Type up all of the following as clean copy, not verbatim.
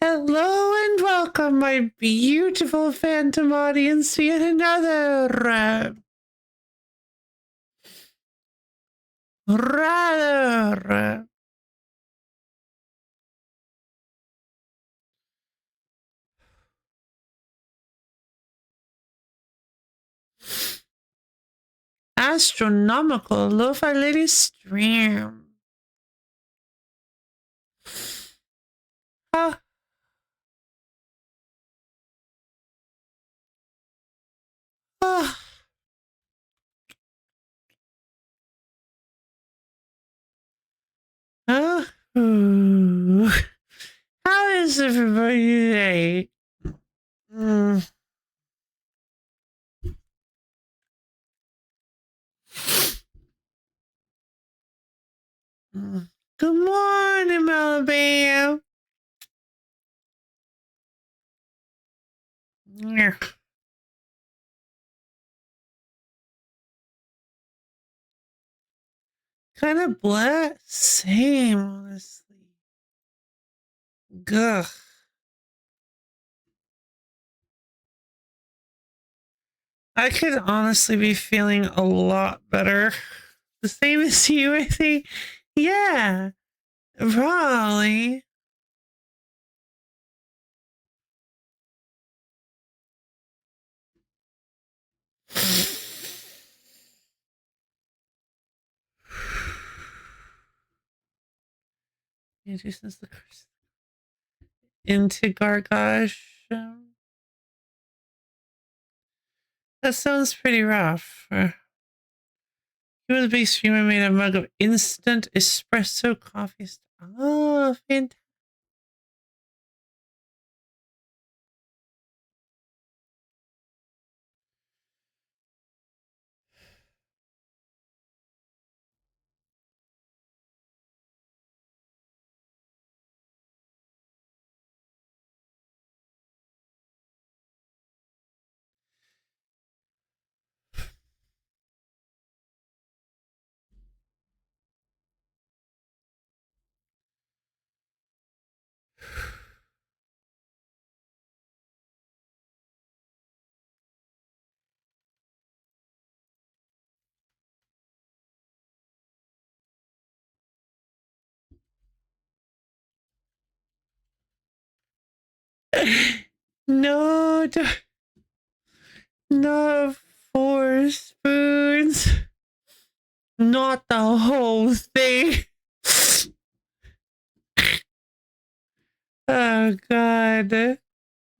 Hello and welcome, my beautiful phantom audience, to yet another rather astronomical lo-fi lady stream. Ah, ah, ah, ooh. How is everybody today? Mm. Good morning, Alabama. Yeah. Kind of black. Same, honestly. Gugh. I could honestly be feeling a lot better. The same as you, I think. Yeah, probably. Introduces the curse into Gargash. That sounds pretty rough. He was a big streamer, made a mug of instant espresso coffee. Oh, fantastic. No, not 4 spoons. Not the whole thing. Oh, God.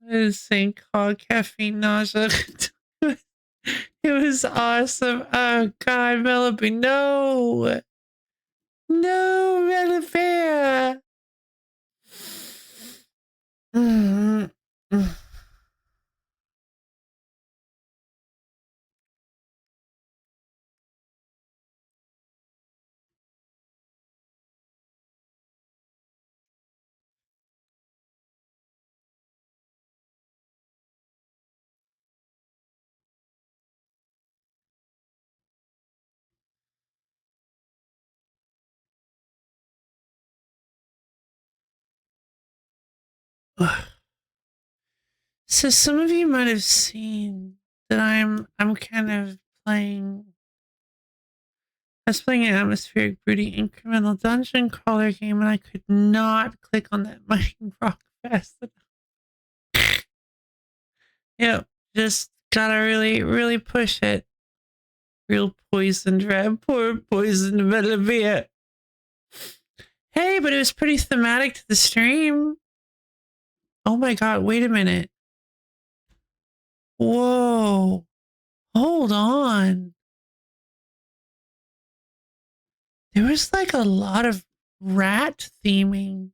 This thing called caffeine nausea. It was awesome. Oh, God, Malibu. No. No, Melibea. So some of you might have seen that I'm kind of playing. I was playing an atmospheric broody incremental dungeon crawler game, and I could not click on that mighty rock fast enough. Yep, just gotta really push it. Real poisoned red, poor poisoned Melibea. Hey, but it was pretty thematic to the stream. Oh my god, wait a minute. Whoa. Hold on. There was like a lot of rat theming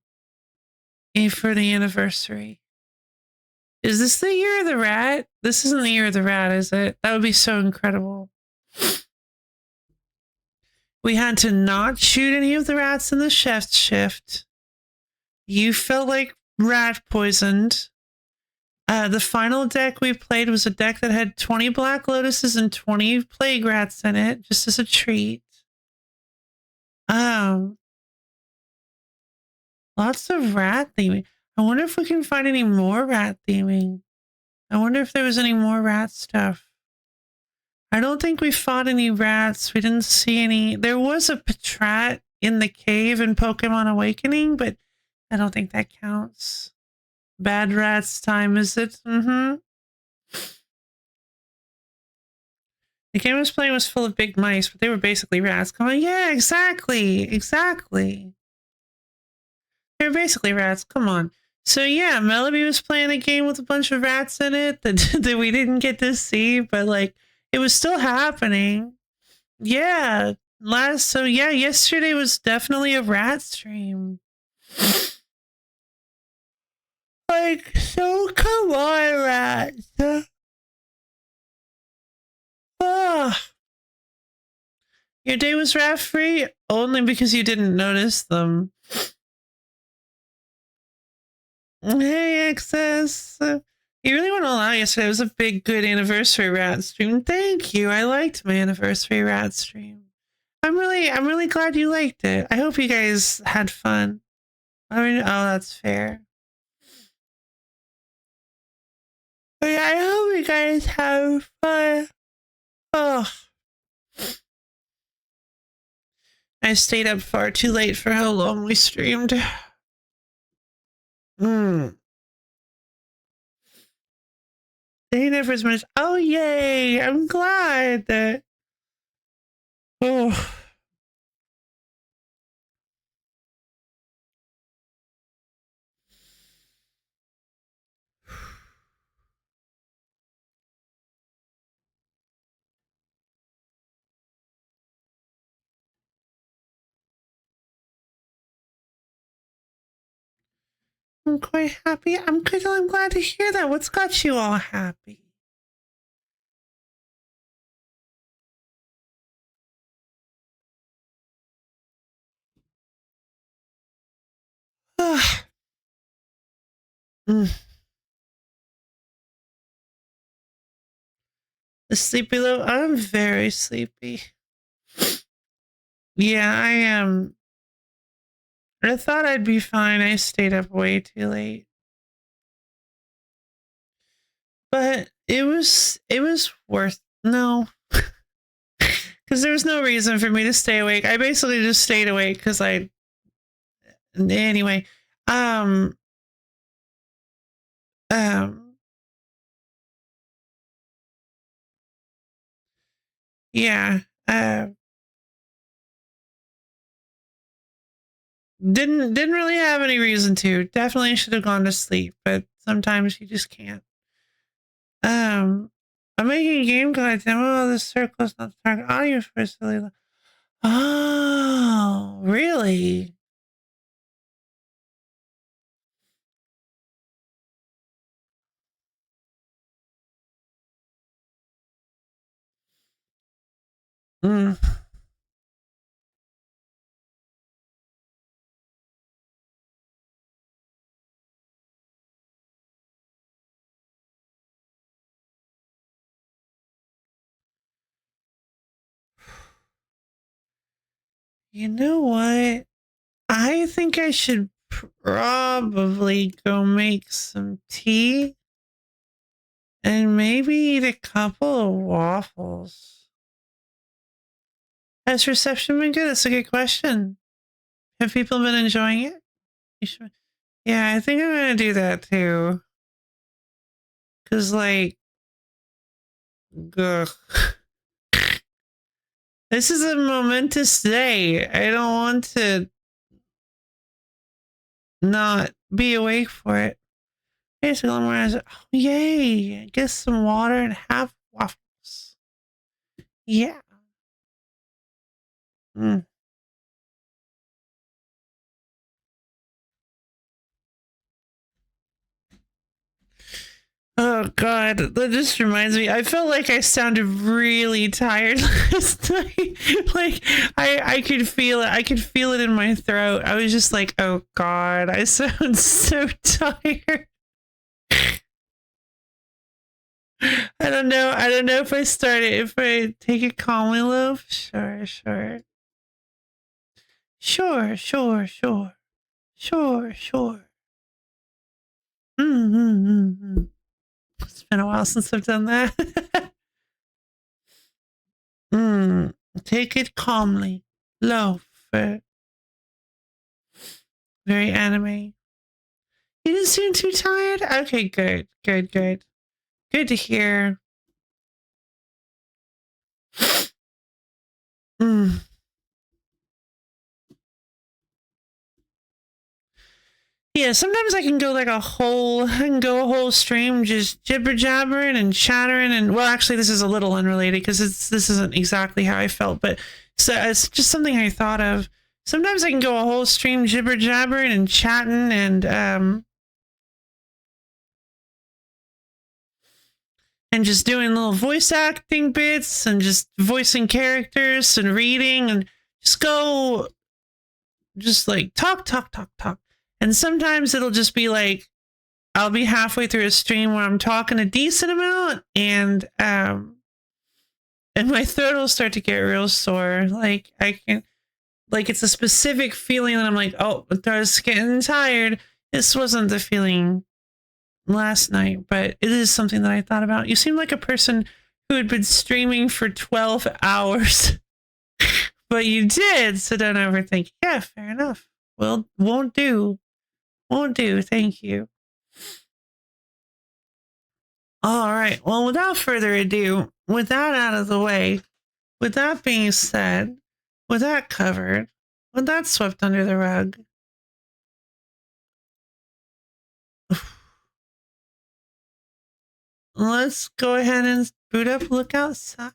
for the anniversary. Is this the year of the rat? This isn't the year of the rat, is it? That would be so incredible. We had to not shoot any of the rats in the chef's shift. You felt like rat poisoned. The final deck we played was a deck that had 20 Black Lotuses and 20 Plague Rats in it, just as a treat. Lots of rat theming. I wonder if we can find any more rat theming. I wonder if there was any more rat stuff. I don't think we fought any rats. We didn't see any. There was a Patrat in the cave in Pokemon Awakening, but I don't think that counts. Bad rats time, is it? Mm-hmm. The game I was playing was full of big mice, but they were basically rats. Come on, yeah, exactly. Exactly. They were basically rats. Come on. So yeah, Melody was playing a game with a bunch of rats in it that, that we didn't get to see, but like it was still happening. Yeah. Yesterday was definitely a rat stream. Like, so come on, rats. Oh. Your day was rat free only because you didn't notice them. Hey, Excess. You really went all out yesterday. It was a big, good anniversary rat stream. Thank you. I liked my anniversary rat stream. I'm really glad you liked it. I hope you guys had fun. I mean, oh, that's fair. But yeah, I hope you guys have fun. Oh. I stayed up far too late for how long we streamed. They never as much. Oh, yay. I'm glad that. Oh. I'm quite happy. I'm glad to hear that. What's got you all happy? Mm. The sleepy little. I'm very sleepy. Yeah, I am. I thought I'd be fine. I stayed up way too late. But it was worth no. Because there was no reason for me to stay awake. I basically just stayed awake because anyway. Yeah. Didn't really have any reason to. Definitely should have gone to sleep, but sometimes you just can't. I'm making a game called demo. The circle is not the target audience for silly. Oh, really? Mm. You know what? I think I should probably go make some tea and maybe eat a couple of waffles. Has reception been good? That's a good question. Have people been enjoying it? Yeah, I think I'm gonna do that too. Cause like, ugh. This is a momentous day. I don't want to not be awake for it. Basically, oh, yay! Get some water and have waffles. Yeah. Mm. Oh God, that just reminds me. I felt like I sounded really tired last night. Like I could feel it. I could feel it in my throat. I was just like, oh God, I sound so tired. I don't know. I don't know if I start it. If I take it calmly, love. Sure, sure. Sure, sure, sure. Sure, sure. Mm-hmm. It's been a while since I've done that. Take it calmly. Low. Very anime. You didn't seem too tired? Okay, good. Good, good. Good to hear. Yeah, sometimes I can go like a whole stream just jibber jabbering and chattering and well, actually, this is a little unrelated because this isn't exactly how I felt, but so it's just something I thought of. Sometimes I can go a whole stream jibber jabbering and chatting and just doing little voice acting bits and just voicing characters and reading and just go just like talk. And sometimes it'll just be like I'll be halfway through a stream where I'm talking a decent amount and my throat will start to get real sore. Like I can like it's a specific feeling that I'm like, oh, my throat's getting tired. This wasn't the feeling last night, but it is something that I thought about. You seem like a person who had been streaming for 12 hours. But you did, so don't overthink. Yeah, fair enough. Well, won't do. Won't do. Thank you. All right. Well, without further ado, with that out of the way, with that being said, with that covered, with that swept under the rug, let's go ahead and boot up Look Outside.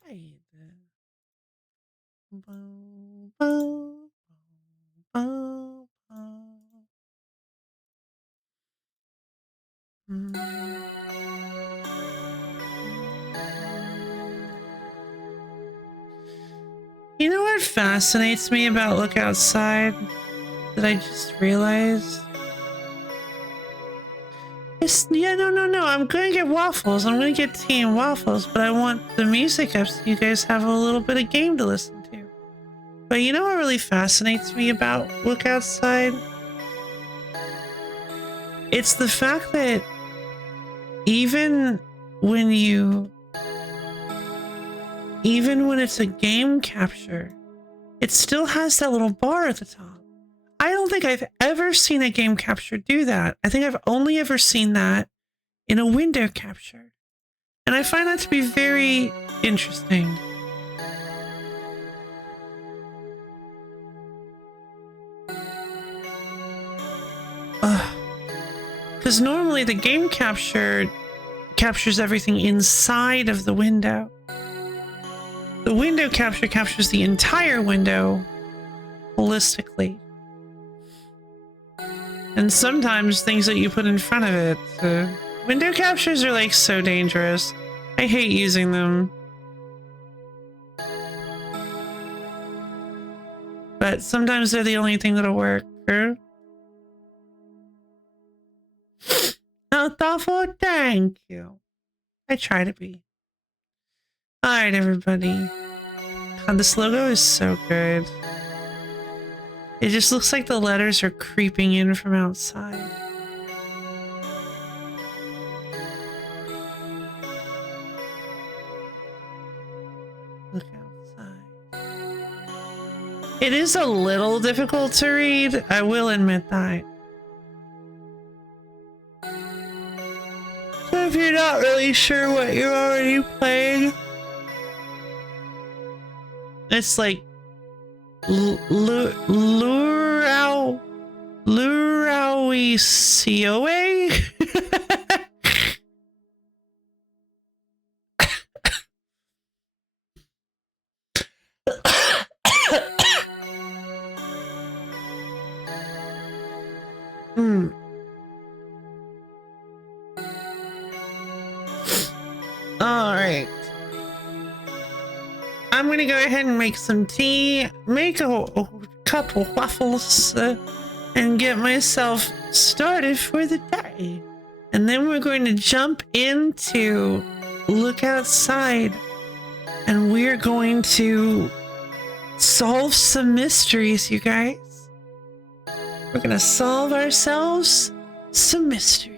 You know what fascinates me about Look Outside that I just realized? No. I'm gonna get waffles. I'm gonna get tea and waffles, but I want the music up so you guys have a little bit of game to listen to. But you know what really fascinates me about Look Outside? It's the fact that even when it's a game capture, it still has that little bar at the top. I don't think I've ever seen a game capture do that. I think I've only ever seen that in a window capture. And I find that to be very interesting. Because normally the game capture captures everything inside of the window. The window capture captures the entire window holistically. And sometimes things that you put in front of it. Window captures are like so dangerous. I hate using them. But sometimes they're the only thing that'll work. Oh, thoughtful, thank you. I try to be. Alright, everybody. God, this logo is so good. It just looks like the letters are creeping in from outside. Look outside. It is a little difficult to read, I will admit that. So if you're not really sure what you're already playing, it's like Lurawi Sioe? Alright. I'm gonna go ahead and make some tea, make a couple waffles, and get myself started for the day. And then we're going to jump into Look Outside. And we're going to solve some mysteries, you guys. We're gonna solve ourselves some mysteries.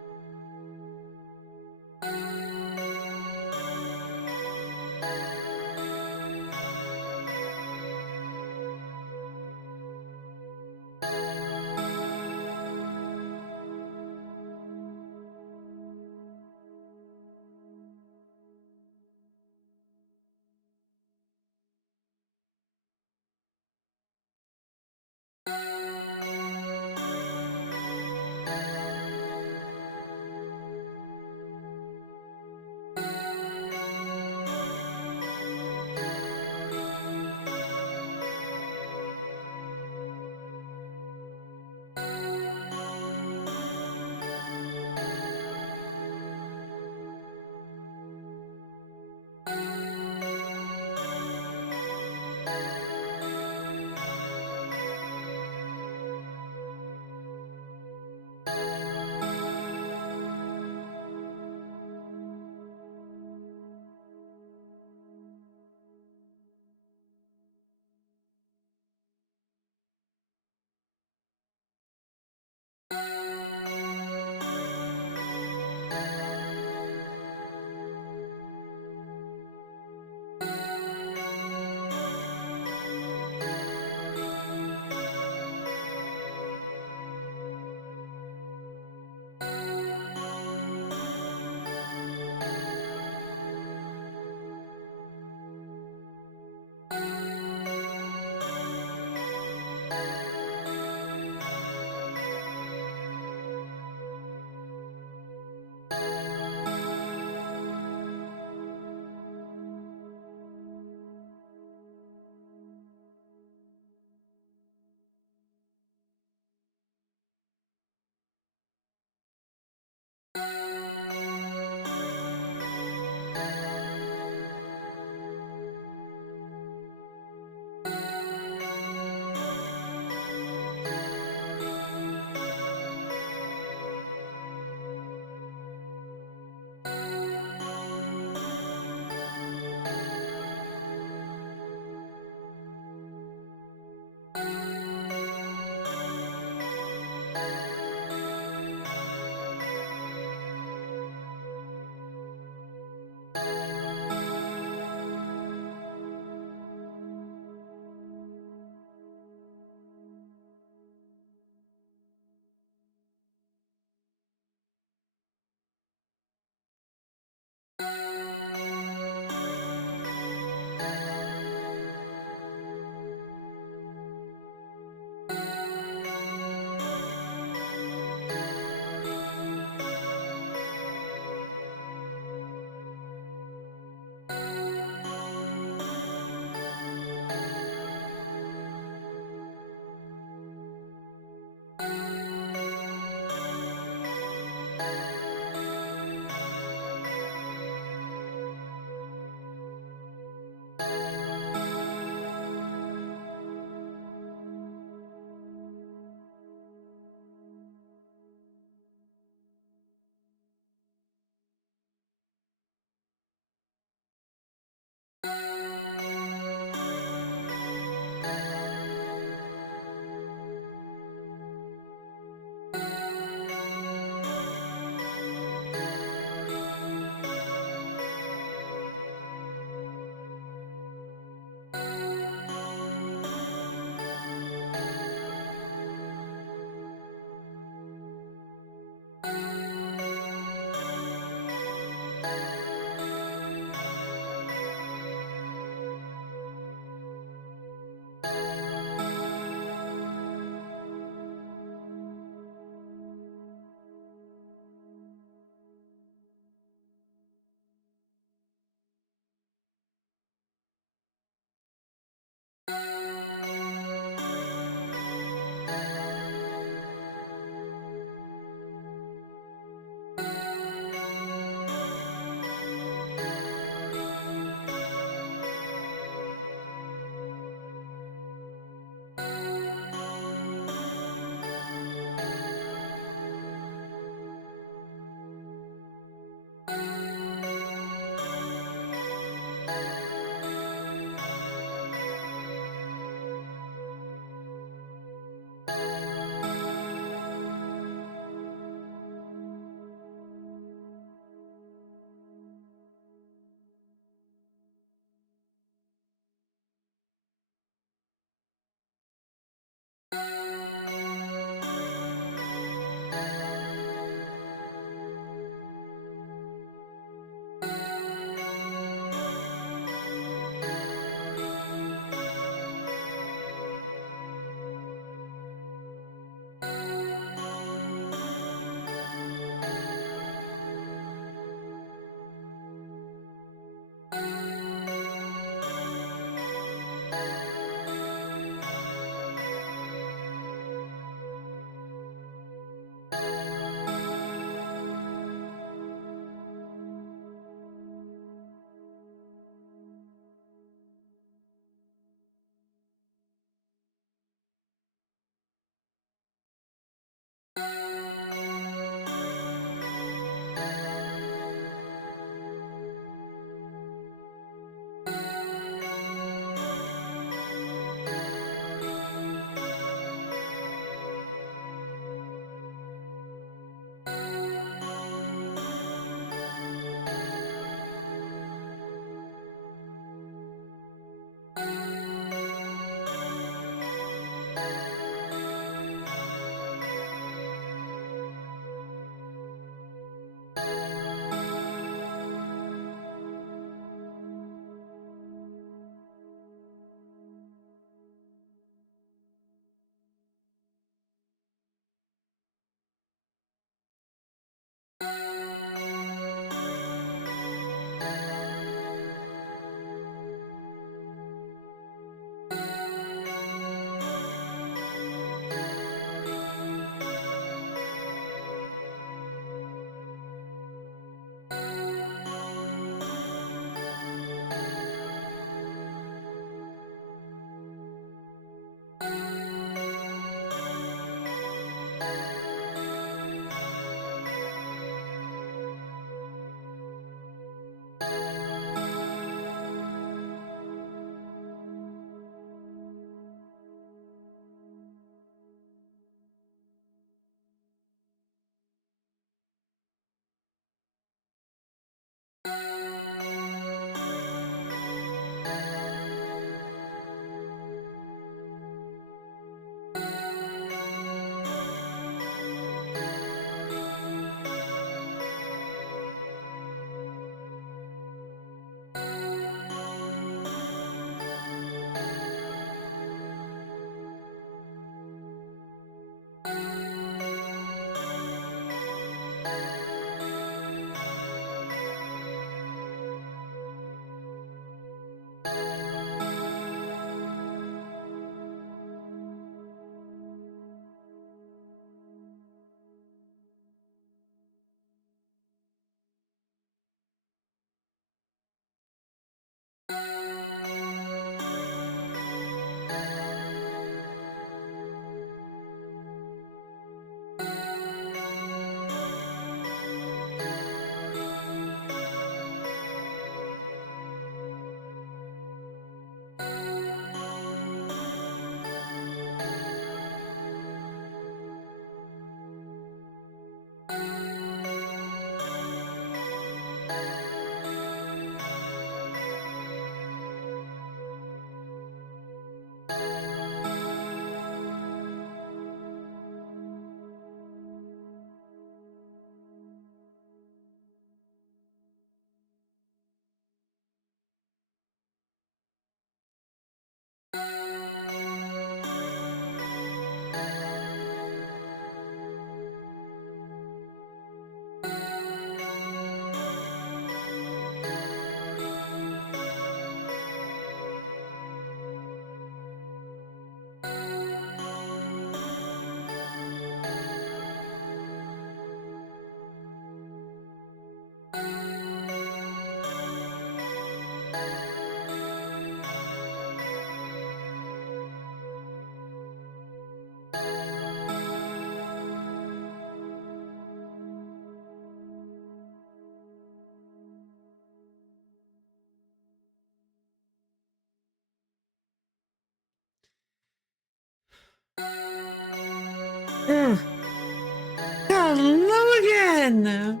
then.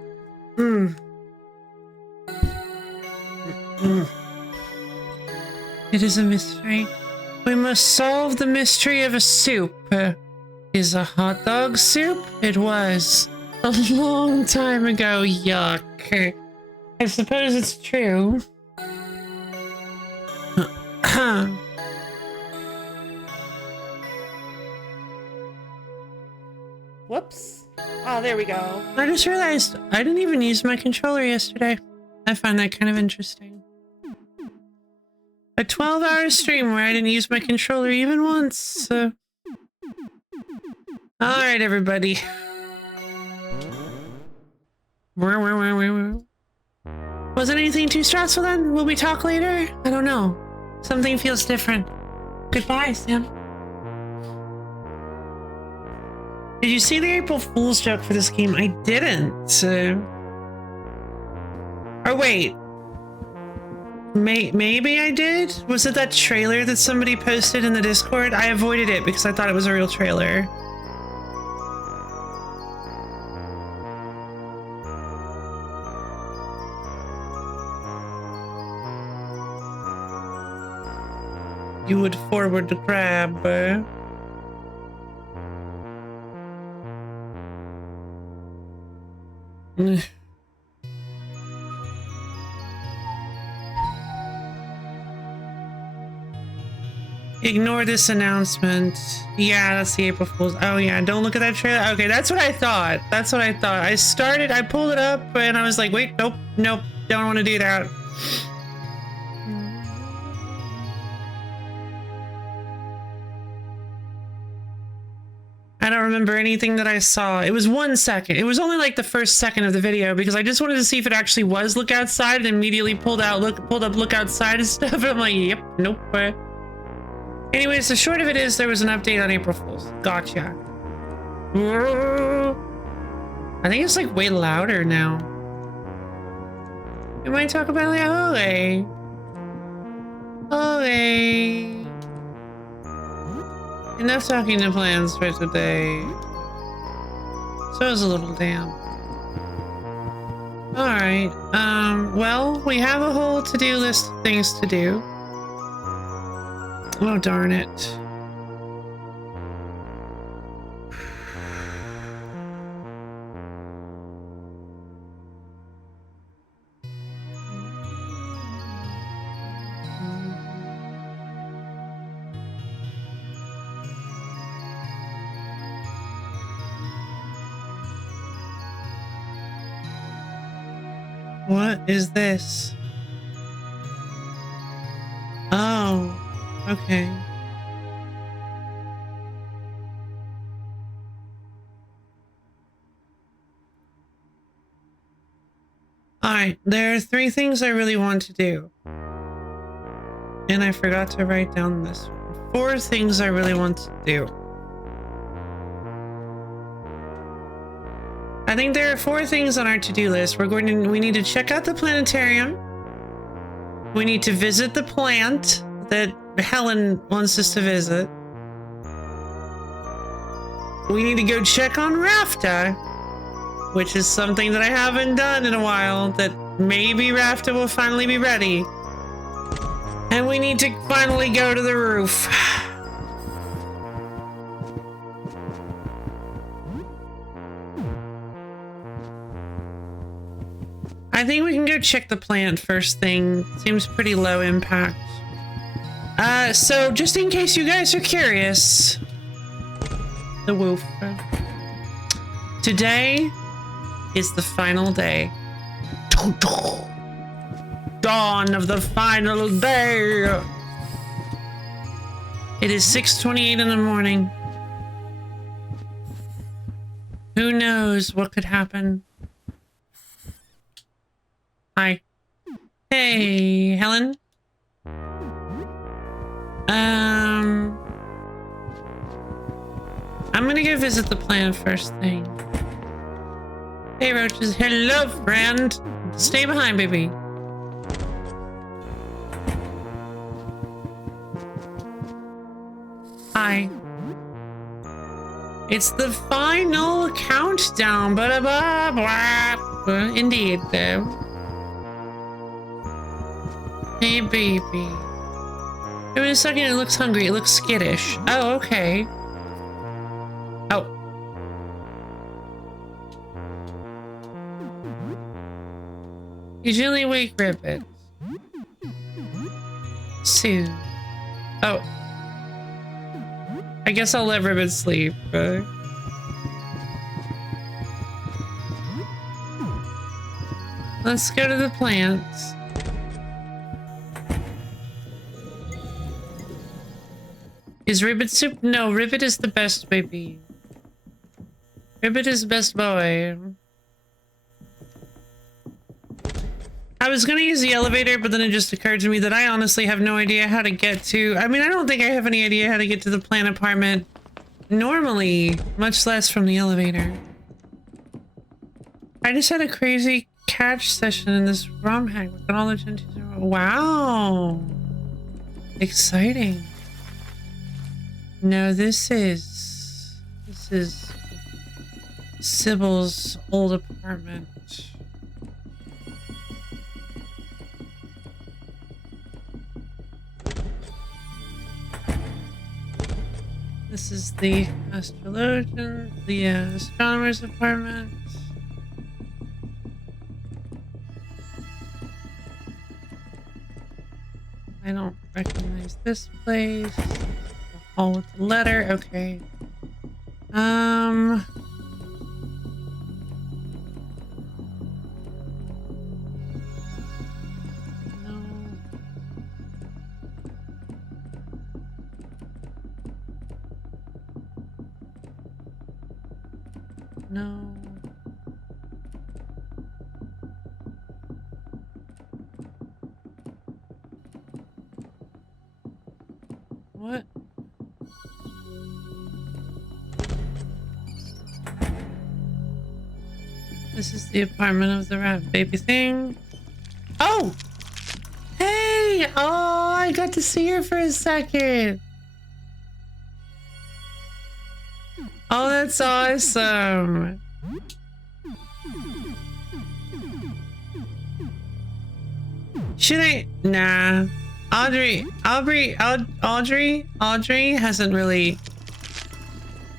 It is a mystery. We must solve the mystery of a soup. Is a hot dog soup? It was. A long time ago. Yuck. I suppose it's true. Whoops. Oh, there we go. I just realized I didn't even use my controller yesterday. I find that kind of interesting. A 12-hour stream where I didn't use my controller even once. Alright, everybody. Wasn't anything too stressful then? Will we talk later? I don't know. Something feels different. Goodbye, Sam. Did you see the April Fool's joke for this game? I didn't. Oh, wait. Maybe I did? Was it that trailer that somebody posted in the Discord? I avoided it because I thought it was a real trailer. You would forward the crab. Ignore this announcement. Yeah, that's the April Fool's. Oh yeah, don't look at that trailer. Okay, that's what I thought. That's what I thought. I pulled it up and I was like, wait, nope, don't want to do that. I don't remember anything that I saw. It was 1 second. It was only like the first second of the video because I just wanted to see if it actually was look outside and immediately pulled up look outside and stuff. And I'm like, yep, nope. Anyways, the short of it is there was an update on April Fool's. Gotcha. I think it's like way louder now. We might talk about like, Ole. Enough talking to plans for today. So it's a little damp. Alright, well, we have a whole to-do list of things to do. Oh, darn it. What is this? Oh, okay. Alright, there are 3 things I really want to do. And I forgot to write down this one. 4 things I really want to do. I think there are 4 things on our to-do list. We need to check out the planetarium. We need to visit the plant that Helen wants us to visit. We need to go check on Rafta, which is something that I haven't done in a while, that maybe Rafta will finally be ready. And we need to finally go to the roof. I think we can go check the plant first thing. Seems pretty low impact. So just in case you guys are curious, the woof. Today is the final day. Dawn of the final day. It is 6:28 in the morning. Who knows what could happen? Hi. Hey, Helen. I'm gonna go visit the plant first thing. Hey, roaches. Hello, friend. Stay behind, baby. Hi. It's the final countdown. Indeed. Hey, baby. Wait a second, it looks hungry. It looks skittish. Oh, okay. Oh. You gently wake Ribbit. Soon. Oh. I guess I'll let Ribbit sleep. Let's go to the plants. Is Ribbit soup? No, Ribbit is the best baby. Ribbit is the best boy. I was gonna use the elevator, but then it just occurred to me that I honestly have no idea how to get to... I mean, I don't think I have any idea how to get to the plant apartment normally, much less from the elevator. I just had a crazy catch session in this ROM hack with all the genties. Wow. Exciting. No, this is Sybil's old apartment. This is the astrologian, the astronomer's apartment. I don't recognize this place. Hall with the letter, okay. No. No. What? This is the apartment of the rat baby thing. Oh! Hey! Oh, I got to see her for a second. Oh, that's awesome. Should I? Nah. Audrey hasn't really...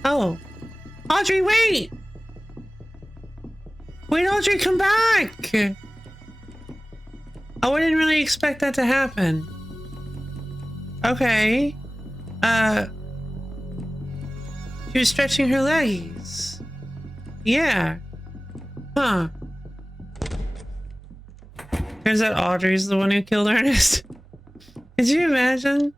Oh. Audrey, wait! Wait, Audrey, come back! Oh, I didn't really expect that to happen. Okay. She was stretching her legs. Yeah. Huh. Turns out Audrey's the one who killed Ernest. Could you imagine?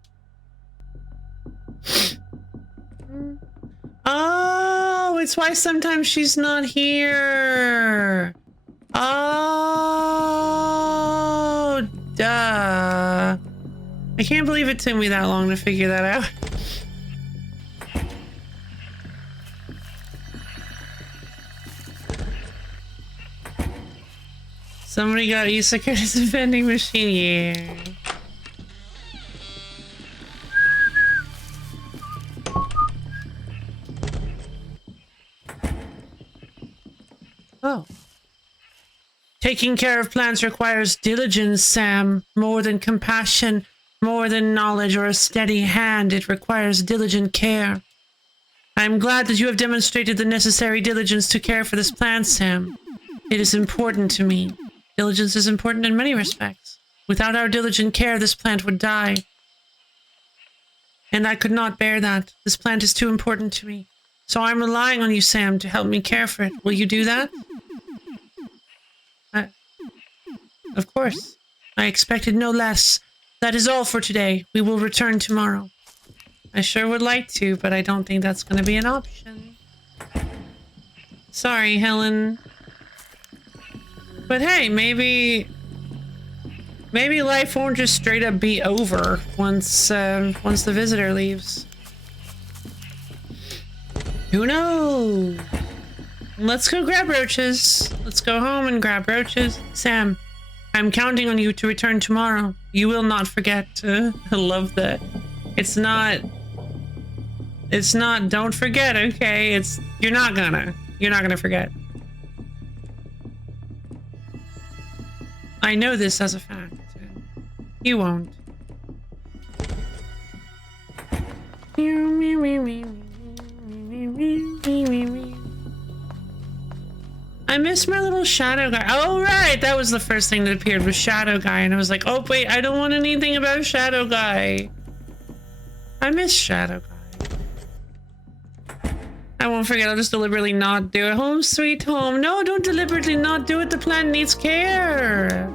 Oh, it's why sometimes she's not here. Oh, duh. I can't believe it took me that long to figure that out. Somebody got Isaka's vending machine, yeah. Oh. Taking care of plants requires diligence, Sam. More than compassion, more than knowledge or a steady hand. It requires diligent care. I am glad that you have demonstrated the necessary diligence to care for this plant, Sam. It is important to me. Diligence is important in many respects. Without our diligent care, this plant would die. And I could not bear that. This plant is too important to me. So I'm relying on you, Sam, to help me care for it. Will you do that? Of course. I expected no less. That is all for today. We will return tomorrow. I sure would like to, but I don't think that's going to be an option. Sorry, Helen. But hey, maybe life won't just straight up be over once the visitor leaves. Who knows? Let's go grab roaches. Let's go home and grab roaches. Sam, I'm counting on you to return tomorrow. You will not forget. I love that. It's not It's not, don't forget, okay? You're not gonna forget. I know this as a fact. You won't. I miss my little shadow guy. Oh, right. That was the first thing that appeared was Shadow Guy. And I was like, oh, wait, I don't want anything about Shadow Guy. I miss Shadow Guy. I won't forget. I'll just deliberately not do it. Home sweet home. No, don't deliberately not do it. The plant needs care.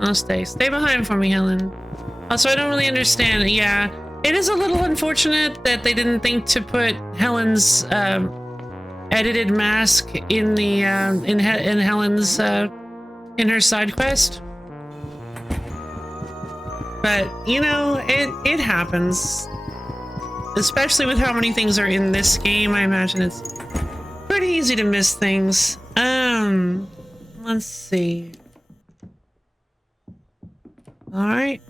I'll stay. Stay behind for me, Helen. Also, I don't really understand. Yeah, it is a little unfortunate that they didn't think to put Helen's edited mask in the in Helen's in her side quest. But you know, it happens. Especially with how many things are in this game, I imagine it's pretty easy to miss things. Let's see. All right.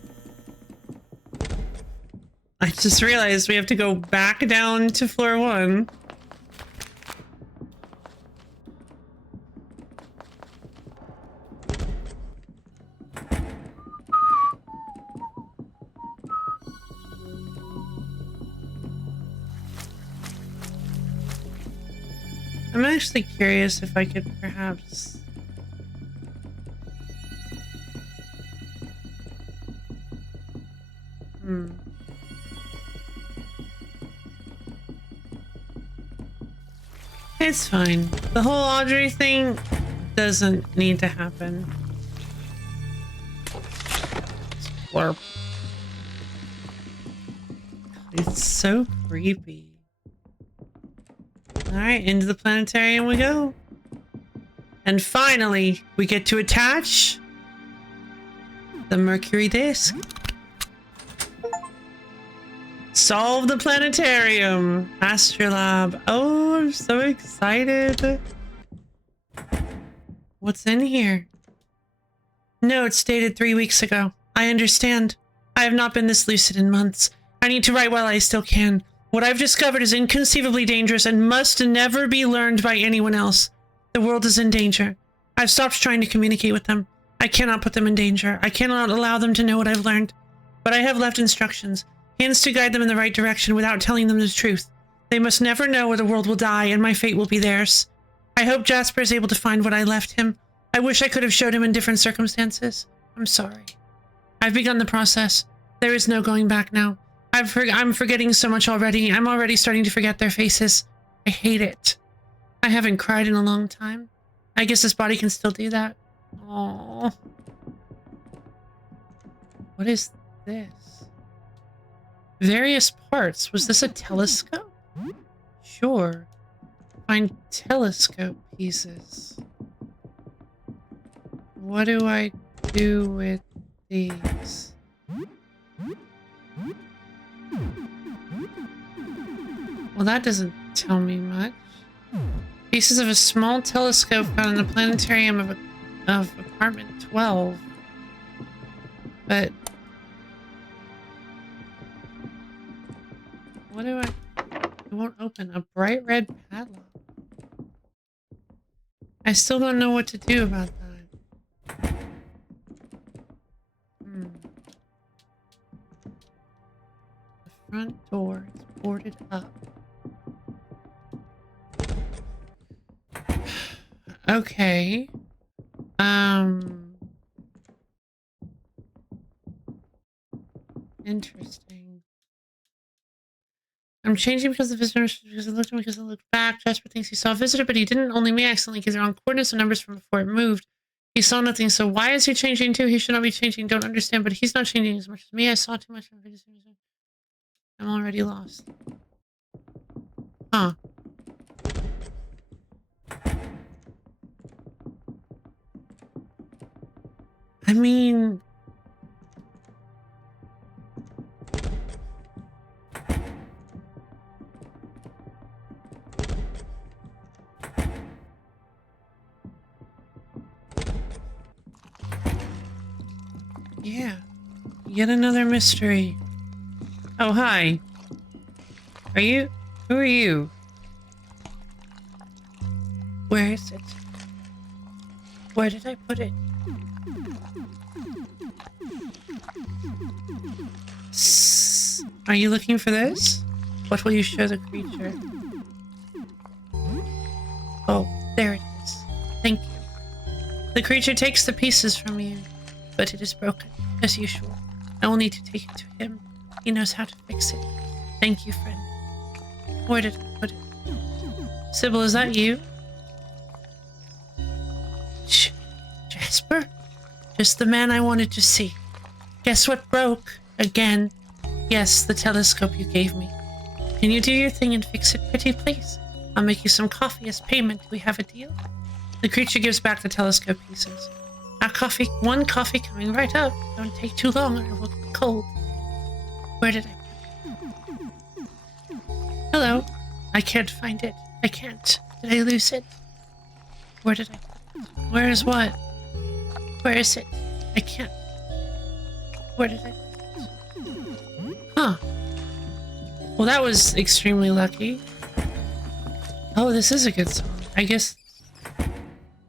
I just realized we have to go back down to floor 1. I'm actually curious if I could perhaps... It's fine. The whole Audrey thing doesn't need to happen. Slurp. It's so creepy. Alright, into the planetarium we go. And finally, we get to attach the Mercury disk. Solve the planetarium. Astrolab. Oh, I'm so excited. What's in here? Notes dated 3 weeks ago. I understand. I have not been this lucid in months. I need to write while I still can. What I've discovered is inconceivably dangerous and must never be learned by anyone else. The world is in danger. I've stopped trying to communicate with them. I cannot put them in danger. I cannot allow them to know what I've learned. But I have left instructions. Hints to guide them in the right direction without telling them the truth. They must never know where the world will die, and my fate will be theirs. I hope Jasper is able to find what I left him. I wish I could have showed him in different circumstances. I'm sorry. I've begun the process. There is no going back now. I'm forgetting so much already. I'm already starting to forget their faces. I hate it. I haven't cried in a long time. I guess this body can still do that. Aww. What is this? Various parts. Was this a telescope? Sure. Find telescope pieces. What do I do with these? Well, that doesn't tell me much. Pieces of a small telescope found in the planetarium of apartment 12. But what do I... It won't open. A bright red padlock. I still don't know what to do about that. The front door is boarded up. Okay. Interesting. I'm changing because the visitor, because I looked back. Jasper thinks he saw a visitor, but he didn't. Only me accidentally because they're on coordinates and numbers from before it moved. He saw nothing, so why is he changing too? He should not be changing. Don't understand, but he's not changing as much as me. I saw too much. I'm already lost. Huh. I mean... Yeah. Yet another mystery. Oh, hi. Are you? Who are you? Where is it? Where did I put it? Are you looking for this? What will you show the creature? Oh, there it is. Thank you. The creature takes the pieces from you, but it is broken, as usual. I will need to take it to him. He knows how to fix it. Thank you, friend. Where did I put it? Sybil, is that you? Shh. Jasper? Just the man I wanted to see. Guess what broke? Again. Yes, the telescope you gave me. Can you do your thing and fix it pretty, please? I'll make you some coffee as payment. Do we have a deal? The creature gives back the telescope pieces. One coffee coming right up. Don't take too long or it will get cold. Where did I put it? Hello. I can't find it. I can't. Did I lose it? Where did I put it? Where is what? Where is it? I can't. Where did I put it? Huh. Well, that was extremely lucky. Oh, this is a good song. I guess...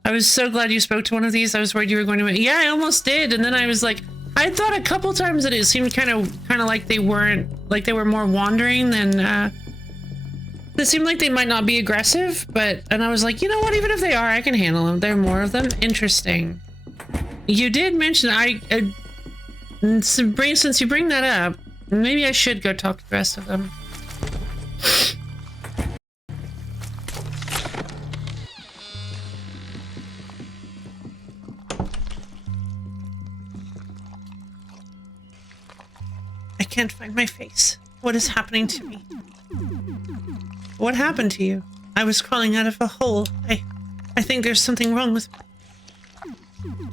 I was so glad you spoke to one of these. I was worried you were going to... Yeah, I almost did. And then I was like... I thought a couple times that it seemed kind of like they weren't... Like they were more wandering than... It seemed like they might not be aggressive, but... And I was like, you know what? Even if they are, I can handle them. There are more of them. Interesting. You did mention... Since you bring that up, maybe I should go talk to the rest of them. I can't find my face. What is happening to me? What happened to you? I was crawling out of a hole. I think there's something wrong with me.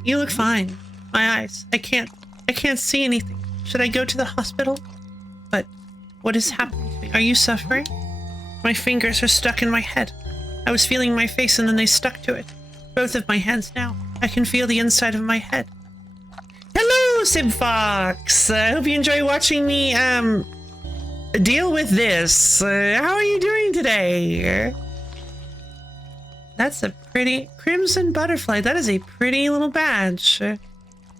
You look fine. My eyes. I can't see anything. Should I go to the hospital? But what is happening to me? Are you suffering? My fingers are stuck in my head. I was feeling my face and then they stuck to it. Both of my hands now. I can feel the inside of my head. Hello, Sibfox! I hope you enjoy watching me, deal with this. How are you doing today? That's a pretty... Crimson Butterfly. That is a pretty little badge.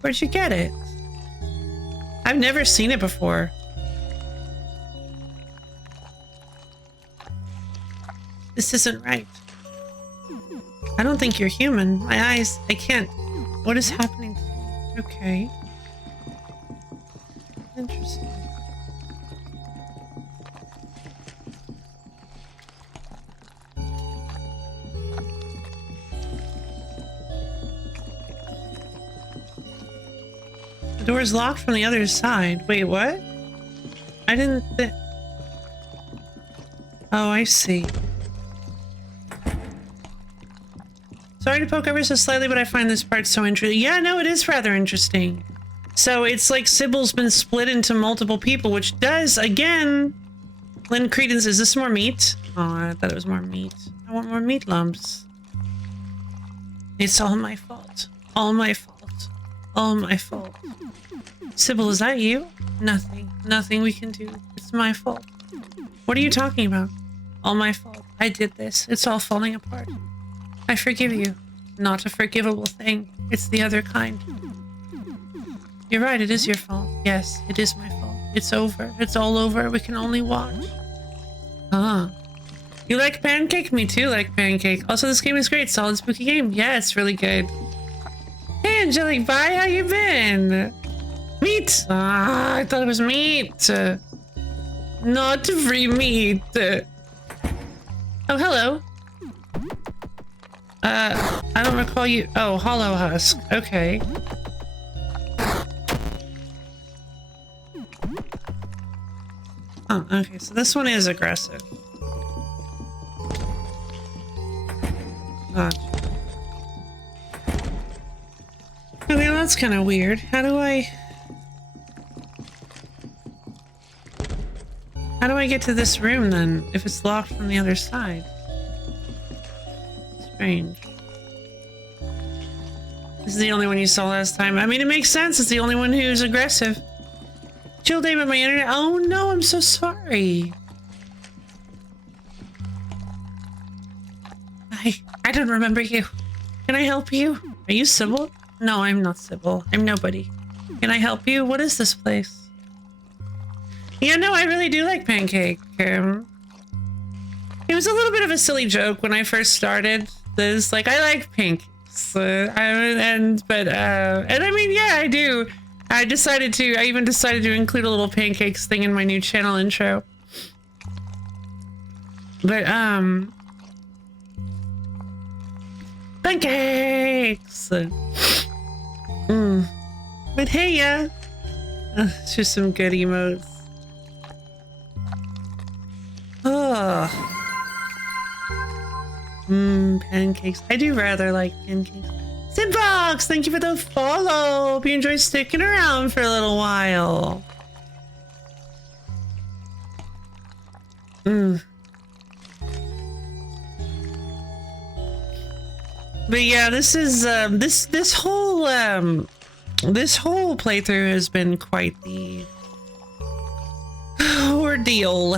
Where'd you get it? I've never seen it before. This isn't right. I don't think you're human. My eyes... I can't... What is happening to me? Okay. Interesting. The door's locked from the other side. Wait, what? I didn't Oh, I see. Sorry to poke ever so slightly, but I find this part so interesting. Yeah, no, it is rather interesting. So it's like Sybil's been split into multiple people, which does, again, lend credence. Is this more meat? Oh, I thought it was more meat. I want more meat lumps. It's all my fault. All my fault. All my fault. Sybil, is that you? Nothing. Nothing we can do. It's my fault. What are you talking about? All my fault. I did this. It's all falling apart. I forgive you. Not a forgivable thing. It's the other kind. You're right, it is your fault. Yes, it is my fault. It's over. It's all over. We can only watch. Ah. You like Pancake? Me too like Pancake. Also, this game is great. Solid spooky game. Yeah, it's really good. Hey, Angelic Bye, how you been? Meat! Ah, I thought it was meat. Not free meat. Oh, hello. I don't recall you. Oh, Hollow Husk. Okay. Oh, okay, so this one is aggressive. Gotcha. Okay, well, that's kind of weird. How do I get to this room then, if it's locked from the other side? Strange. This is the only one you saw last time. I mean, it makes sense. It's the only one who's aggressive. Chill David, my internet. Oh no, I'm so sorry. I don't remember you. Can I help you? Are you Sybil? No, I'm not Sybil. I'm nobody. Can I help you? What is this place? Yeah, no, I really do like Pancake. It was a little bit of a silly joke when I first started this. Like, I like pancakes. And I mean, yeah, I do. I even decided to include a little pancakes thing in my new channel intro. But, pancakes! But hey, yeah. It's just some good emotes. Oh. Pancakes. I do rather like pancakes. Sidbox, thank you for the follow. Hope you enjoy sticking around for a little while. But yeah, this is this whole playthrough has been quite the ordeal.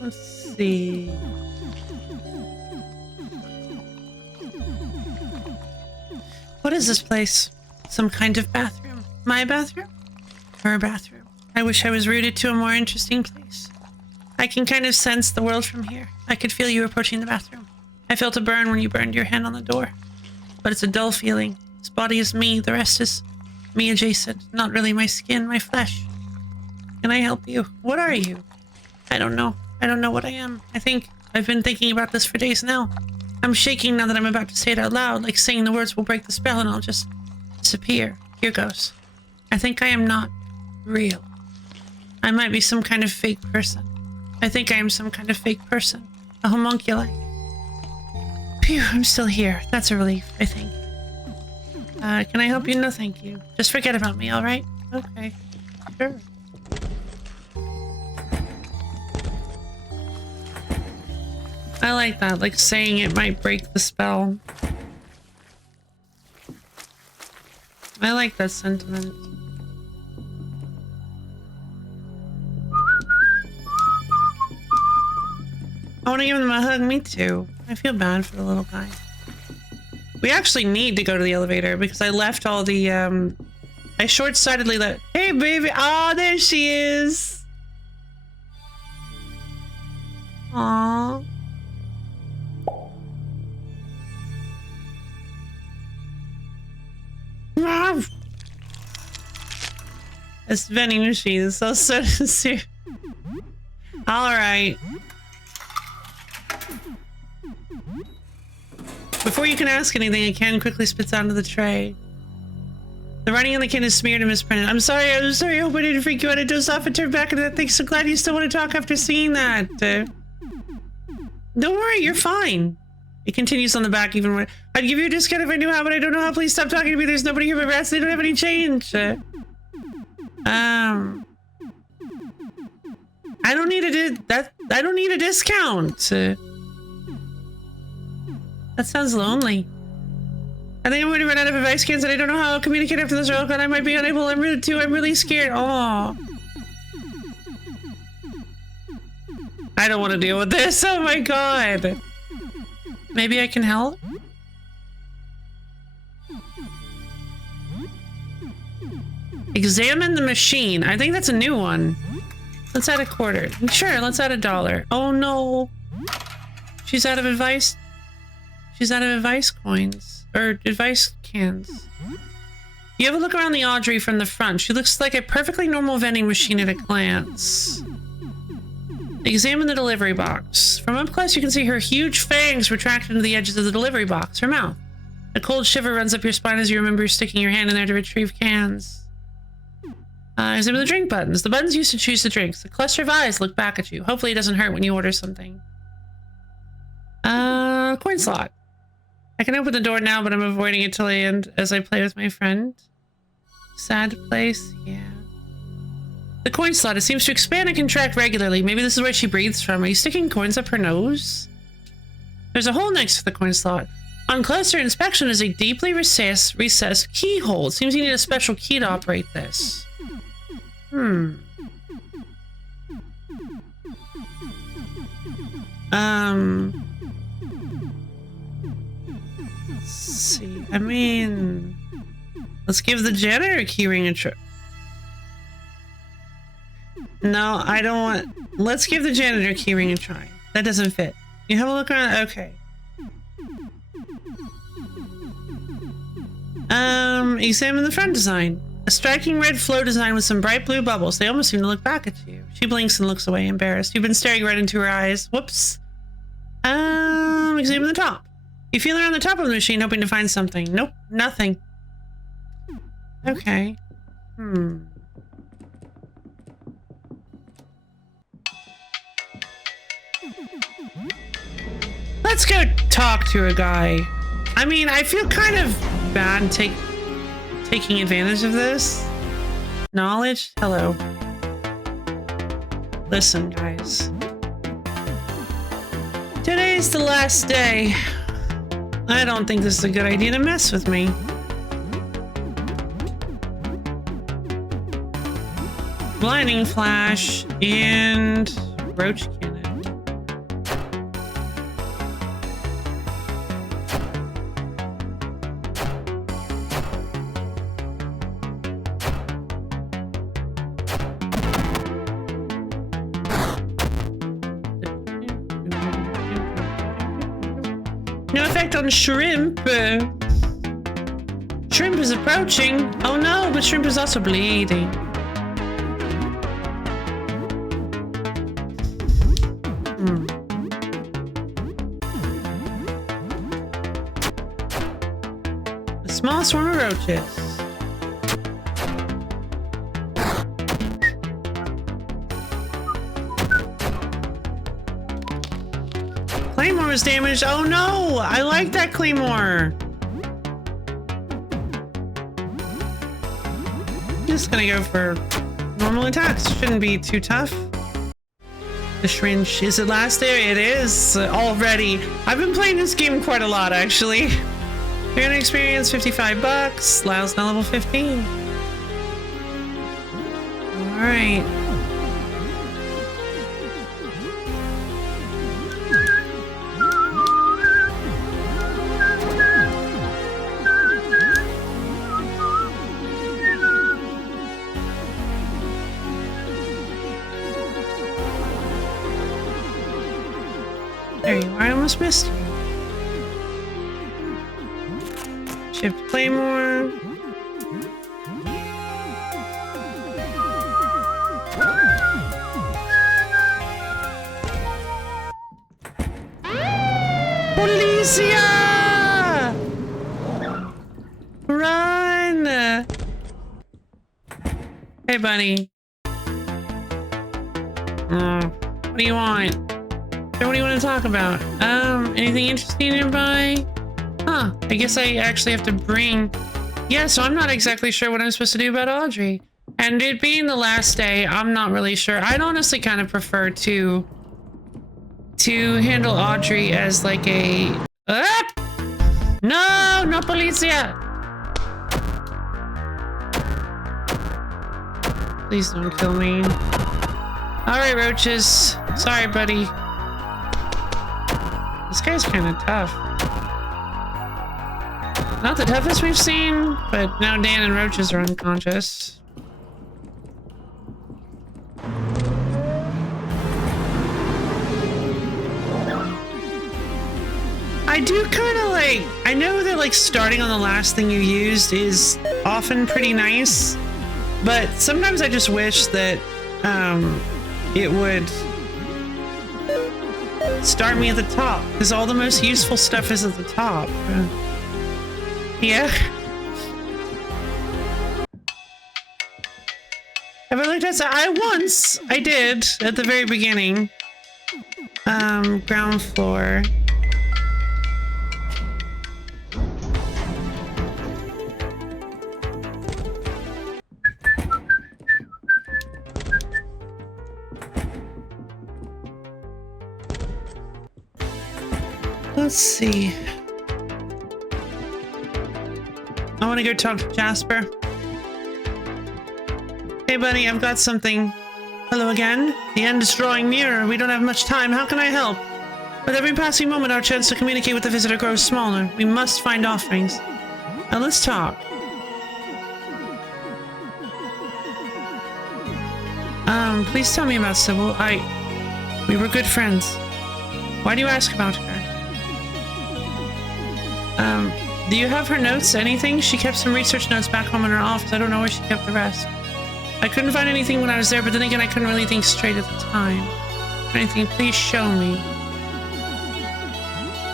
Let's see. What is this place? Some kind of bathroom? My bathroom? Her bathroom? I wish I was rooted to a more interesting place. I can kind of sense the world from here. I could feel you approaching the bathroom. I felt a burn when you burned your hand on the door. But it's a dull feeling. This body is me, the rest is me adjacent. Not really my skin, my flesh. Can I help you? What are you? I don't know. I don't know what I am. I think I've been thinking about this for days now. I'm shaking now that I'm about to say it out loud, like saying the words will break the spell and I'll just disappear. Here goes. I think I am not real. I might be some kind of fake person. I think I am some kind of fake person. A homunculi. Phew, I'm still here. That's a relief, I think. Can I help you? No, thank you. Just forget about me, alright? Okay. Sure. I like that, like saying it might break the spell. I like that sentiment. I want to give them a hug, me too. I feel bad for the little guy. We actually need to go to the elevator because I left all the, I short-sightedly let- Hey, baby! Oh, there she is! Aww. This vending machine is so serious. Alright. Before you can ask anything, a can quickly spits onto the tray. The writing on the can is smeared and misprinted. I'm sorry, I hope I didn't freak you out. I dozed off and turned back into that thing. So glad you still want to talk after seeing that. Don't worry, you're fine. It continues on the back even more. I'd give you a discount if I knew how, but I don't know how. Please stop talking to me. There's nobody here but rats. They don't have any change. I don't need I don't need a discount. That sounds lonely. I think I'm going to run out of advice cans and I don't know how I'll communicate after this roll call. I might be unable. I'm really scared. Oh. I don't want to deal with this. Oh my god. Maybe I can help? Examine the machine. I think that's a new one. Let's add a quarter. Sure, let's add $1. Oh no. She's out of advice. She's out of advice coins. Or advice cans. You have a look around the Audrey from the front. She looks like a perfectly normal vending machine at a glance. Examine the delivery box. From up close, you can see her huge fangs retracted into the edges of the delivery box, her mouth. A cold shiver runs up your spine as you remember sticking your hand in there to retrieve cans. Examine the drink buttons. The buttons used to choose the drinks. The cluster of eyes look back at you. Hopefully it doesn't hurt when you order something. Coin slot. I can open the door now, but I'm avoiding it till the end as I play with my friend. Sad place, yeah. The coin slot, it seems to expand and contract regularly. Maybe this is where she breathes from. Are you sticking coins up her nose? There's a hole next to the coin slot. On closer inspection is a deeply recessed keyhole. It seems you need a special key to operate this. Let's see. I mean, let's give the janitor keyring a try. No, I don't want... Let's give the janitor keyring a try. That doesn't fit. You have a look around? Okay. Examine the front design. A striking red flow design with some bright blue bubbles. They almost seem to look back at you. She blinks and looks away, embarrassed. You've been staring right into her eyes. Whoops. Examine the top. You feel around the top of the machine, hoping to find something. Nope, nothing. Okay. Let's go talk to a guy. I mean, I feel kind of bad taking advantage of this. Knowledge? Hello. Listen, guys. Today's the last day. I don't think this is a good idea to mess with me. Blinding flash and roach cannon. No effect on shrimp. Shrimp is approaching. Oh no, but shrimp is also bleeding. A small swarm of roaches. Claymore was damaged. Oh no! I like that Claymore. Just gonna go for normal attacks. Shouldn't be too tough. The Shrinch. Is it last day? It is already. I've been playing this game quite a lot, actually. You're gonna experience $55. Lyle's now level 15. Alright. There you are. I almost missed you. Shift Claymore. Policia! Run! Hey, buddy. What do you want? What do you want to talk about? Anything interesting nearby? Huh, I guess I actually have to bring... Yeah, so I'm not exactly sure what I'm supposed to do about Audrey. And it being the last day, I'm not really sure. I'd honestly kind of prefer to handle Audrey as like a... No, no policia! Please don't kill me. Alright, roaches. Sorry, buddy. This guy's kind of tough. Not the toughest we've seen, but now Dan and roaches are unconscious. I do kind of like... I know that like starting on the last thing you used is often pretty nice, but sometimes I just wish that it would start me at the top, because all the most useful stuff is at the top. Yeah. Have I looked at that? I did at the very beginning. Ground floor. Let's see. I want to go talk to Jasper. Hey, buddy, I've got something. Hello again. The end is drawing nearer. We don't have much time. How can I help? With every passing moment, our chance to communicate with the visitor grows smaller. We must find offerings. Now let's talk. Please tell me about Sybil. We were good friends. Why do you ask about her? Do you have her notes? Anything? She kept some research notes back home in her office. I don't know where she kept the rest. I couldn't find anything when I was there, but then again, I couldn't really think straight at the time. Anything, please show me.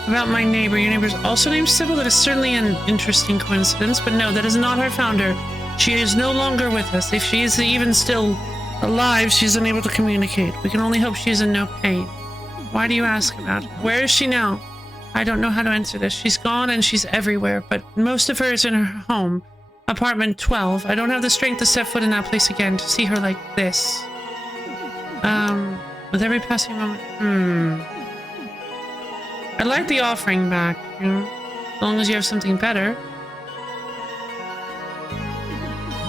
About my neighbor. Your neighbor's also named Sybil? That is certainly an interesting coincidence, but no, that is not our founder. She is no longer with us. If she is even still alive, she's unable to communicate. We can only hope she is in no pain. Why do you ask about her? Where is she now? I don't know how to answer this. She's gone and she's everywhere, but most of her is in her home. Apartment 12. I don't have the strength to set foot in that place again, to see her like this. With every passing moment... I'd like the offering back, you know? As long as you have something better.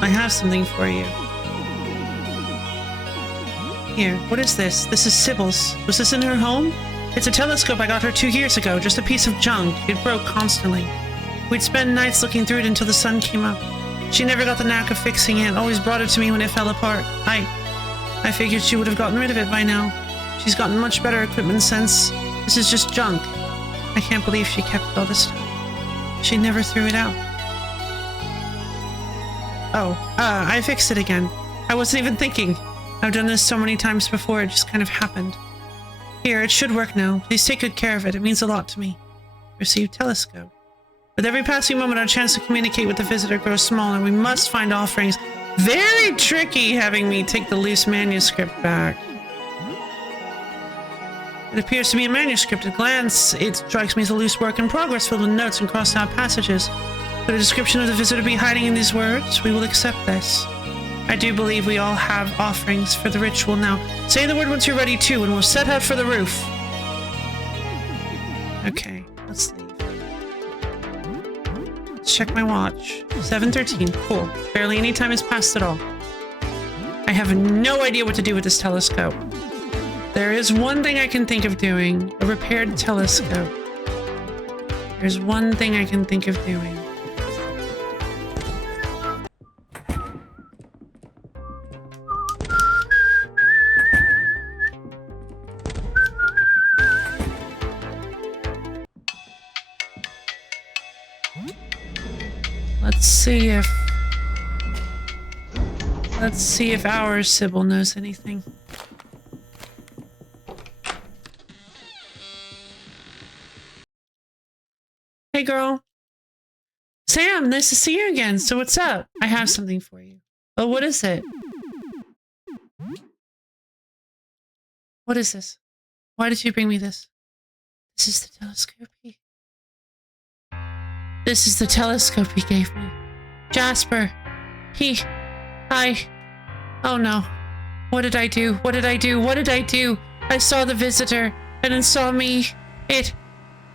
I have something for you. Here, what is this? This is Sybil's. Was this in her home? It's a telescope I got her 2 years ago, just a piece of junk. It broke constantly. We'd spend nights looking through it until the sun came up. She never got the knack of fixing it, always brought it to me when it fell apart. I figured she would have gotten rid of it by now. She's gotten much better equipment since. This is just junk. I can't believe she kept it all this time. She never threw it out. I fixed it again. I wasn't even thinking. I've done this so many times before, it just kind of happened. Here, it should work now. Please take good care of it. It means a lot to me. Receive telescope. With every passing moment, our chance to communicate with the visitor grows smaller. We must find offerings. Very tricky having me take the loose manuscript back. It appears to be a manuscript. At a glance, it strikes me as a loose work in progress filled with notes and crossed out passages. Could a description of the visitor be hiding in these words? We will accept this. I do believe we all have offerings for the ritual now. Say the word once you're ready too, and we'll set out for the roof. Okay, let's leave. Let's check my watch. 7:13. Cool. Barely any time has passed at all. I have no idea what to do with this telescope. There is one thing I can think of doing. A repaired telescope. There's one thing I can think of doing. Let's see if our Sybil knows anything. Hey girl. Sam, nice to see you again. So what's up? I have something for you. Oh, what is it? What is this? Why did you bring me this? This is the telescope This is the telescope he gave me. Jasper. Oh no. What did I do? What did I do? What did I do? I saw the visitor, and it saw me. It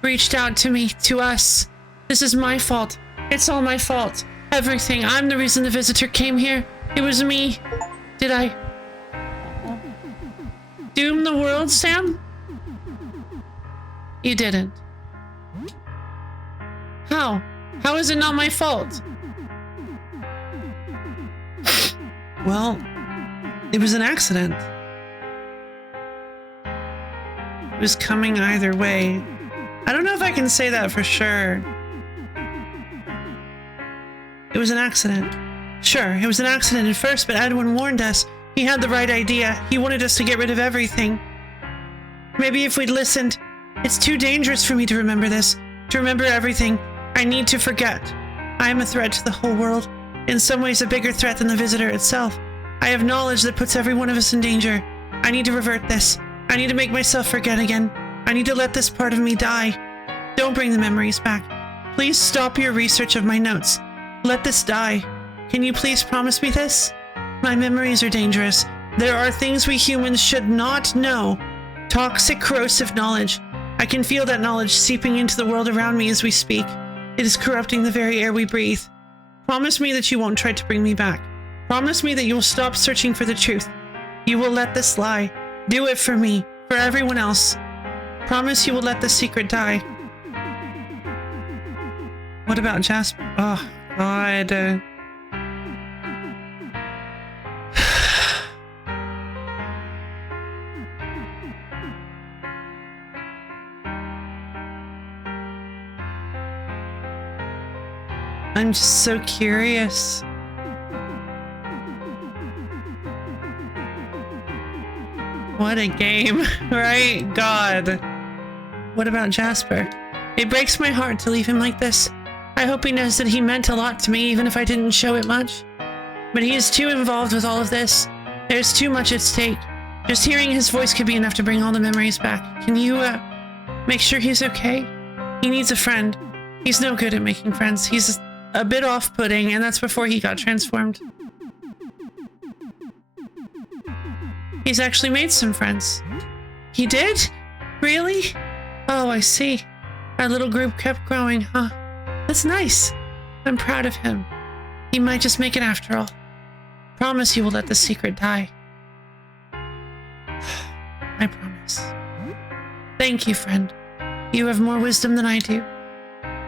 reached out to me, to us. This is my fault. It's all my fault. Everything. I'm the reason the visitor came here. It was me. Did I doom the world, Sam? You didn't. How? How is it not my fault? Well, it was an accident. It was coming either way. I don't know if I can say that for sure. It was an accident. Sure, it was an accident at first, but Edwin warned us. He had the right idea. He wanted us to get rid of everything. Maybe if we'd listened. It's too dangerous for me to remember this. To remember everything. I need to forget. I am a threat to the whole world. In some ways a bigger threat than the visitor itself. I have knowledge that puts every one of us in danger. I need to revert this. I need to make myself forget again. I need to let this part of me die. Don't bring the memories back. Please stop your research of my notes. Let this die. Can you please promise me this? My memories are dangerous. There are things we humans should not know. Toxic, corrosive knowledge. I can feel that knowledge seeping into the world around me as we speak. It is corrupting the very air we breathe. Promise me that you won't try to bring me back. Promise me that you will stop searching for the truth. You will let this lie. Do it for me, for everyone else. Promise you will let the secret die. What about Jasper? Oh, God. I'm just so curious. What a game, right? God. What about Jasper? It breaks my heart to leave him like this. I hope he knows that he meant a lot to me, even if I didn't show it much. But he is too involved with all of this. There's too much at stake. Just hearing his voice could be enough to bring all the memories back. Can you, make sure he's okay? He needs a friend. He's no good at making friends. He's a bit off-putting, and that's before he got transformed. He's actually made some friends. He did? Really? Oh, I see. Our little group kept growing, huh? That's nice. I'm proud of him. He might just make it after all. Promise you will let the secret die. I promise. Thank you, friend. You have more wisdom than I do.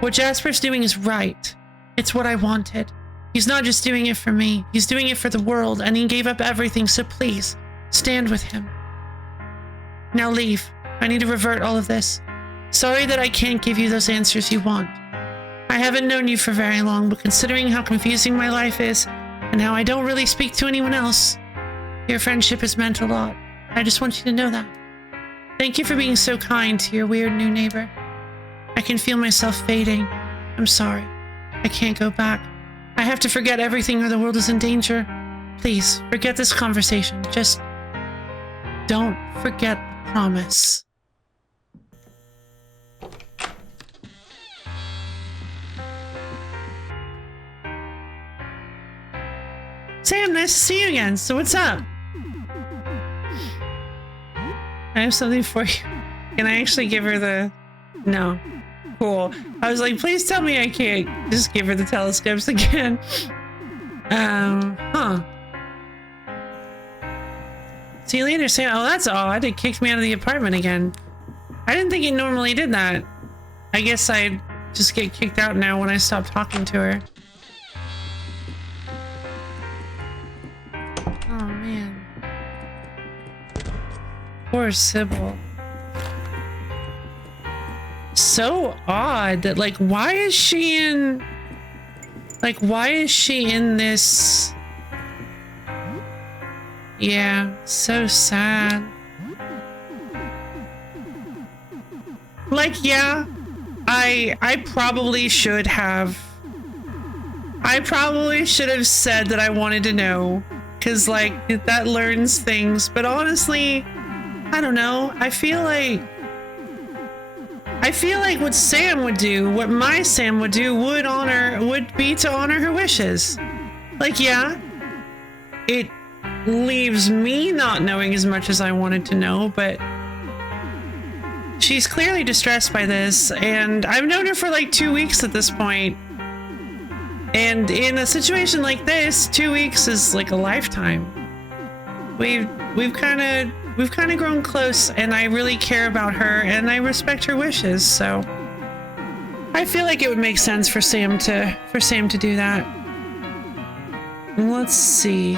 What Jasper's doing is right. It's what I wanted. He's not just doing it for me. He's doing it for the world, and he gave up everything, so please, stand with him. Now leave. I need to revert all of this. Sorry that I can't give you those answers you want. I haven't known you for very long, but considering how confusing my life is, and how I don't really speak to anyone else, your friendship has meant a lot. I just want you to know that. Thank you for being so kind to your weird new neighbor. I can feel myself fading. I'm sorry. I can't go back. I have to forget everything or the world is in danger. Please, forget this conversation. Just don't forget the promise. Sam, nice to see you again. So what's up? I have something for you. Can I actually give her the... No. Cool. I was like, please tell me I can't just give her the telescopes again. Huh. See you later, Sam. Oh, that's odd. It kicked me out of the apartment again. I didn't think it normally did that. I guess I just get kicked out now when I stop talking to her. Oh, man. Poor Sybil. So odd that, like, why is she in this? Yeah, so sad. Like, yeah, I probably should have said that I wanted to know, because, like, that learns things, but honestly, I don't know. I feel like what Sam would do, what my Sam would do, would be to honor her wishes. Like, yeah, it leaves me not knowing as much as I wanted to know, but she's clearly distressed by this, and I've known her for like 2 weeks at this point. And in a situation like this, 2 weeks is like a lifetime. We've kind of grown close, and I really care about her, and I respect her wishes, so I feel like it would make sense for Sam to do that. Let's see.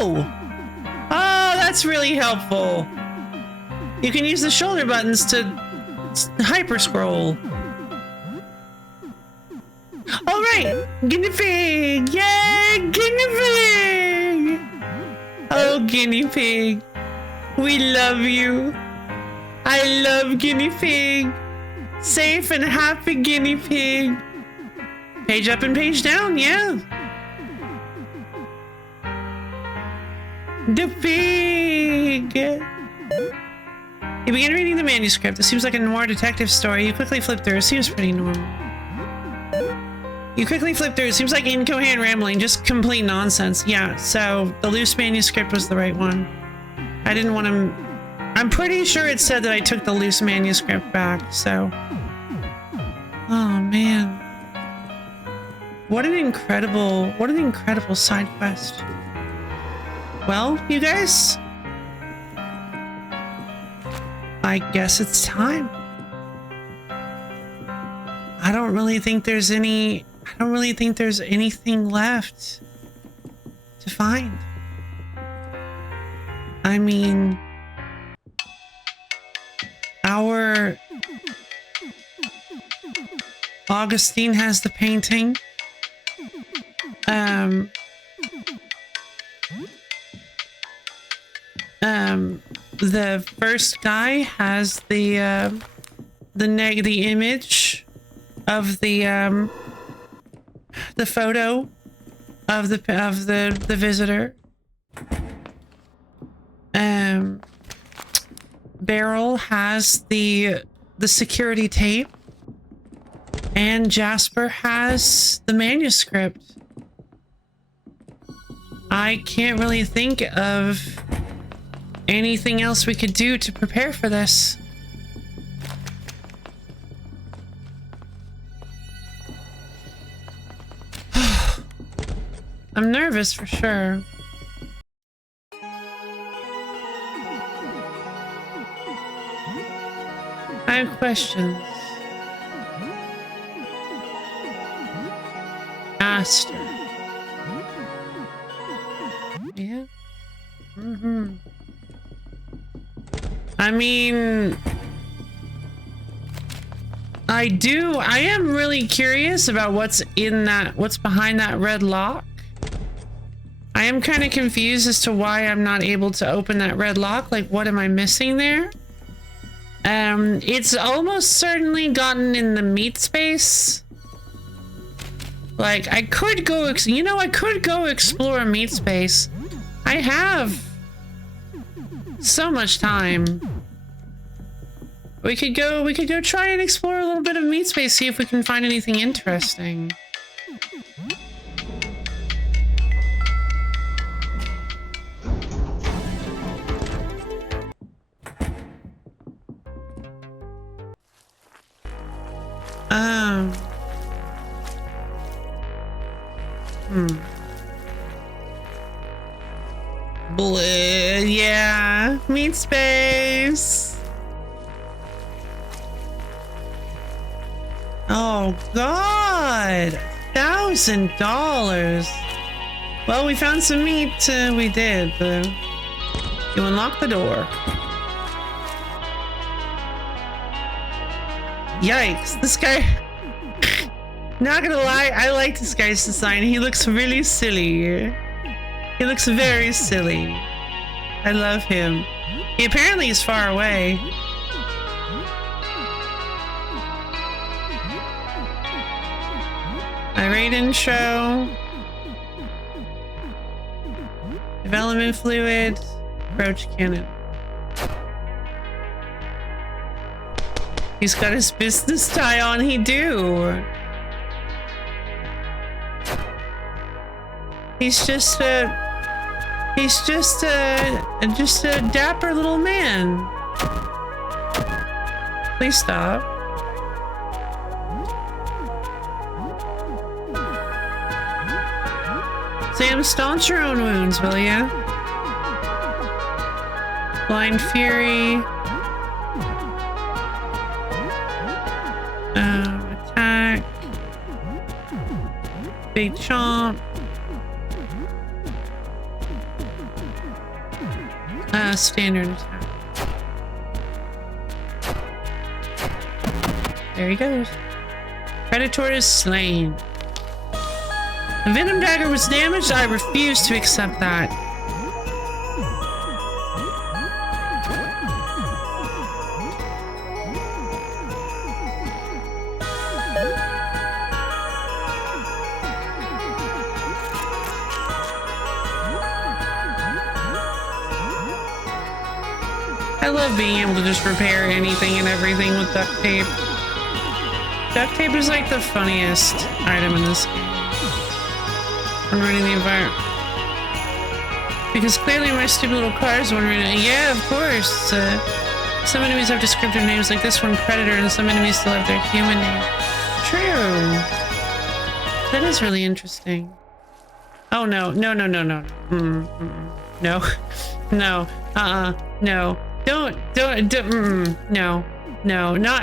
Oh, that's really helpful. You can use the shoulder buttons to hyper scroll. All right, guinea pig! Yay, guinea pig! Oh, guinea pig, we love you. I love guinea pig. Safe and happy guinea pig. Page up and page down, yeah. The pig. You begin reading the manuscript. It seems like a noir detective story. You quickly flip through. It seems pretty normal. You quickly flip through. It seems like incoherent rambling, just complete nonsense. Yeah, so the loose manuscript was the right one. I didn't want to... I'm pretty sure it said that I took the loose manuscript back, so... Oh, man. What an incredible side quest. Well, you guys... I guess it's time. I don't really think there's anything left to find. I mean, our Augustine has the painting. The first guy has the image of the photo of the visitor. Beryl has the security tape, and Jasper has the manuscript. I can't really think of anything else we could do to prepare for this. I'm nervous for sure. I have questions. Aster. Yeah. I mean, I am really curious about what's behind that red lock. I am kind of confused as to why I'm not able to open that red lock. Like, what am I missing there? It's almost certainly gotten in the meat space. Like, I could go explore meat space. I have so much time. We could go try and explore a little bit of meat space, see if we can find anything interesting. Yeah, meat space. Oh God, $1,000. Well, we found some meat. We did. You unlock the door. Yikes! This guy. Not gonna lie, I like this guy's design. He looks really silly. He looks very silly. I love him. He apparently is far away. Irate intro. Development fluid. Approach cannon. He's got his business tie on. He do. He's just a dapper little man. Please stop. Sam, staunch your own wounds, will ya? Blind Fury. Attack. Big Chomp. Standard attack. There he goes. Predator is slain. The Venom Dagger was damaged. I refuse to accept that. I love being able to just repair anything and everything with duct tape. Duct tape is like the funniest item in this game. I'm running the environment. Because clearly my stupid little car is wondering, yeah, of course. Some enemies have descriptive names like this one, Predator, and some enemies still have their human name. True. That is really interesting. Oh, no. No, no, no, no. No. No. No. Don't, no. No, not,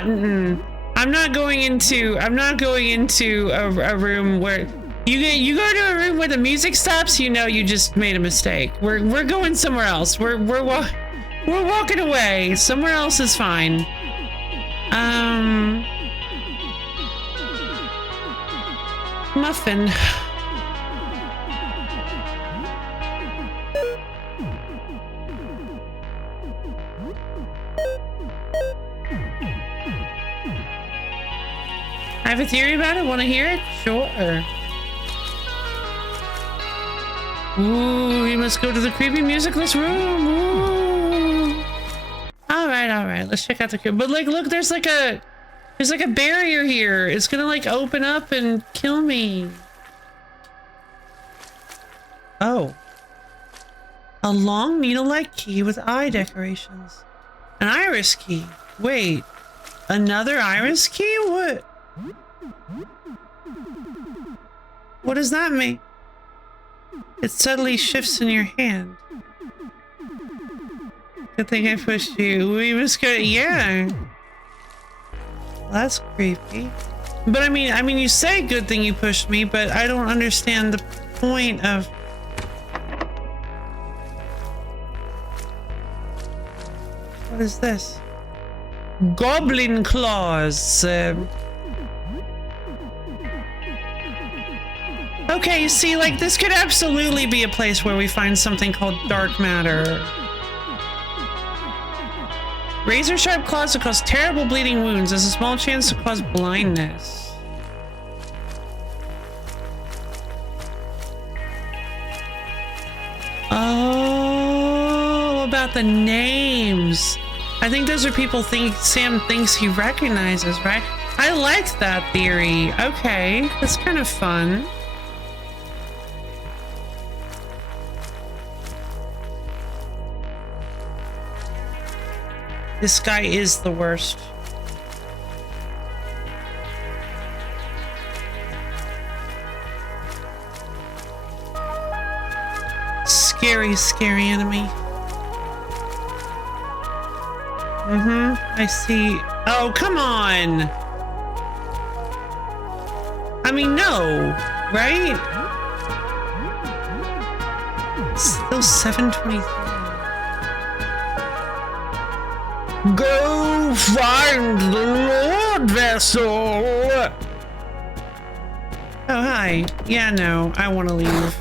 I'm not going into a room where you go to a room where the music stops, you know you just made a mistake. We're going somewhere else. We're walking away. Somewhere else is fine. Muffin. I have a theory about it. Want to hear it? Sure. Ooh, we must go to the creepy musicless room. Ooh. All right. Let's check out the crib. But like, look, there's like a barrier here. It's gonna like open up and kill me. Oh. A long needle-like key with eye decorations. An iris key. Wait. Another iris key? What? What does that mean? It suddenly shifts in your hand. Good thing I pushed you. We must go. Yeah. Well, that's creepy. But I mean, you say good thing you pushed me, but I don't understand the point of. What is this? Goblin claws. Okay, you see, like, this could absolutely be a place where we find something called dark matter. Razor sharp claws that cause terrible bleeding wounds. There's a small chance to cause blindness. Oh, about the names. I think those are people Sam thinks he recognizes, right? I liked that theory. Okay, that's kind of fun. This guy is the worst. Scary, scary enemy. I see. Oh, come on. I mean, no, right? Still 7:23. Go find the Lord Vessel. Oh, hi. Yeah, no, I want to leave.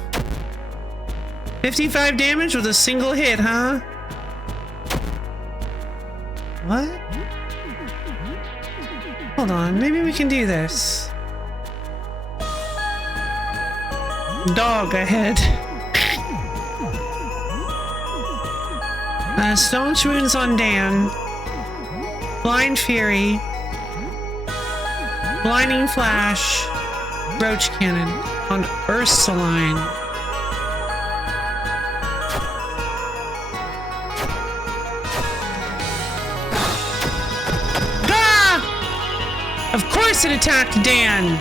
55 damage with a single hit, huh? What? Hold on, maybe we can do this. Dog ahead. Staunch wounds on Dan. Blind Fury. Blinding Flash. Roach Cannon on Ursuline. Ah! Of course it attacked Dan.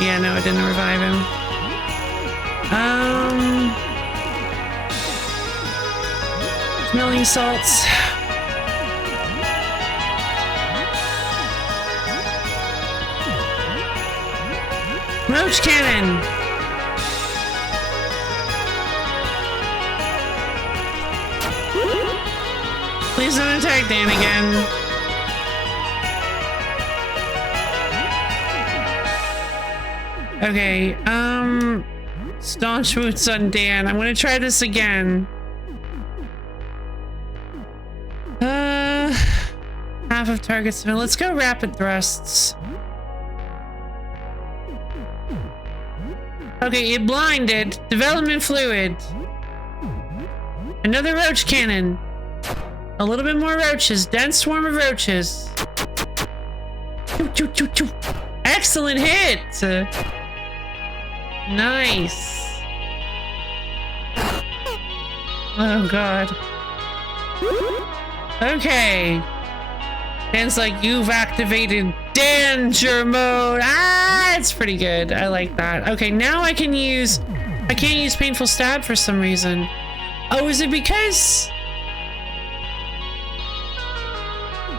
Yeah, no, it didn't revive him. Smelling salts. Roach Cannon. Please don't attack Dan again. Okay, staunch wounds on Dan. I'm gonna try this again. Half of targets. Let's go rapid thrusts. Okay, it blinded. Development fluid. Another roach cannon. A little bit more roaches. Dense swarm of roaches. Excellent hit! Nice. Oh god. Okay. It's like you've activated danger mode. Ah, it's pretty good. I like that. Okay, now I can't use painful stab for some reason. Oh, is it because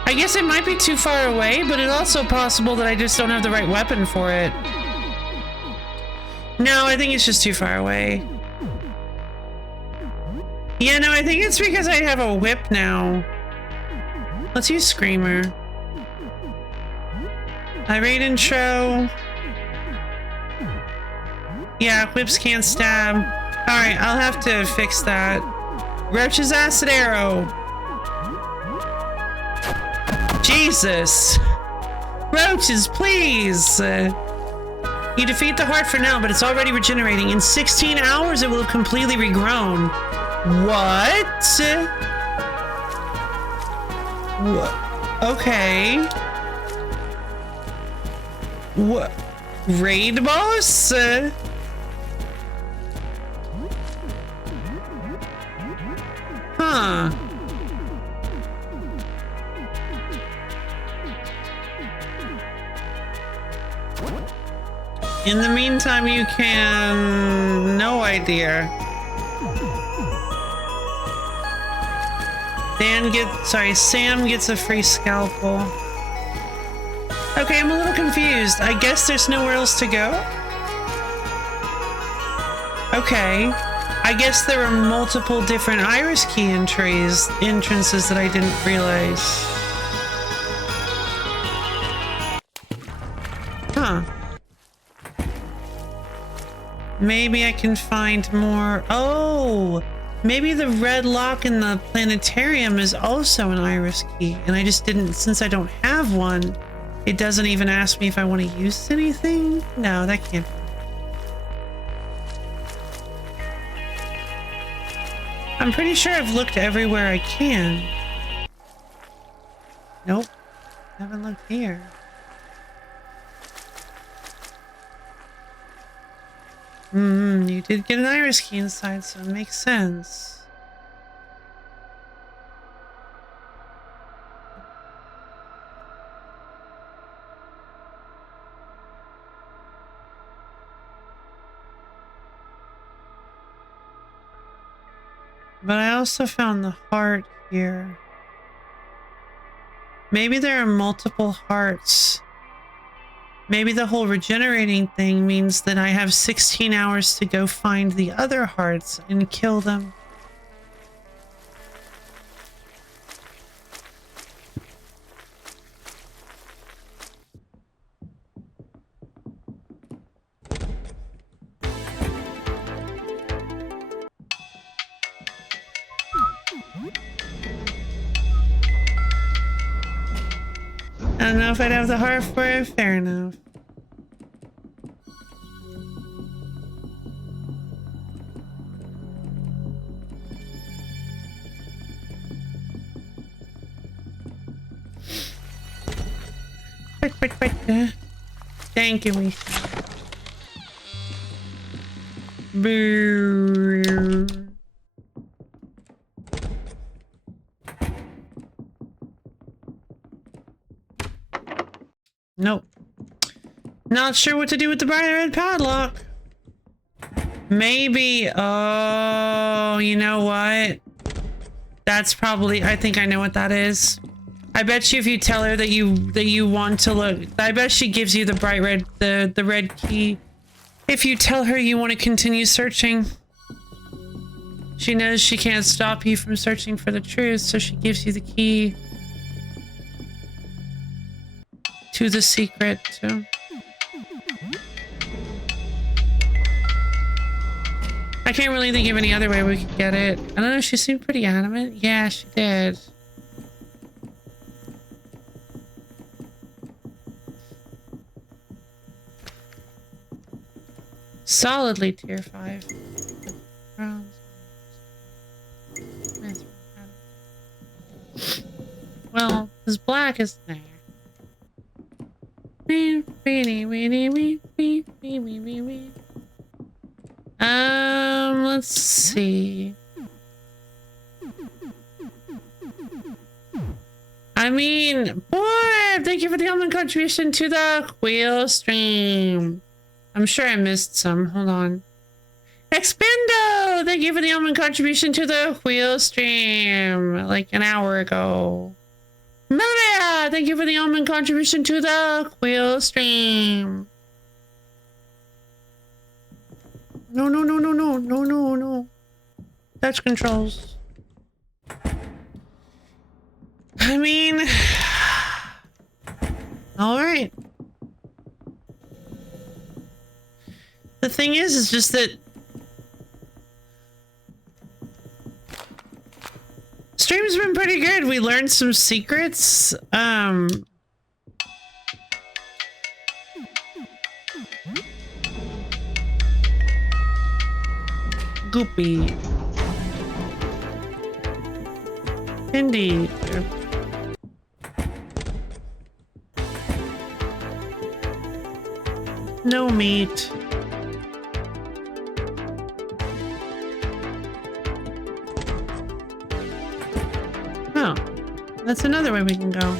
I guess it might be too far away, but it's also possible that I just don't have the right weapon for it. No, I think it's just too far away. Yeah, no, I think it's because I have a whip now. Let's use Screamer. Irate intro. Yeah, whips can't stab. Alright, I'll have to fix that. Roach's acid arrow. Jesus. Roaches, please. You defeat the heart for now, but it's already regenerating. In 16 hours, it will have completely regrown. What? Okay. What? Raid boss? Huh. In the meantime, you can... No idea. Sam gets a free scalpel. Okay, I'm a little confused. I guess there's nowhere else to go? Okay. I guess there are multiple different Iris Key entrances that I didn't realize. Huh. Maybe I can find more. Oh! Maybe the red lock in the planetarium is also an Iris Key, and I just didn't, since I don't have one, it doesn't even ask me if I want to use anything? No, that can't be. I'm pretty sure I've looked everywhere I can. Nope. Haven't looked here. You did get an Iris Key inside, so it makes sense. But I also found the heart here. Maybe there are multiple hearts. Maybe the whole regenerating thing means that I have 16 hours to go find the other hearts and kill them. I don't know if I'd have the heart for it. Fair enough. Quick. Thank you, Misha. Boo. Nope. Not sure what to do with the bright red padlock. Maybe, oh, you know what? That's probably, I think I know what that is. I bet you if you tell her that you want to look, I bet she gives you the bright red, the red key. If you tell her you want to continue searching. She knows she can't stop you from searching for the truth, so she gives you the key to the secret, too. I can't really think of any other way we could get it. I don't know, she seemed pretty adamant. Yeah, she did. Solidly tier 5. Well, his black is there. Let's see. I mean, boy, thank you for the almond contribution to the wheel stream. I'm sure I missed some. Hold on. Expendo! Thank you for the almond contribution to the wheel stream like an hour ago. Maria! Thank you for the almond contribution to the wheel stream. No, no, no, no, no, no, no, no. Touch controls. I mean... Alright. The thing is just that... Stream's been pretty good. We learned some secrets. Goopy. Indeed. No meat. Oh, that's another way we can go.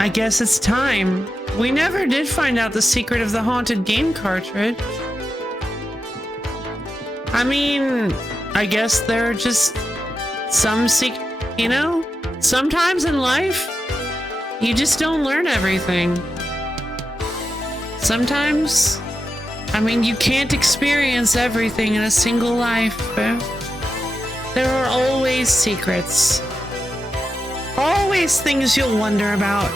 I guess it's time. We never did find out the secret of the haunted game cartridge. I mean, I guess there are just some you know, sometimes in life, you just don't learn everything. Sometimes, I mean, you can't experience everything in a single life. There are always secrets. Always things you'll wonder about.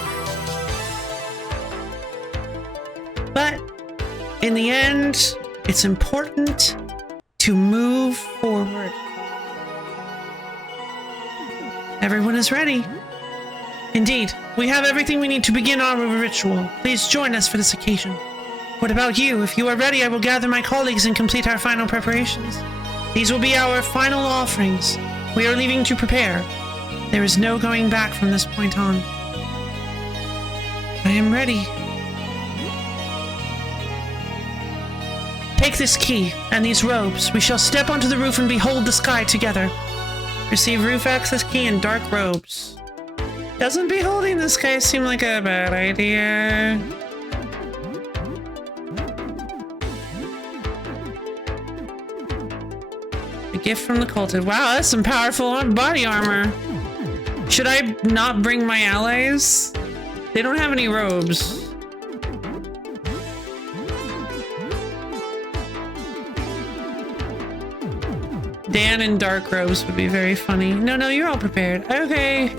But in the end, it's important to move forward. Everyone is ready. Indeed, we have everything we need to begin our ritual. Please join us for this occasion. What about you? If you are ready, I will gather my colleagues and complete our final preparations. These will be our final offerings. We are leaving to prepare. There is no going back from this point on. I am ready. Take this key and these robes. We shall step onto the roof and behold the sky together. Receive roof access key and dark robes. Doesn't beholding the sky seem like a bad idea? A gift from the culted. Wow, that's some powerful body armor. Should I not bring my allies? They don't have any robes. Dan in dark robes would be very funny. No, you're all prepared. Okay.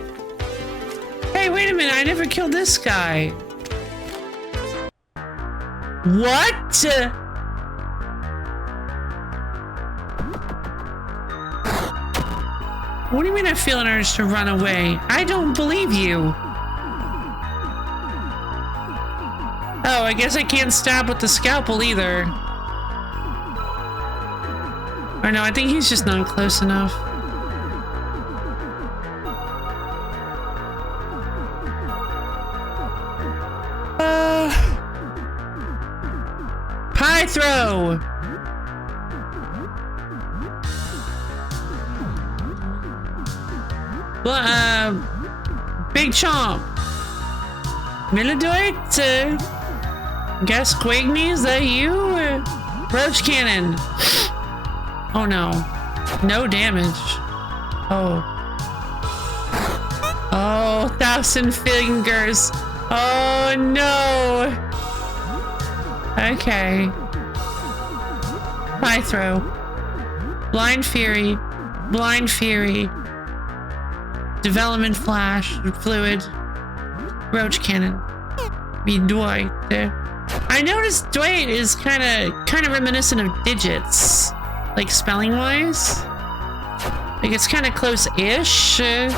Hey, wait a minute. I never killed this guy. What? What do you mean I feel an urge to run away? I don't believe you. Oh, I guess I can't stab with the scalpel either. Or no, I think he's just not close enough. Pie throw! Big chomp. Milidoid? Gasquigny, is that you? Roach cannon. Oh no. No damage. Oh. Oh, 1,000 fingers. Oh no. Okay. Pie throw. Blind Fury. Blind Fury. Development flash. Fluid. Roach cannon. Be Dwight there. I noticed Dwight is kind of reminiscent of digits. Like spelling wise. Like it's kind of close-ish. Yeah,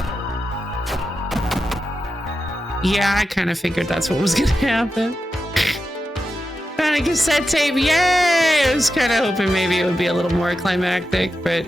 I kind of figured that's what was gonna happen. Found a cassette tape, yay! I was kind of hoping maybe it would be a little more climactic, but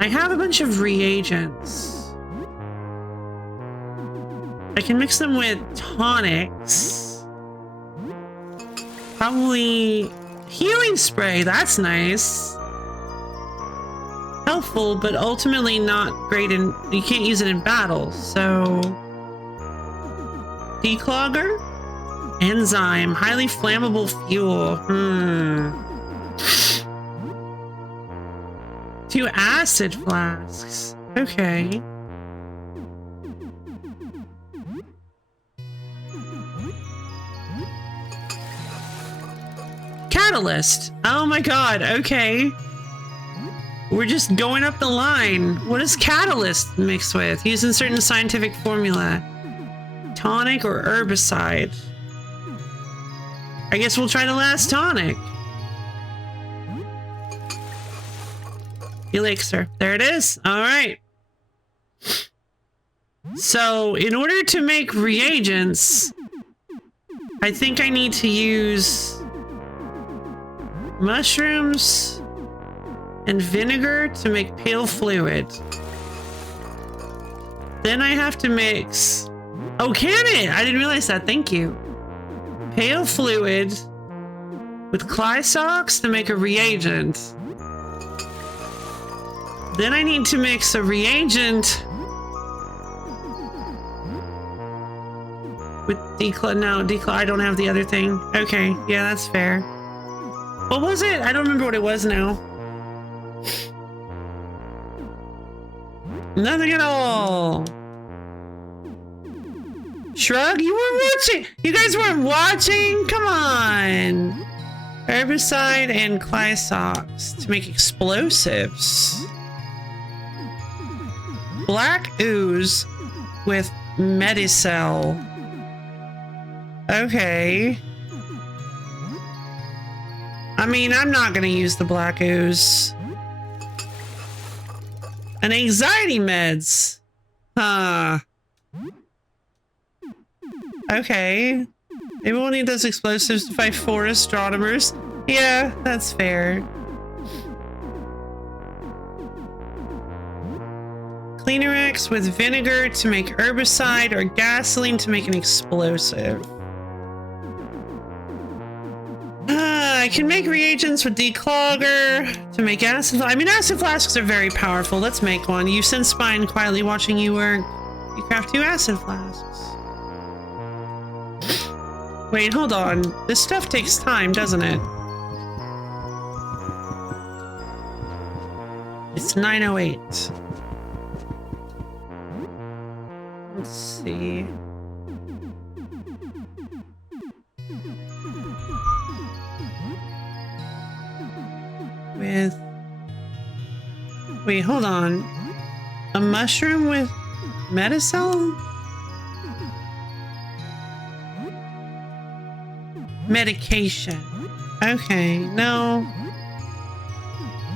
I have a bunch of reagents. I can mix them with tonics. Probably healing spray. That's nice. Helpful, but ultimately not great in... You can't use it in battle, so... Declogger? Enzyme. Highly flammable fuel. 2 acid flasks. Okay. Catalyst. Oh my god, okay. We're just going up the line. What is catalyst mixed with? Used in certain scientific formula. Tonic or herbicide? I guess we'll try the last tonic. Elixir. There it is. All right. So, in order to make reagents, I think I need to use mushrooms and vinegar to make pale fluid. Then I have to mix... Oh, can it? I didn't realize that. Thank you. Pale fluid with Clysox to make a reagent. Then I need to mix a reagent with I don't have the other thing. Okay, yeah, that's fair. What was it? I don't remember what it was now. Nothing at all. Shrug? You weren't watching! You guys weren't watching? Come on! Herbicide and Clysox to make explosives. Black ooze with Medicel. Okay. I mean, I'm not gonna use the black ooze. And anxiety meds. Huh. Okay. Maybe we'll need those explosives to fight forest astronomers. Yeah, that's fair. Cleanorex with vinegar to make herbicide or gasoline to make an explosive. I can make reagents with declogger to make acid. I mean, acid flasks are very powerful. Let's make one. You sense spine quietly watching you work. You craft 2 acid flasks. Wait, hold on. This stuff takes time, doesn't it? It's 9:08. Let's see. With... Wait, hold on. A mushroom with Medicel? Medication. Okay, no.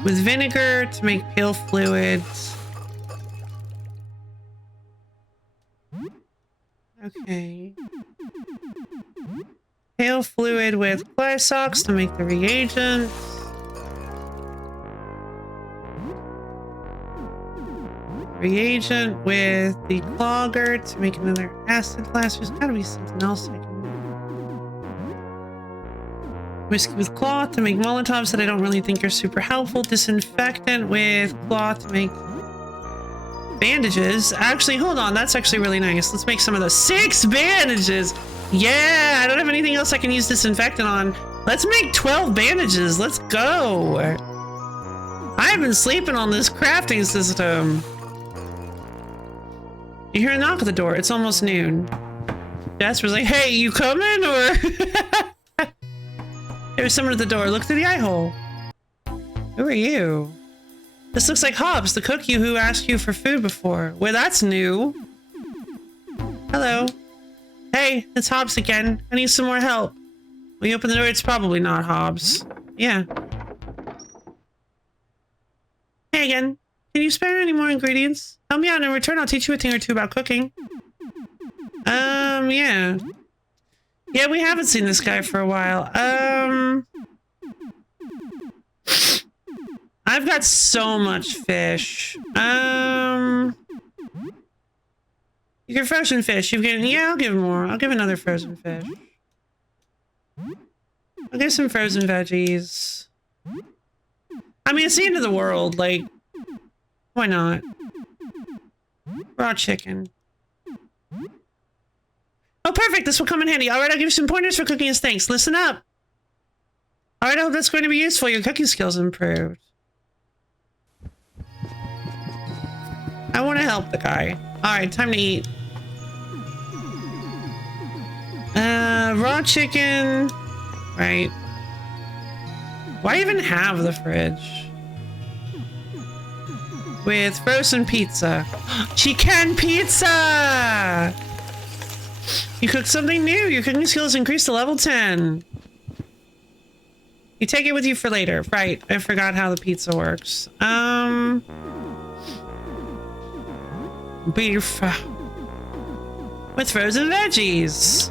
With vinegar to make pale fluids. Okay. Pale fluid with Clysox to make the reagents. Reagent with the clogger to make another acid flask. There's gotta be something else I can... Whiskey with cloth to make Molotovs that I don't really think are super helpful. Disinfectant with cloth to make bandages. Actually, hold on. That's actually really nice. Let's make some of those. 6 bandages! Yeah! I don't have anything else I can use disinfectant on. Let's make 12 bandages. Let's go! I've been sleeping on this crafting system. You hear a knock at the door. It's almost noon. Jasper's like, hey, you coming? Or... There's someone at the door. Look through the eye hole. Who are you? This looks like Hobbs, the cook who asked you for food before. Well, that's new. Hello. Hey, it's Hobbs again. I need some more help. When you open the door, it's probably not Hobbs. Yeah. Hey again. Can you spare any more ingredients? Help me out, and in return, I'll teach you a thing or two about cooking. Yeah. Yeah, we haven't seen this guy for a while. I I've got so much fish. You get frozen fish. You get, yeah, I'll give more. I'll give another frozen fish. I'll give some frozen veggies. I mean, it's the end of the world. Like, why not? Raw chicken. Oh, perfect. This will come in handy. All right, I'll give you some pointers for cooking as thanks. Listen up. All right, I hope that's going to be useful. Your cooking skills improved. I want to help the guy. All right, time to eat. Raw chicken. Right. Why even have the fridge? With frozen pizza. Chicken pizza! You cooked something new. Your cooking skills increased to level 10. You take it with you for later. Right. I forgot how the pizza works. Beef. With frozen veggies.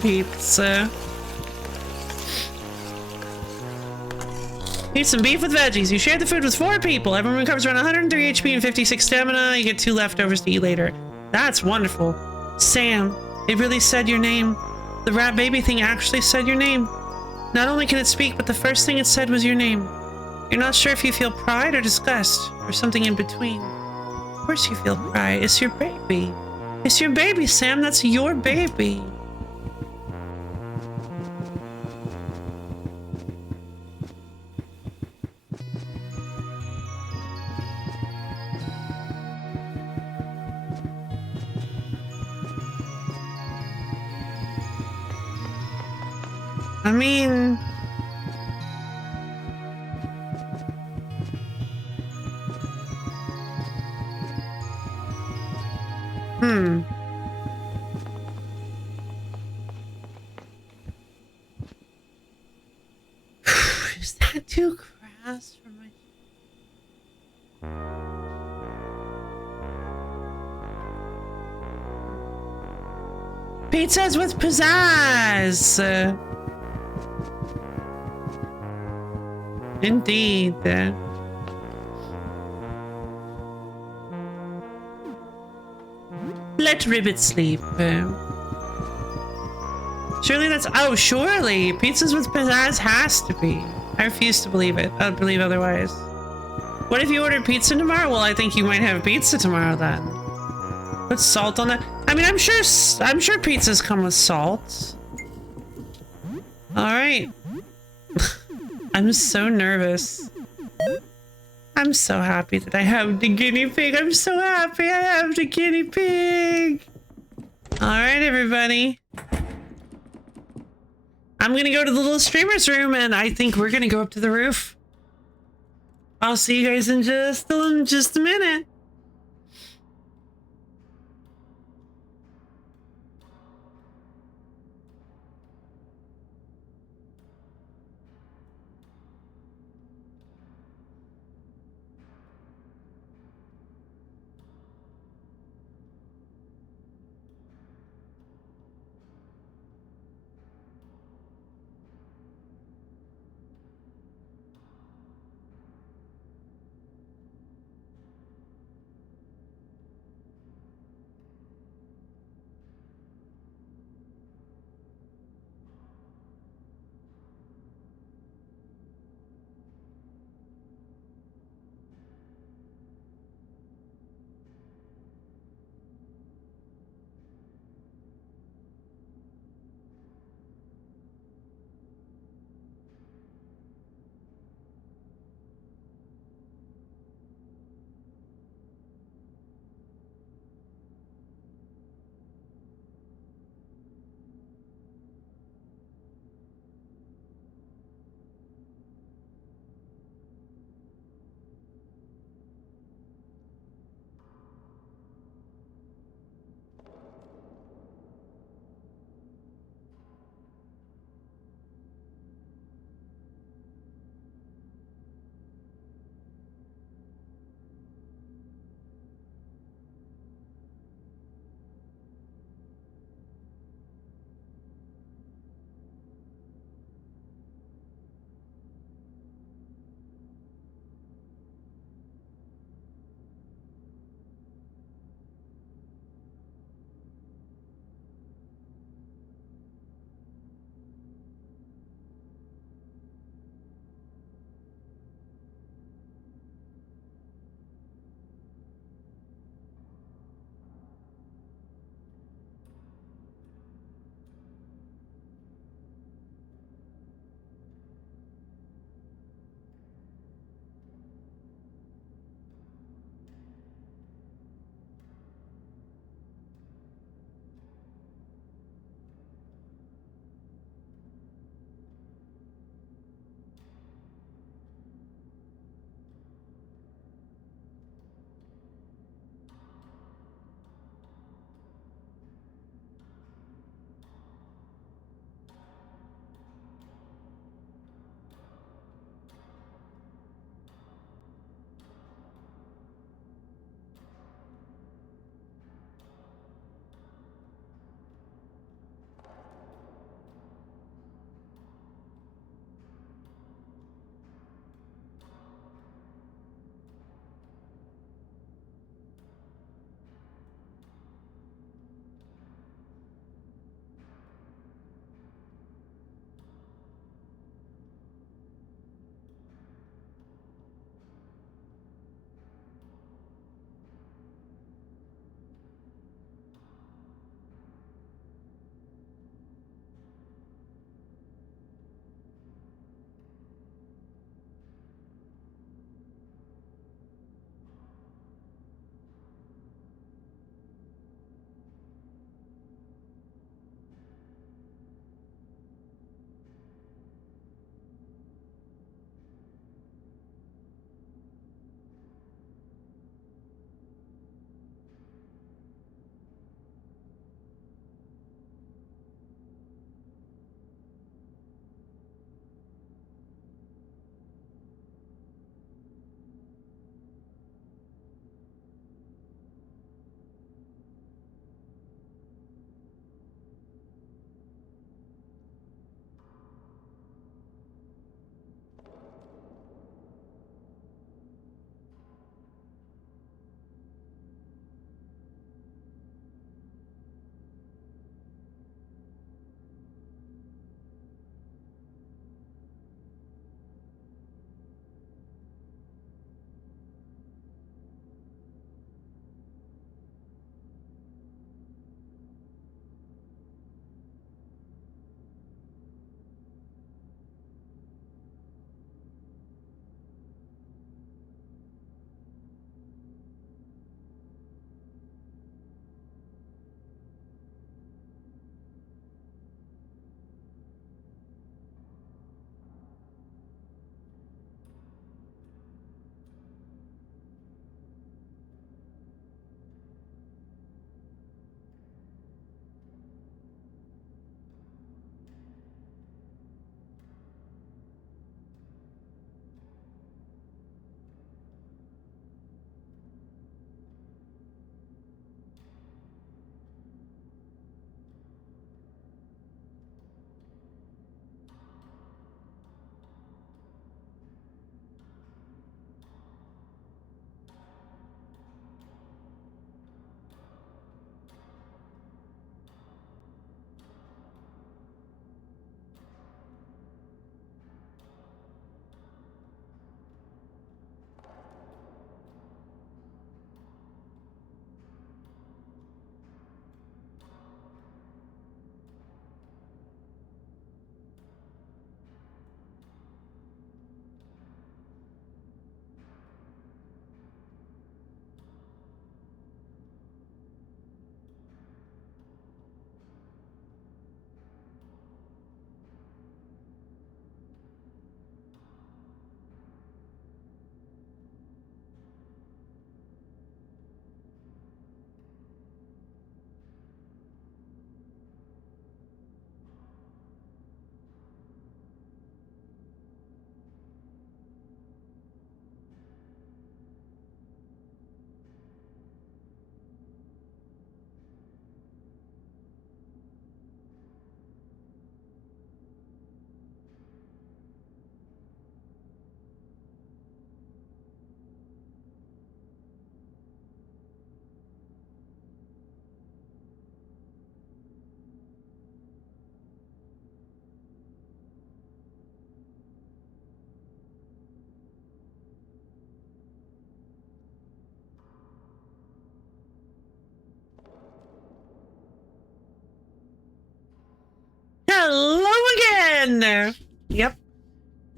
Pizza. Eat some beef with veggies. You share the food with 4 people. Everyone recovers around 103 HP and 56 stamina. You get 2 leftovers to eat later. That's wonderful. Sam, it really said your name. The rat baby thing actually said your name. Not only can it speak, but the first thing it said was your name. You're not sure if you feel pride or disgust, or something in between. Of course you feel pride. It's your baby. It's your baby, Sam. That's your baby. I mean... Is that too crass for my... Pizzas with pizzazz! Indeed. Let Ribbit sleep. Surely that's... Oh, surely! Pizzas with pizzazz has to be. I refuse to believe it. I believe otherwise. What if you order pizza tomorrow? Well, I think you might have pizza tomorrow then. Put salt on that. I mean, I'm sure pizzas come with salt. Alright. I'm so nervous. I'm so happy that I have the guinea pig. I'm so happy I have the guinea pig. Alright, everybody. I'm gonna go to the little streamer's room and I think we're gonna go up to the roof. I'll see you guys in just a minute.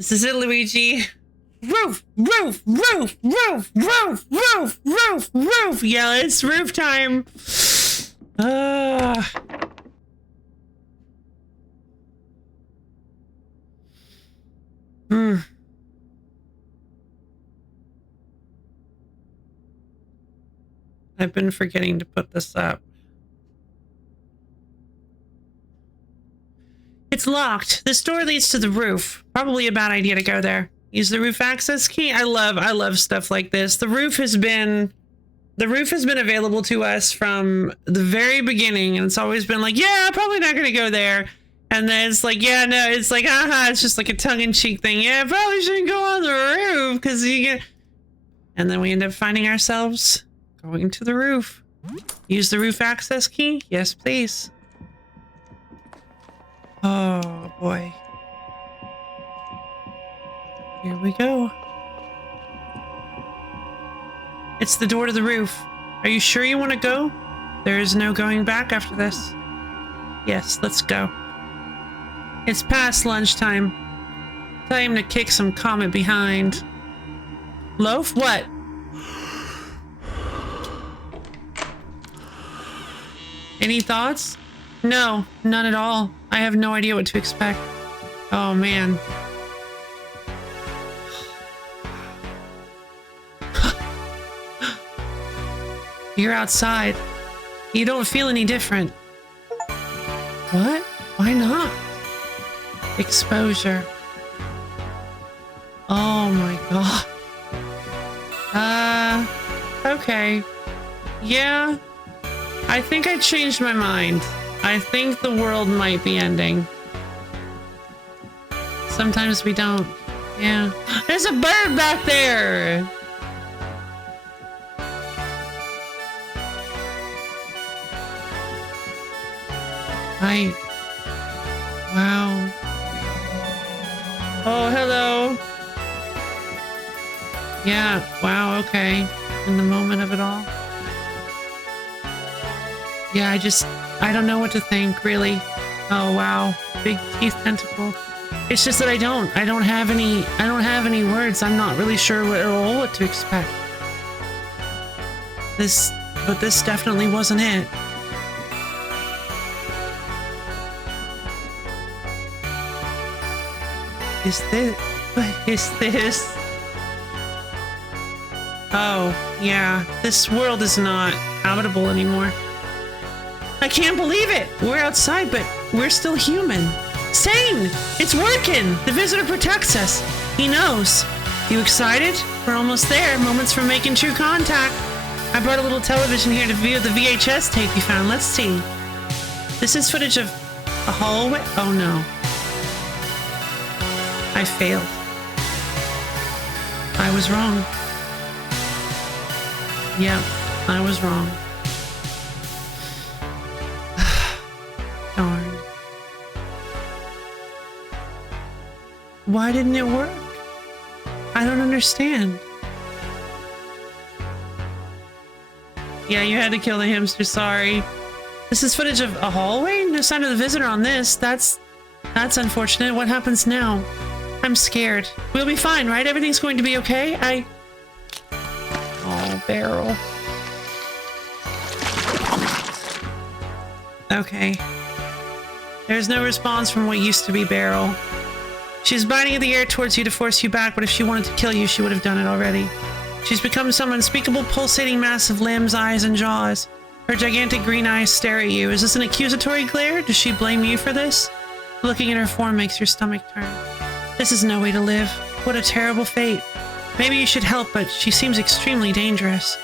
This is it, Luigi. Roof, roof, roof, roof, roof, roof, roof, roof. Yeah, it's roof time. I've been forgetting to put this up. It's locked. This door leads to the roof. Probably a bad idea to go there. Use the roof access key. I love stuff like this. The roof has been available to us from the very beginning, and it's always been like, yeah, probably not gonna go there. And then it's like, yeah, no, it's like, it's just like a tongue-in-cheek thing. Yeah, probably shouldn't go on the roof because you get. And then we end up finding ourselves going to the roof. Use the roof access key? Yes, please. Oh boy. Here we go. It's the door to the roof. Are you sure you want to go? There is no going back after this. Yes, let's go. It's past lunchtime. Time to kick some Comet behind. Loaf? What? Any thoughts? No, none at all. I have no idea what to expect. Oh, man. You're outside. You don't feel any different. What? Why not? Exposure. Oh my god. Okay. Yeah. I think I changed my mind. I think the world might be ending. Sometimes we don't. Yeah. There's a bird back there! Wow. Oh, hello. Yeah, wow, okay. In the moment of it all. Yeah, I don't know what to think, really. Oh, wow. Big teeth tentacle. It's just that I don't have any words. I'm not really sure what to expect. But this definitely wasn't it. What is this? Oh, yeah. This world is not habitable anymore. I can't believe it! We're outside, but we're still human. Sane! It's working! The visitor protects us. He knows. You excited? We're almost there. Moments from making true contact. I brought a little television here to view the VHS tape you found. Let's see. This is footage of a hallway. Oh no. I failed. I was wrong. Yep, I was wrong. Darn. Why didn't it work? I don't understand. Yeah, you had to kill the hamster, sorry. This is footage of a hallway? No sign of the visitor on this. That's unfortunate. What happens now? I'm scared. We'll be fine, right? Everything's going to be okay? Oh, Beryl. Okay. There's no response from what used to be Beryl. She's biting at the air towards you to force you back, but if she wanted to kill you, she would have done it already. She's become some unspeakable pulsating mass of limbs, eyes, and jaws. Her gigantic green eyes stare at you. Is this an accusatory glare? Does she blame you for this? Looking at her form makes your stomach turn. This is no way to live. What a terrible fate. Maybe you should help, but she seems extremely dangerous.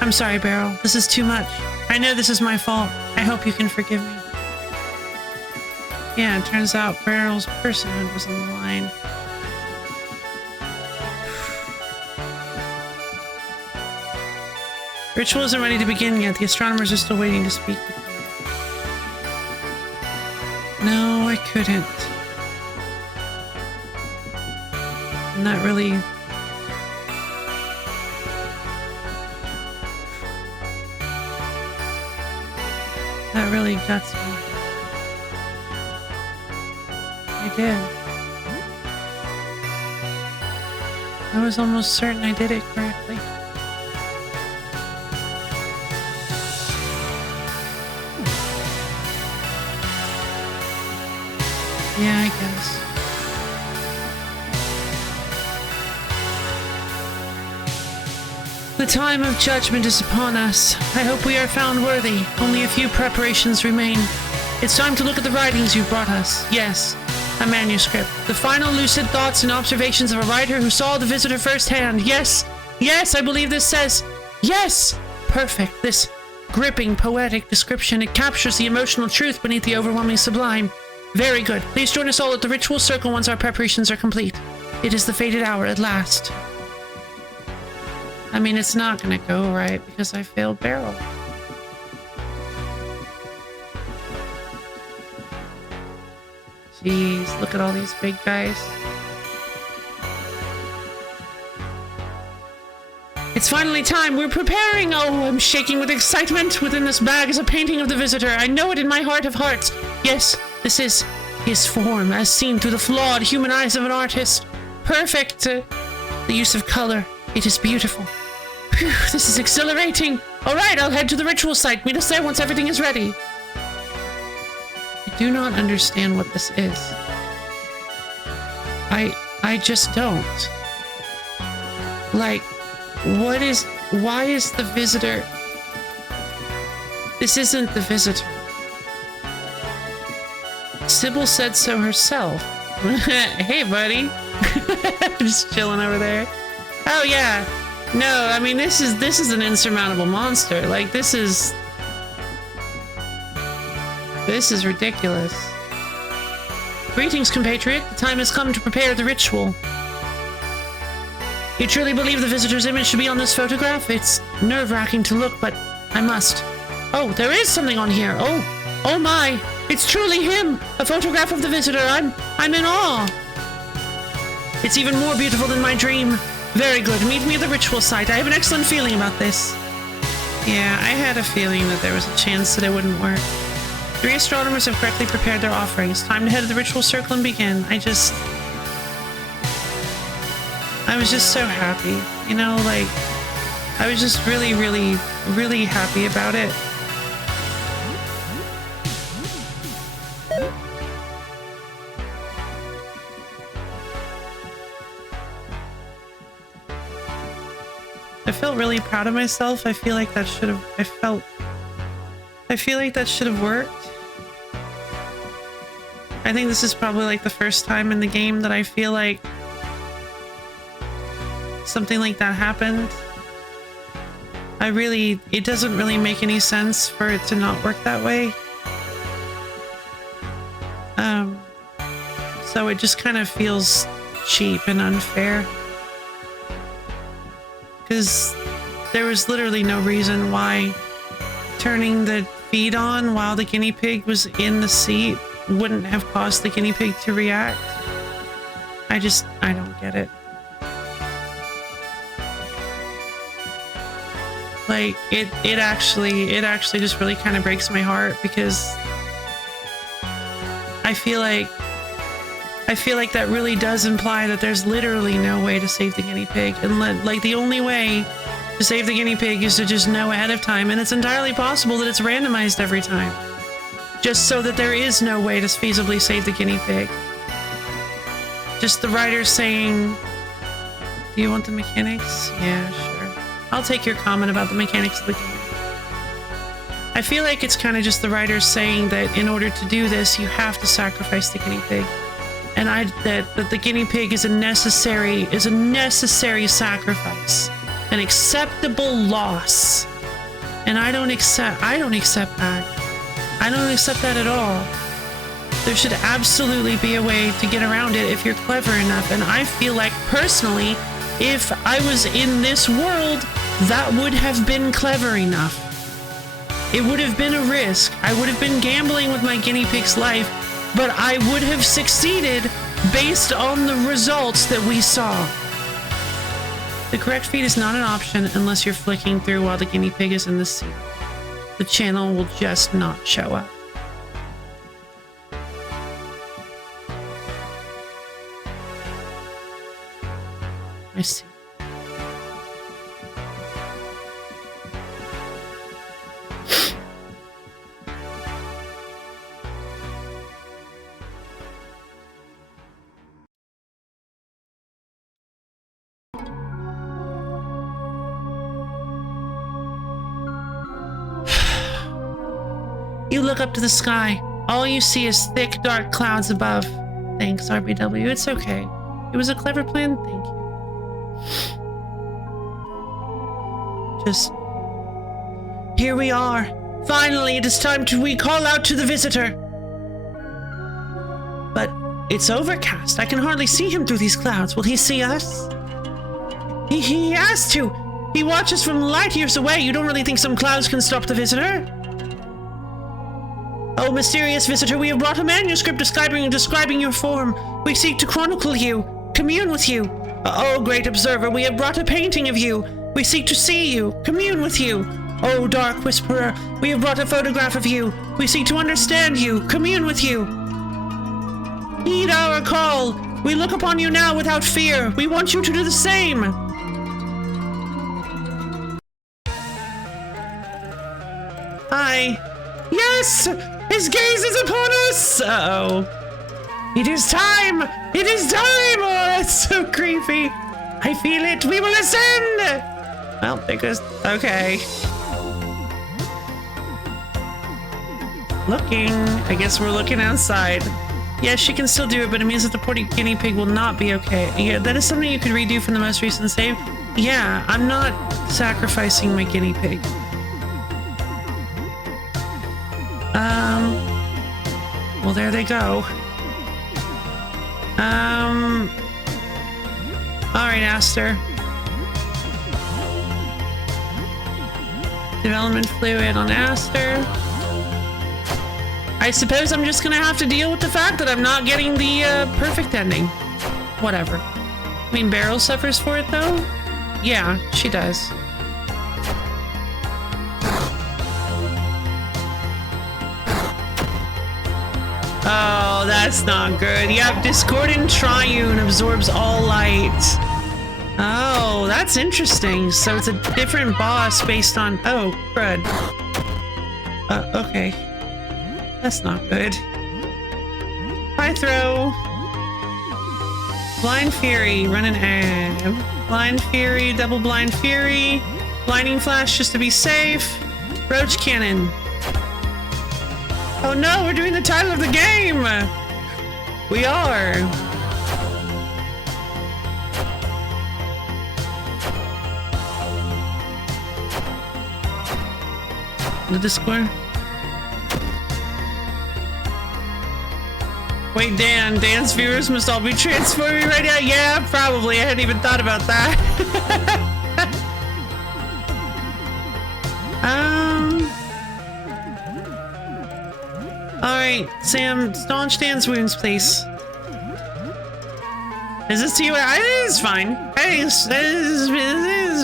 I'm sorry, Beryl. This is too much. I know this is my fault. I hope you can forgive me. Yeah, it turns out Beryl's personhood was on the line. Ritual isn't ready to begin yet. The astronomers are still waiting to speak with you. No, I couldn't. And that really... that really guts me. I did. I was almost certain I did it correctly. Yeah, I guess. The time of judgment is upon us. I hope we are found worthy. Only a few preparations remain. It's time to look at the writings you brought us. Yes, a manuscript. The final lucid thoughts and observations of a writer who saw the visitor firsthand. Yes, yes, I believe this says. Yes! Perfect. This gripping, poetic description. It captures the emotional truth beneath the overwhelming sublime. Very good. Please join us all at the ritual circle once our preparations are complete. It is the fated hour at last. I mean, it's not gonna go right because I failed Beryl. Jeez, look at all these big guys. It's finally time. We're preparing. Oh, I'm shaking with excitement. Within this bag is a painting of the visitor. I know it in my heart of hearts. Yes, this is his form as seen through the flawed human eyes of an artist. Perfect. The use of color. It is beautiful. Phew, this is exhilarating. All right, I'll head to the ritual site. Meet us there once everything is ready. I do not understand what this is. I just don't. Like, why is the visitor... This isn't the visitor. Sybil said so herself. Hey, buddy. Just chilling over there. Oh, yeah. No, I mean, this is an insurmountable monster. Like, this is ridiculous. Greetings, compatriot. The time has come to prepare the ritual. You truly believe the visitor's image should be on this photograph? It's nerve-wracking to look, but I must. Oh, there is something on here. Oh my! It's truly him! A photograph of the visitor. I'm in awe. It's even more beautiful than my dream. Very good. Meet me at the ritual site. I have an excellent feeling about this. Yeah, I had a feeling that there was a chance that it wouldn't work. 3 astronomers have correctly prepared their offerings. Time to head to the ritual circle and begin. I was just so happy. You know, like, I was just really, really, really happy about it. I felt really proud of myself. I feel like that should have... I feel like that should have worked. I think this is probably like the first time in the game that I feel like something like that happened. It doesn't really make any sense for it to not work that way. So it just kind of feels cheap and unfair. Because there was literally no reason why turning the feed on while the guinea pig was in the seat wouldn't have caused the guinea pig to react. I don't get it. Like, it actually just really kind of breaks my heart because I feel like that really does imply that there's literally no way to save the guinea pig. And like, the only way to save the guinea pig is to just know ahead of time. And it's entirely possible that it's randomized every time. Just so that there is no way to feasibly save the guinea pig. Just the writer saying, do you want the mechanics? Yeah, sure. I'll take your comment about the mechanics of the game. I feel like it's kind of just the writer saying that in order to do this, you have to sacrifice the guinea pig. And that the guinea pig is a necessary sacrifice, an acceptable loss. And I don't accept that. I don't accept that at all. There should absolutely be a way to get around it if you're clever enough. And I feel like, personally, if I was in this world, that would have been clever enough. It would have been a risk. I would have been gambling with my guinea pig's life, but I would have succeeded based on the results that we saw. The correct feed is not an option unless you're flicking through while the guinea pig is in the seat. The channel will just not show up. see. You look up to the sky. All you see is thick, dark clouds above. Thanks, RBW. It's okay. It was a clever plan. Thank you. Just... Here we are. Finally, it is time we call out to the visitor. But it's overcast. I can hardly see him through these clouds. Will he see us? He has to. He watches from light years away. You don't really think some clouds can stop the visitor? Oh, mysterious visitor, we have brought a manuscript describing your form. We seek to chronicle you, commune with you. Oh, great observer, we have brought a painting of you. We seek to see you, commune with you. Oh, dark whisperer, we have brought a photograph of you. We seek to understand you, commune with you. Heed our call. We look upon you now without fear. We want you to do the same. Hi. Yes! His gaze is upon us! Uh-oh. It is time! It is time! Oh, that's so creepy. I feel it. We will ascend! Well, there goes... Okay. Looking. I guess we're looking outside. Yes, she can still do it, but it means that the poor guinea pig will not be okay. Yeah, that is something you could redo from the most recent save. Yeah, I'm not sacrificing my guinea pig. Well, there they go. Alright, Aster. Development fluid on Aster. I suppose I'm just gonna have to deal with the fact that I'm not getting the, perfect ending. Whatever. I mean, Beryl suffers for it, though? Yeah, she does. Oh, that's not good. Yep, Discordant Triune absorbs all light. Oh, that's interesting. So it's a different boss based on... Oh, crud. Okay. That's not good. High throw. Blind Fury, run an ab. Blind Fury, double Blind Fury. Blinding Flash just to be safe. Roach Cannon. Oh no, we're doing the title of the game! We are. The Discord. Wait, Dan's viewers must all be transforming right now? Yeah, probably. I hadn't even thought about that. Alright, Sam, staunch Dan's wounds, please. Is this to you? It is fine. It is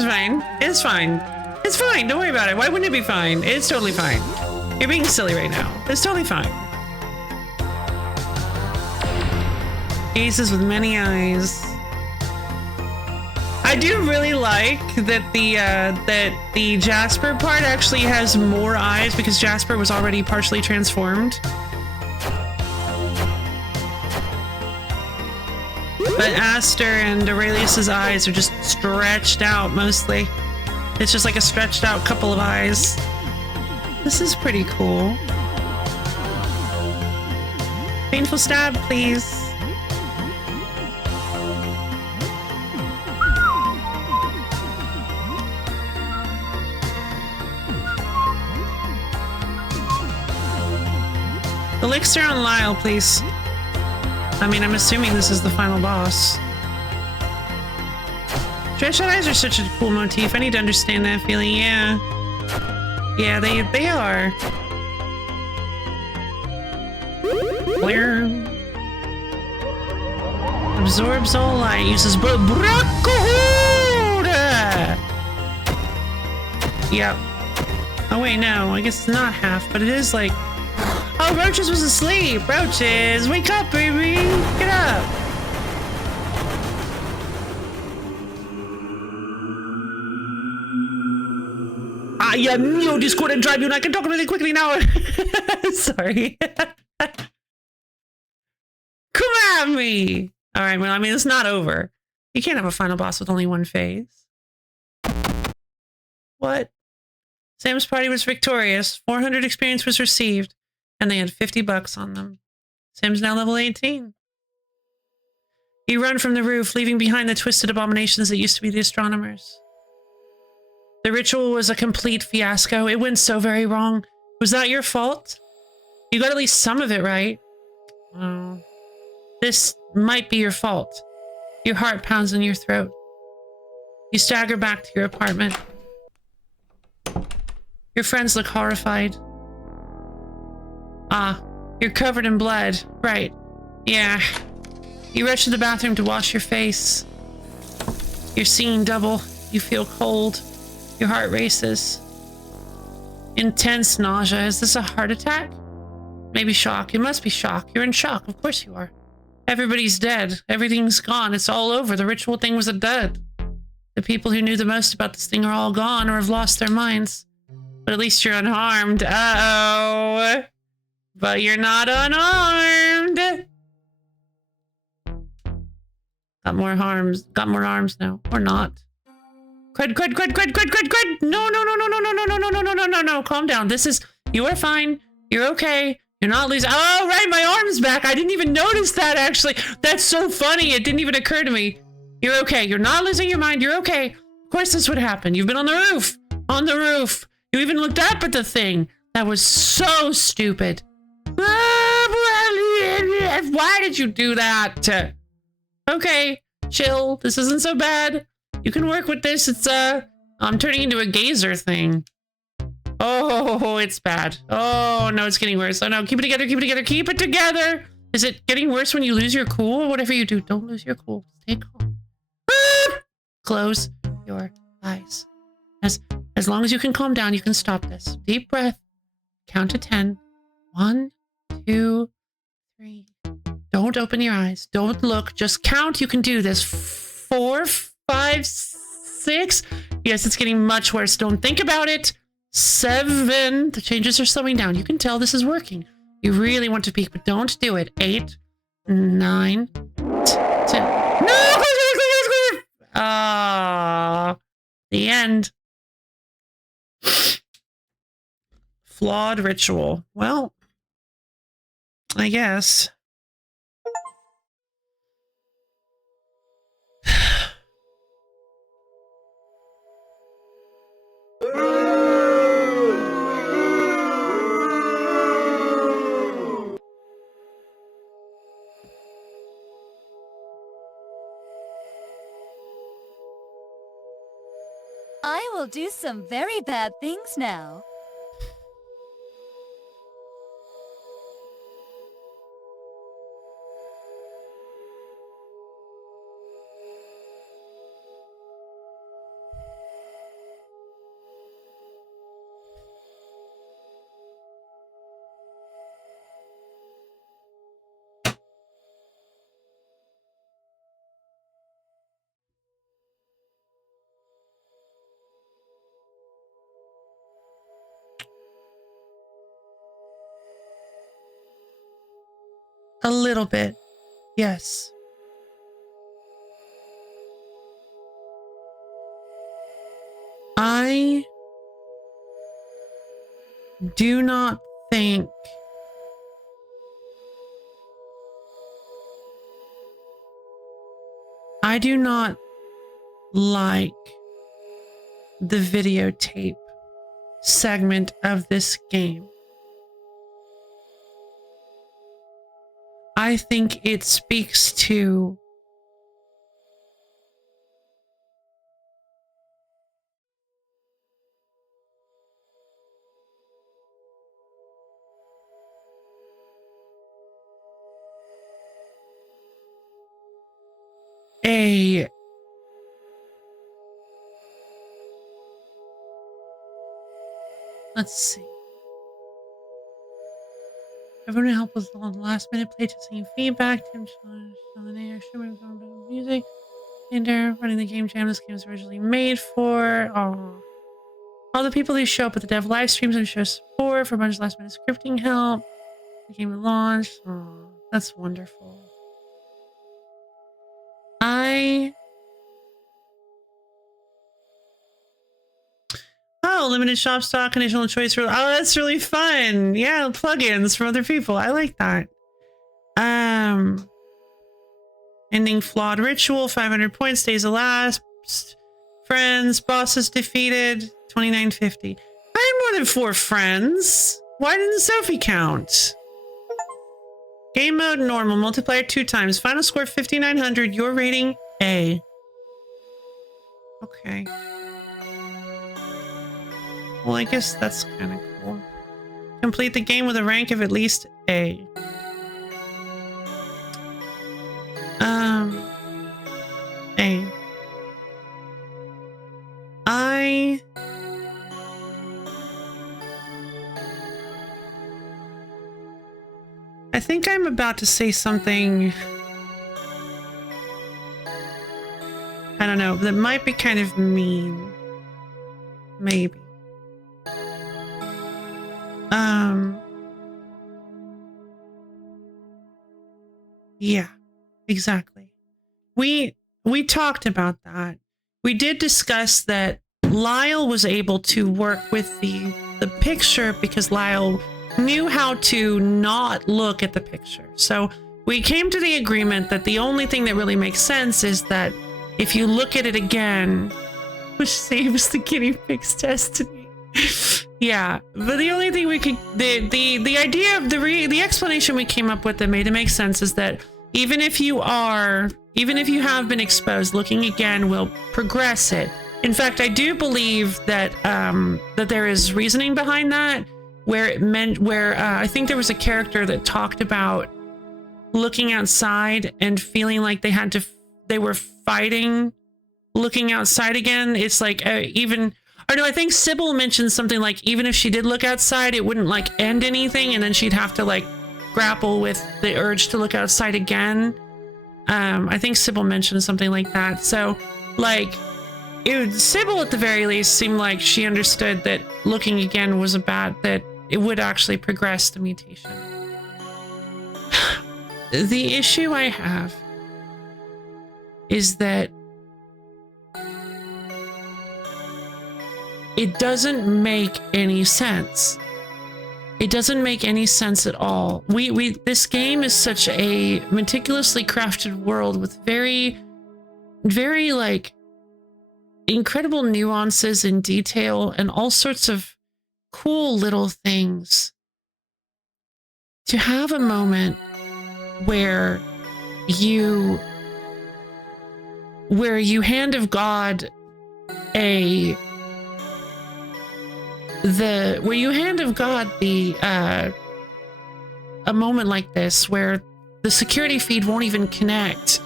fine. It's fine. It's fine. Don't worry about it. Why wouldn't it be fine? It's totally fine. You're being silly right now. It's totally fine. Faces with many eyes. I do really like that the Jasper part actually has more eyes because Jasper was already partially transformed. But Aster and Aurelius's eyes are just stretched out mostly. It's just like a stretched out couple of eyes. This is pretty cool. Painful stab, please. Elixir on Lyle, please. I mean, I'm assuming this is the final boss. Stretched eyes are such a cool motif. I need to understand that feeling. Yeah. Yeah, they are. Clear. Absorbs all light. Uses Brackahood! Yep. Oh wait, no. I guess it's not half, but it is like... Oh, Roaches was asleep! Roaches, wake up, baby! Get up! you Discord and drive you, and I can talk really quickly now. Sorry. Come at me. All right, well, I mean, it's not over. You can't have a final boss with only one phase. What? Sam's party was victorious. 400 experience was received, and they had $50 on them. Sam's now level 18. You run from the roof, leaving behind the twisted abominations that used to be the astronomers. The ritual was a complete fiasco. It went so very wrong. Was that your fault? You got at least some of it right. Oh. This might be your fault. Your heart pounds in your throat. You stagger back to your apartment. Your friends look horrified. Ah, you're covered in blood. Right. Yeah. You rush to the bathroom to wash your face. You're seeing double. You feel cold. Your heart races. Intense nausea. Is this a heart attack? Maybe shock. It must be shock. You're in shock. Of course you are. Everybody's dead. Everything's gone. It's all over. The ritual thing was a dud. The people who knew the most about this thing are all gone or have lost their minds. But at least you're unharmed. Uh-oh. But you're not unarmed. Got more arms now. Or not. Crud. No. Calm down. You are fine. You're okay. You're not losing. Oh, right. My arm's back. I didn't even notice that, actually. That's so funny. It didn't even occur to me. You're okay. You're not losing your mind. You're okay. Of course this would happen. You've been on the roof. On the roof. You even looked up at the thing. That was so stupid. Why did you do that? Okay, chill. This isn't so bad. You can work with this. It's, I'm turning into a gazer thing. Oh, it's bad. Oh, no, it's getting worse. Oh, no, keep it together, keep it together, keep it together. Is it getting worse when you lose your cool? Whatever you do, don't lose your cool. Stay calm. Close your eyes. As long as you can calm down, you can stop this. Deep breath. Count to 10. 1, 2, 3. Don't open your eyes. Don't look. Just count. You can do this. 4, 5, 6. Yes, it's getting much worse. Don't think about it. 7. The changes are slowing down. You can tell this is working. You really want to peek, but don't do it. 8, 9, 10. No! Ah, the end. Flawed ritual. Well, I guess. I will do some very bad things now. A little bit. Yes. I do not think I do not like the videotape segment of this game. I think it speaks to a let's see. Everyone help us on last minute play testing feedback. Tim challenge on the air, showing music. And running the game jam this game was originally made for. Oh. All the people who show up at the dev live streams and show support for a bunch of last minute scripting help. The game launched. Oh, that's wonderful. Oh, limited shop stock, additional choice for. Oh, that's really fun. Yeah, plugins from other people. I like that. Ending flawed ritual. 500 points. Days elapsed. Friends. Bosses defeated. 2950. I had more than 4 friends. Why didn't Sophie count? Game mode normal. Multiplier 2 times. Final score 5900. Your rating A. Okay. Well, I guess that's kind of cool. Complete the game with a rank of at least A. A. I think I'm about to say something, I don't know, that might be kind of mean. Maybe. Yeah, exactly. We talked about that. We did discuss that Lyle was able to work with the picture because Lyle knew how to not look at the picture. So we came to the agreement that the only thing that really makes sense is that if you look at it again, which saves the guinea pig's destiny. Yeah, but the only thing we could, the idea of the explanation we came up with that made it make sense is that even if you have been exposed, looking again will progress it. In fact, I do believe that that there is reasoning behind that, where I think there was a character that talked about looking outside and feeling like they were fighting looking outside again. It's like I think Sybil mentioned something like even if she did look outside, it wouldn't like end anything, and then she'd have to like grapple with the urge to look outside again. I think Sybil mentioned something like that. So like Sybil at the very least seemed like she understood that looking again was that it would actually progress the mutation. The issue I have is that it doesn't make any sense. It doesn't make any sense at all. This game is such a meticulously crafted world with very, very like incredible nuances and detail and all sorts of cool little things. To have a moment where you hand of God a moment like this where the security feed won't even connect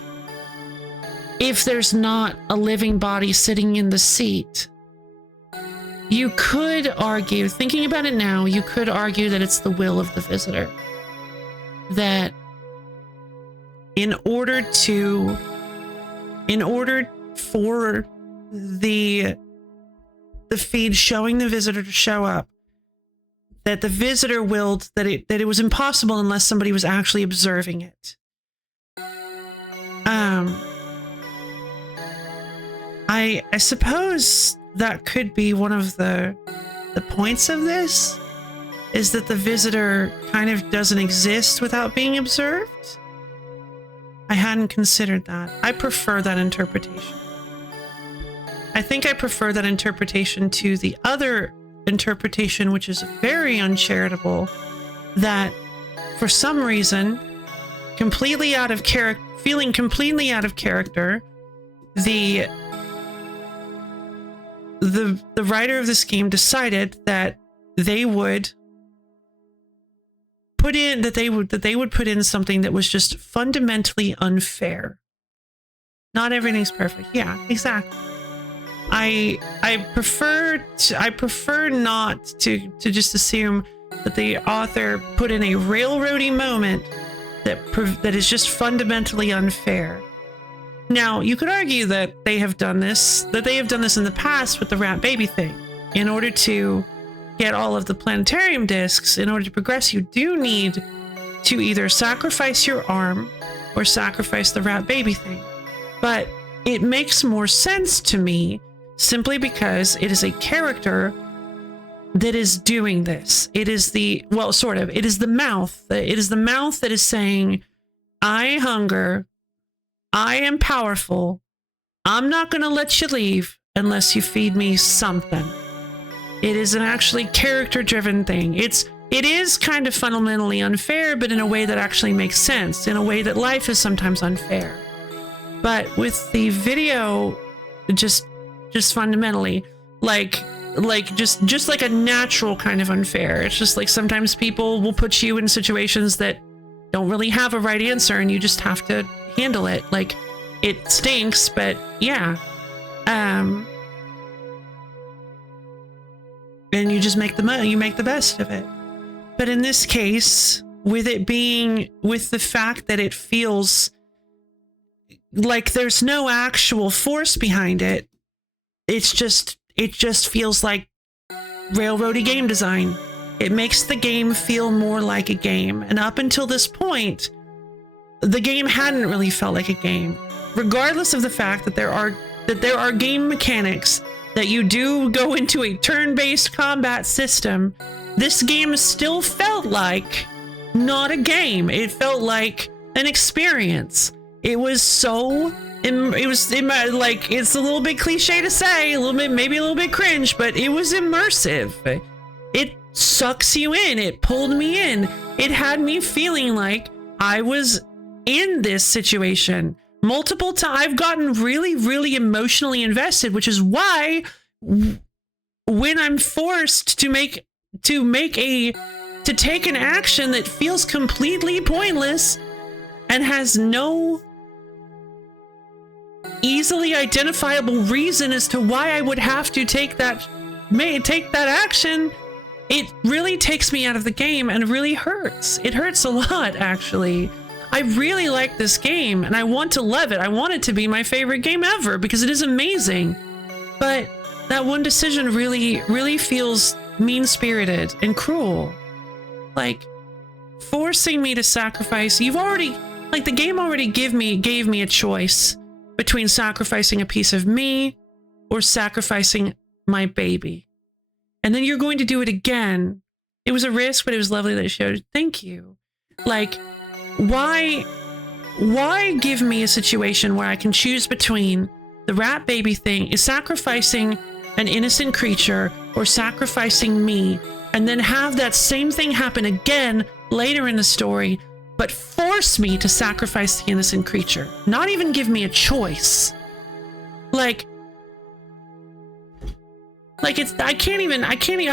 if there's not a living body sitting in the seat. You could argue, thinking about it now, you could argue that it's the will of the visitor. That in order for the feed showing the visitor to show up, that the visitor willed that it was impossible unless somebody was actually observing it. I suppose that could be one of the points of this, is that the visitor kind of doesn't exist without being observed. I hadn't considered that. I prefer that interpretation. I think I prefer that interpretation to the other interpretation, which is very uncharitable, that for some reason, completely out of character, feeling completely out of character, the writer of this game decided that they would put in something that was just fundamentally unfair. Not everything's perfect. Yeah, exactly. I prefer not to just assume that the author put in a railroady moment that is just fundamentally unfair. Now, you could argue that they have done this in the past with the rat baby thing. in order to get all of the planetarium discs, in order to progress, you do need to either sacrifice your arm or sacrifice the rat baby thing. But it makes more sense to me simply because it is a character that is doing this. It is the, well, sort of, it is the mouth. It is the mouth that is saying, I hunger, I am powerful, I'm not going to let you leave unless you feed me something. It is an actually character-driven thing. It is kind of fundamentally unfair, but in a way that actually makes sense, in a way that life is sometimes unfair. But with the video, just fundamentally, like just like a natural kind of unfair. It's just like sometimes people will put you in situations that don't really have a right answer, and you just have to handle it. Like, it stinks, but yeah. And you just make the best of it. But in this case, with the fact that it feels like there's no actual force behind it, it just feels like railroady game design. It makes the game feel more like a game. And up until this point, the game hadn't really felt like a game. Regardless of the fact that there are game mechanics, that you do go into a turn-based combat system, this game still felt like not a game. It felt like an experience. It was so, like, it's a little bit cliche to say, maybe a little bit cringe, but it was immersive. It sucks you in. It pulled me in. It had me feeling like I was in this situation. Multiple times I've gotten really, really emotionally invested, which is why when I'm forced to take an action that feels completely pointless and has no easily identifiable reason as to why I would have to take that action, it really takes me out of the game and really hurts. It hurts a lot, actually. I really like this game and I want to love it. I want it to be my favorite game ever because it is amazing. But that one decision really, really feels mean-spirited and cruel. Like, forcing me to sacrifice. The game already gave me a choice between sacrificing a piece of me or sacrificing my baby. And then you're going to do it again. It was a risk, but it was lovely that it showed. Thank you. Like, why give me a situation where I can choose between the rat baby thing, is sacrificing an innocent creature, or sacrificing me, and then have that same thing happen again later in the story, but force me to sacrifice the innocent creature. Not even give me a choice. I'm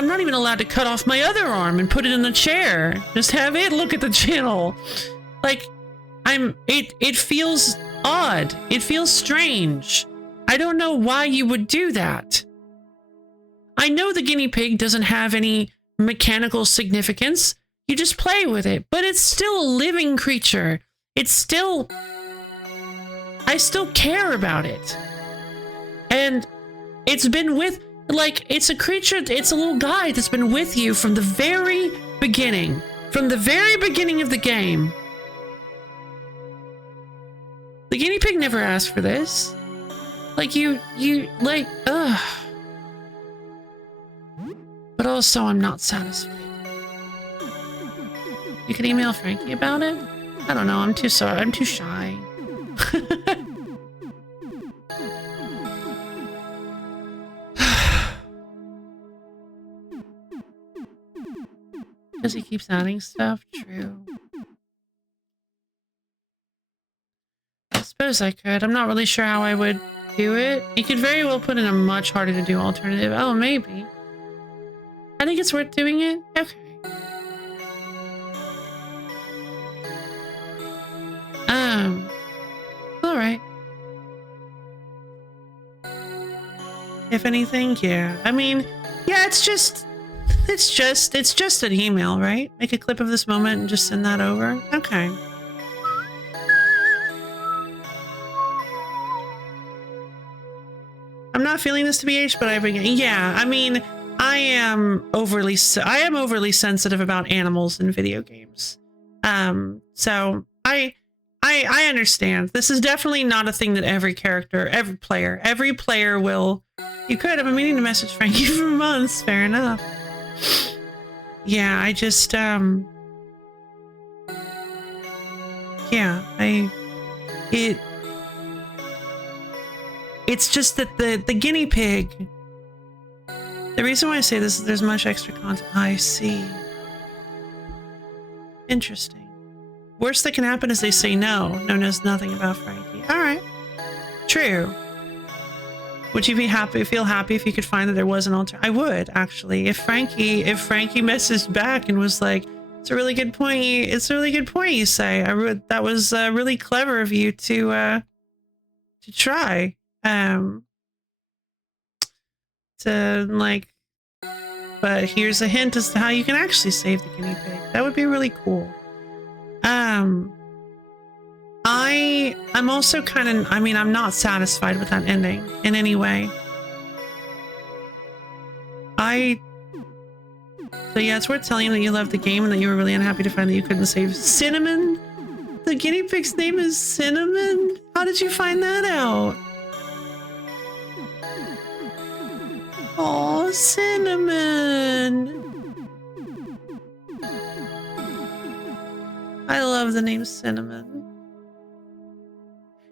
not even allowed to cut off my other arm and put it in the chair. Just have it look at the channel. It feels odd. It feels strange. I don't know why you would do that. I know the guinea pig doesn't have any mechanical significance. You just play with it, but it's still a living creature. I still care about it. And it's been it's a creature, it's a little guy that's been with you from the very beginning. From the very beginning of the game. The guinea pig never asked for this. Ugh. But also, I'm not satisfied. You can email Frankie about it? I don't know, I'm too sorry. I'm too shy. Because he keeps adding stuff? True. I suppose I could. I'm not really sure how I would do it. You could very well put in a much harder to do alternative. Oh, maybe. I think it's worth doing it. Okay. Alright. If anything, yeah. I mean, yeah, it's just an email, right? Make a clip of this moment and just send that over. Okay. I'm not feeling this to be H, but yeah, I mean, I am overly sensitive about animals in video games. So I understand. This is definitely not a thing that every player will. You could. I've been meaning to message Frankie for months. Fair enough. Yeah, I just yeah, it's just that the guinea pig. The reason why I say this is there's much extra content. I see. Interesting. Worst that can happen is they say no. No knows nothing about Frankie. All right. True. Would you feel happy if you could find that there was an alter? I would, actually. If Frankie messaged back and was like, it's a really good point you say. That was really clever of you to try. But here's a hint as to how you can actually save the guinea pig. That would be really cool. I'm also I'm not satisfied with that ending in any way. So yeah, it's worth telling you that you loved the game and that you were really unhappy to find that you couldn't save Cinnamon. The guinea pig's name is Cinnamon? How did you find that out? Oh, Cinnamon. I love the name Cinnamon.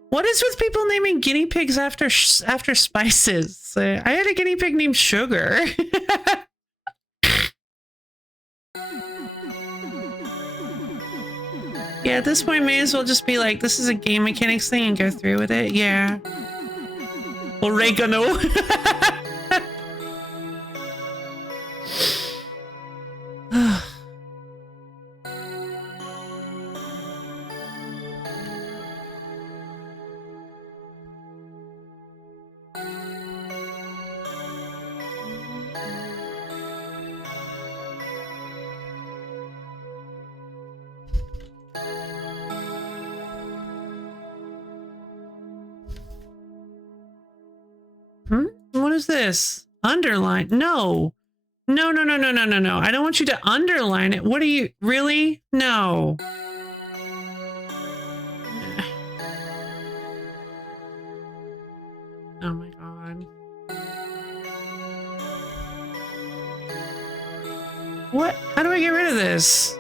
What is with people naming guinea pigs after spices? I had a guinea pig named Sugar. Yeah, at this point, may as well just be like, this is a game mechanics thing and go through with it. Yeah. Oregano. What is this? Underline? No. No. I don't want you to underline it. What are you... Really? No. Oh my god. What? How do I get rid of this?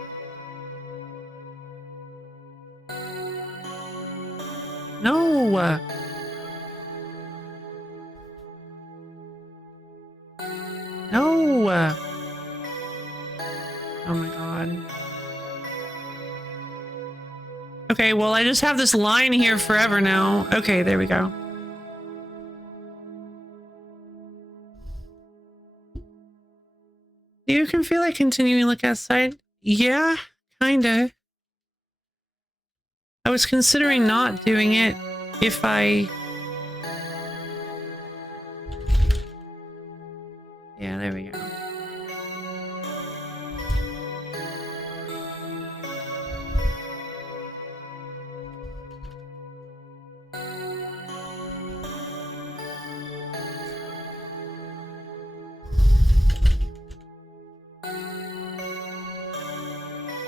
No. No! Oh my god. Okay, well, I just have this line here forever now. Okay, there we go. You can feel like continuing to look outside? Yeah, kinda. I was considering not doing it if I... Yeah, there we go.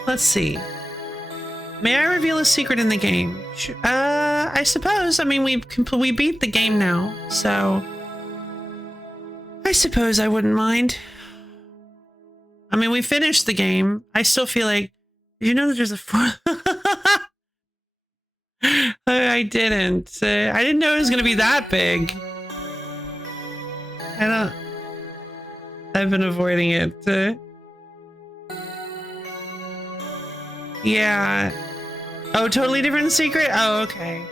Let's see. May I reveal a secret in the game? I suppose. I mean, we beat the game now, so... I suppose I wouldn't mind. I mean, we finished the game. I still feel like... Did you know that there's a fourth? I didn't. I didn't know it was going to be that big. I've been avoiding it. Yeah. Oh, totally different secret? Oh, okay.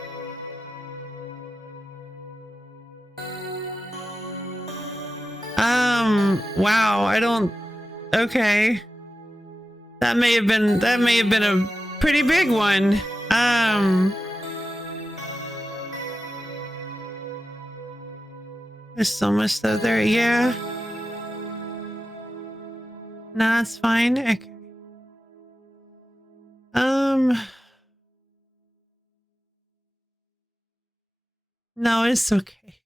Wow, I don't... Okay. That may have been a pretty big one. There's so much stuff there, yeah. Nah, it's fine. Okay. No, it's okay.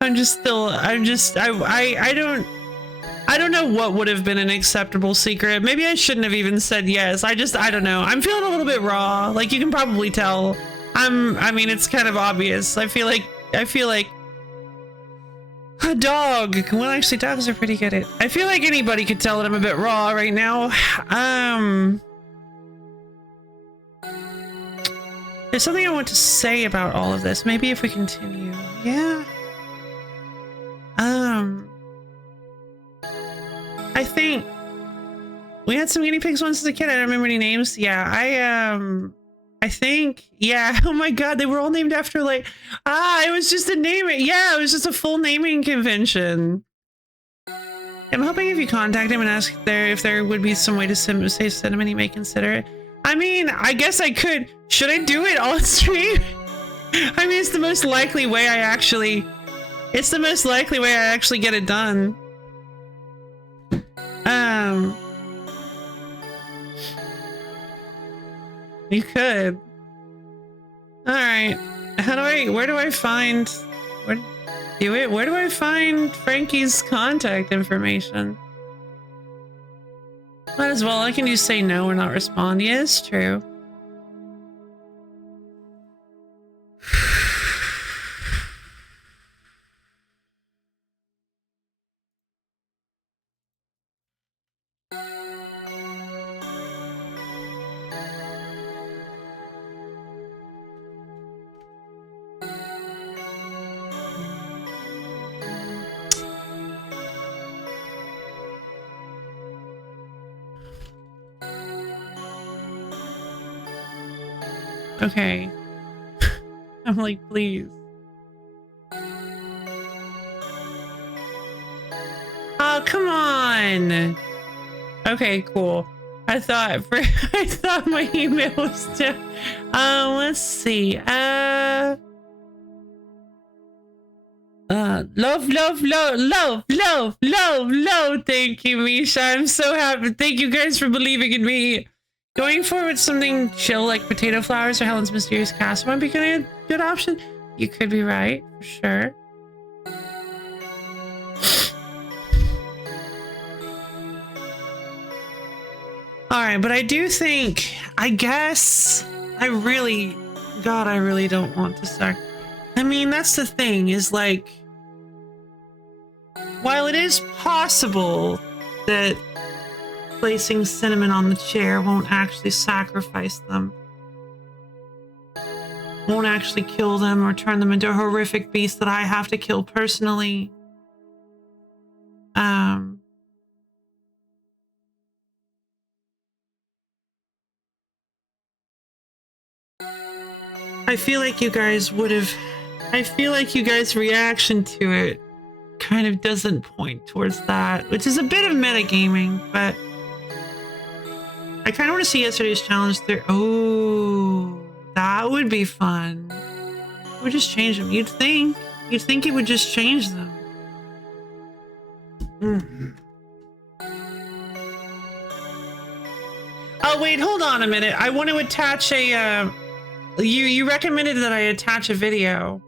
I don't... I don't know what would have been an acceptable secret. Maybe I shouldn't have even said yes. I don't know. I'm feeling a little bit raw. Like, you can probably tell. I mean, it's kind of obvious. I feel like a dog. Well, actually, dogs are pretty good at. I feel like anybody could tell that I'm a bit raw right now. There's something I want to say about all of this. Maybe if we continue. Yeah. I think we had some guinea pigs once as a kid. I don't remember any names. Yeah, I think, yeah. Oh my god, they were all named after like, it was just a naming. Yeah, it was just a full naming convention. I'm hoping if you contact him and ask if there would be some way to say cinnamon, he may consider it. I mean, I guess I could. Should I do it on stream? I mean, it's the most likely way I actually get it done. You could. Alright. Where do I find Frankie's contact information? Might as well. I can just say no or not respond. Yeah, it's true. Okay. I'm like, please. Oh, come on. Okay, cool. I thought my email was down. Let's see. Love. Thank you, Misha. I'm so happy. Thank you guys for believing in me. Going forward, something chill like potato flowers or Helen's Mysterious Castle might be a good option. You could be right, for sure. Alright, but I do think, I guess, I really don't want to start. I mean, that's the thing, is like, while it is possible that placing cinnamon on the chair won't actually sacrifice them, won't actually kill them or turn them into a horrific beast that I have to kill personally. I feel like you guys reaction to it kind of doesn't point towards that, which is a bit of metagaming, but I kind of want to see yesterday's challenge through. Oh, that would be fun. It would just change them. You'd think it would just change them. Oh wait, hold on a minute. I want to attach a. You recommended that I attach a video.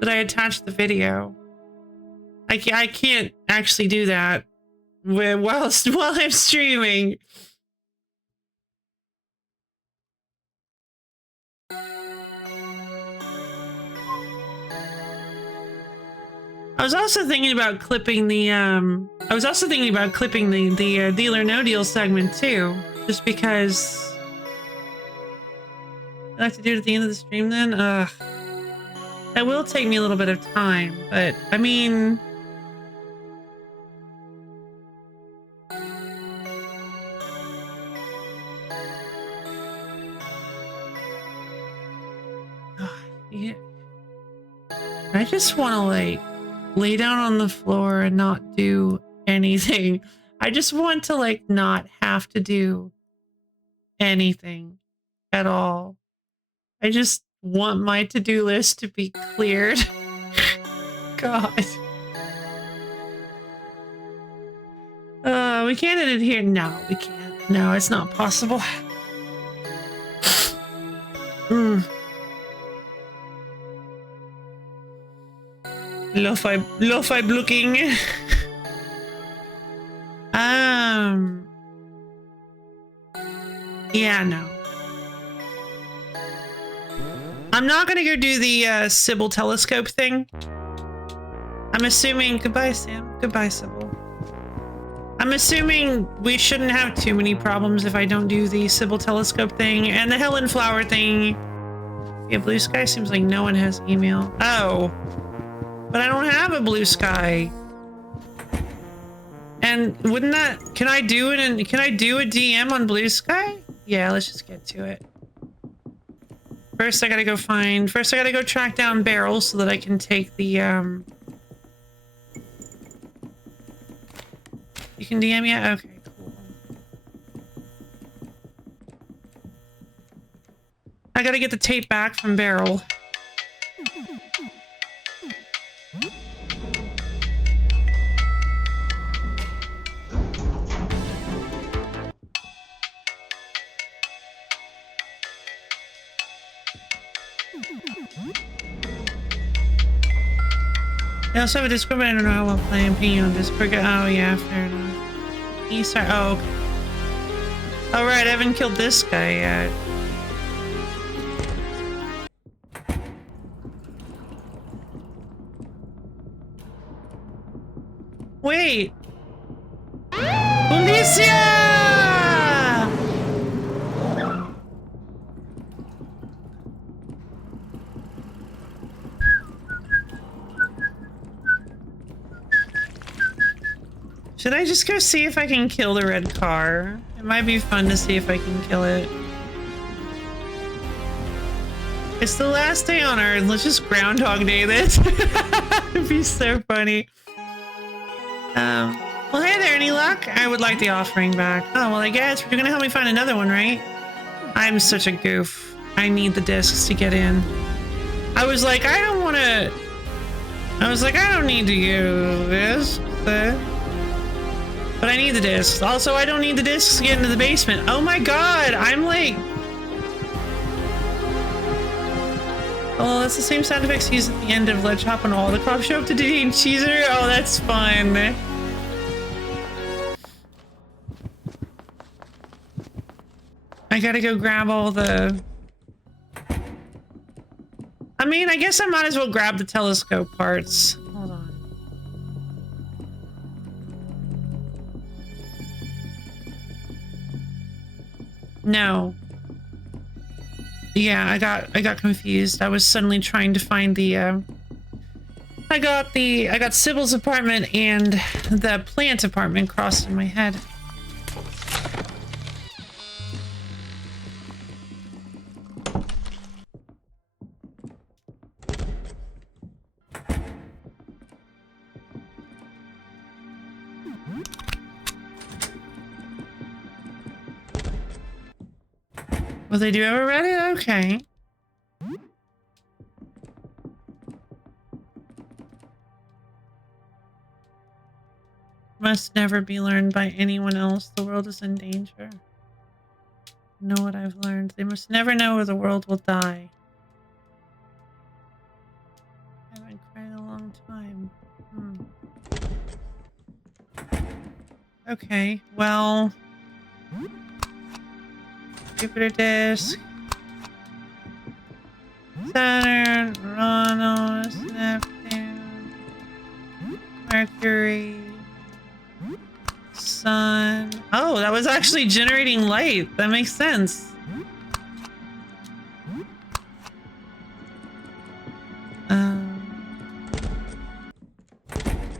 That I attach the video. I can't actually do that while I'm streaming. I was also thinking about clipping the Deal or No Deal segment too, just because I'd like to do it at the end of the stream then. That will take me a little bit of time, but I mean, yeah. I just want to like lay down on the floor and not do anything. I just want to like not have to do anything at all. I just want my to-do list to be cleared. God. We can't edit here. No, we can't. No, it's not possible. Lo-fi looking. Yeah, no. I'm not gonna go do the Sybil telescope thing. I'm assuming, goodbye Sam, goodbye Sybil. I'm assuming we shouldn't have too many problems if I don't do the Sybil telescope thing and the Helen Flower thing. Yeah, Blue Sky seems like no one has email. Oh, but I don't have a Blue Sky. And wouldn't that, can I do it and can I do a DM on Blue Sky? Yeah, let's just get to it. First I gotta go track down Beryl so that I can take the, You can DM yet? Okay, cool. I gotta get the tape back from Beryl. I also have a Discord, but I don't know how well playing ping on Discord. Oh yeah, fair enough. Easter. Oh, okay. All right, I haven't killed this guy yet. Wait. Alicia! Should I just go see if I can kill the red car? It might be fun to see if I can kill it. It's the last day on Earth. Let's just Groundhog Day this. It'd be so funny. Well, hey there, any luck? I would like the offering back. Oh, well, I guess you're gonna help me find another one, right? I'm such a goof. I need the discs to get in. I was like, I don't need to use this. But I need the discs. Also, I don't need the discs to get into the basement. Oh my god, I'm like... Oh, that's the same sound effects used at the end of Let's Hop on All the Cops Show Up to Dean Cheeser. Oh, that's fun. I gotta go grab all the... I mean, I guess I might as well grab the telescope parts. Hold on. No. Yeah, I got confused. I was suddenly trying to find the I got Sybil's apartment and the plant apartment crossed in my head. Well, they do have a Reddit? Okay. Must never be learned by anyone else. The world is in danger. Know what I've learned. They must never know or the world will die. I haven't cried in a long time. Okay, well... Jupiter disk, Saturn, Uranus, Neptune, Mercury, Sun. Oh, that was actually generating light. That makes sense.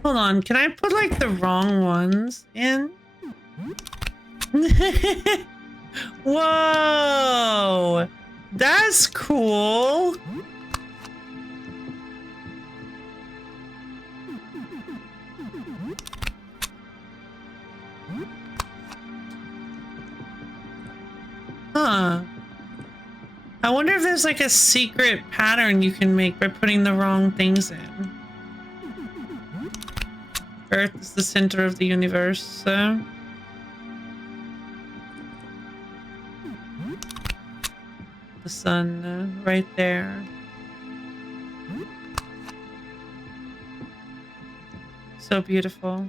Hold on, can I put like the wrong ones in? Whoa! That's cool! Huh. I wonder if there's like a secret pattern you can make by putting the wrong things in. Earth is the center of the universe, so... The sun right there. So beautiful.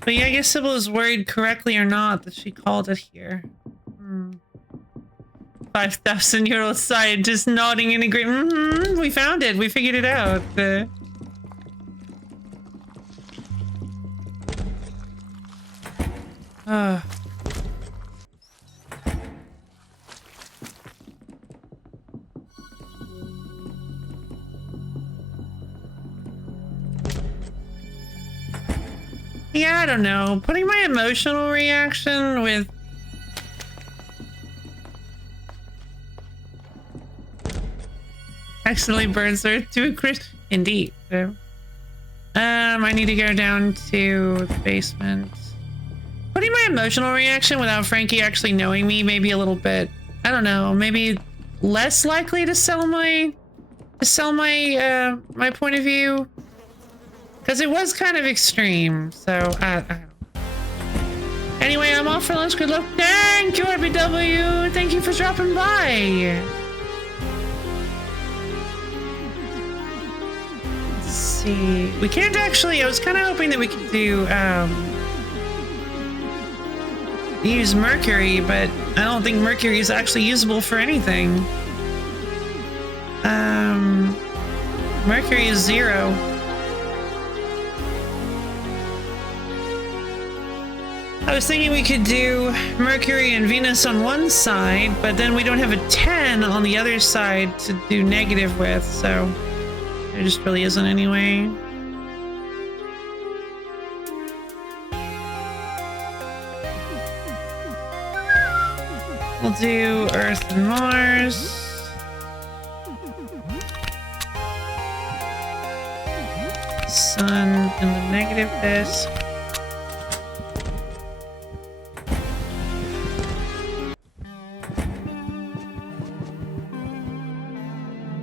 But yeah, I guess Sybil is worried, correctly or not, that she called it here. 5,000-year-old scientist nodding in agreement. We found it. We figured it out. Yeah, I don't know. Putting my emotional reaction with... accidentally burns Earth to a crisp. Indeed. I need to go down to the basement. Putting my emotional reaction without Frankie actually knowing me, maybe a little bit, I don't know, maybe less likely to sell my my point of view, because it was kind of extreme. So I don't know. Anyway, I'm off for lunch. Good luck. Thank you, RBW. Thank you for dropping by. Let's see. We can't actually. I was kind of hoping that we could do use Mercury, but I don't think Mercury is actually usable for anything. Mercury is 0. I was thinking we could do Mercury and Venus on one side, but then we don't have a 10 on the other side to do negative with, so there just really isn't any way. We'll do Earth and Mars. Sun in the negative disk.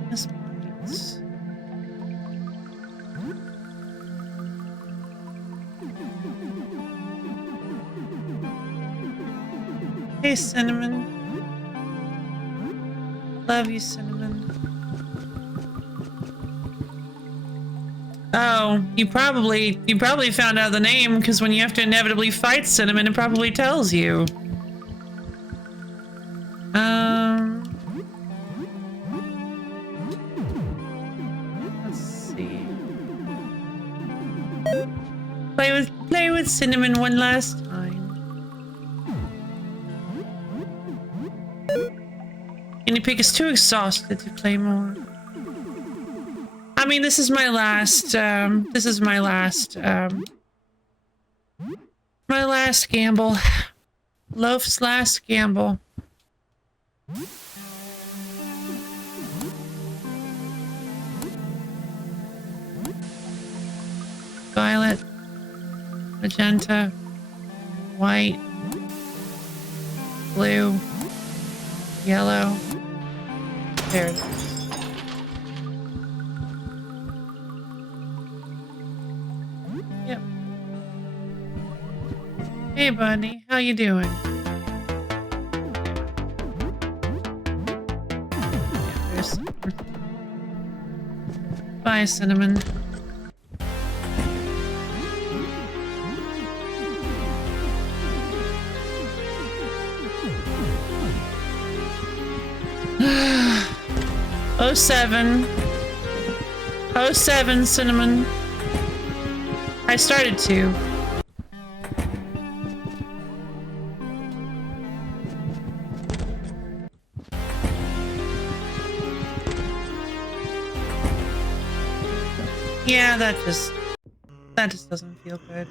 This points. Hey, Cinnamon. Love you, Cinnamon. Oh, you probably found out the name, because when you have to inevitably fight Cinnamon, it probably tells you. Let's see. Play with Cinnamon one last time. Guinea Pig is too exhausted to play more. I mean, this is my last gamble. Loaf's last gamble. Violet, magenta, white, blue, yellow. There it is. Yep. Hey, buddy. How you doing? Yeah, there's Cinnamon. Bye, Cinnamon. Oh, 07. 07, Cinnamon. I started to. Yeah, that just doesn't feel good.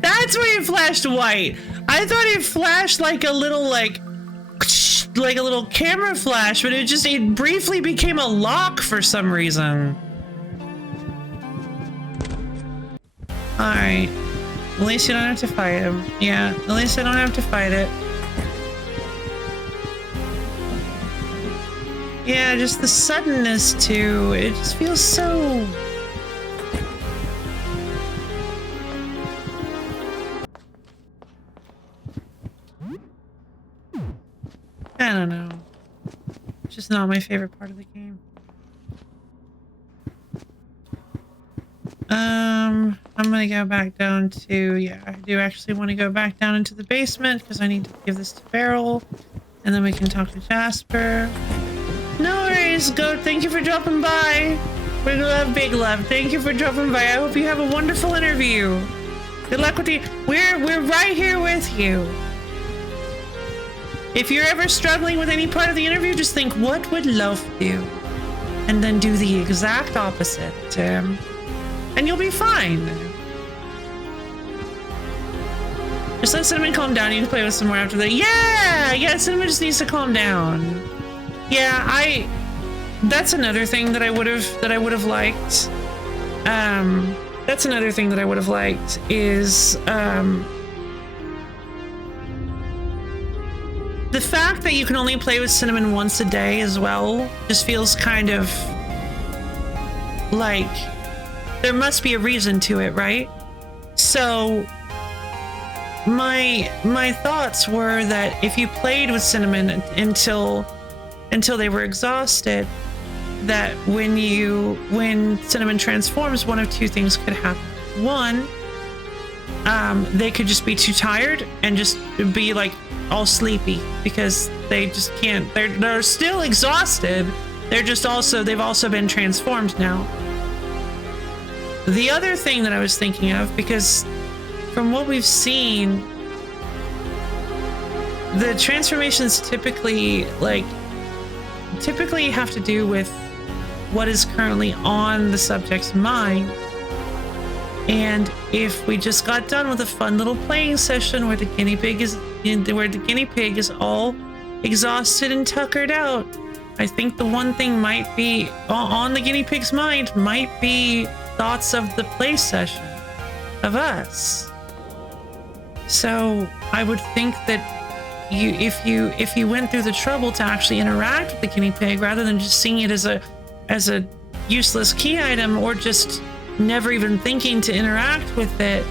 That's why it flashed white. I thought it flashed like a little like a little camera flash, but it briefly became a lock for some reason. Alright. At least you don't have to fight him. Yeah, at least I don't have to fight it. Yeah, just the suddenness too. It just feels so... I don't know. It's just not my favorite part of the game. I'm gonna go back down to, yeah, I do actually want to go back down into the basement because I need to give this to Beryl, and then we can talk to Jasper. No worries, Goat. Thank you for dropping by. Big love, big love. Thank you for dropping by. I hope you have a wonderful interview. Good luck with you. We're right here with you. If you're ever struggling with any part of the interview, just think, what would love do? And then do the exact opposite. And you'll be fine. Just let Cinnamon calm down. You can play with some more after that. Yeah, Cinnamon just needs to calm down. Yeah, that's another thing that I would have liked. That's another thing that I would have liked is the fact that you can only play with Cinnamon once a day as well just feels kind of like there must be a reason to it, right? So my thoughts were that if you played with Cinnamon until they were exhausted, that when Cinnamon transforms, one of two things could happen. One, they could just be too tired and just be like all sleepy because they just can't. They're still exhausted. They've also been transformed now. The other thing that I was thinking of, because from what we've seen, the transformations typically have to do with what is currently on the subject's mind. And if we just got done with a fun little playing session where the guinea pig is all exhausted and tuckered out, I think the one thing might be on the guinea pig's mind might be thoughts of the play session of us. So I would think that if you went through the trouble to actually interact with the guinea pig rather than just seeing it as a useless key item or just never even thinking to interact with it,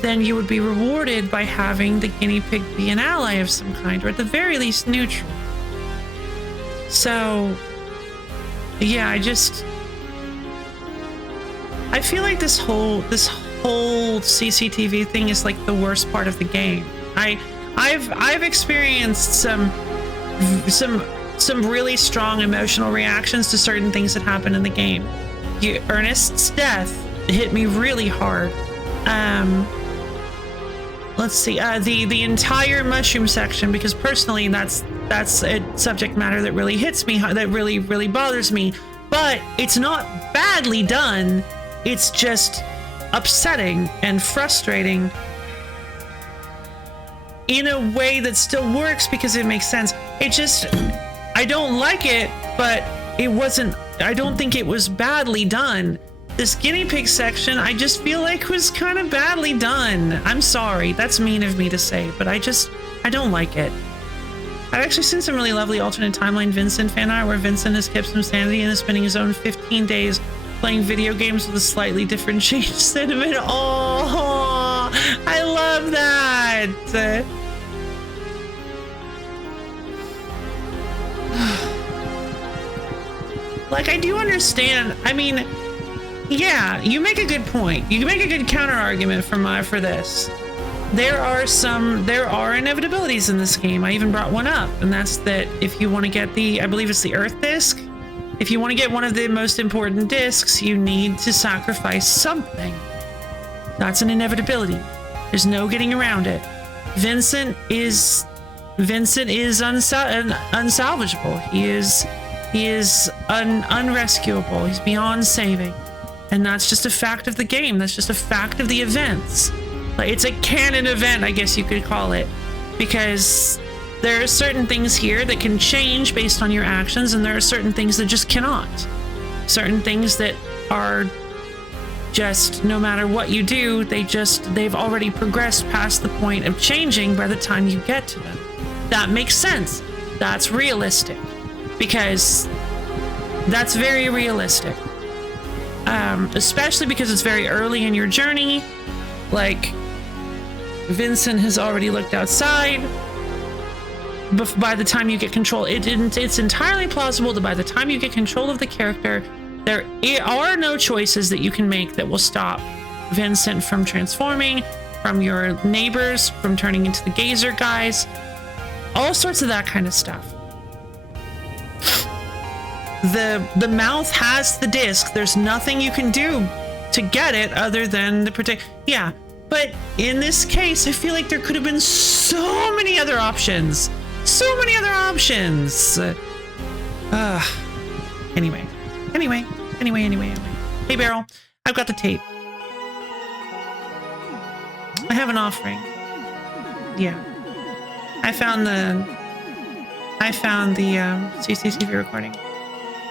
then you would be rewarded by having the guinea pig be an ally of some kind, or at the very least neutral. So yeah, I feel like this whole CCTV thing is like the worst part of the game. I've experienced some really strong emotional reactions to certain things that happen in the game. Ernest's death hit me really hard. Let's see, the entire mushroom section, because personally that's a subject matter that really hits me, that really bothers me. But it's not badly done. It's just upsetting and frustrating in a way that still works because it makes sense. I don't like it, but I don't think it was badly done. This guinea pig section, I just feel like was kind of badly done. I'm sorry, that's mean of me to say, but I don't like it. I've actually seen some really lovely alternate timeline Vincent fan art where Vincent has kept some sanity and is spending his own 15 days playing video games with a slightly different changed Cinnamon. Oh, I love that. Like, I do understand. I mean, yeah, you make a good point. You make a good counter argument for this. There are inevitabilities in this game. I even brought one up, and that's that if you want to get I believe it's the Earth disc. If you want to get one of the most important discs, you need to sacrifice something. That's an inevitability. There's no getting around it. Vincent is unsalvageable. He is unrescuable. He's beyond saving. And that's just a fact of the game. That's just a fact of the events. Like, it's a canon event, I guess you could call it, because there are certain things here that can change based on your actions, and there are certain things that just cannot. Certain things that are just, no matter what you do, they've already progressed past the point of changing by the time you get to them. That makes sense. That's realistic, because that's very realistic. Especially because it's very early in your journey. Like, Vincent has already looked outside. by the time you get control. It's entirely plausible that by the time you get control of the character, there are no choices that you can make that will stop Vincent from transforming, from your neighbors, from turning into the gazer guys, all sorts of that kind of stuff. The mouth has the disc. There's nothing you can do to get it other than the protect. Yeah, but in this case, I feel like there could have been so many other options. So many other options. Anyway. Hey, Beryl, I've got the tape. I have an offering. Yeah. I found the CCTV recording.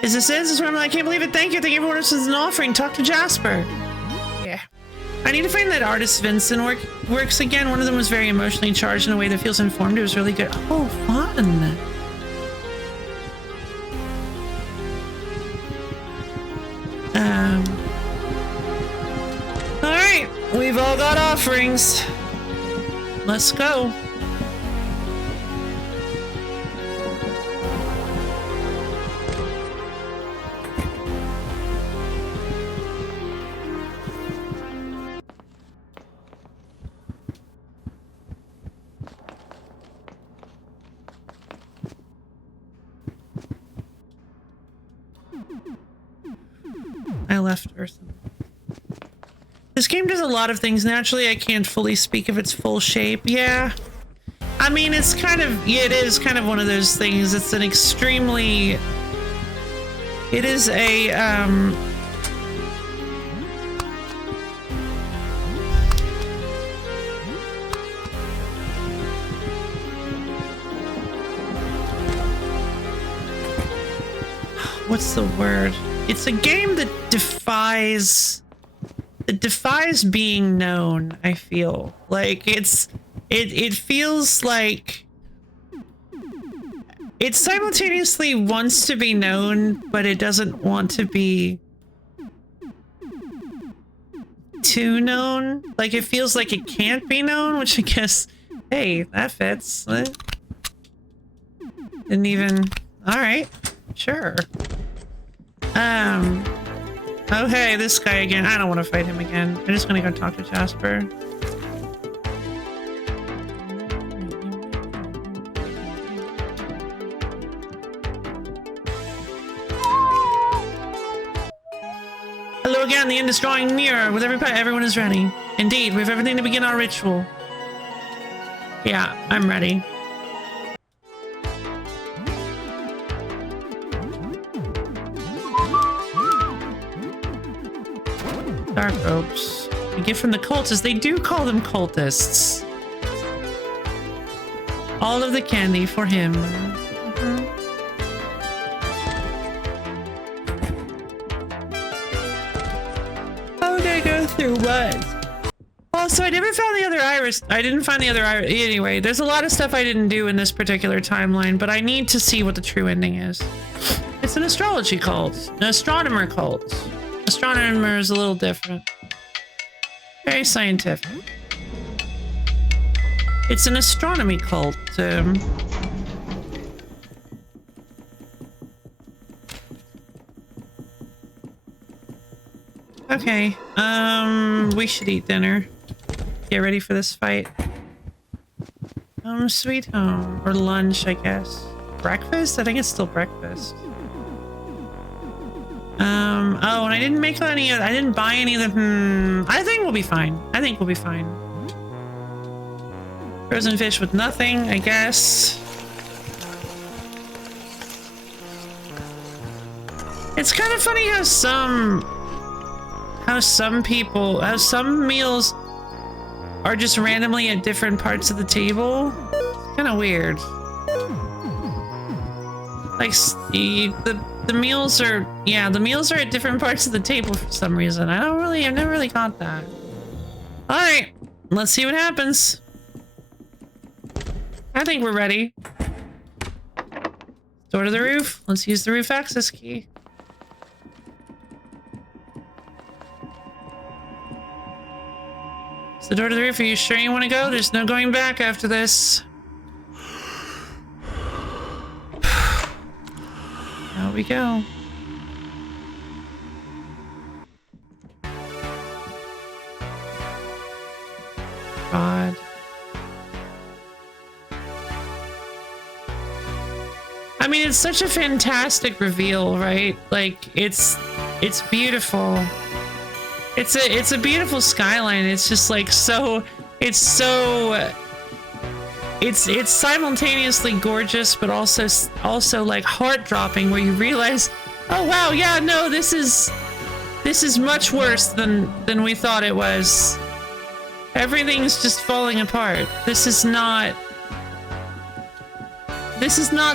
Is this it? Is this what I can't believe it. Thank you. Thank everyone. This is an offering. Talk to Jasper. Yeah. I need to find that artist Vincent works again. One of them was very emotionally charged in a way that feels informed. It was really good. Oh, fun. All right. We've all got offerings. Let's go. I left Earth. This game does a lot of things. Naturally, I can't fully speak of its full shape. Yeah. I mean, it's kind of, yeah, it is kind of one of those things. It's an extremely, it is a, what's the word? It's a game that defies being known. I feel like it feels like it simultaneously wants to be known, but it doesn't want to be too known. Like it feels like it can't be known, which I guess, hey, that fits. Didn't even, all right, sure. Okay, this guy again. I don't want to fight him again. I'm just gonna go talk to Jasper. Hello again, the end is drawing nearer. With everyone is ready. Indeed, we have everything to begin our ritual. Yeah, I'm ready. Dark robes. A gift from the cultists. They do call them cultists. All of the candy for him. How would I go through what? Oh, so I never found the other iris. I didn't find the other iris. Anyway, there's a lot of stuff I didn't do in this particular timeline, but I need to see what the true ending is. It's an astrology cult. An astronomer cult. Astronomer is a little different. Very scientific. It's an astronomy cult. Okay. We should eat dinner. Get ready for this fight. Sweet home. Or lunch, I guess. Breakfast? I think it's still breakfast. Oh, and I didn't make any of, I didn't buy any of the, I think we'll be fine. I think we'll be fine. Frozen fish with nothing, I guess. It's kind of funny how some meals are just randomly at different parts of the table. It's kind of weird. Like, the meals are, yeah, the meals are at different parts of the table for some reason. I've never really got that. All right, let's see what happens. I think we're ready. Door to the roof. Let's use the roof access key. It's the door to the roof. Are you sure you want to go? There's no going back after this. Out we go. God. I mean, it's such a fantastic reveal, right? Like, it's beautiful. It's a beautiful skyline. It's just like it's simultaneously gorgeous, but also like heart-dropping, where you realize, oh wow, yeah, no, this is much worse than we thought it was. Everything's just falling apart. This is not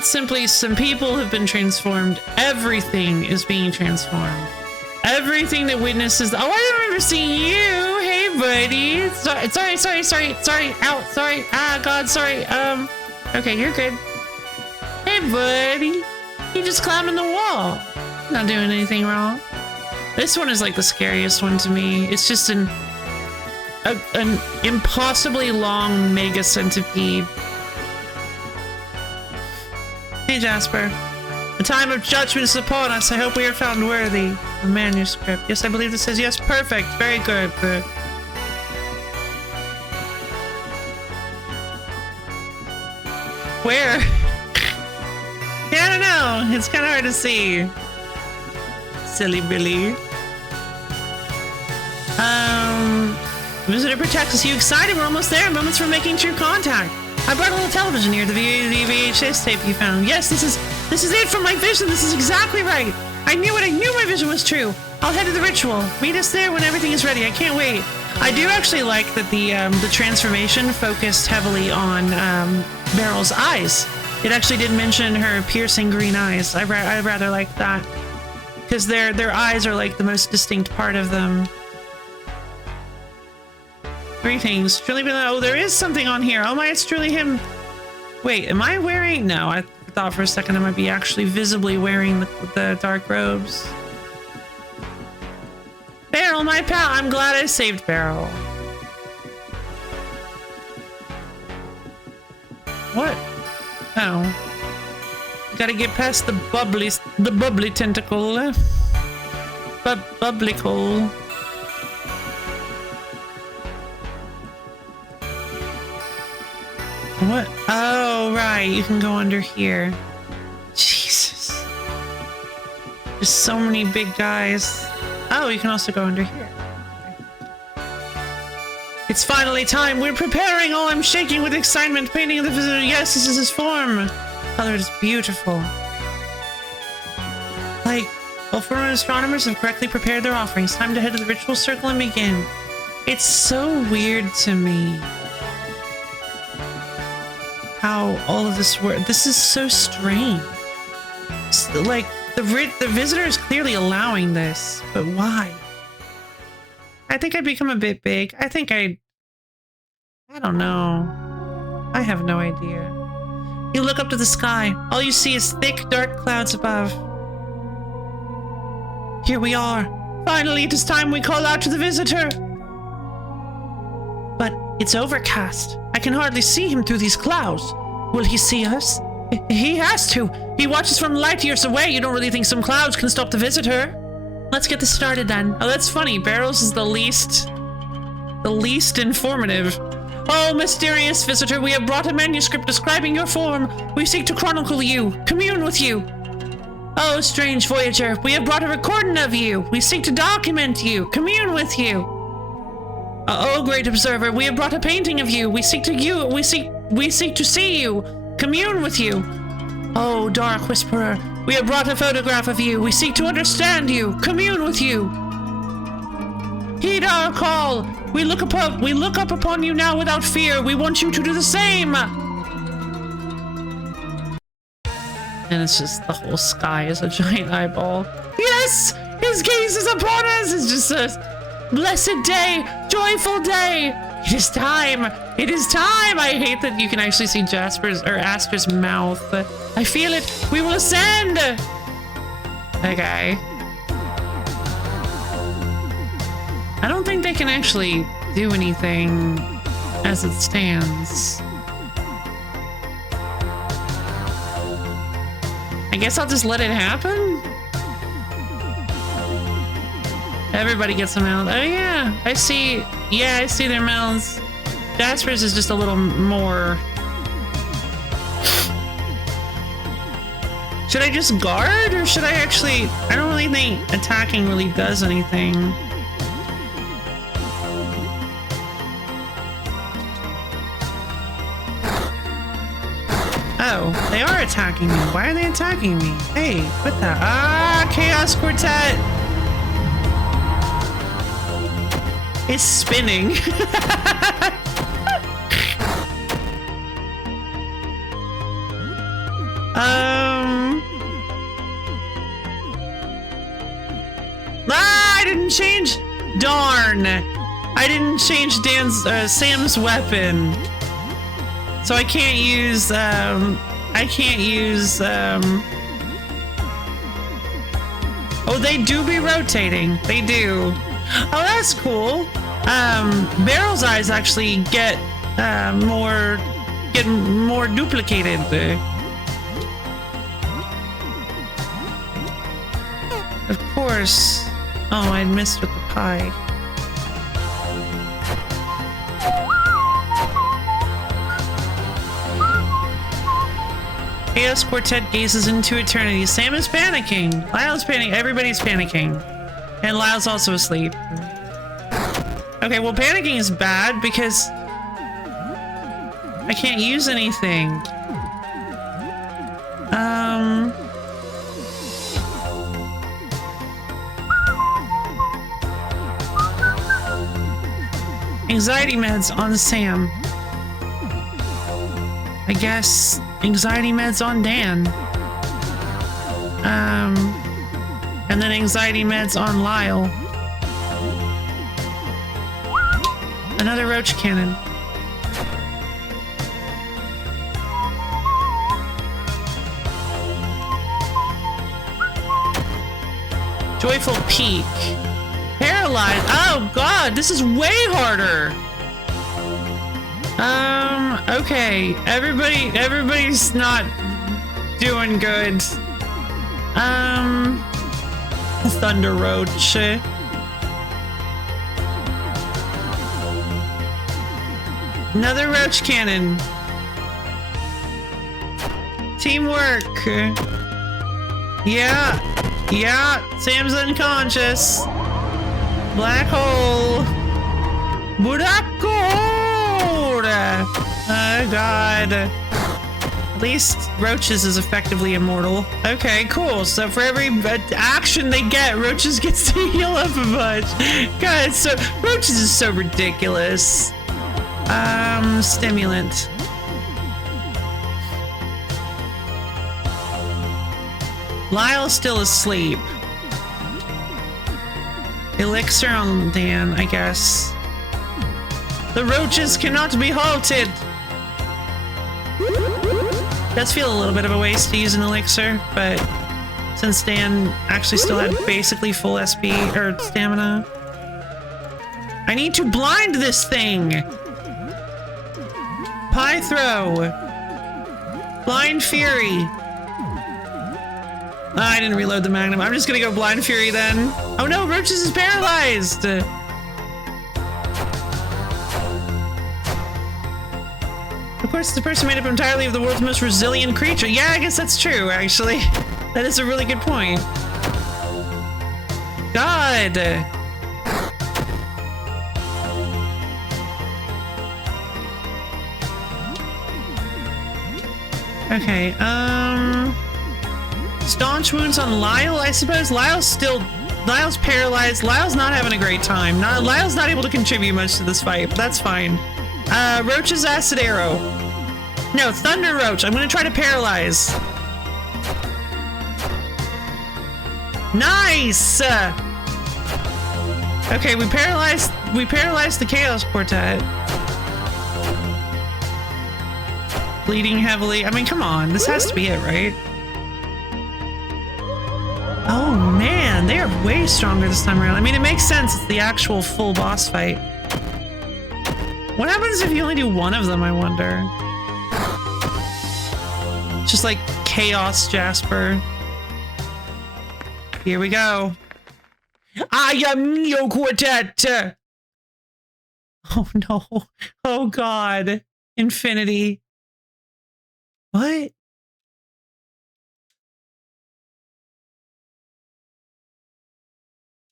simply some people have been transformed. Everything is being transformed. Everything that witnesses. Oh, I remember seeing you. Hey, buddy. Sorry. Ow, sorry. Ah, God, sorry. Okay, you're good. Hey, buddy. You just climbing the wall. Not doing anything wrong. This one is like the scariest one to me. It's just an impossibly long mega centipede. Hey, Jasper. The time of judgment is upon us. I hope we are found worthy. A manuscript. Yes, I believe this says yes. Perfect. Very good. Good. Where? Yeah, I don't know. It's kind of hard to see. Silly Billy. Visitor protects us. You excited? We're almost there. Moments from making true contact. I brought a little television here. The VHS tape you found. Yes, this is it from my vision. This is exactly right. I knew it. I knew my vision was true. I'll head to the ritual. Meet us there when everything is ready. I can't wait. I do actually like that the transformation focused heavily on Beryl's eyes. It actually did mention her piercing green eyes. I rather like that, because their eyes are like the most distinct part of them. Greetings. Truly, oh, there is something on here. Oh my, it's truly him. Wait, am I wearing? No, I thought for a second I might be actually visibly wearing the dark robes. Beryl, my pal. I'm glad I saved Beryl. What? Oh. Gotta get past the bubbly tentacle. Bubblycle. What? Oh, right. You can go under here. Jesus. There's so many big guys. Oh, you can also go under here. It's finally time. We're preparing. Oh, I'm shaking with excitement. Painting of the visitor. Yes, this is his form. Color is beautiful. Like, all former astronomers have correctly prepared their offerings. Time to head to the ritual circle and begin. It's so weird to me how all of this works. This is so strange. Like, the visitor is clearly allowing this, but why? I think I'd become a bit big. I think I don't know. I have no idea. You look up to the sky. All you see is thick, dark clouds above. Here we are. Finally, it is time we call out to the visitor. But it's overcast. I can hardly see him through these clouds. Will he see us? He has to. He watches from light years away. You don't really think some clouds can stop the visitor? Let's get this started then. Oh, that's funny. Beryl's is the least informative. Oh, mysterious visitor, we have brought a manuscript describing your form. We seek to chronicle you, commune with you. Oh, strange voyager, we have brought a recording of you. We seek to document you, commune with you. Oh, great observer, we have brought a painting of you. We seek to see you, commune with you. Oh, dark whisperer, we have brought a photograph of you. We seek to understand you, commune with you. Heed our call. We look up upon you now without fear. We want you to do the same. And it's just the whole sky is a giant eyeball. Yes! His gaze is upon us! It's just a blessed day, joyful day. It is time. It is time. I hate that you can actually see Aster's mouth. I feel it. We will ascend. Okay. I don't think they can actually do anything as it stands. I guess I'll just let it happen. Everybody gets a mouth. Oh yeah, I see. Yeah, I see their mouths. Jasper's is just a little more. Should I just guard, or should I actually... I don't really think attacking really does anything. Oh, they are attacking me. Why are they attacking me? Hey, what the... Ah, Chaos Quartet! It's spinning. I didn't change. Darn! I didn't change Sam's weapon, so I can't use. Oh, they do be rotating. They do. Oh, that's cool. Barrel's eyes actually get more duplicated. Of course. Oh, I missed with the pie. Chaos Quartet gazes into eternity. Sam is panicking. Lyle's panicking. Everybody's panicking. And Lyle's also asleep. Okay, well, panicking is bad because I can't use anything. Anxiety meds on Sam. I guess anxiety meds on Dan. And then anxiety meds on Lyle. Another roach cannon. Joyful Peak. Paralyzed. Oh god, this is way harder. Okay. Everybody's not doing good. Thunder Roach. Another roach cannon. Teamwork. Yeah. Sam's unconscious. Black hole. Black hole. Oh god. At least Roaches is effectively immortal. Okay, cool. So for every action they get, Roaches gets to heal up a bunch. God, so Roaches is so ridiculous. Stimulant. Lyle's still asleep. Elixir on Dan, I guess. The roaches cannot be halted. Does feel a little bit of a waste to use an elixir, but since Dan actually still had basically full SP or stamina. I need to blind this thing. Pie throw. Blind Fury. I didn't reload the Magnum. I'm just gonna go Blind Fury then. Oh no, Roaches is paralyzed! Of course, the person made up entirely of the world's most resilient creature. Yeah, I guess that's true, actually. That is a really good point. God! Okay, staunch wounds on Lyle, I suppose. Lyle's paralyzed. Lyle's not having a great time. Lyle's not able to contribute much to this fight, but that's fine. Roach's acid arrow. No, Thunder Roach. I'm gonna try to paralyze. Nice! Okay, we paralyzed the Chaos Quartet. Bleeding heavily. I mean, come on. This has to be it, right? Oh man, they are way stronger this time around. I mean, it makes sense. It's the actual full boss fight. What happens if you only do one of them, I wonder? Just like chaos, Jasper. Here we go. I am Neo Quartet. Oh no. Oh god. Infinity. What?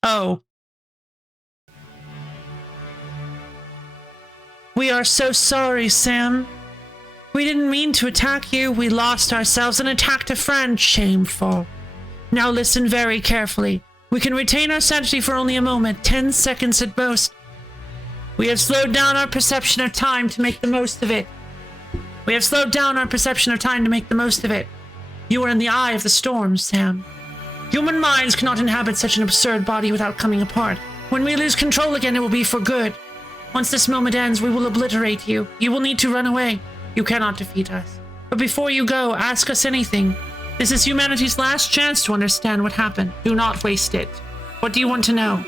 Oh. We are so sorry, Sam. We didn't mean to attack you. We lost ourselves and attacked a friend. Shameful. Now listen very carefully. We can retain our sanity for only a moment, 10 seconds at most. We have slowed down our perception of time to make the most of it. You are in the eye of the storm, Sam. Human minds cannot inhabit such an absurd body without coming apart. When we lose control again, it will be for good. Once this moment ends, we will obliterate you. You will need to run away. You cannot defeat us. But before you go, ask us anything. This is humanity's last chance to understand what happened. Do not waste it. What do you want to know?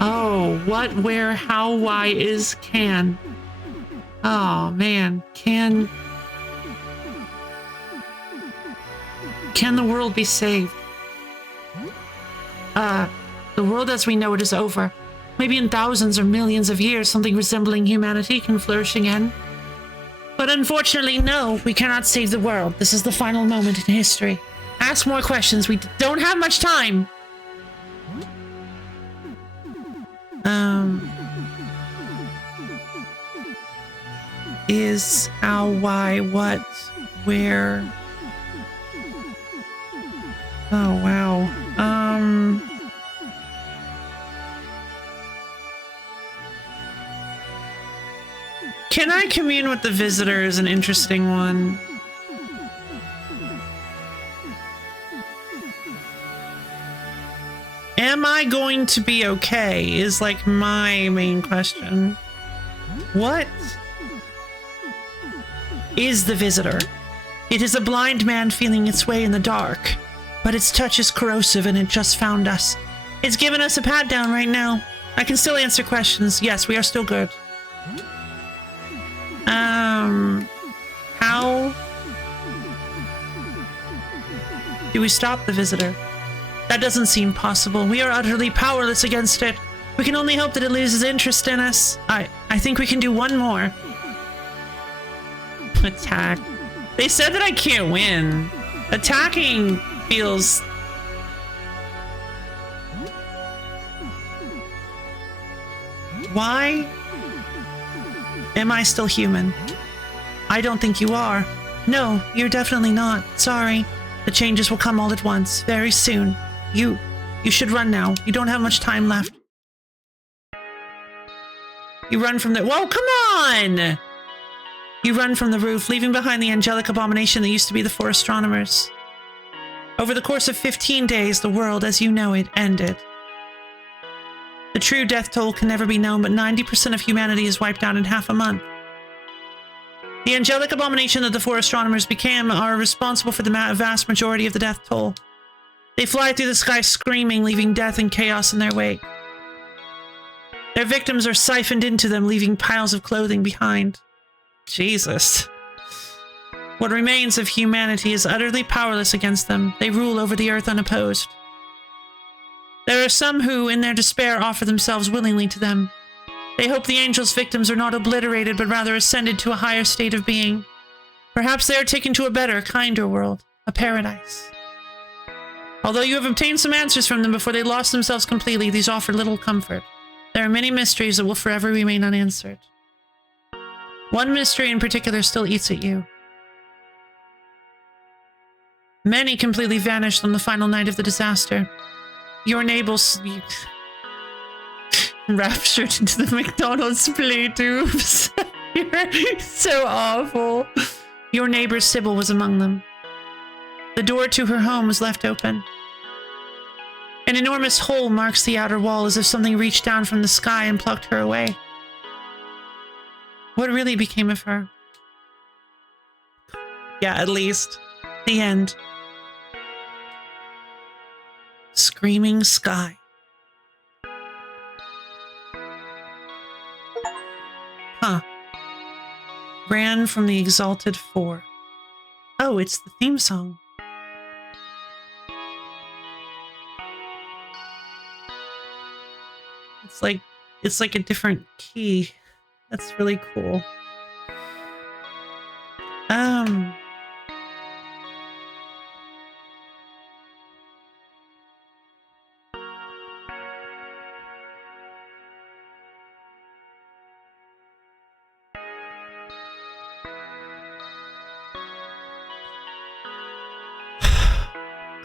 Oh, what, where, how, why is can? Oh, man. Can the world be saved? The world as we know it is over. Maybe in thousands or millions of years, something resembling humanity can flourish again. But unfortunately, no, we cannot save the world. This is the final moment in history. Ask more questions. We don't have much time. Is, how, why, what, where? Oh, wow. Can I commune with the visitor is an interesting one. Am I going to be okay is like my main question. What is the visitor? It is a blind man feeling its way in the dark, but its touch is corrosive and it just found us. It's giving us a pat down right now. I can still answer questions. Yes, we are still good. How do we stop the visitor? That doesn't seem possible. We are utterly powerless against it. We can only hope that it loses interest in us. I think we can do one more. Attack. They said that I can't win. Attacking feels... Why am I still human? I don't think you are. No, you're definitely not. Sorry. The changes will come all at once, very soon. You should run now. You don't have much time left. You run from the... Whoa, come on! You run from the roof, leaving behind the angelic abomination that used to be the four astronomers. Over the course of 15 days, the world, as you know it, ended. The true death toll can never be known, but 90% of humanity is wiped out in half a month. The angelic abomination that the four astronomers became are responsible for the vast majority of the death toll. They fly through the sky screaming, leaving death and chaos in their wake. Their victims are siphoned into them, leaving piles of clothing behind. Jesus. What remains of humanity is utterly powerless against them. They rule over the earth unopposed. There are some who, in their despair, offer themselves willingly to them. They hope the angels' victims are not obliterated, but rather ascended to a higher state of being. Perhaps they are taken to a better, kinder world, a paradise. Although you have obtained some answers from them before they lost themselves completely, these offer little comfort. There are many mysteries that will forever remain unanswered. One mystery in particular still eats at you. Many completely vanished on the final night of the disaster. Your neighbors... raptured into the McDonald's play tubes. You're so awful. Your neighbor Sybil was among them. The door to her home was left open. An enormous hole marks the outer wall, as if something reached down from the sky and plucked her away. What really became of her? Yeah, at least. The end. Screaming sky. Huh. Ran from the Exalted Four. Oh, Oh, it's the theme song. It's like a different key. That's really cool.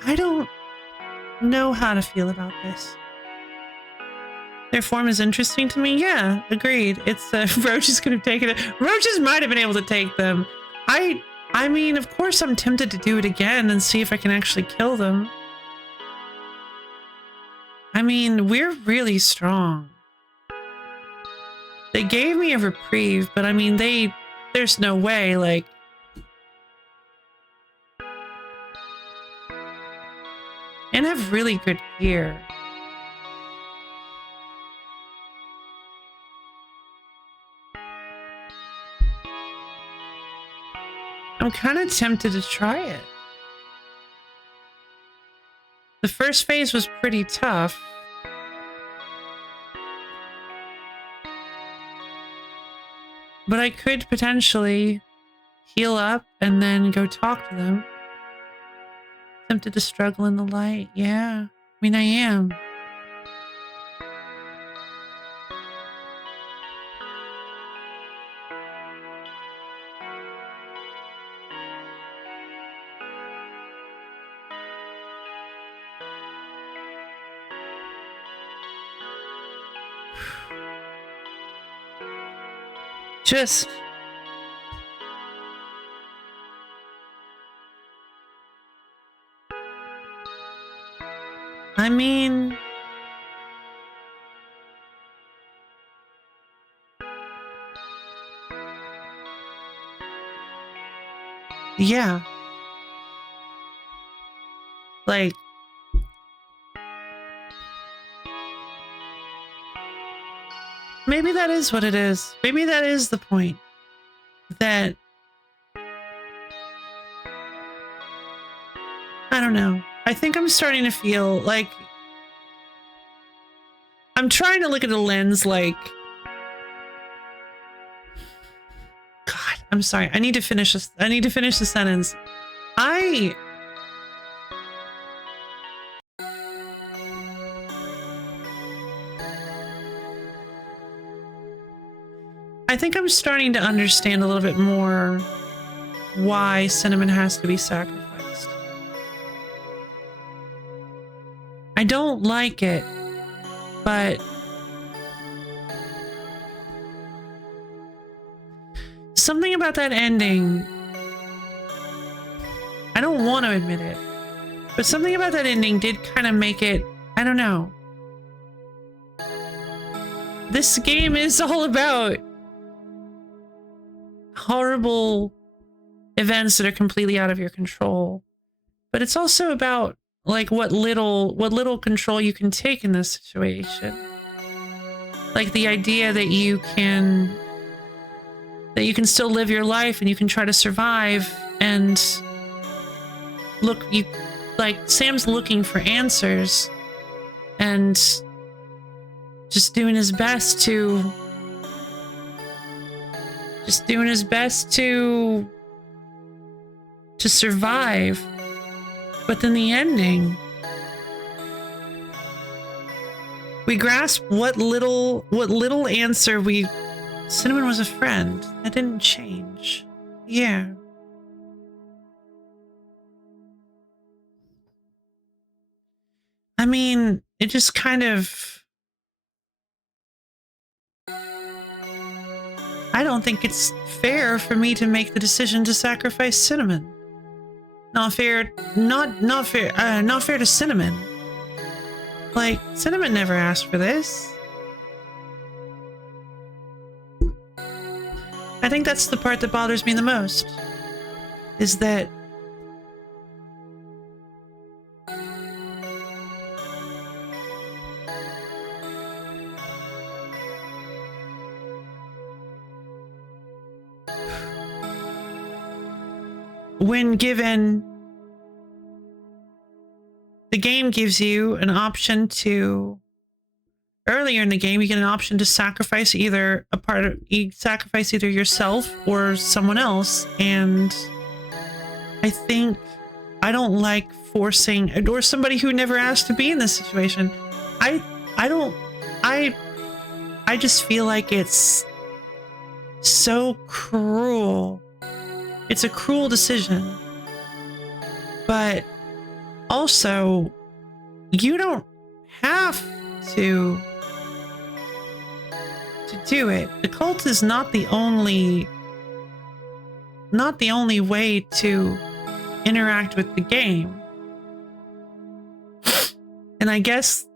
I don't know how to feel about this. Their form is interesting to me. Yeah, agreed. It's Roaches could have taken it. Roaches might have been able to take them. I mean, of course I'm tempted to do it again and see if I can actually kill them. I mean, we're really strong. They gave me a reprieve, but I mean, there's no way, like... And have really good gear. I'm kind of tempted to try it. The first phase was pretty tough. But I could potentially heal up and then go talk to them. Tempted to struggle in the light. Yeah. I mean, I am. Just... I mean... Yeah. Like... Maybe that is what it is. Maybe that is the point. That... I don't know. I think I'm starting to feel like... I'm trying to look at a lens like... God, I'm sorry. I need to finish this. I need to finish the sentence. I think I'm starting to understand a little bit more why Cinnamon has to be sacrificed. I don't like it, but something about that ending, I don't want to admit it, but something about that ending did kind of make it, I don't know. This game is all about horrible events that are completely out of your control, but it's also about like what little control you can take in this situation. Like the idea that you can still live your life and you can try to survive, and look, you like Sam's looking for answers and just doing his best to survive. But then the ending, we grasp what little answer Cinnamon was a friend. That didn't change. Yeah. I mean, it just kind of... I don't think it's fair for me to make the decision to sacrifice Cinnamon. Not fair to Cinnamon. Like, Cinnamon never asked for this. I think that's the part that bothers me the most. Is that... when given, the game gives you an option to, earlier in the game, you get an option to sacrifice either sacrifice either yourself or someone else. And I think I don't like forcing, or somebody who never asked to be in this situation. I just feel like it's so cruel. It's a cruel decision. But also, you don't have to do it. The cult is not the only way to interact with the game. And I guess,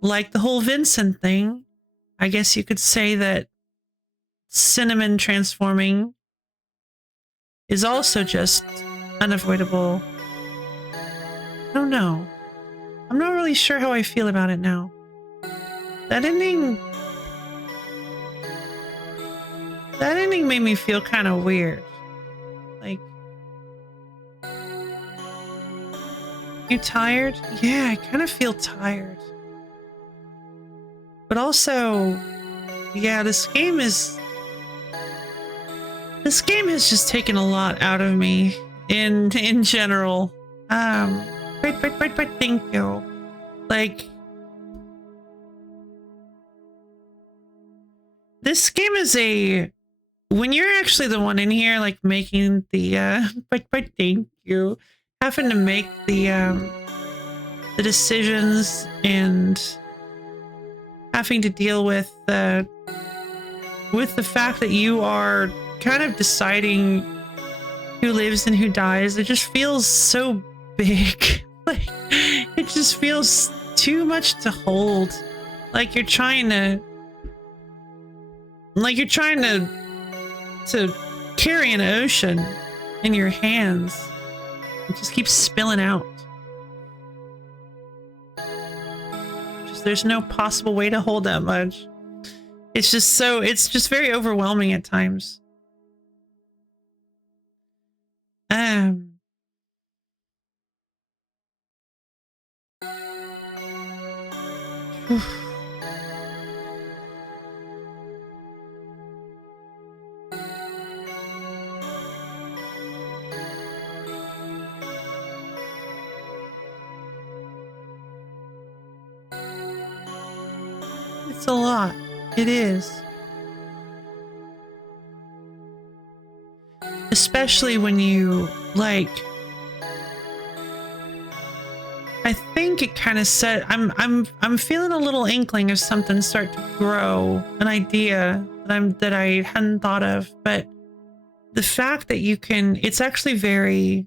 like the whole Vincent thing, I guess you could say that Cinnamon transforming is also just unavoidable. I don't know. I'm not really sure how I feel about it now. That ending made me feel kind of weird. Like, you tired? Yeah, I kind of feel tired. But also, yeah, this game has just taken a lot out of me in general. But thank you. Like, this game is when you're actually the one in here, like, making the but thank you, having to make the decisions and having to deal with the fact that you are kind of deciding who lives and who dies. It just feels so big. Like, it just feels too much to hold. Like you're trying to carry an ocean in your hands. It just keeps spilling out. There's no possible way to hold that much. It's just very overwhelming at times. It's a lot. It is. Especially when you, like, I think it kind of said, I'm feeling a little inkling of something start to grow, an idea that I hadn't thought of, but the fact that you can, it's actually very,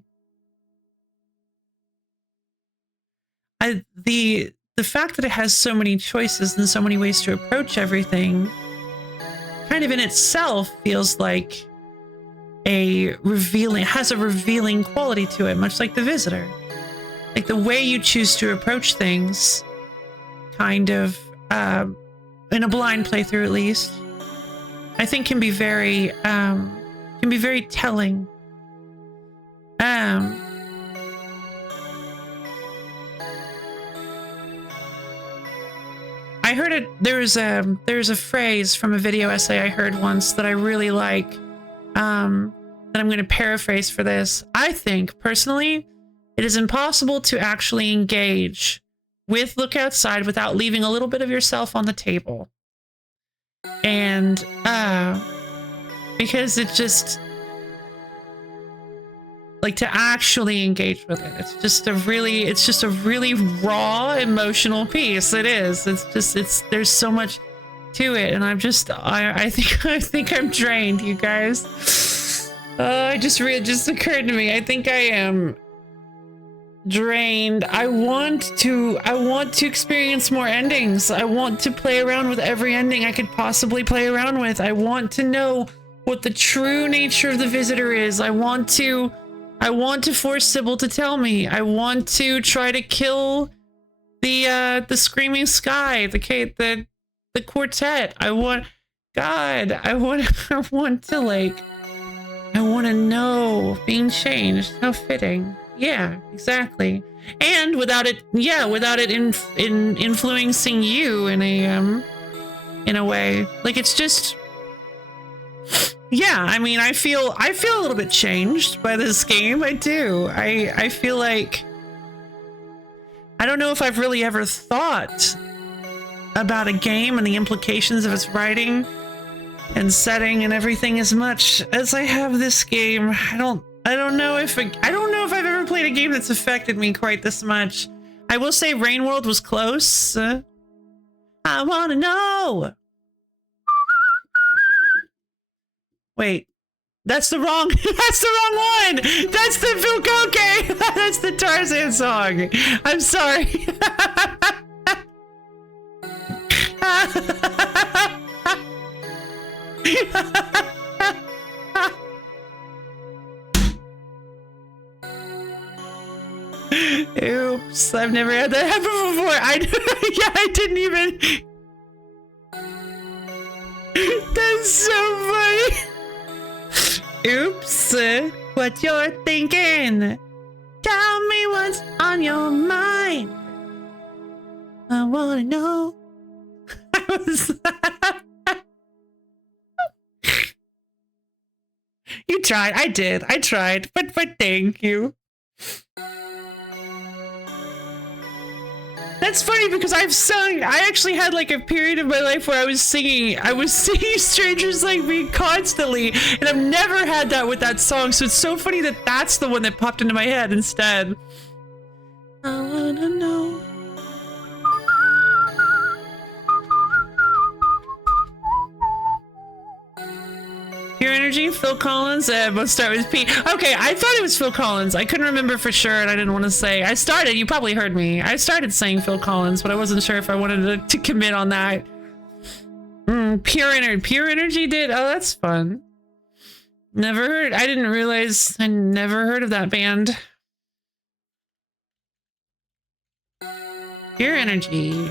the fact that it has so many choices and so many ways to approach everything kind of in itself feels like has a revealing quality to it, much like The Visitor. Like the way you choose to approach things, kind of, in a blind playthrough at least, I think can be very telling. I heard it. There's a phrase from a video essay I heard once that I really like. That I'm going to paraphrase for this. I think personally, it is impossible to actually engage with Look Outside without leaving a little bit of yourself on the table. And because it just, like, to actually engage with it, it's just a really raw emotional piece. It is. There's so much to it, and I think I'm drained, you guys. It just occurred to me. I think I am drained. I want to experience more endings. I want to play around with every ending I could possibly play around with. I want to know what the true nature of the Visitor is. I want to force Sybil to tell me. I want to try to kill the Screaming Sky, the quartet. I want to, like, I want to know being changed. How fitting. Yeah, exactly. And without it, influencing you in a way. Like it's just, yeah. I mean, I feel a little bit changed by this game. I do. I feel like I don't know if I've really ever thought about a game and the implications of its writing and setting and everything as much as I have this game. I don't know if I've ever played a game that's affected me quite this much. I will say Rain World was close. I want to know. Wait, that's the wrong one. That's the Fukoke. That's the Tarzan song. I'm sorry. Oops, I've never had that happen before. I didn't even. That's so funny. Oops, what you're thinking? Tell me what's on your mind. I wanna know. I was. You tried. I did. I tried. But thank you. That's funny because I actually had like a period of my life where I was singing Strangers Like Me constantly, and I've never had that with that song, so it's so funny that that's the one that popped into my head instead. I wanna know. Pure Energy, Phil Collins, let's start with P. Okay, I thought it was Phil Collins. I couldn't remember for sure, and I didn't want to say. You probably heard me. I started saying Phil Collins, but I wasn't sure if I wanted to commit on that. Pure Energy did. Oh, that's fun. Never heard. I didn't realize. I never heard of that band. Pure Energy.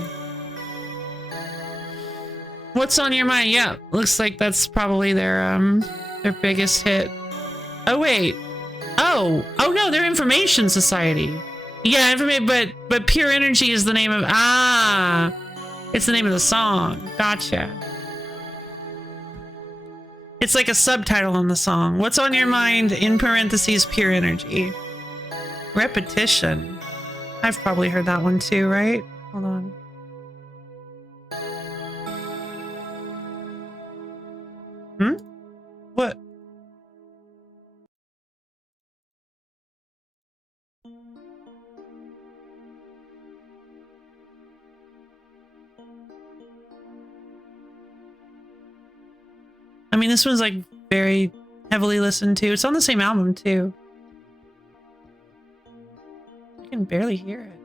What's on your mind? Yeah, looks like that's probably their biggest hit. Oh wait. Oh no, they're Information Society. Yeah, but Pure Energy is the name of it's the name of the song. Gotcha. It's like a subtitle on the song. What's on your mind in parentheses Pure Energy. Repetition. I've probably heard that one too, right? Hold on. What? I mean, this one's like very heavily listened to. It's on the same album too. I can barely hear it.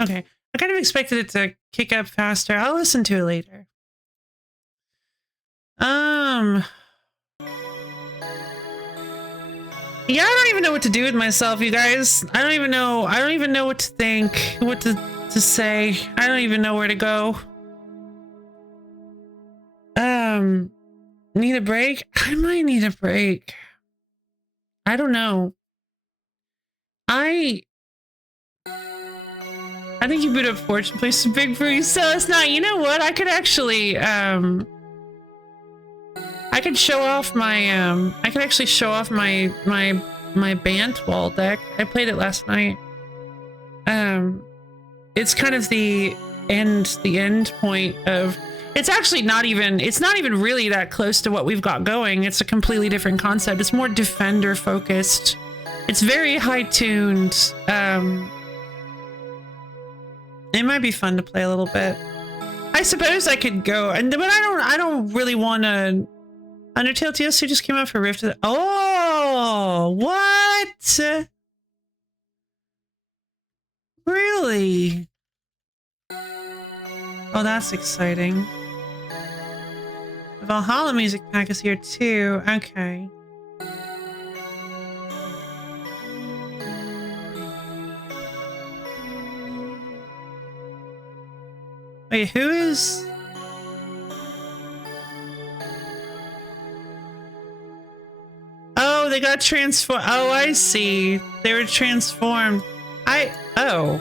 Okay. I kind of expected it to kick up faster. I'll listen to it later. Yeah, I don't even know what to do with myself, you guys. I don't even know what to think, what to say. I don't even know where to go. Need a break? I might need a break. I don't know. I think you boot up Fortune, play some Big Fruity Cells. Now, you know what? I could actually, I could show off my, I could actually show off my Bant wall deck. I played it last night. It's kind of the end point of, it's actually not even really that close to what we've got going. It's a completely different concept. It's more defender focused. It's very high tuned. It might be fun to play a little bit. I suppose I could go, but I don't really want to. Undertale TLC just came out for Rift. Oh, what? Really? Oh, that's exciting. The Valhalla music pack is here too. Okay. Wait, who is... Oh, they got transformed. Oh, I see. They were transformed. Oh.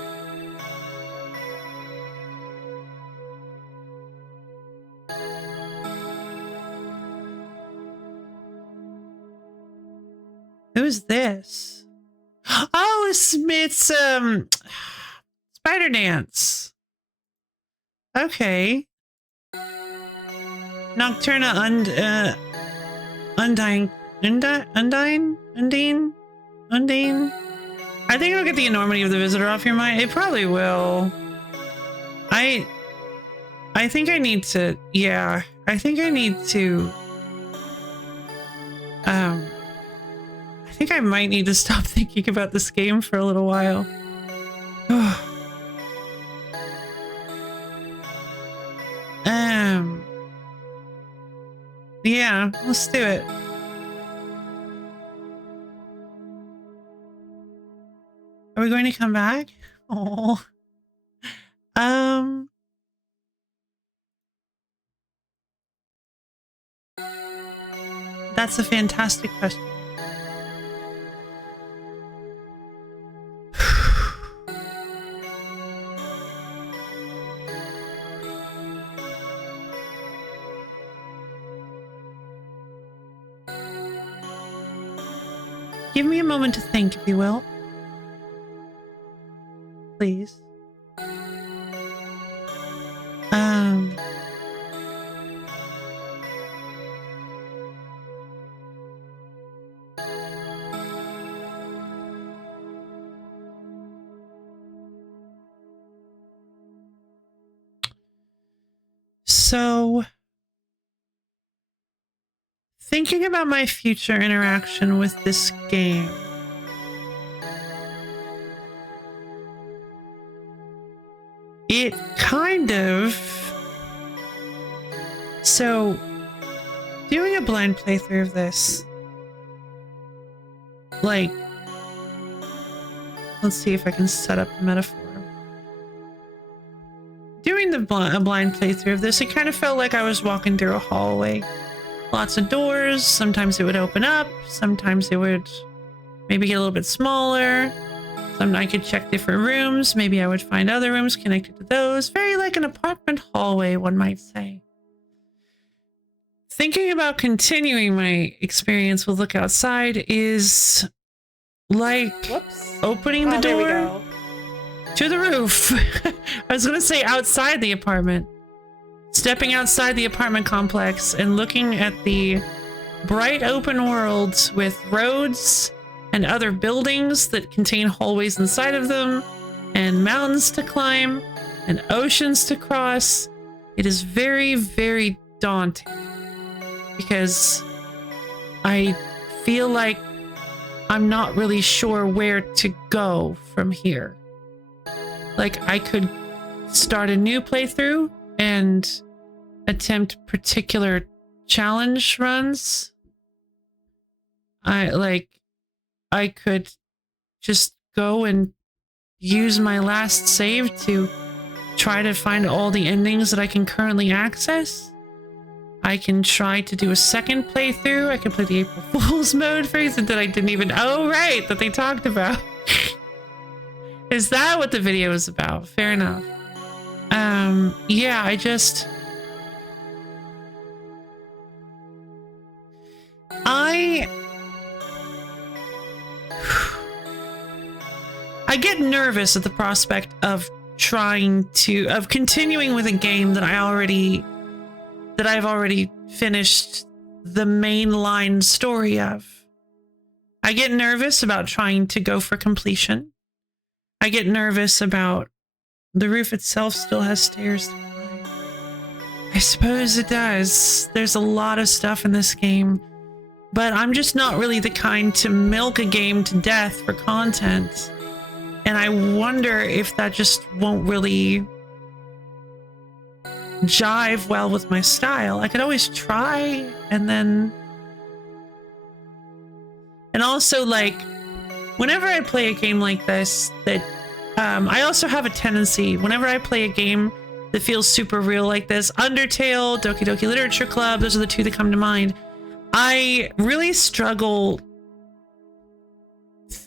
Who is this? Oh, it's Spider Dance. Okay. Nocturna Undine. I think it'll get the enormity of the visitor off your mind. It probably will. I think I need to, yeah. I think I need to, I think I might need to stop thinking about this game for a little while. Yeah, let's do it. Are we going to come back? Oh. That's a fantastic question. Give me a moment to think, if you will. Please. So, thinking about my future interaction with this game, it kind of... So, doing a blind playthrough of this, like, let's see if I can set up the metaphor. Doing a blind playthrough of this, it kind of felt like I was walking through a hallway. Lots of doors, sometimes it would open up, sometimes it would maybe get a little bit smaller. Sometimes I could check different rooms, maybe I would find other rooms connected to those. Very like an apartment hallway, one might say. Thinking about continuing my experience with Look Outside is like opening the door to the roof. I was going to say outside the apartment. Stepping outside the apartment complex and looking at the bright open world with roads and other buildings that contain hallways inside of them and mountains to climb and oceans to cross. It is very, very daunting because I feel like I'm not really sure where to go from here. Like I could start a new playthrough and attempt particular challenge runs. I could just go and use my last save to try to find all the endings that I can currently access. I can try to do a second playthrough. I can play the April Fool's mode phase that I didn't even... Oh, right, that they talked about. Is that what the video is about? Fair enough. Yeah, I get nervous at the prospect of continuing with a game that I've already finished the mainline story of. I get nervous about trying to go for completion. I get nervous about the roof itself still has stairs to climb. I suppose it does. There's a lot of stuff in this game, but I'm just not really the kind to milk a game to death for content. And I wonder if that just won't really jive well with my style. I could always try and then... And also, like, whenever I play a game like this, that I also have a tendency, whenever I play a game that feels super real like this. Undertale, Doki Doki Literature Club, those are the two that come to mind. I really struggle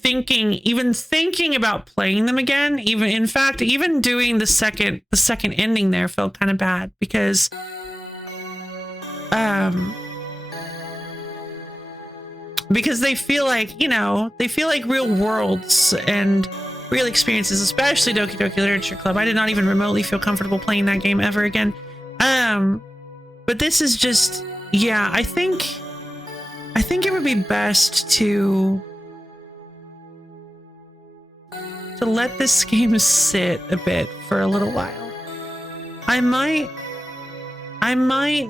even thinking about playing them again. Even in fact, even doing the second ending there felt kind of bad because they feel like, you know, they feel like real worlds and real experiences, especially Doki Doki Literature Club. I did not even remotely feel comfortable playing that game ever again. But this is just, yeah, I think it would be best to let this game sit a bit for a little while. I might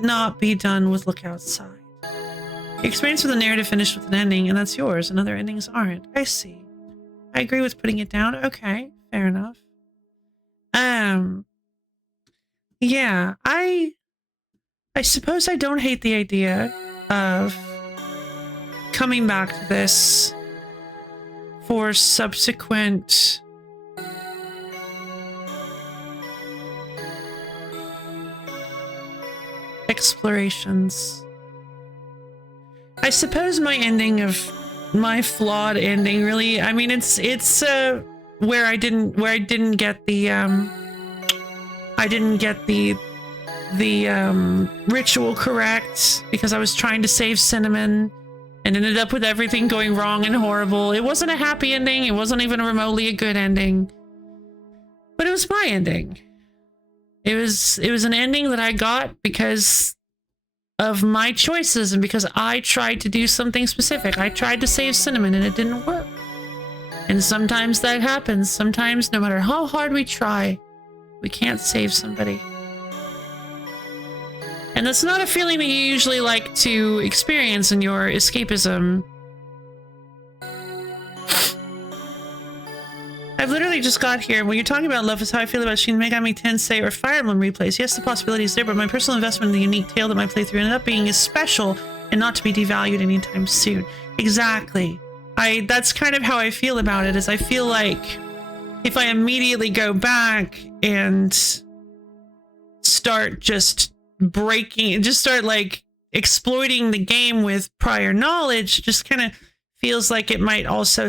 not be done with Look Outside. The experience with a narrative finished with an ending, and that's yours, and other endings aren't. I see. I agree with putting it down. Okay, fair enough. Yeah, I suppose I don't hate the idea of coming back to this for subsequent explorations. I suppose my flawed ending really, I mean, it's where I didn't get the ritual correct because I was trying to save Cinnamon and ended up with everything going wrong and horrible. It wasn't a happy ending. It wasn't even remotely a good ending, but it was my ending. It was an ending that I got because of my choices and because I tried to do something specific. I tried to save Cinnamon and it didn't work. And sometimes that happens. Sometimes no matter how hard we try, we can't save somebody. And that's not a feeling that you usually like to experience in your escapism. I've literally just got here. When you're talking about love is how I feel about Shin Megami Tensei or Fire Emblem replays. Yes, the possibility is there, but my personal investment in the unique tale that my playthrough ended up being is special and not to be devalued anytime soon. Exactly. That's kind of how I feel about it, is I feel like if I immediately go back and start just like exploiting the game with prior knowledge, just kind of feels like it might also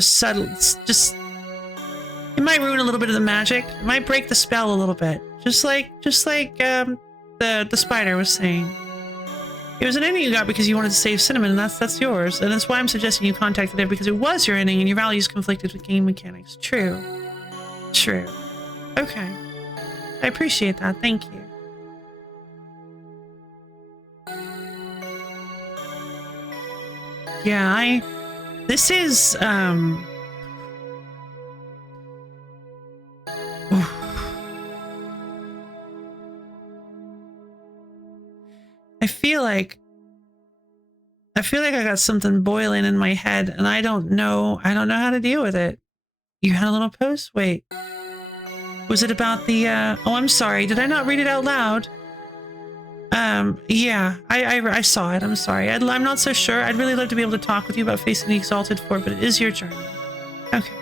it might ruin a little bit of the magic. It might break the spell a little bit. Just like the spider was saying. It was an ending you got because you wanted to save Cinnamon, and that's yours. And that's why I'm suggesting you contacted it, because it was your ending and your values conflicted with game mechanics. True. True. Okay. I appreciate that. Thank you. Yeah, this is, I feel like I got something boiling in my head and I don't know how to deal with it. You had a little post? Wait. Was it about the, oh, I'm sorry. Did I not read it out loud? Yeah, I saw it. I'm sorry. I'm not so sure. I'd really love to be able to talk with you about facing the Exalted Four, but it is your journey. Okay.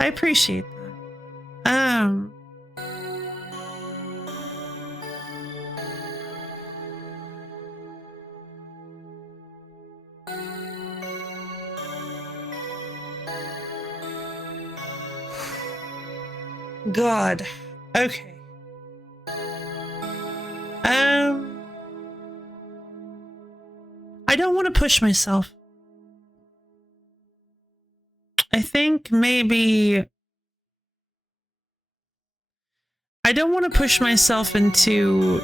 I appreciate that. God. Okay. I don't want to push myself. I think maybe I don't want to push myself into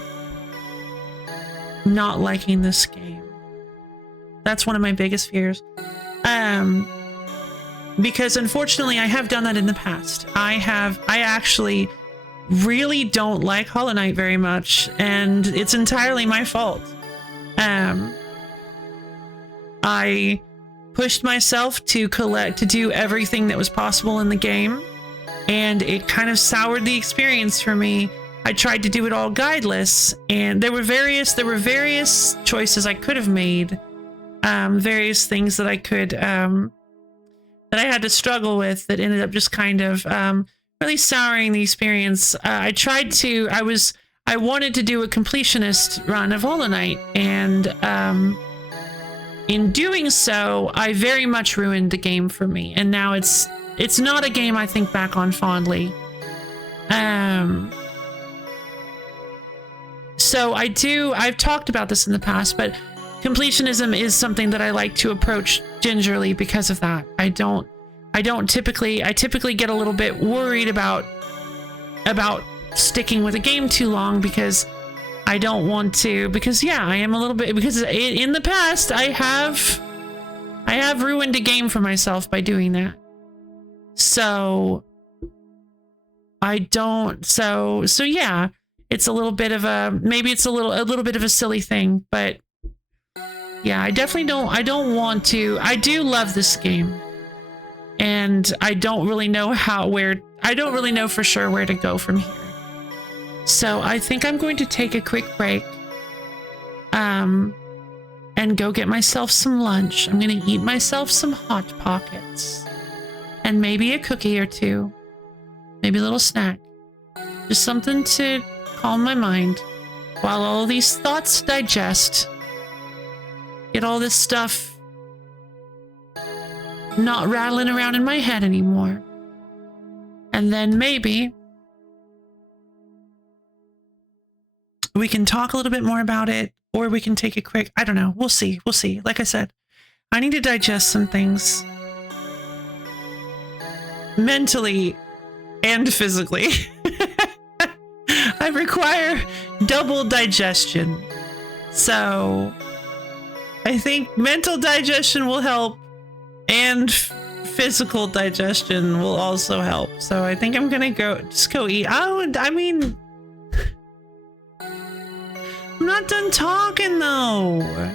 not liking this game. That's one of my biggest fears. Because unfortunately I have done that in the past. I actually really don't like Hollow Knight very much, and it's entirely my fault. I pushed myself to do everything that was possible in the game, and it kind of soured the experience for me. I tried to do it all guideless, and there were various choices I could have made, various things that I could that I had to struggle with that ended up just kind of really souring the experience. I I wanted to do a completionist run of Hollow Knight, and in doing so, I very much ruined the game for me, and now it's not a game I think back on fondly. So I've talked about this in the past, but completionism is something that I like to approach gingerly because of that. I typically get a little bit worried about sticking with a game too long because I don't want to, because yeah, I am a little bit, because in the past I have ruined a game for myself by doing that. So I don't, so yeah, it's a little bit of maybe it's a little bit of a silly thing, but yeah, I don't want to. I do love this game, and I don't really know I don't really know for sure where to go from here. So I think I'm going to take a quick break, and go get myself some lunch. I'm going to eat myself some Hot Pockets, and maybe a cookie or two, maybe a little snack, just something to calm my mind while all these thoughts digest. Get all this stuff not rattling around in my head anymore. And then maybe we can talk a little bit more about it, or we can take a quick, I don't know. We'll see. Like I said, I need to digest some things mentally and physically. I require double digestion. So I think mental digestion will help, and physical digestion will also help. So I think I'm gonna go eat. Oh, I mean, I'm not done talking though.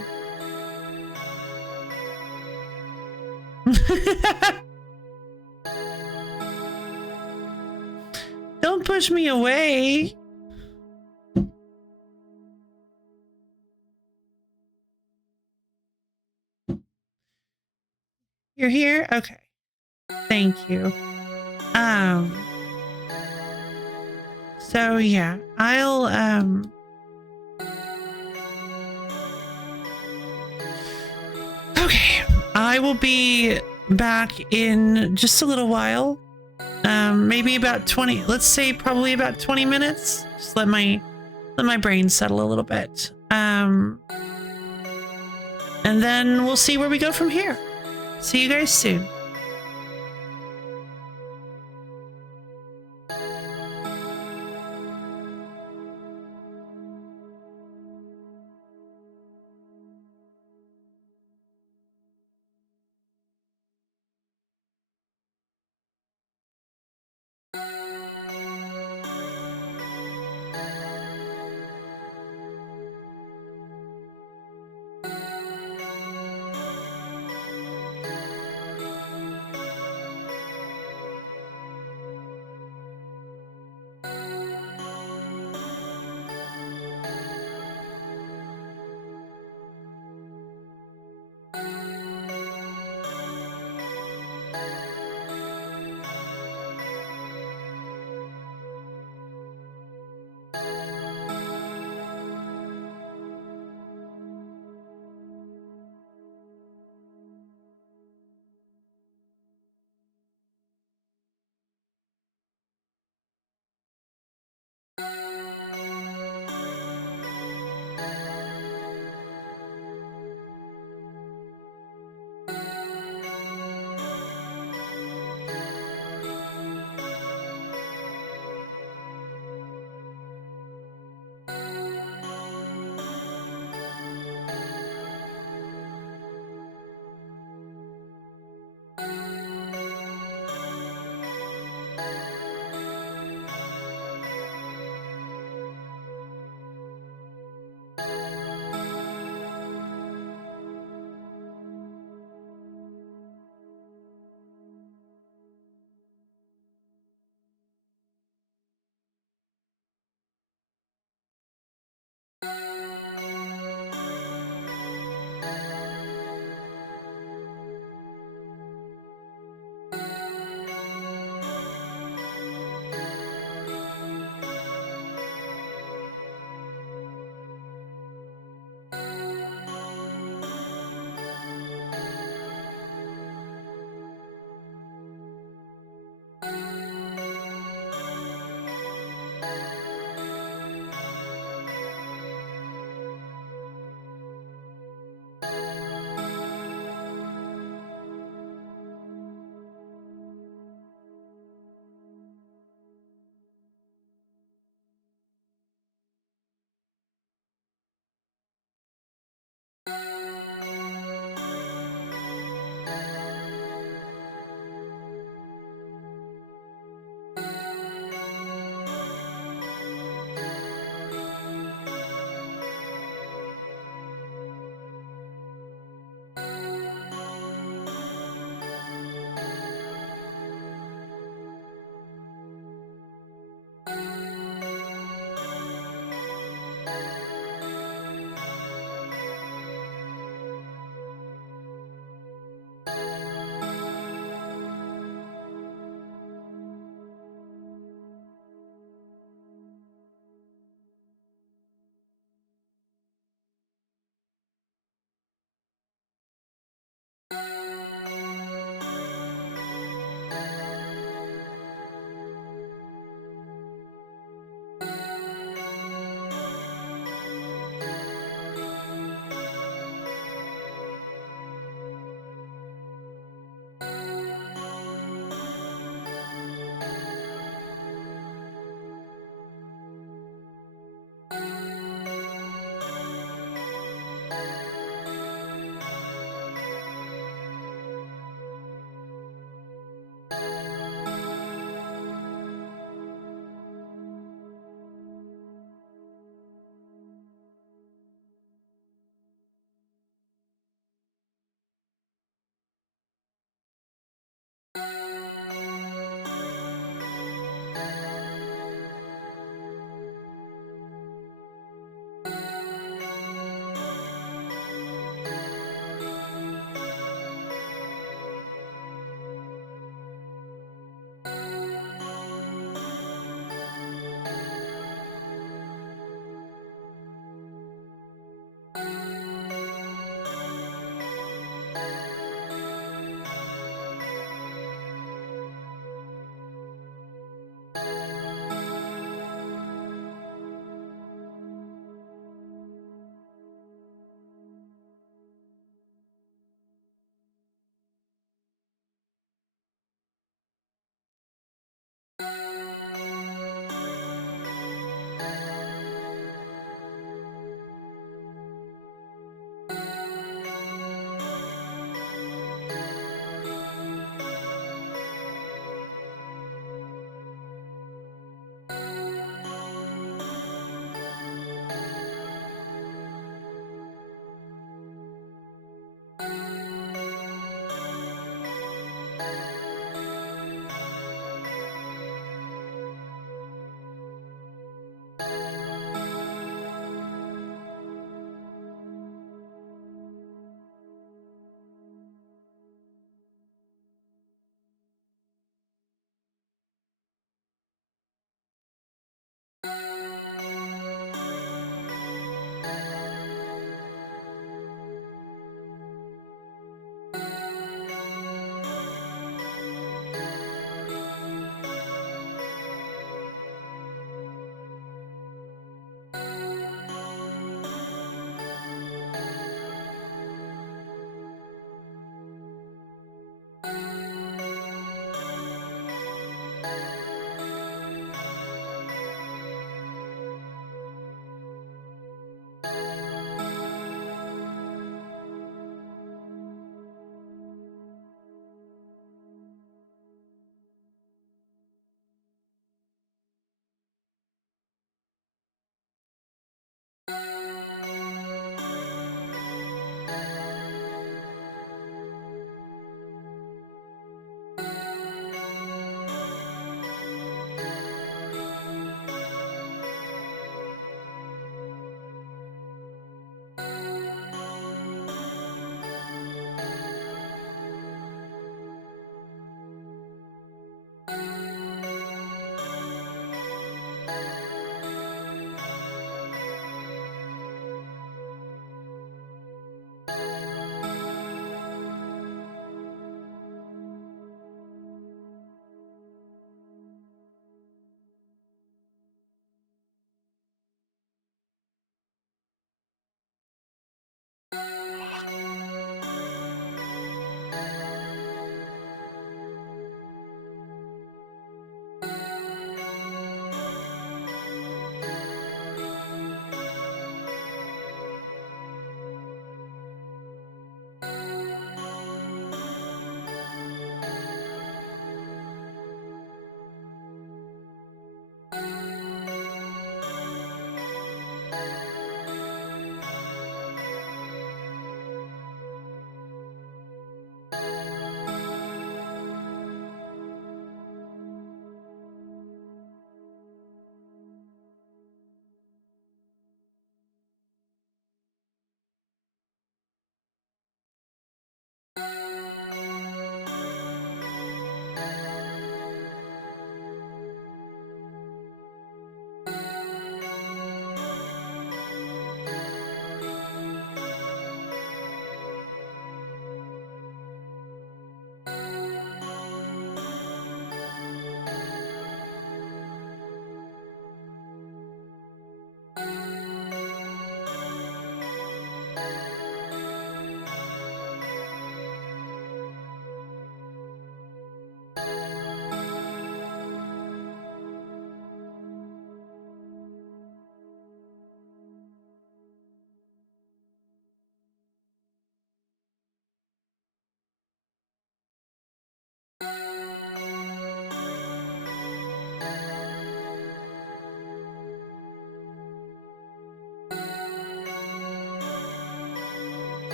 Don't push me away. You're here? Okay. Thank you. So yeah, I'll okay. I will be back in just a little while. Maybe about 20, let's say probably about 20 minutes. Just let my brain settle a little bit. And then we'll see where we go from here. See you guys soon.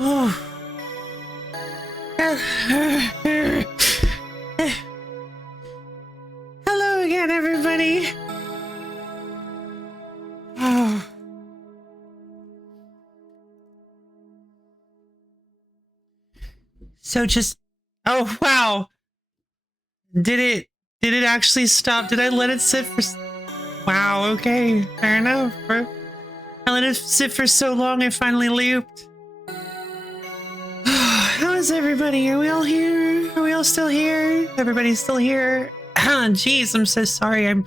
Oh. Hello again, everybody. Oh. So just, oh wow. Did it actually stop? Did I let it sit for, wow, okay, fair enough. I let it sit for so long, I finally looped. How is everybody? Are we all here? Are we all still here? Everybody's still here? Jeez, I'm so sorry. I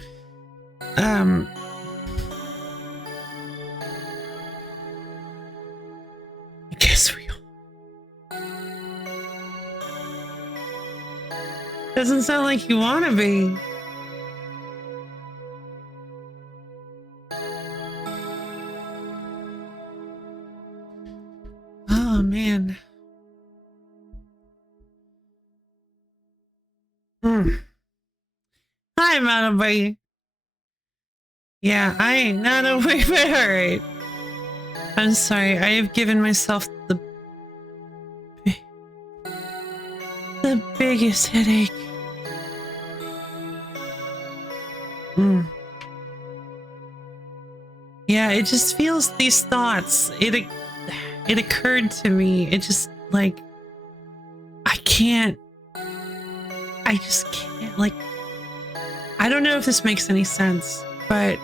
guess we all... Doesn't sound like you want to be. Oh, man. Hi, Manabai. Yeah, I ain't not away, but alright. I'm sorry, I have given myself the biggest headache. Yeah, it just feels these thoughts. It occurred to me. It just like I just can't, like, I don't know if this makes any sense, but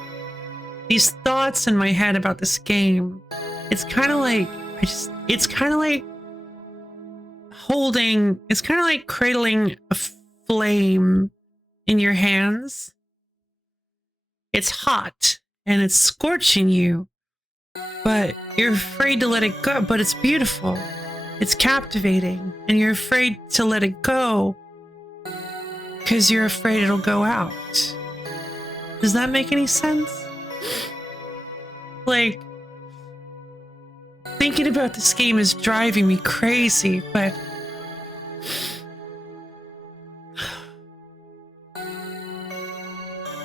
these thoughts in my head about this game, it's kind of like it's kind of like cradling a flame in your hands. It's hot and it's scorching you, but you're afraid to let it go. But it's beautiful, it's captivating, and you're afraid to let it go because you're afraid it'll go out. Does that make any sense? Like, thinking about this game is driving me crazy, but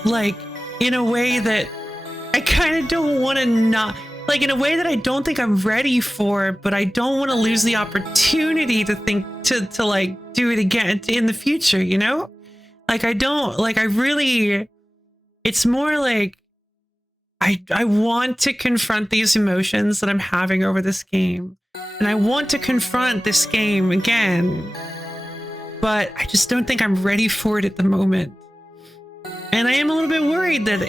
like, in a way that I kind of don't want to not, like, in a way that I don't think I'm ready for, but I don't want to lose the opportunity to think to like do it again in the future, you know? Like, I don't, like, I really, it's more like I want to confront these emotions that I'm having over this game, and I want to confront this game again, but I just don't think I'm ready for it at the moment. And I am a little bit worried that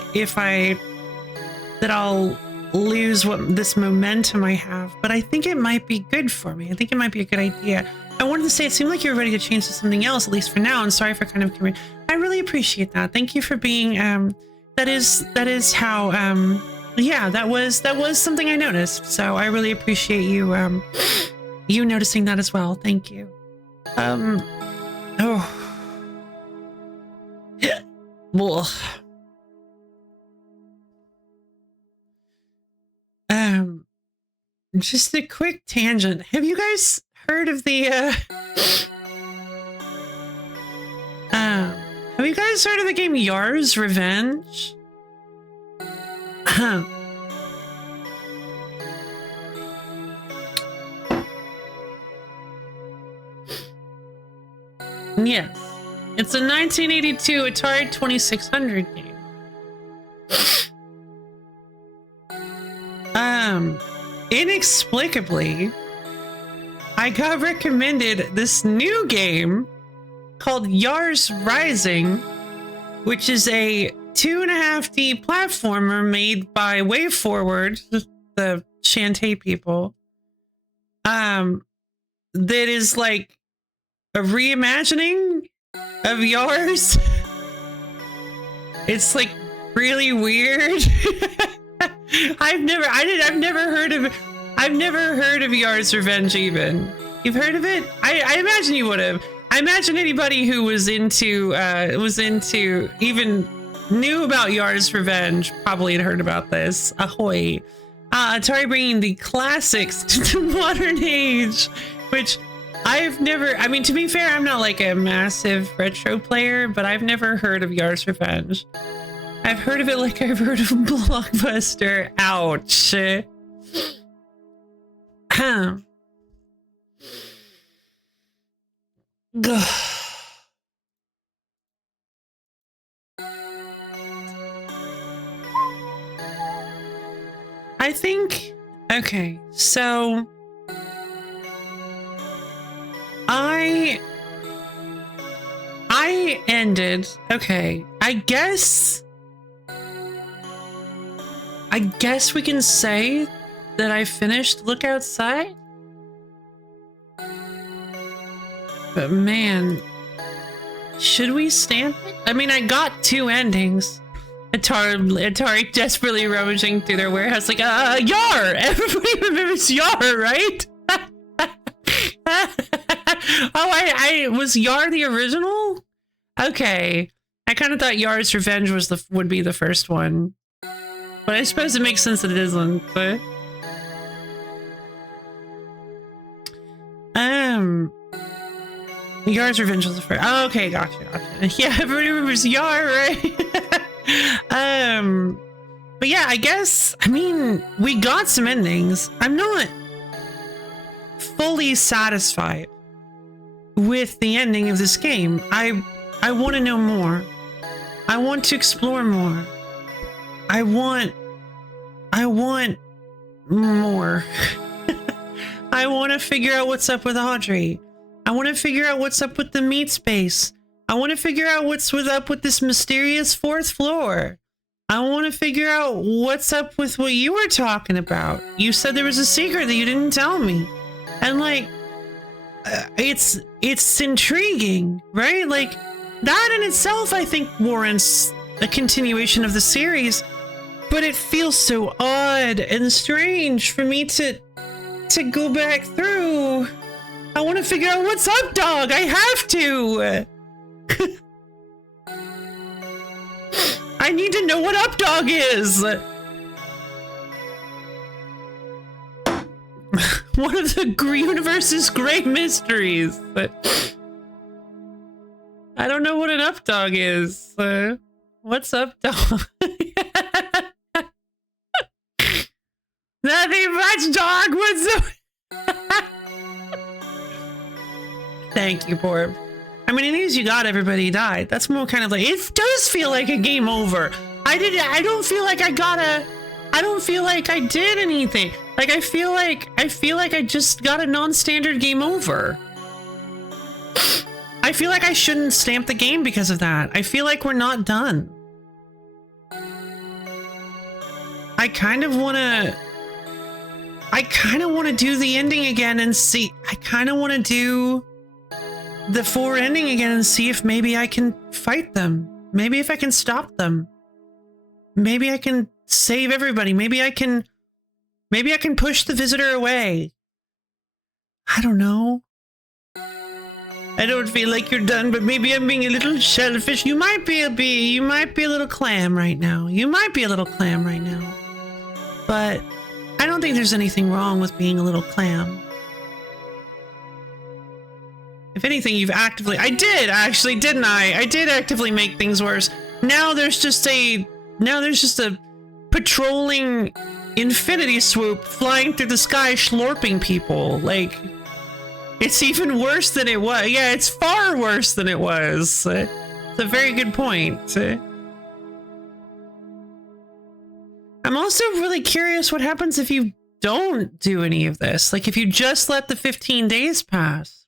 I'll lose this momentum I have, but I think it might be good for me. I think it might be a good idea. I wanted to say, it seemed like you're ready to change to something else, at least for now. And sorry for kind of coming. I really appreciate that. Thank you for being, that is how, yeah, that was something I noticed. So I really appreciate you, you noticing that as well. Thank you. Oh. Well, just a quick tangent. Have you guys heard of the, have you guys heard of the game Yar's Revenge? Yes. It's a 1982 Atari 2600 game. Inexplicably, I got recommended this new game called Yar's Rising, which is a 2.5D platformer made by WayForward, the Shantae people. That is like a reimagining of Yar's. It's like really weird. I've never heard of Yar's Revenge even. You've heard of it? I imagine you would have. I imagine anybody who was into even knew about Yar's Revenge probably had heard about this. Ahoy. Atari bringing the classics to the modern age, which I've never, I mean, to be fair, I'm not like a massive retro player, but I've never heard of Yar's Revenge. I've heard of it like I've heard of Blockbuster. Ouch. I think, okay, so I ended, okay, I guess we can say that I finished Look Outside. But man, should we stamp it? I mean, I got 2 endings. Atari desperately rummaging through their warehouse like, Yar! Everybody remembers Yar, right? Oh, I was Yar the original? Okay. I kind of thought Yar's Revenge would be the first one. But I suppose it makes sense that it isn't, but... Yar's Revenge was the first. Oh, okay, gotcha. Yeah, everybody remembers Yar, right? But yeah, I guess, I mean, we got some endings. I'm not fully satisfied with the ending of this game. I want to know more. I want to explore more. I want more. I want to figure out what's up with Audrey. I want to figure out what's up with the meat space. I want to figure out what's up with this mysterious 4th floor. I want to figure out what's up with what you were talking about. You said there was a secret that you didn't tell me. And like, it's intriguing, right? Like, that in itself, I think, warrants a continuation of the series. But it feels so odd and strange for me to go back through. I want to figure out what's up, dog. I have to. I need to know what up, dog is. One of the universe's great mysteries. I don't know what an up dog is. What's up, dog? Nothing much, dog. What's up? Thank you, Borb. I mean, it is you got everybody died. That's more kind of like, it does feel like a game over. I don't feel like I don't feel like I did anything. Like, I feel like I just got a non-standard game over. I feel like I shouldn't stamp the game because of that. I feel like we're not done. I kind of want to do the ending again and see. I kind of want to do the 4 ending again and see if maybe I can fight them. Maybe if I can stop them. Maybe I can save everybody. Maybe I can push the visitor away. I don't know. I don't feel like you're done, but maybe I'm being a little shellfish. You might be a little clam right now. You might be a little clam right now. But I don't think there's anything wrong with being a little clam. If anything, you've actively... I did, actually, didn't I? I did actively make things worse. Now there's just a patrolling infinity swoop flying through the sky schlorping people. Like, it's even worse than it was. Yeah, it's far worse than it was. It's a very good point. I'm also really curious what happens if you don't do any of this. Like, if you just let the 15 days pass.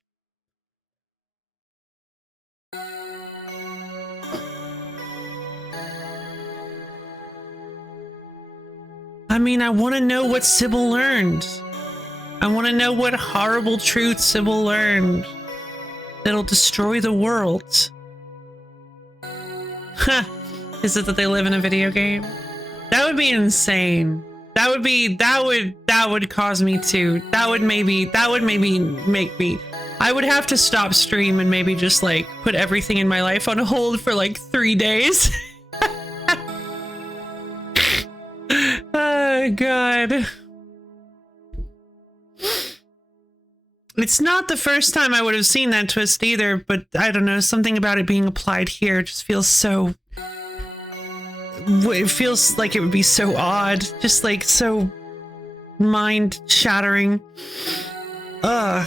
I mean, I want to know what Sybil learned. I want to know what horrible truth Sybil learned that'll destroy the world. Huh. Is it that they live in a video game? That would be insane. That would cause me to. That would maybe make me. I would have to stop stream and maybe just like put everything in my life on hold for like 3 days. Oh, God. It's not the first time I would have seen that twist either, but I don't know, something about it being applied here just feels so... It feels like it would be so odd, just like so mind-shattering. Ugh.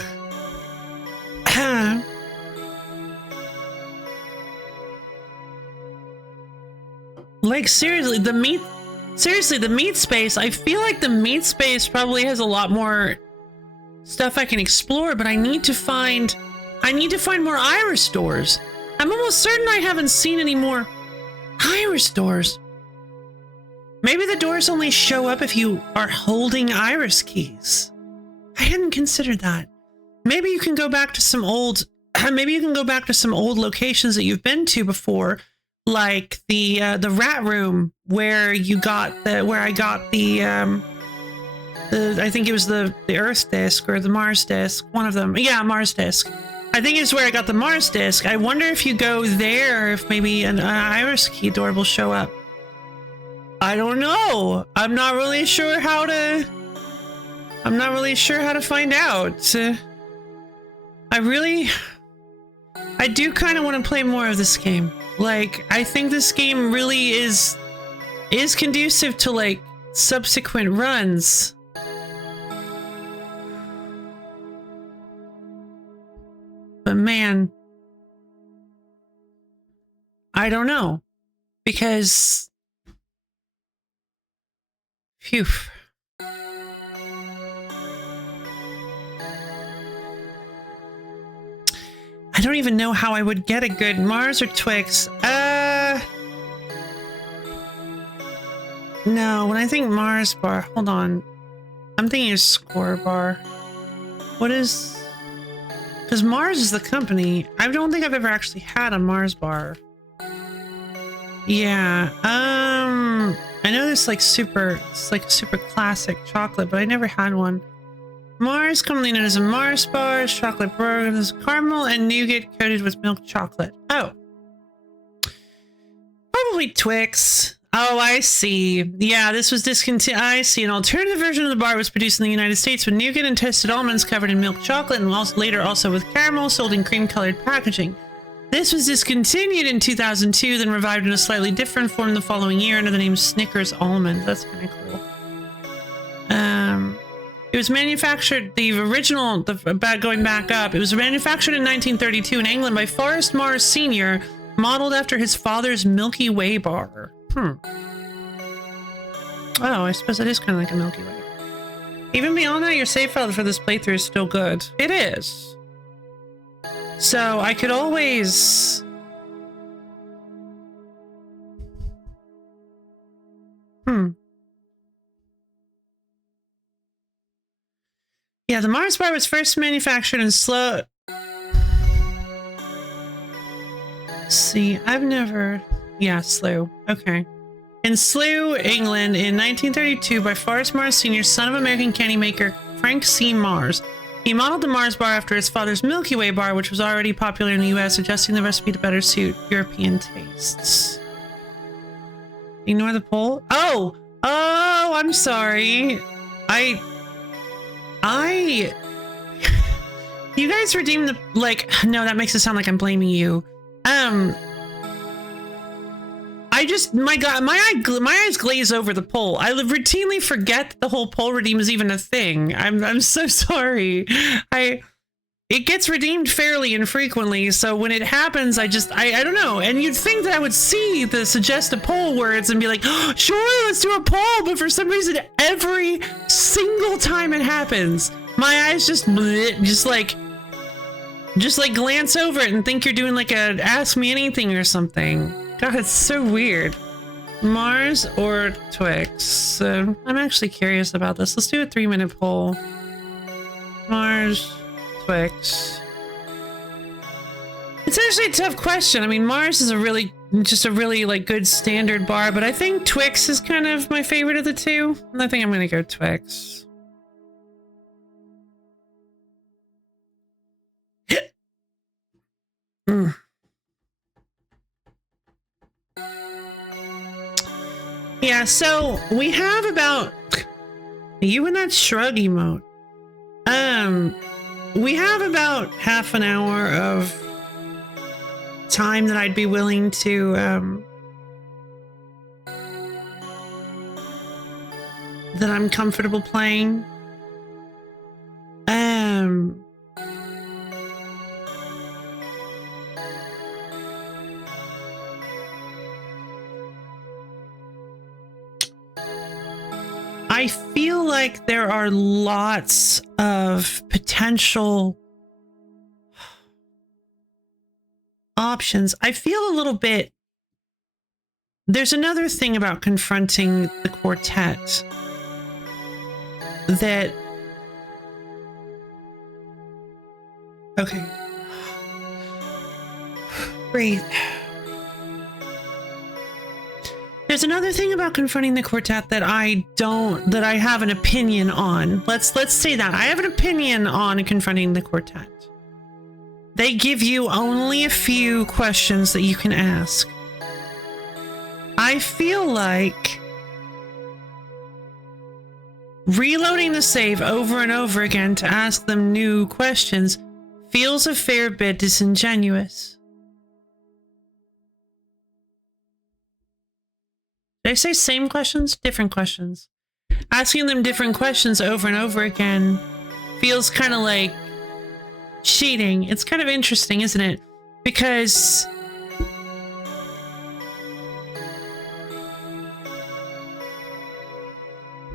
Like, seriously, the meat space, I feel like the meat space probably has a lot more stuff I can explore, but I need to find more Iris doors. I'm almost certain I haven't seen any more Iris doors. Maybe the doors only show up if you are holding Iris keys. I hadn't considered that. Maybe you can go back to some old locations that you've been to before, like the rat room where I got the I think it was the Earth disc or the Mars disc, one of them. Yeah, Mars disc. I think it's where I got the Mars disc. I wonder if you go there, if maybe an Iris key door will show up. I don't know. I'm not really sure how to find out. I do kind of want to play more of this game. Like, I think this game really is conducive to like subsequent runs. But man, I don't know, because phew. I don't even know how I would get a good Mars or Twix. No, when I think Mars bar, hold on. I'm thinking a score bar. What is... Because Mars is the company. I don't think I've ever actually had a Mars bar. Yeah, I know it's like super classic chocolate, but I never had one. Mars, commonly known as a Mars bar, is chocolate bar, is caramel and nougat coated with milk chocolate. Oh. Probably Twix. Oh, I see. Yeah, this was discontinued. I see. An alternative version of the bar was produced in the United States with nougat and toasted almonds covered in milk chocolate, and later also with caramel, sold in cream-colored packaging. This was discontinued in 2002, then revived in a slightly different form the following year under the name Snickers Almond. That's kind of cool. It was manufactured, going back up, it was manufactured in 1932 in England by Forrest Mars Sr., modeled after his father's Milky Way bar. Oh, I suppose it is kind of like a Milky Way. Even beyond that, your save file for this playthrough is still good. It is. So I could always... Yeah, the Mars bar was first manufactured in Slough. See, I've never... Yeah, Slough. Okay. In Slough, England, in 1932 by Forrest Mars Sr., son of American candy maker Frank C. Mars. He modeled the Mars bar after his father's Milky Way bar, which was already popular in the US, adjusting the recipe to better suit European tastes. Ignore the poll? Oh, I'm sorry. You guys redeemed the, like, no, that makes it sound like I'm blaming you. My eyes glaze over the poll. I routinely forget that the whole poll redeem is even a thing. I'm so sorry. It gets redeemed fairly infrequently, so when it happens, I don't know. And you'd think that I would see the suggest a poll words and be like, oh, sure, let's do a poll, but for some reason, every single time it happens, my eyes just like glance over it and think you're doing like a ask me anything or something. God, it's so weird. Mars or Twix? I'm actually curious about this. Let's do a 3-minute poll. Mars, Twix. It's actually a tough question. I mean, Mars is just a really like good standard bar, but I think Twix is kind of my favorite of the two. I think I'm gonna go Twix. Yeah, so we have about you and that shrug emote. We have about half an hour of time that I'd be willing to that I'm comfortable playing. I feel like there are lots of potential options. I feel a little bit. There's another thing about confronting the quartet that. Okay. Breathe. There's another thing about confronting the quartet that I have an opinion on. Let's say that. I have an opinion on confronting the quartet. They give you only a few questions that you can ask. I feel like reloading the save over and over again to ask them new questions feels a fair bit disingenuous. Did I say same questions? Different questions. Asking them different questions over and over again feels kind of like cheating. It's kind of interesting, isn't it? Because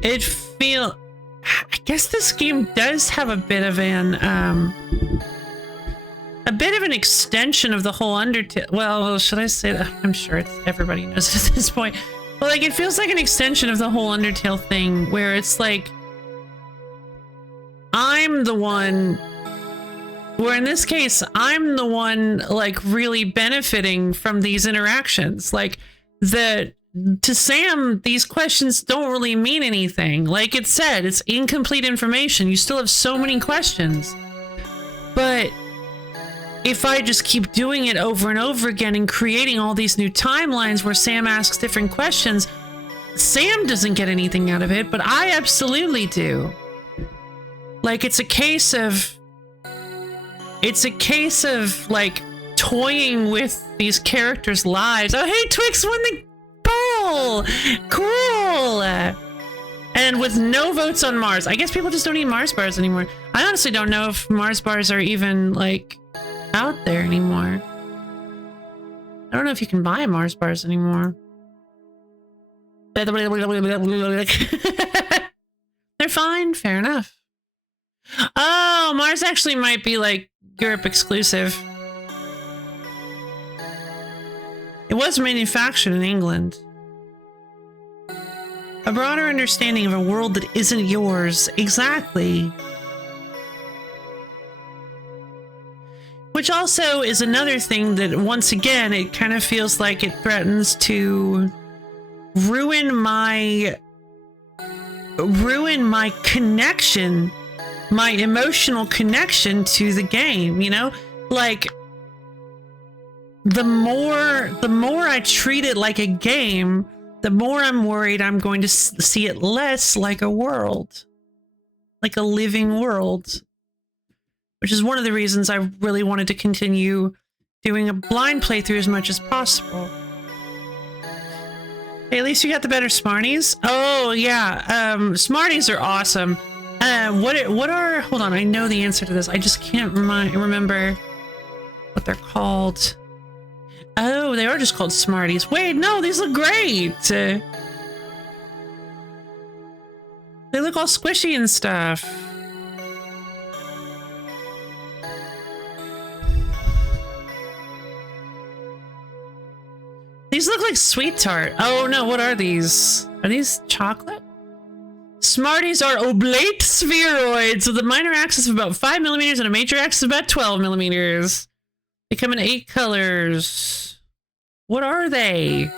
I guess this game does have a bit of an extension of the whole Undertale. Well, should I say that? I'm sure everybody knows at this point. But like, it feels like an extension of the whole Undertale thing, where it's like, I'm the one, where in this case, I'm the one like really benefiting from these interactions. Like, to Sam, these questions don't really mean anything. Like it said, it's incomplete information. You still have so many questions. But if I just keep doing it over and over again and creating all these new timelines where Sam asks different questions, Sam doesn't get anything out of it, but I absolutely do. Like, it's a case of like toying with these characters' lives. Oh, hey, Twix won the poll! Cool! And with no votes on Mars. I guess people just don't eat Mars bars anymore. I honestly don't know if Mars bars are even, like, out there anymore. I don't know if you can buy Mars bars anymore. They're fine, fair enough. Oh, Mars actually might be like Europe exclusive. It was manufactured in England. A broader understanding of a world that isn't yours. Exactly. Which also is another thing that, once again, it kind of feels like it threatens to ruin my connection, my emotional connection to the game, you know? Like, the more I treat it like a game, the more I'm worried I'm going to see it less like a world, like a living world. Which is one of the reasons I really wanted to continue doing a blind playthrough as much as possible. Hey, at least you got the better Smarties. Oh yeah, Smarties are awesome. What are? Hold on, I know the answer to this. I just can't remember what they're called. Oh, they are just called Smarties. Wait, no, these look great. They look all squishy and stuff. These look like Sweet Tart. Oh no, what are these? Are these chocolate? Smarties are oblate spheroids with a minor axis of about 5 millimeters and a major axis of about 12 millimeters. They come in 8 colors. What are they?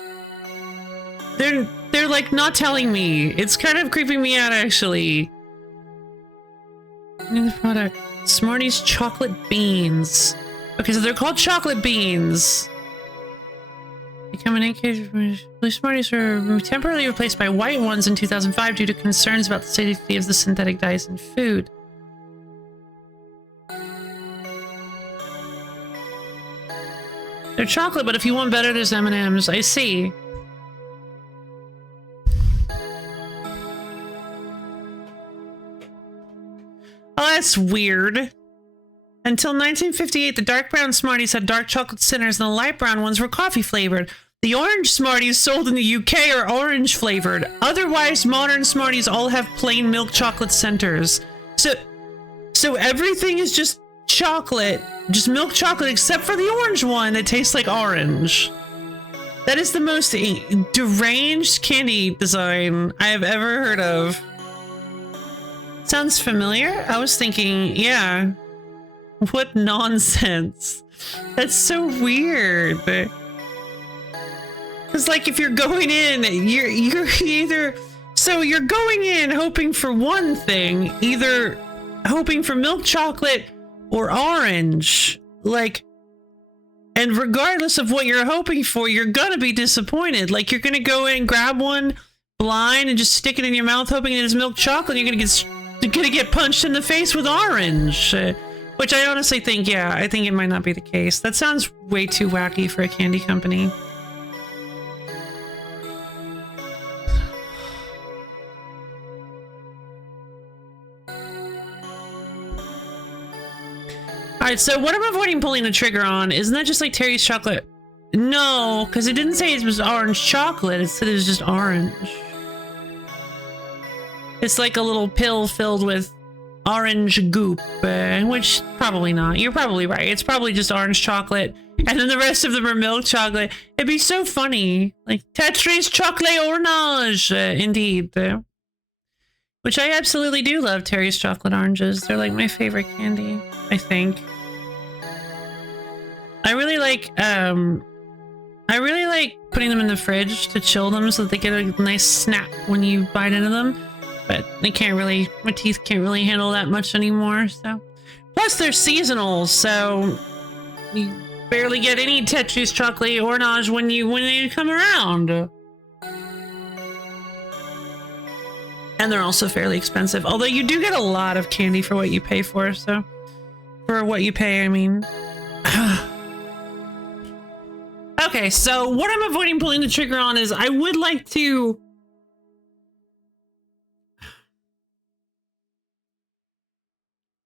They're like not telling me. It's kind of creeping me out, actually. New product. Smarties chocolate beans. Okay, so they're called chocolate beans. Become an 8K. Blue Smarties were temporarily replaced by white ones in 2005 due to concerns about the safety of the synthetic dyes in food. They're chocolate, but if you want better, there's M&Ms. I see. Oh, that's weird. Until 1958, the dark brown Smarties had dark chocolate centers and the light brown ones were coffee flavored. The orange Smarties sold in the UK are orange flavored. Otherwise, modern Smarties all have plain milk chocolate centers. So everything is just chocolate, just milk chocolate, except for the orange one that tastes like orange. That is the most deranged candy design I have ever heard of. Sounds familiar? I was thinking, yeah. What nonsense. That's so weird. Because, like, if you're going in, you're either... So you're going in hoping for one thing, either hoping for milk chocolate or orange. Like, and regardless of what you're hoping for, you're gonna be disappointed. Like, you're gonna go in and grab one blind and just stick it in your mouth hoping it is milk chocolate. You're gonna get punched in the face with orange. Which I honestly think, yeah, I think it might not be the case. That sounds way too wacky for a candy company. Alright, so what I'm avoiding pulling the trigger on, isn't that just like Terry's chocolate? No, because it didn't say it was orange chocolate, it said it was just orange. It's like a little pill filled with orange goop, which probably not. You're probably right. It's probably just orange chocolate, and then the rest of them are milk chocolate. It'd be so funny. Like, Tetris chocolate orange, indeed. Which I absolutely do love Terry's chocolate oranges. They're like my favorite candy, I think. I really like putting them in the fridge to chill them so that they get a nice snap when you bite into them. But they can't really, my teeth can't really handle that much anymore, so. Plus they're seasonal, so you barely get any Tetris chocolate orange when they come around. And they're also fairly expensive, although you do get a lot of candy for what you pay for, so. For what you pay, I mean. Okay, so what I'm avoiding pulling the trigger on is I would like to...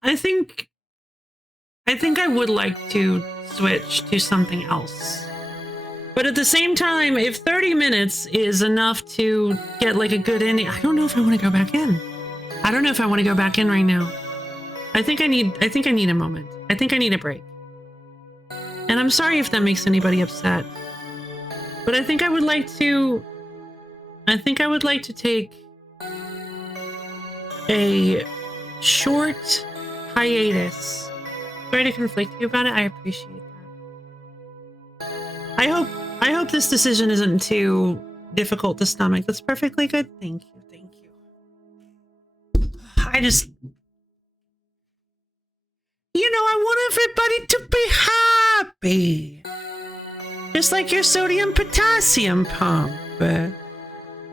I think I would like to switch to something else. But at the same time, if 30 minutes is enough to get like a good ending, I don't know if I want to go back in. I don't know if I want to go back in right now. I think I need a moment. I think I need a break. And I'm sorry if that makes anybody upset. But I think I would like to take a short hiatus. Sorry to conflict you about it. I appreciate that. I hope this decision isn't too difficult to stomach. That's perfectly good. Thank you. Thank you. I want everybody to be happy. Just like your sodium potassium pump.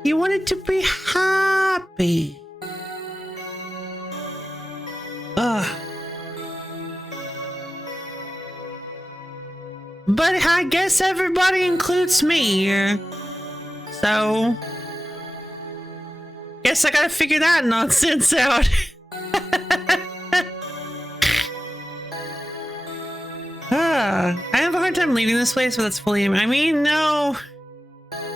You want it to be happy. But I guess everybody includes me. So, guess I gotta figure that nonsense out. I have a hard time leaving this place, but that's fully... I mean, no.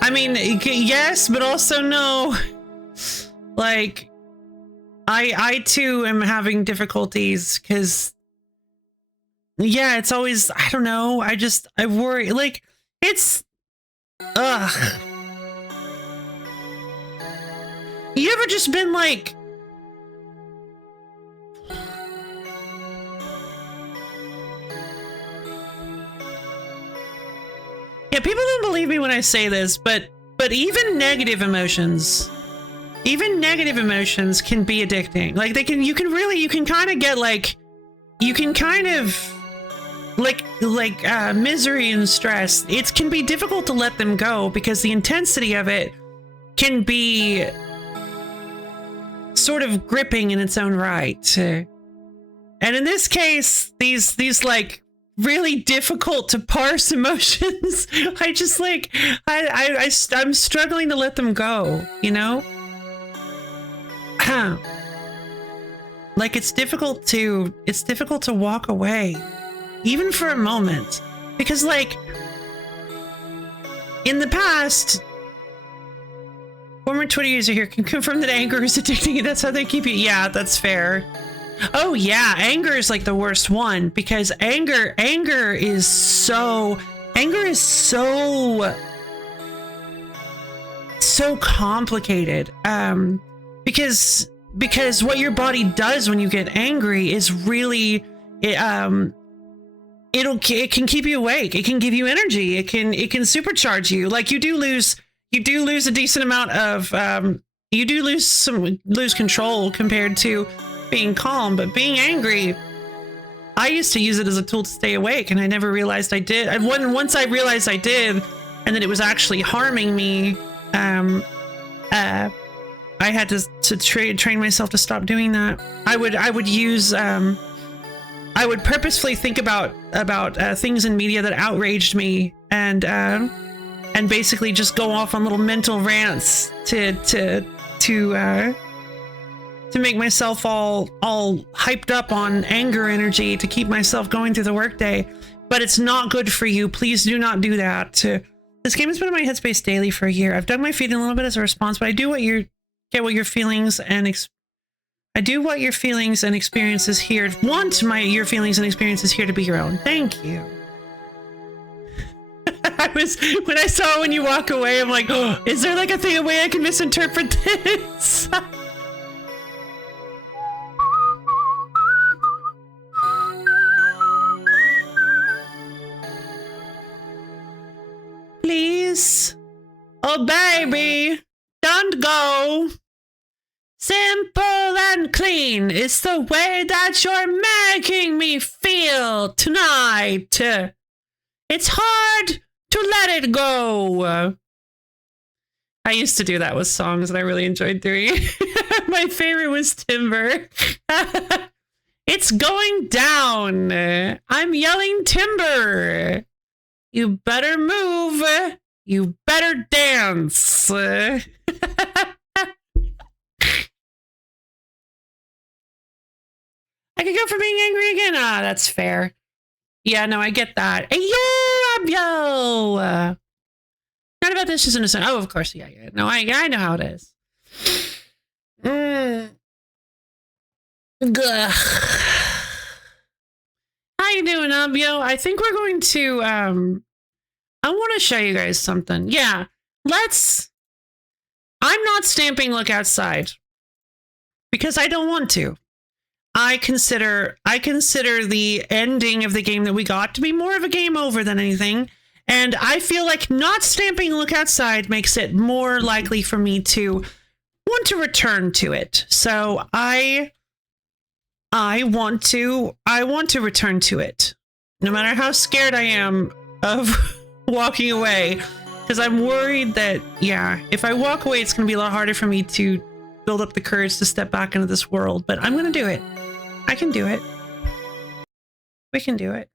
I mean, yes, but also no. Like, I too am having difficulties because, yeah, it's always, I don't know. I worry. Like, it's, You ever just been like, yeah, people don't believe me when I say this, but even negative emotions can be addicting. Like you can kind of get like, you can kind of like misery and stress. It can be difficult to let them go because the intensity of it can be sort of gripping in its own right. And in this case, these like really difficult to parse emotions, I just like, I'm struggling to let them go, you know? Like it's difficult to walk away, even for a moment, because like, in the past, former Twitter user here can confirm that anger is addicting and that's how they keep you. Yeah, that's fair. Oh yeah, anger is like the worst one because anger is so complicated. Because what your body does when you get angry is really it can keep you awake. It can give you energy. It can supercharge you. Like you do lose a decent amount of you do lose control compared to being calm, but being angry, I used to use it as a tool to stay awake, and I never realized I did. Once I realized I did, and that it was actually harming me, I had to train myself to stop doing that. I would purposefully think about things in media that outraged me, and basically just go off on little mental rants to make myself all hyped up on anger energy to keep myself going through the workday. But it's not good for you. Please do not do that. This game has been in my headspace daily for a year. I've dug my feet in a little bit as a response, but I do want your feelings and experiences here. Your feelings and experiences here to be your own. Thank you. When I saw when you walk away, I'm like, oh, is there like a way I can misinterpret this? Please. Oh, baby. Don't go. Simple and clean is the way that you're making me feel tonight. It's hard to let it go. I used to do that with songs and I really enjoyed doing it. My favorite was Timber. It's going down. I'm yelling timber. You better move. You better dance. I could go for being angry again. Ah, that's fair. Yeah, no, I get that. Hey, yo, not about this, just innocent. Oh, of course, yeah. No, I know how it is. Ugh. How you doing, Abio? I think we're going to, I want to show you guys something. Yeah, I'm not stamping look outside because I don't want to. I consider the ending of the game that we got to be more of a game over than anything. And I feel like not stamping look outside makes it more likely for me to want to return to it. So I want to return to it, no matter how scared I am of walking away, because I'm worried that, yeah, if I walk away, it's going to be a lot harder for me to build up the courage to step back into this world. But I'm going to do it. I can do it. We can do it.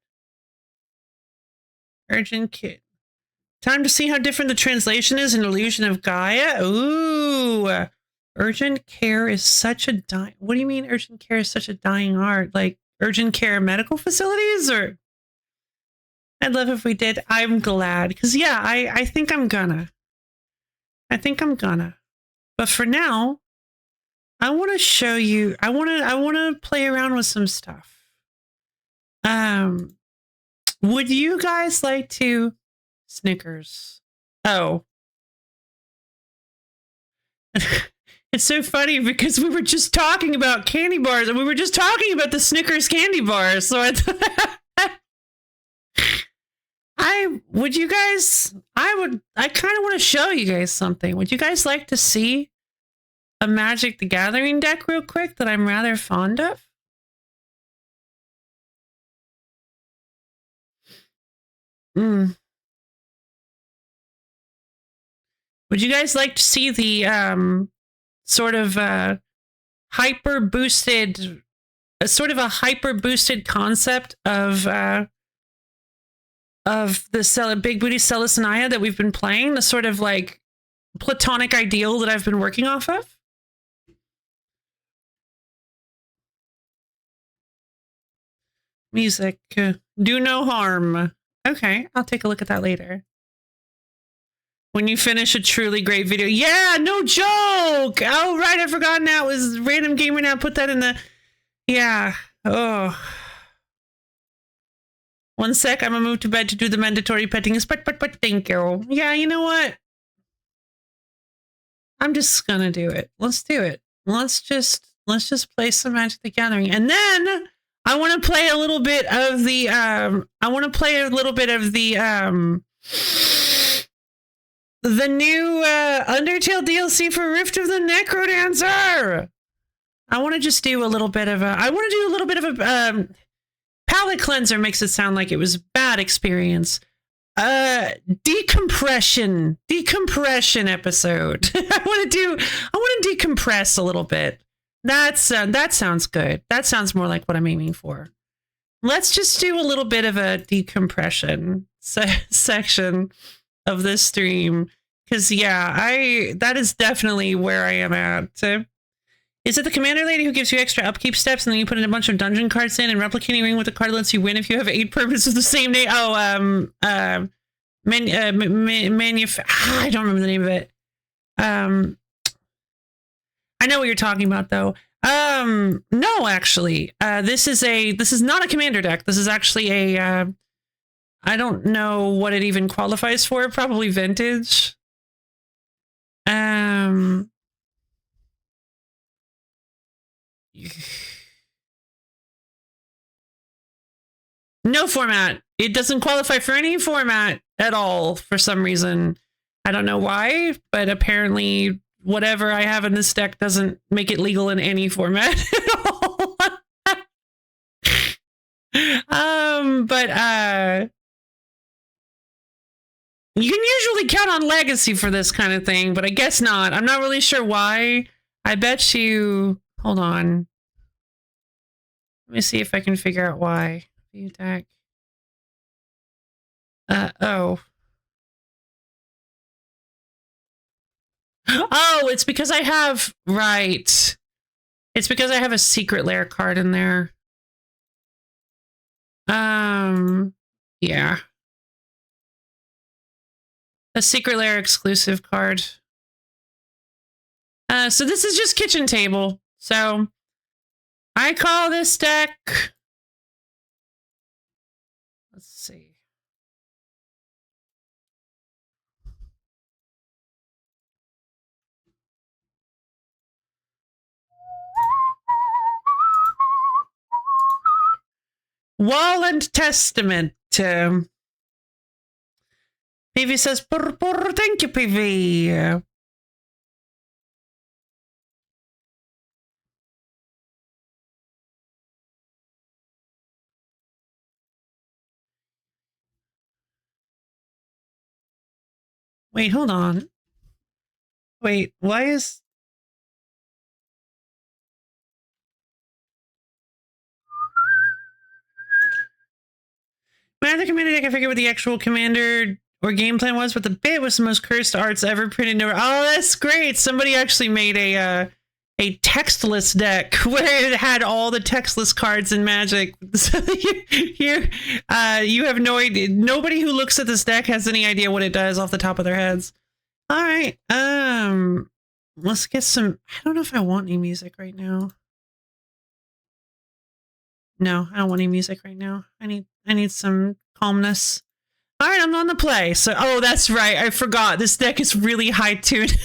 Urgent Kid. Time to see how different the translation is in Illusion of Gaia. Ooh. Urgent care is such a dying... What do you mean urgent care is such a dying art? Like urgent care medical facilities? Or... I'd love if we did. I'm glad. Because, yeah, I think I'm gonna. But for now, I want to show you... I want to play around with some stuff. Would you guys like to... Snickers. Oh. It's so funny because we were just talking about candy bars and we were just talking about the Snickers candy bars. So I kind of want to show you guys something. Would you guys like to see a Magic the Gathering deck real quick that I'm rather fond of? Would you guys like to see the sort of hyper boosted concept of the Big Booty Celicinaya that we've been playing, the sort of like platonic ideal that I've been working off of? Music, do no harm. Okay, I'll take a look at that later. When you finish a truly great video. Yeah, no joke. Oh, right. I forgot now. It was Random Gamer Now. Put that in the... Yeah. Oh. One sec. I'm going to move to bed to do the mandatory petting. But thank you. Yeah, you know what? I'm just going to do it. Let's do it. Let's just play some Magic the Gathering. And then I want to play a little bit of the, the new Undertale DLC for Rift of the Necrodancer. I want to just do a little bit of a, palate cleanser makes it sound like it was a bad experience. Decompression episode. I want to decompress a little bit. That sounds good. That sounds more like what I'm aiming for. Let's just do a little bit of a decompression section of this stream. Because, yeah, that is definitely where I am at. Is it the commander lady who gives you extra upkeep steps and then you put in a bunch of dungeon cards in and replicating ring with the card lets you win if you have 8 permanents of the same name? Oh, I don't remember the name of it. I know what you're talking about, though. No, actually, this is not a commander deck. This is actually a, I don't know what it even qualifies for. Probably vintage. No format. It doesn't qualify for any format at all for some reason. I don't know why, but apparently whatever I have in this deck doesn't make it legal in any format at all. You can usually count on Legacy for this kind of thing, but I guess not. I'm not really sure why. I bet you... Hold on. Let me see if I can figure out why. View deck. Oh. Oh, it's because I have... Right. It's because I have a Secret Lair card in there. Yeah. A Secret Lair exclusive card. So this is just kitchen table. So I call this deck... Let's see. Wall and Testament. PV says, thank you, PV. Wait, hold on. Wait, why is... When I had the commander deck, I figured what the actual commander or game plan was, but the bit was the most cursed arts ever printed. Oh, that's great. Somebody actually made a textless deck where it had all the textless cards in Magic. So you have no idea. Nobody who looks at this deck has any idea what it does off the top of their heads. All right. Let's get some... I don't know if I want any music right now. No, I don't want any music right now. I need some calmness. All right, I'm on the play. So, oh, that's right. I forgot. This deck is really high tuned.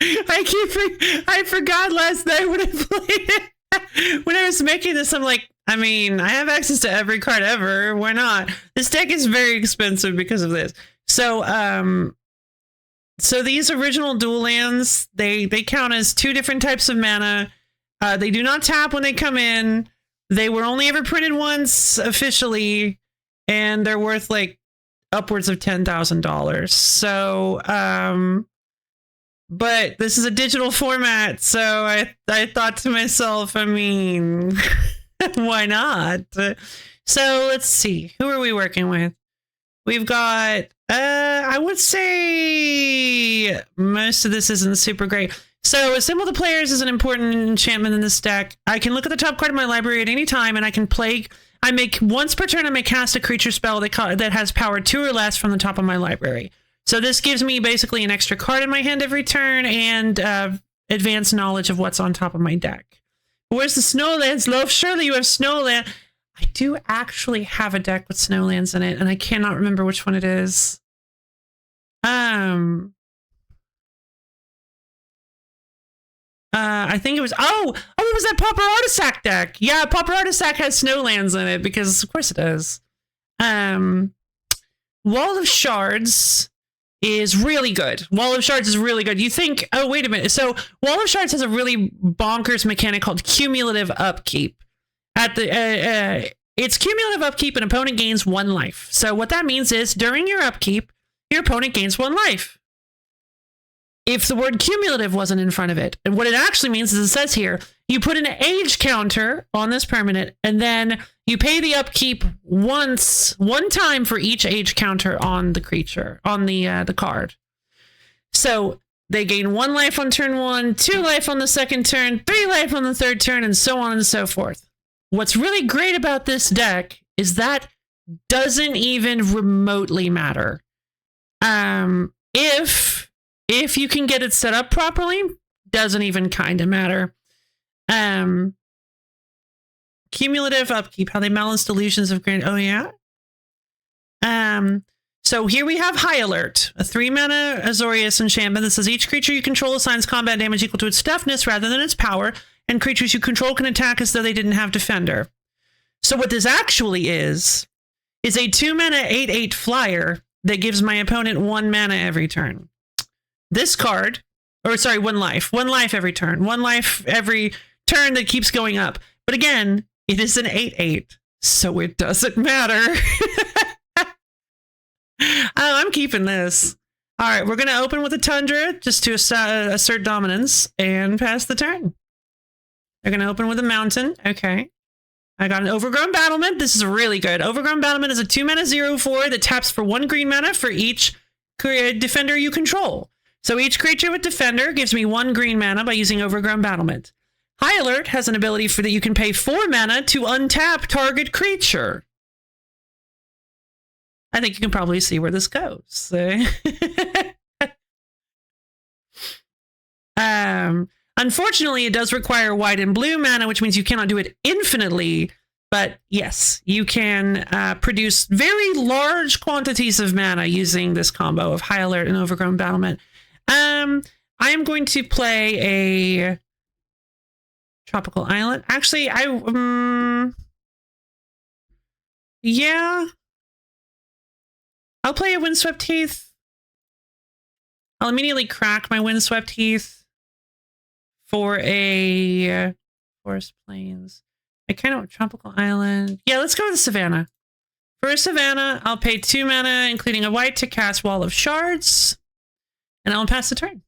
I forgot last night when I played it. When I was making this, I'm like, I mean, I have access to every card ever. Why not? This deck is very expensive because of this. So, so these original dual lands, they count as 2 different types of mana. They do not tap when they come in. They were only ever printed once officially, and they're worth like upwards of $10,000. So, but this is a digital format, so I thought to myself, I mean, why not? So let's see, who are we working with? We've got, I would say most of this isn't super great. So Assemble the Players is an important enchantment in this deck. I can look at the top card of my library at any time, and I can play... once per turn, I may cast a creature spell that has power 2 or less from the top of my library. So this gives me basically an extra card in my hand every turn and advanced knowledge of what's on top of my deck. Where's the Snowlands, Loaf? Surely you have Snowland. I do actually have a deck with Snowlands in it, and I cannot remember which one it is. I think it was, it was that Pauper Artisac deck. Yeah, Pauper Artisac has Snowlands in it because of course it does. Wall of Shards is really good. Wall of Shards is really good. You think, oh, wait a minute. So Wall of Shards has a really bonkers mechanic called cumulative upkeep. At the it's cumulative upkeep, an opponent gains 1 life. So what that means is during your upkeep, your opponent gains 1 life. If the word cumulative wasn't in front of it. And what it actually means is it says here, you put an age counter on this permanent, and then you pay the upkeep one time for each age counter on the creature, on the card. So they gain 1 life on turn 1, 2 life on the second turn, 3 life on the third turn, and so on and so forth. What's really great about this deck is that doesn't even remotely matter. If you can get it set up properly, doesn't even kind of matter. Cumulative upkeep, how they balance delusions of grand. Oh yeah. So here we have High Alert, a 3-mana Azorius enchantment that says each creature you control assigns combat damage equal to its toughness rather than its power, and creatures you control can attack as though they didn't have defender. So what this actually is a 2-mana 8/8 flyer that gives my opponent 1 mana every turn. This card, or sorry, 1 life. 1 life every turn. 1 life every turn that keeps going up. But again, it is an 8/8, so it doesn't matter. I'm keeping this. All right, we're going to open with a Tundra just to assert dominance and pass the turn. They're going to open with a Mountain. Okay. I got an Overgrown Battlement. This is really good. Overgrown Battlement is a 2-mana 0/4 that taps for 1 green mana for each defender you control. So each creature with Defender gives me 1 green mana by using Overgrown Battlement. High Alert has an ability for that you can pay 4 mana to untap target creature. I think you can probably see where this goes. Unfortunately, it does require white and blue mana, which means you cannot do it infinitely. But yes, you can produce very large quantities of mana using this combo of High Alert and Overgrown Battlement. I am going to play a Tropical Island. Actually, yeah. I'll play a Windswept Heath. I'll immediately crack my Windswept Heath for a Forest Plains. I kind of want Tropical Island. Yeah, let's go with the Savannah. For a Savannah, I'll pay 2 mana, including a white, to cast Wall of Shards. And I'll pass the turn.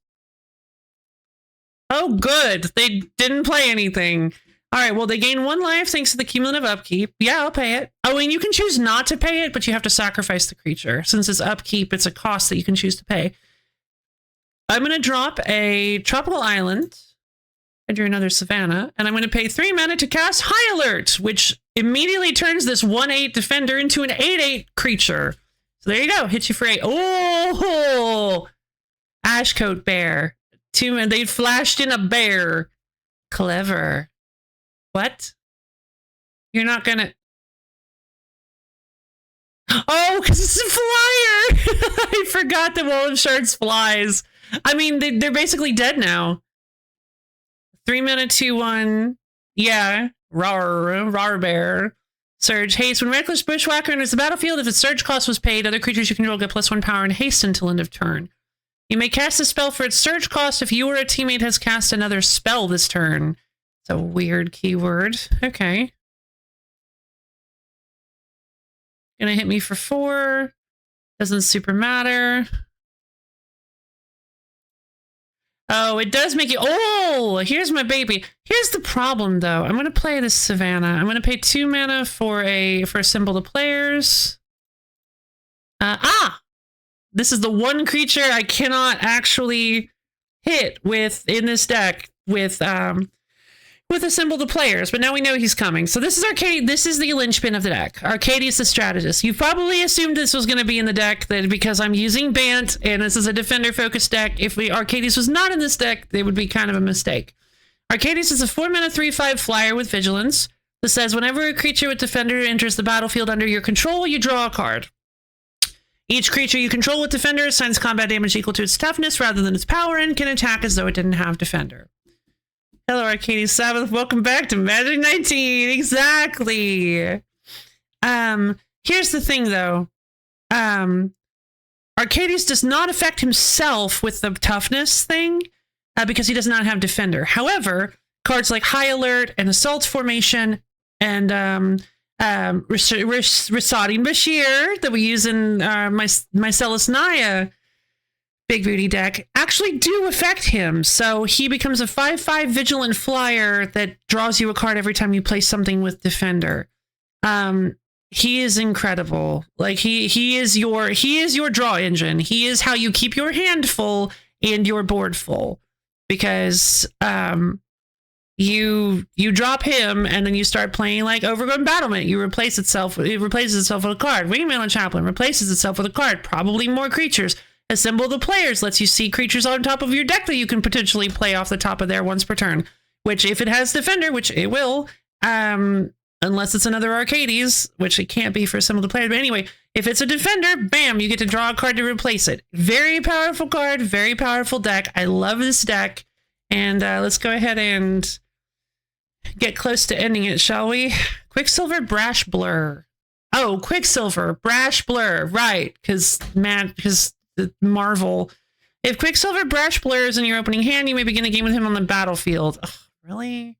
Oh, good. They didn't play anything. All right, well, they gain 1 life thanks to the cumulative upkeep. Yeah, I'll pay it. Oh, and you can choose not to pay it, but you have to sacrifice the creature. Since it's upkeep, it's a cost that you can choose to pay. I'm going to drop a Tropical Island. I drew another Savannah. And I'm going to pay 3 mana to cast High Alert, which immediately turns this 1/8 defender into an 8/8 creature. So there you go. Hit you for 8. Oh! Ashcoat Bear. 2 mana. They flashed in a bear. Clever. What? You're not gonna... Oh, because it's a flyer! I forgot that Wall of Shards flies. I mean, they're basically dead now. 3 mana, 2/1. Yeah. Rar Bear. Surge. Haste. When Reckless Bushwhacker enters the battlefield, if its surge cost was paid, other creatures you control get +1 power and haste until end of turn. You may cast a spell for its surge cost if you or a teammate has cast another spell this turn. It's a weird keyword. Okay. Gonna hit me for 4. Doesn't super matter. Oh, it does make you... Oh, here's my baby. Here's the problem, though. I'm gonna play this Savannah. I'm gonna pay 2 mana for a symbol to players. This is the one creature I cannot actually hit with in this deck with with assemble the players, but now we know he's coming. So this is Arcade. This is the linchpin of the deck. Arcadius the strategist. You probably assumed this was going to be in the deck that because I'm using Bant and this is a defender-focused deck. If Arcadius was not in this deck, it would be kind of a mistake. Arcadius is a 4-mana 3/5 flyer with vigilance. This says whenever a creature with defender enters the battlefield under your control, you draw a card. Each creature you control with defender assigns combat damage equal to its toughness rather than its power and can attack as though it didn't have defender. Hello, Arcadius Sabbath. Welcome back to Magic 19. Exactly. Here's the thing, though. Arcadius does not affect himself with the toughness thing because he does not have defender. However, cards like High Alert and Assault Formation and Rasadin Bashir that we use in Mycelis Naya Big Booty deck actually do affect him. So he becomes a 5/5 vigilant flyer that draws you a card every time you play something with defender. He is incredible. Like he is your draw engine. He is how you keep your hand full and your board full, because you drop him and then you start playing like Overgrown Battlement. It replaces itself with a card. Wingman Chaplain replaces itself with a card. Probably more creatures. Assemble the players lets you see creatures on top of your deck that you can potentially play off the top of there once per turn. Which, if it has defender, which it will, unless it's another Arcades, which it can't be for Assemble the players. But anyway, if it's a defender, bam, you get to draw a card to replace it. Very powerful card, very powerful deck. I love this deck. And let's go ahead and get close to ending it, shall we? Quicksilver Brash Blur. Oh, Quicksilver Brash Blur, right? Because Marvel. If Quicksilver Brash Blur is in your opening hand, you may begin a game with him on the battlefield. Ugh, really?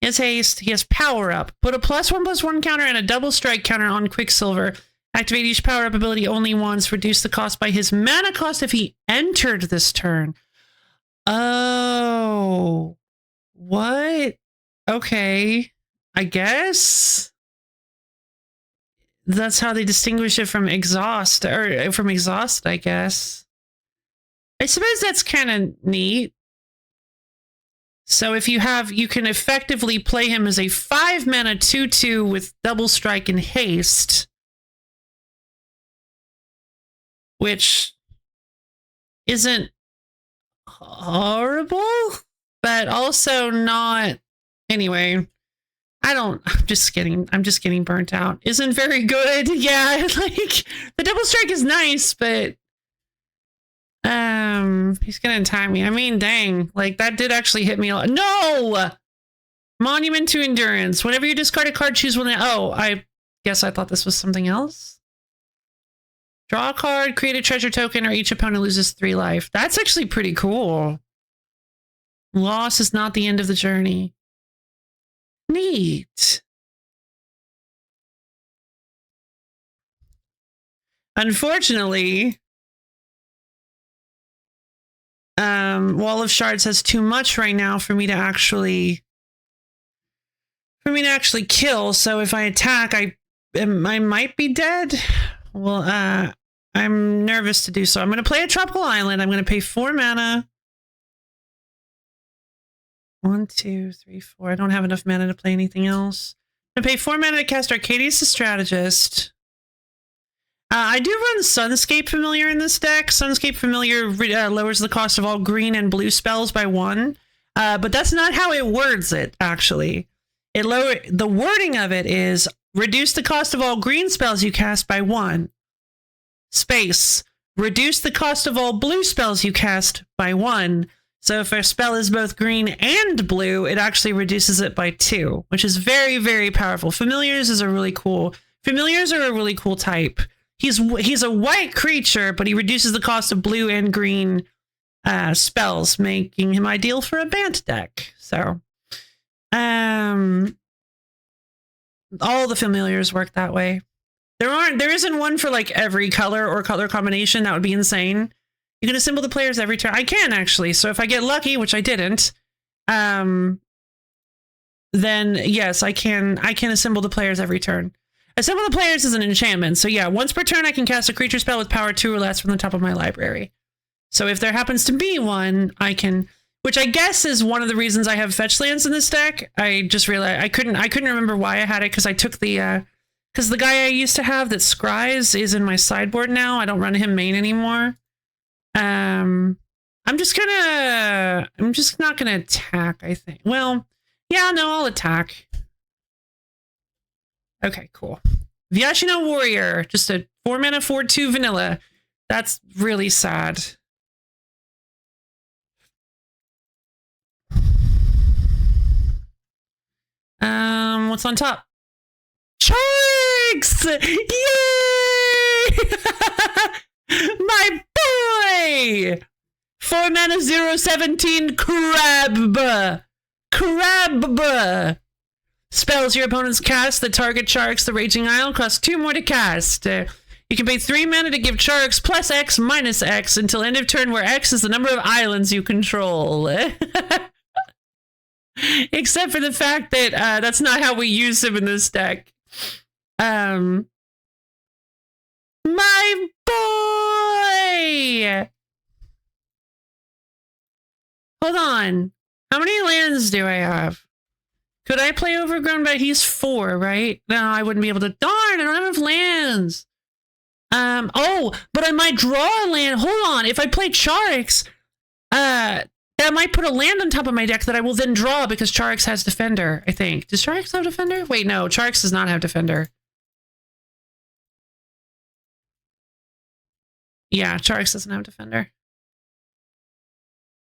He has haste. He has power up. Put a +1/+1 counter and a double strike counter on Quicksilver. Activate each power up ability only once. Reduce the cost by his mana cost if he entered this turn. Oh. What? Okay. I guess that's how they distinguish it from Exhaust, or from Exhaust, I guess. I suppose that's kind of neat. So if you can effectively play him as a 5-mana 2/2 with double strike and haste, which isn't horrible, but also not. Anyway, I'm just getting burnt out. Isn't very good. Yeah, like the double strike is nice, but he's gonna time me. I mean, dang, like that did actually hit me a lot. No! Monument to Endurance. Whenever you discard a card, choose one. Oh, I guess I thought this was something else. Draw a card, create a treasure token, or each opponent loses 3 life. That's actually pretty cool. Loss is not the end of the journey. Neat. Unfortunately, Wall of Shards has too much right now for me to actually kill. So if I attack, I might be dead. Well, I'm nervous to do so. I'm going to play a Tropical Island. I'm going to pay 4 mana. 1, 2, 3, 4. I don't have enough mana to play anything else. I'm going to pay 4 mana to cast Arcadius the Strategist. I do run Sunscape Familiar in this deck. Sunscape Familiar lowers the cost of all green and blue spells by 1. But that's not how it words it, actually. The wording of it is reduce the cost of all green spells you cast by 1. Space. Reduce the cost of all blue spells you cast by 1. So if a spell is both green and blue, it actually reduces it by 2, which is very, very powerful. Familiars are a really cool type. He's a white creature, but he reduces the cost of blue and green spells, making him ideal for a Bant deck. So, all the familiars work that way. There isn't one for like every color or color combination. That would be insane. You can assemble the players every turn. I can actually. So if I get lucky, which I didn't, then yes, I can assemble the players every turn. Assemble the players is an enchantment. So yeah, once per turn, I can cast a creature spell with power 2 or less from the top of my library. So if there happens to be one, I can, which I guess is one of the reasons I have fetch lands in this deck. I just realized I couldn't remember why I had it because I took the because the guy I used to have that scries is in my sideboard now. I don't run him main anymore. I'm just not gonna attack, I think. Well, yeah, no, I'll attack. Okay, cool. Vyashino Warrior, just a 4-mana 4/2 vanilla. That's really sad. What's on top? Sharks! Yay! My boy! 4-mana 0/17 Crab! Crab! Spells your opponents cast that target Sharks the Raging Isle cost 2 more to cast. You can pay 3 mana to give Sharks plus X minus X until end of turn, where X is the number of islands you control. Except for the fact that that's not how we use him in this deck. My boy! Hold on. How many lands do I have? Could I play Overgrown? But he's 4, right? No, I wouldn't be able to. Darn, I don't have enough lands. Oh, but I might draw a land. Hold on. If I play Charix, that might put a land on top of my deck that I will then draw because Charix has Defender, I think. Does Charix have Defender? Wait, no. Charix does not have Defender. Yeah, Charix doesn't have Defender.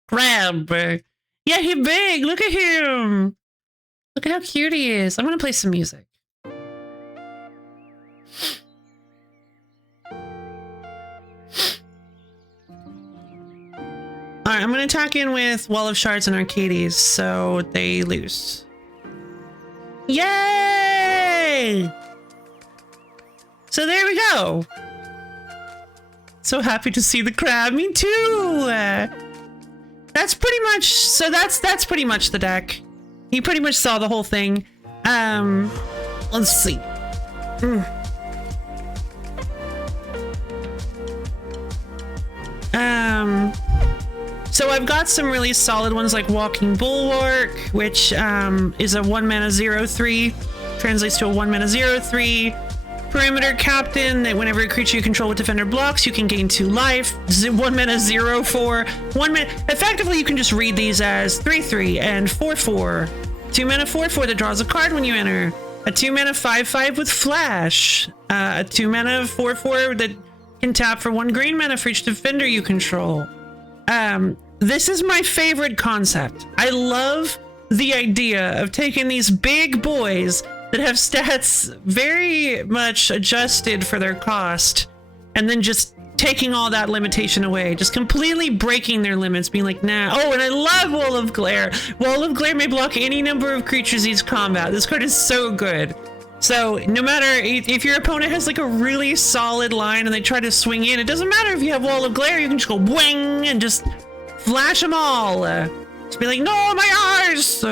Crab. Yeah, he's big. Look at him. Look at how cute he is. I'm going to play some music. Alright, I'm going to attack in with Wall of Shards and Arcades, so they lose. Yay! So there we go. So happy to see the crab. Me too! That's pretty much... So that's pretty much the deck. You pretty much saw the whole thing. Let's see. So I've got some really solid ones like Walking Bulwark, which is a 1-mana 0/3, translates to a 1-mana 0/3. Perimeter Captain, that whenever a creature you control with Defender blocks, you can gain 2 life. 1-mana 0/4. 1-mana. Effectively, you can just read these as 3/3 and 4/4. 2-mana 4/4 that draws a card when you enter. A 2-mana 5/5 with Flash. A 2-mana 4/4 that can tap for 1 green mana for each Defender you control. This is my favorite concept. I love the idea of taking these big boys that have stats very much adjusted for their cost and then just taking all that limitation away, just completely breaking their limits, being like, nah. Oh, and I love Wall of Glare. Wall of Glare may block any number of creatures each combat. This card is so good. So no matter if your opponent has like a really solid line and they try to swing in, it doesn't matter if you have Wall of Glare, you can just go wing and just flash them all. Just be like, no, my eyes.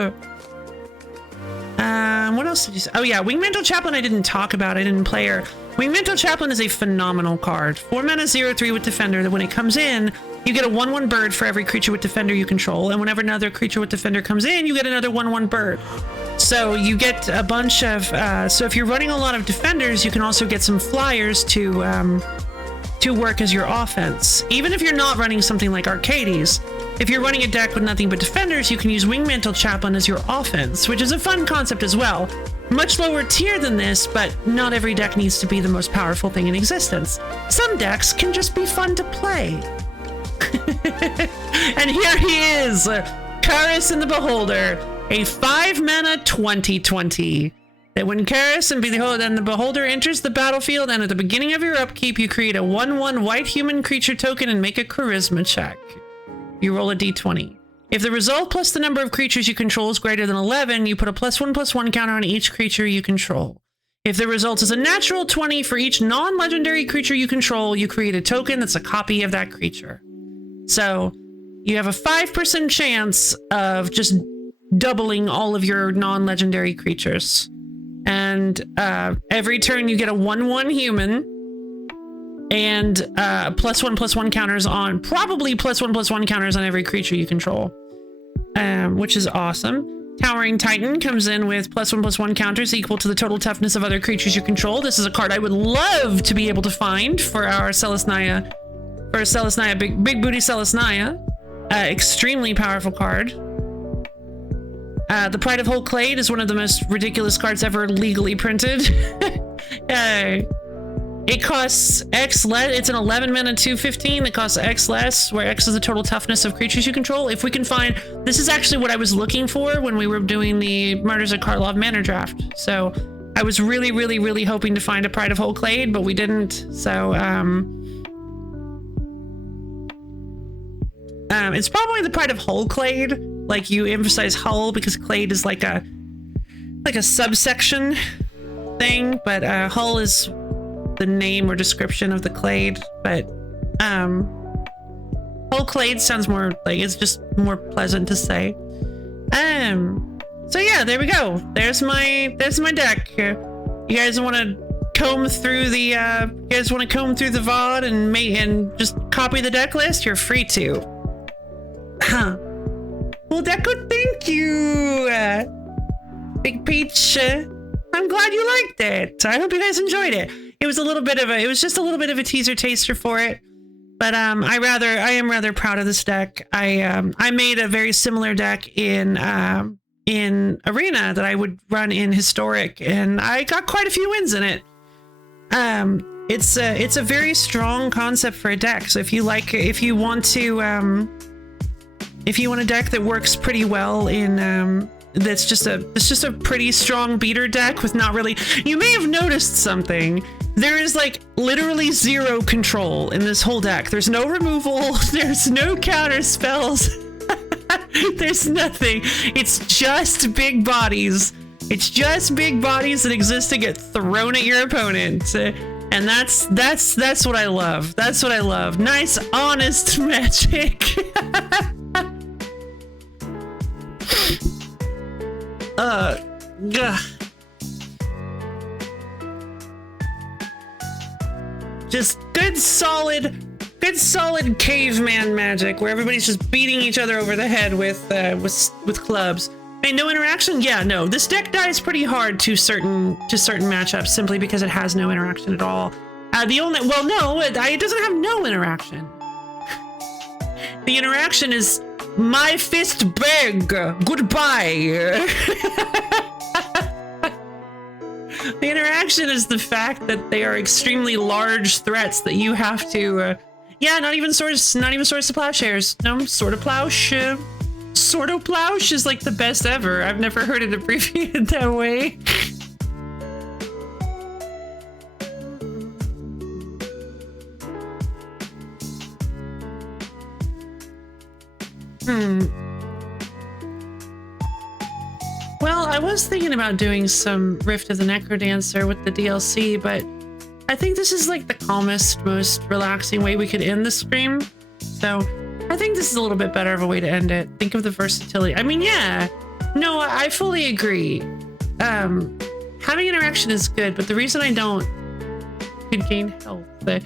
What else did you say? Oh yeah, Wingmantle Chaplain I didn't talk about. I didn't play her. Wingmantle Chaplain is a phenomenal card. 4-mana 0/3 with Defender that when it comes in, you get a 1/1 bird for every creature with Defender you control. And whenever another creature with Defender comes in, you get another 1/1 bird. So you get a bunch of, so if you're running a lot of Defenders, you can also get some flyers to work as your offense. Even if you're not running something like Arcades, if you're running a deck with nothing but Defenders, you can use Wingmantle Chaplain as your offense, which is a fun concept as well. Much lower tier than this, but not every deck needs to be the most powerful thing in existence. Some decks can just be fun to play. And here he is, Karis and the Beholder, a 5-mana 20/20. That when Karis and the Beholder enters the battlefield and at the beginning of your upkeep, you create a 1/1 white human creature token and make a charisma check. You roll a d20. If the result plus the number of creatures you control is greater than 11, you put a +1/+1 counter on each creature you control. If the result is a natural 20 for each non-legendary creature you control, you create a token that's a copy of that creature. So you have a 5% chance of just doubling all of your non-legendary creatures. And every turn you get a 1/1 human and +1/+1 counters on, probably +1/+1 counters on every creature you control. which is awesome. Towering Titan comes in with +1/+1 counters equal to the total toughness of other creatures you control. This is a card I would love to be able to find for our Celestia, big booty Celestia. Extremely powerful card. The Pride of Whole Clade is one of the most ridiculous cards ever legally printed. It costs X less. It's an 11 mana 2/15 that costs X less, where X is the total toughness of creatures you control. If we can find, this is actually what I was looking for when we were doing the Murders of Karlov mana draft. So I was really, really, really hoping to find a Pride of Whole Clade, but we didn't. So it's probably the Pride of Whole Clade. Like, you emphasize Hull because Clade is like a subsection thing, but Hull is the name or description of the clade. But Whole Clade sounds more like, it's just more pleasant to say. So yeah, there we go. There's my deck. You guys want to comb through the VOD and just copy the deck list? You're free to. Well, Deco, thank you. Big Peach, I'm glad you liked it. I hope you guys enjoyed it. It was just a little bit of a teaser taster for it. But I am rather proud of this deck. I made a very similar deck in Arena that I would run in Historic, and I got quite a few wins in it. It's a very strong concept for a deck. So if you want a deck that works pretty well in that's just a pretty strong beater deck with not really, you may have noticed something. There is like literally zero control in this whole deck. There's no removal, there's no counter spells. There's nothing. It's just big bodies. It's just big bodies that exist to get thrown at your opponent. And that's what I love. That's what I love. Nice, honest magic. Gah. Just good solid caveman magic where everybody's just beating each other over the head with clubs. Hey, no interaction? Yeah, no. This deck dies pretty hard to certain matchups simply because it has no interaction at all. It doesn't have no interaction. The interaction is my fist big. Goodbye. The interaction is the fact that they are extremely large threats that you have to. Not even swords to plowshares. No, Sword of Plowshare. Sword of Plowsh is like the best ever. I've never heard it abbreviated that way. Well, I was thinking about doing some Rift of the Necrodancer with the DLC, but I think this is like the calmest, most relaxing way we could end the stream. So I think this is a little bit better of a way to end it. Think of the versatility. I mean, yeah, no, I fully agree. Having interaction is good, but the reason I don't could gain health. By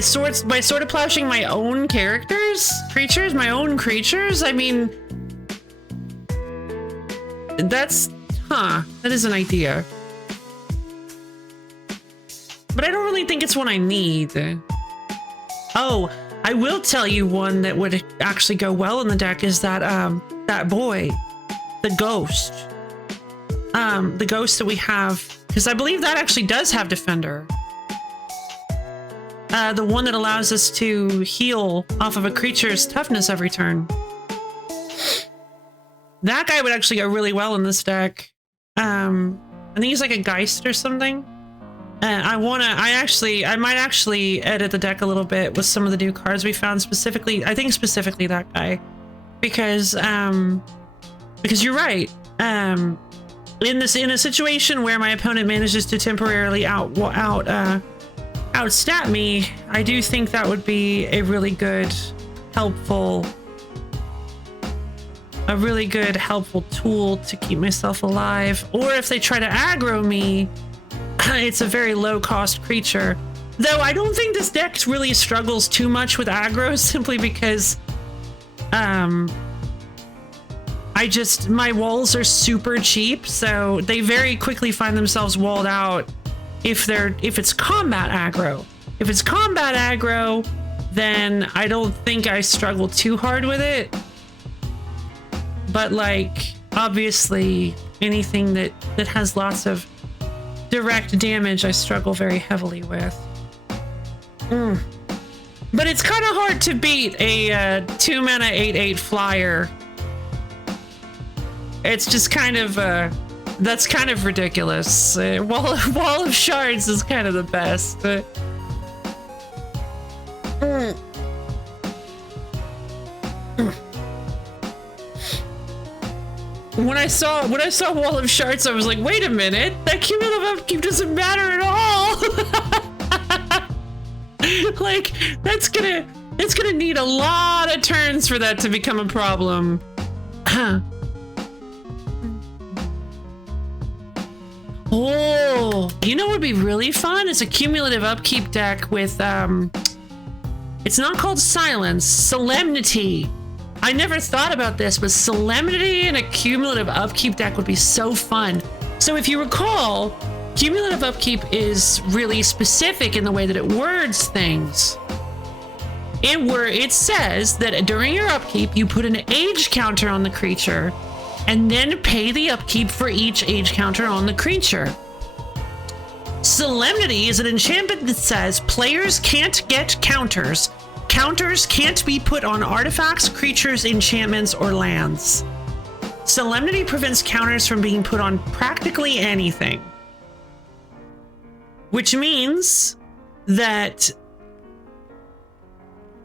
sword of plowshing my own creatures? My own creatures? I mean, that is an idea. But I don't really think it's one I need. Oh, I will tell you one that would actually go well in the deck is that boy, the ghost. The ghost that we have, because I believe that actually does have Defender. The one that allows us to heal off of a creature's toughness every turn. That guy would actually go really well in this deck. I think he's like a Geist or something. I might actually edit the deck a little bit with some of the new cards we found specifically. I think specifically that guy, because you're right. In a situation where my opponent manages to temporarily outstat me, I do think that would be a really good, helpful tool to keep myself alive. Or if they try to aggro me, it's a very low cost creature. Though I don't think this deck really struggles too much with aggro, simply because my walls are super cheap, so they very quickly find themselves walled out if it's combat aggro. If it's combat aggro, then I don't think I struggle too hard with it. But like, obviously, anything that has lots of direct damage, I struggle very heavily with. But it's kind of hard to beat a 2 mana 8/8 flyer. It's just kind of that's kind of ridiculous. Wall of Shards is kind of the best. When I saw Wall of Shards, I was like, wait a minute, that cumulative upkeep doesn't matter at all. Like, it's gonna need a lot of turns for that to become a problem. Oh, you know what would be really fun? Is a cumulative upkeep deck with it's not called Silence, Solemnity. I never thought about this, but Solemnity and a cumulative upkeep deck would be so fun. So if you recall, cumulative upkeep is really specific in the way that it words things. It says that during your upkeep, you put an age counter on the creature and then pay the upkeep for each age counter on the creature. Solemnity is an enchantment that says players can't get counters. Counters can't be put on artifacts, creatures, enchantments, or lands. Solemnity prevents counters from being put on practically anything. Which means that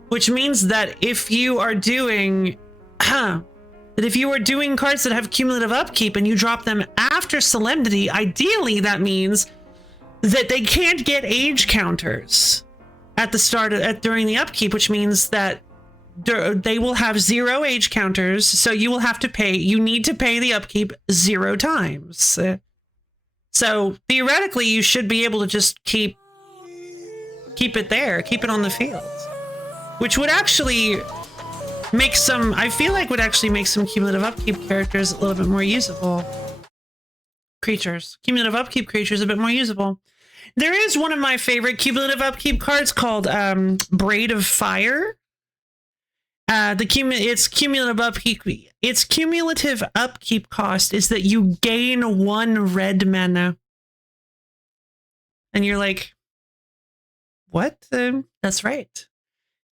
if you are doing cards that have cumulative upkeep and you drop them after Solemnity, ideally that means that they can't get age counters at the start during the upkeep, which means that they will have 0 age counters, so you need to pay the upkeep 0 times. So theoretically you should be able to just keep it there, keep it on the field, which would actually make some cumulative upkeep characters a little bit more usable. Cumulative upkeep creatures a bit more usable. There is one of my favorite cumulative upkeep cards called Braid of Fire. Its cumulative upkeep cost is that you gain 1 red mana. And you're like, what? That's right.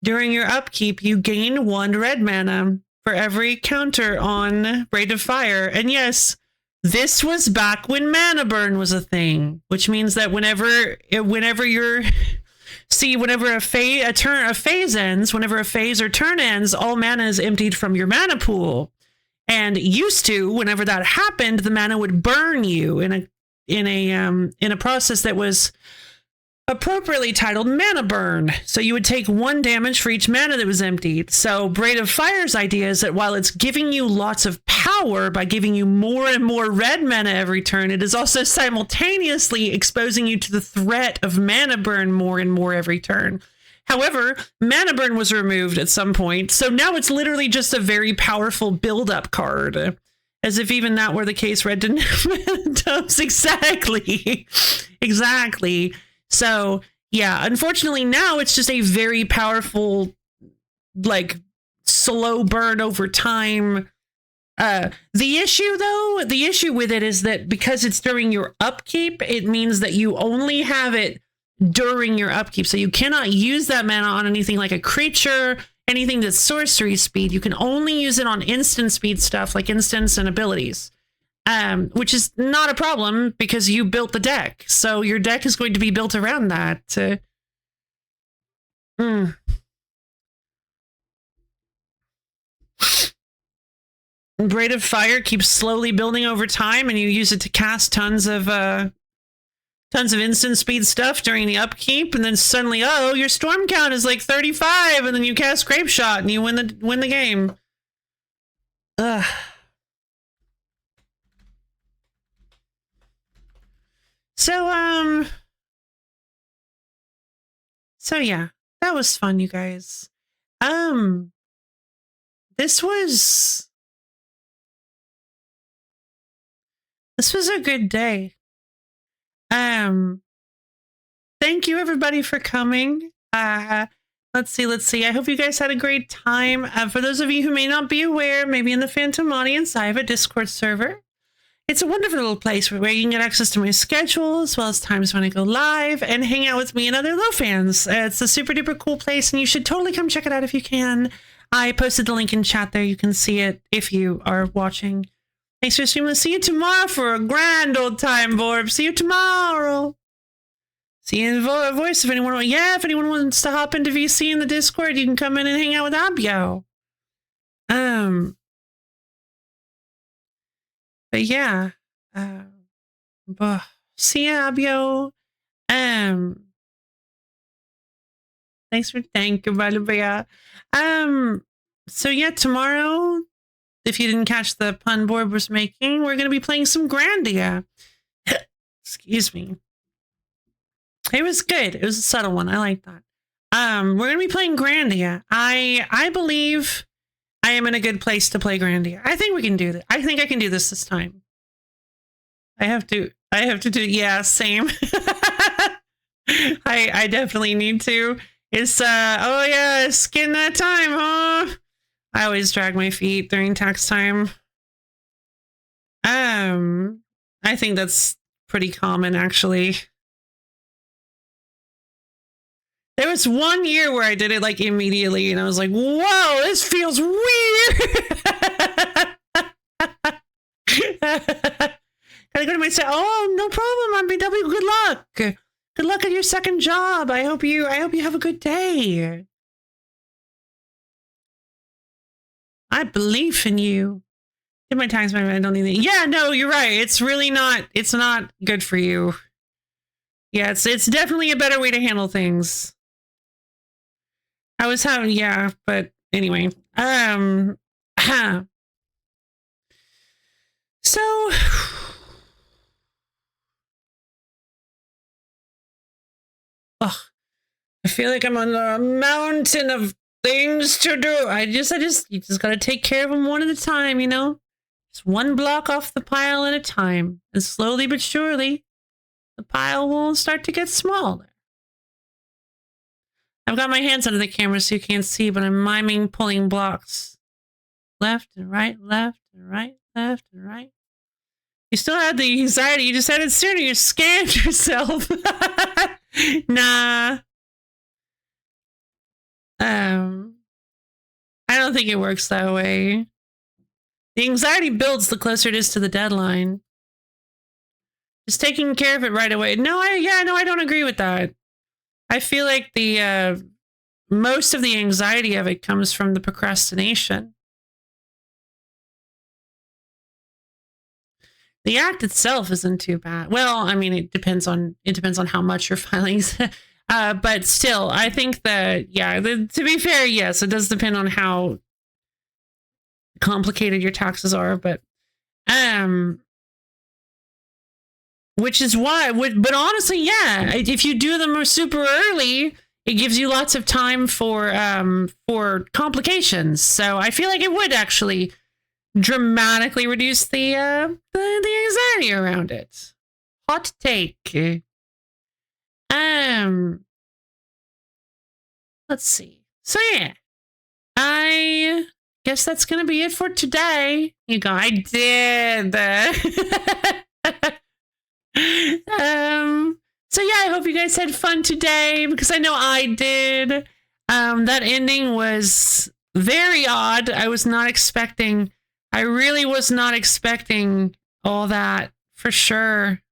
During your upkeep, you gain 1 red mana for every counter on Braid of Fire. And yes, this was back when mana burn was a thing, which means that whenever a phase ends, whenever a phase or turn ends, all mana is emptied from your mana pool. And used to, whenever that happened, the mana would burn you in a process that was appropriately titled mana burn. So you would take 1 damage for each mana that was emptied. So Braid of Fire's idea is that while it's giving you lots of power by giving you more and more red mana every turn, it is also simultaneously exposing you to the threat of mana burn more and more every turn. However, mana burn was removed at some point, so now it's literally just a very powerful build-up card. As if even that were the case, Red didn't have dumps. Exactly. So, yeah, unfortunately now it's just a very powerful, like, slow burn over time. The issue with it is that because it's during your upkeep, it means that you only have it during your upkeep. So you cannot use that mana on anything like a creature, anything that's sorcery speed. You can only use it on instant speed stuff like instants and abilities. Which is not a problem because you built the deck. So your deck is going to be built around that. Braid of Fire keeps slowly building over time, and you use it to cast tons of instant speed stuff during the upkeep, and then suddenly, oh, your storm count is like 35, and then you cast Grape Shot and you win the game. Ugh. So yeah, that was fun, you guys. This was This was a good day. Thank you everybody for coming. Let's see. I hope you guys had a great time. For those of you who may not be aware, maybe in the Phantom audience, I have a Discord server. It's a wonderful little place where you can get access to my schedule, as well as times when I go live, and hang out with me and other Low fans. It's a super duper cool place, and you should totally come check it out if you can. I posted the link in chat there. You can see it if you are watching. Thanks for streaming. See you tomorrow for a grand old time, Vorb. See you tomorrow. See you in voice if anyone wants. Yeah, if anyone wants to hop into VC in the Discord, you can come in and hang out with Abio. But yeah, see ya, Abio. Thanks for thank you, Balubaya. So yeah, tomorrow, if you didn't catch the pun Borb was making, we're gonna be playing some Grandia. Excuse me. It was good. It was a subtle one. I like that. We're gonna be playing Grandia. I believe I am in a good place to play Grandia. I think we can do this. I think I can do this time. I have to do, yeah, same. I definitely need to. It's, oh yeah, it's getting that time, huh? I always drag my feet during tax time. I think that's pretty common, actually. There was one year where I did it like immediately, and I was like, whoa, this feels weird. Gotta go to my set. Oh, no problem, MBW. Good luck. Good luck at your second job. I hope you have a good day. I believe in you. Did my tax, I don't need it. Yeah, no, you're right. It's really not, it's not good for you. Yeah, it's definitely a better way to handle things. I was having, yeah, but anyway, so, ugh, I feel like I'm on a mountain of things to do. You just gotta take care of them one at a time, you know? Just one block off the pile at a time. And slowly but surely, the pile will start to get smaller. I've got my hands under the camera so you can't see, but I'm miming pulling blocks. Left and right, left and right, left and right. You still had the anxiety. You just had it sooner. You scanned yourself. Nah. I don't think it works that way. The anxiety builds the closer it is to the deadline. Just taking care of it right away. No, I don't agree with that. I feel like the most of the anxiety of it comes from the procrastination. The act itself isn't too bad. Well, I mean, it depends on how much you're filing. But still, I think that, yeah, to be fair, yes, it does depend on how complicated your taxes are, but which is why, but honestly, yeah, if you do them super early, it gives you lots of time for complications. So I feel like it would actually dramatically reduce the anxiety around it. Hot take. Let's see. So yeah, I guess that's gonna be it for today. You go. I did. So yeah, I hope you guys had fun today, because I know I did. That ending was very odd. I really was not expecting all that, for sure.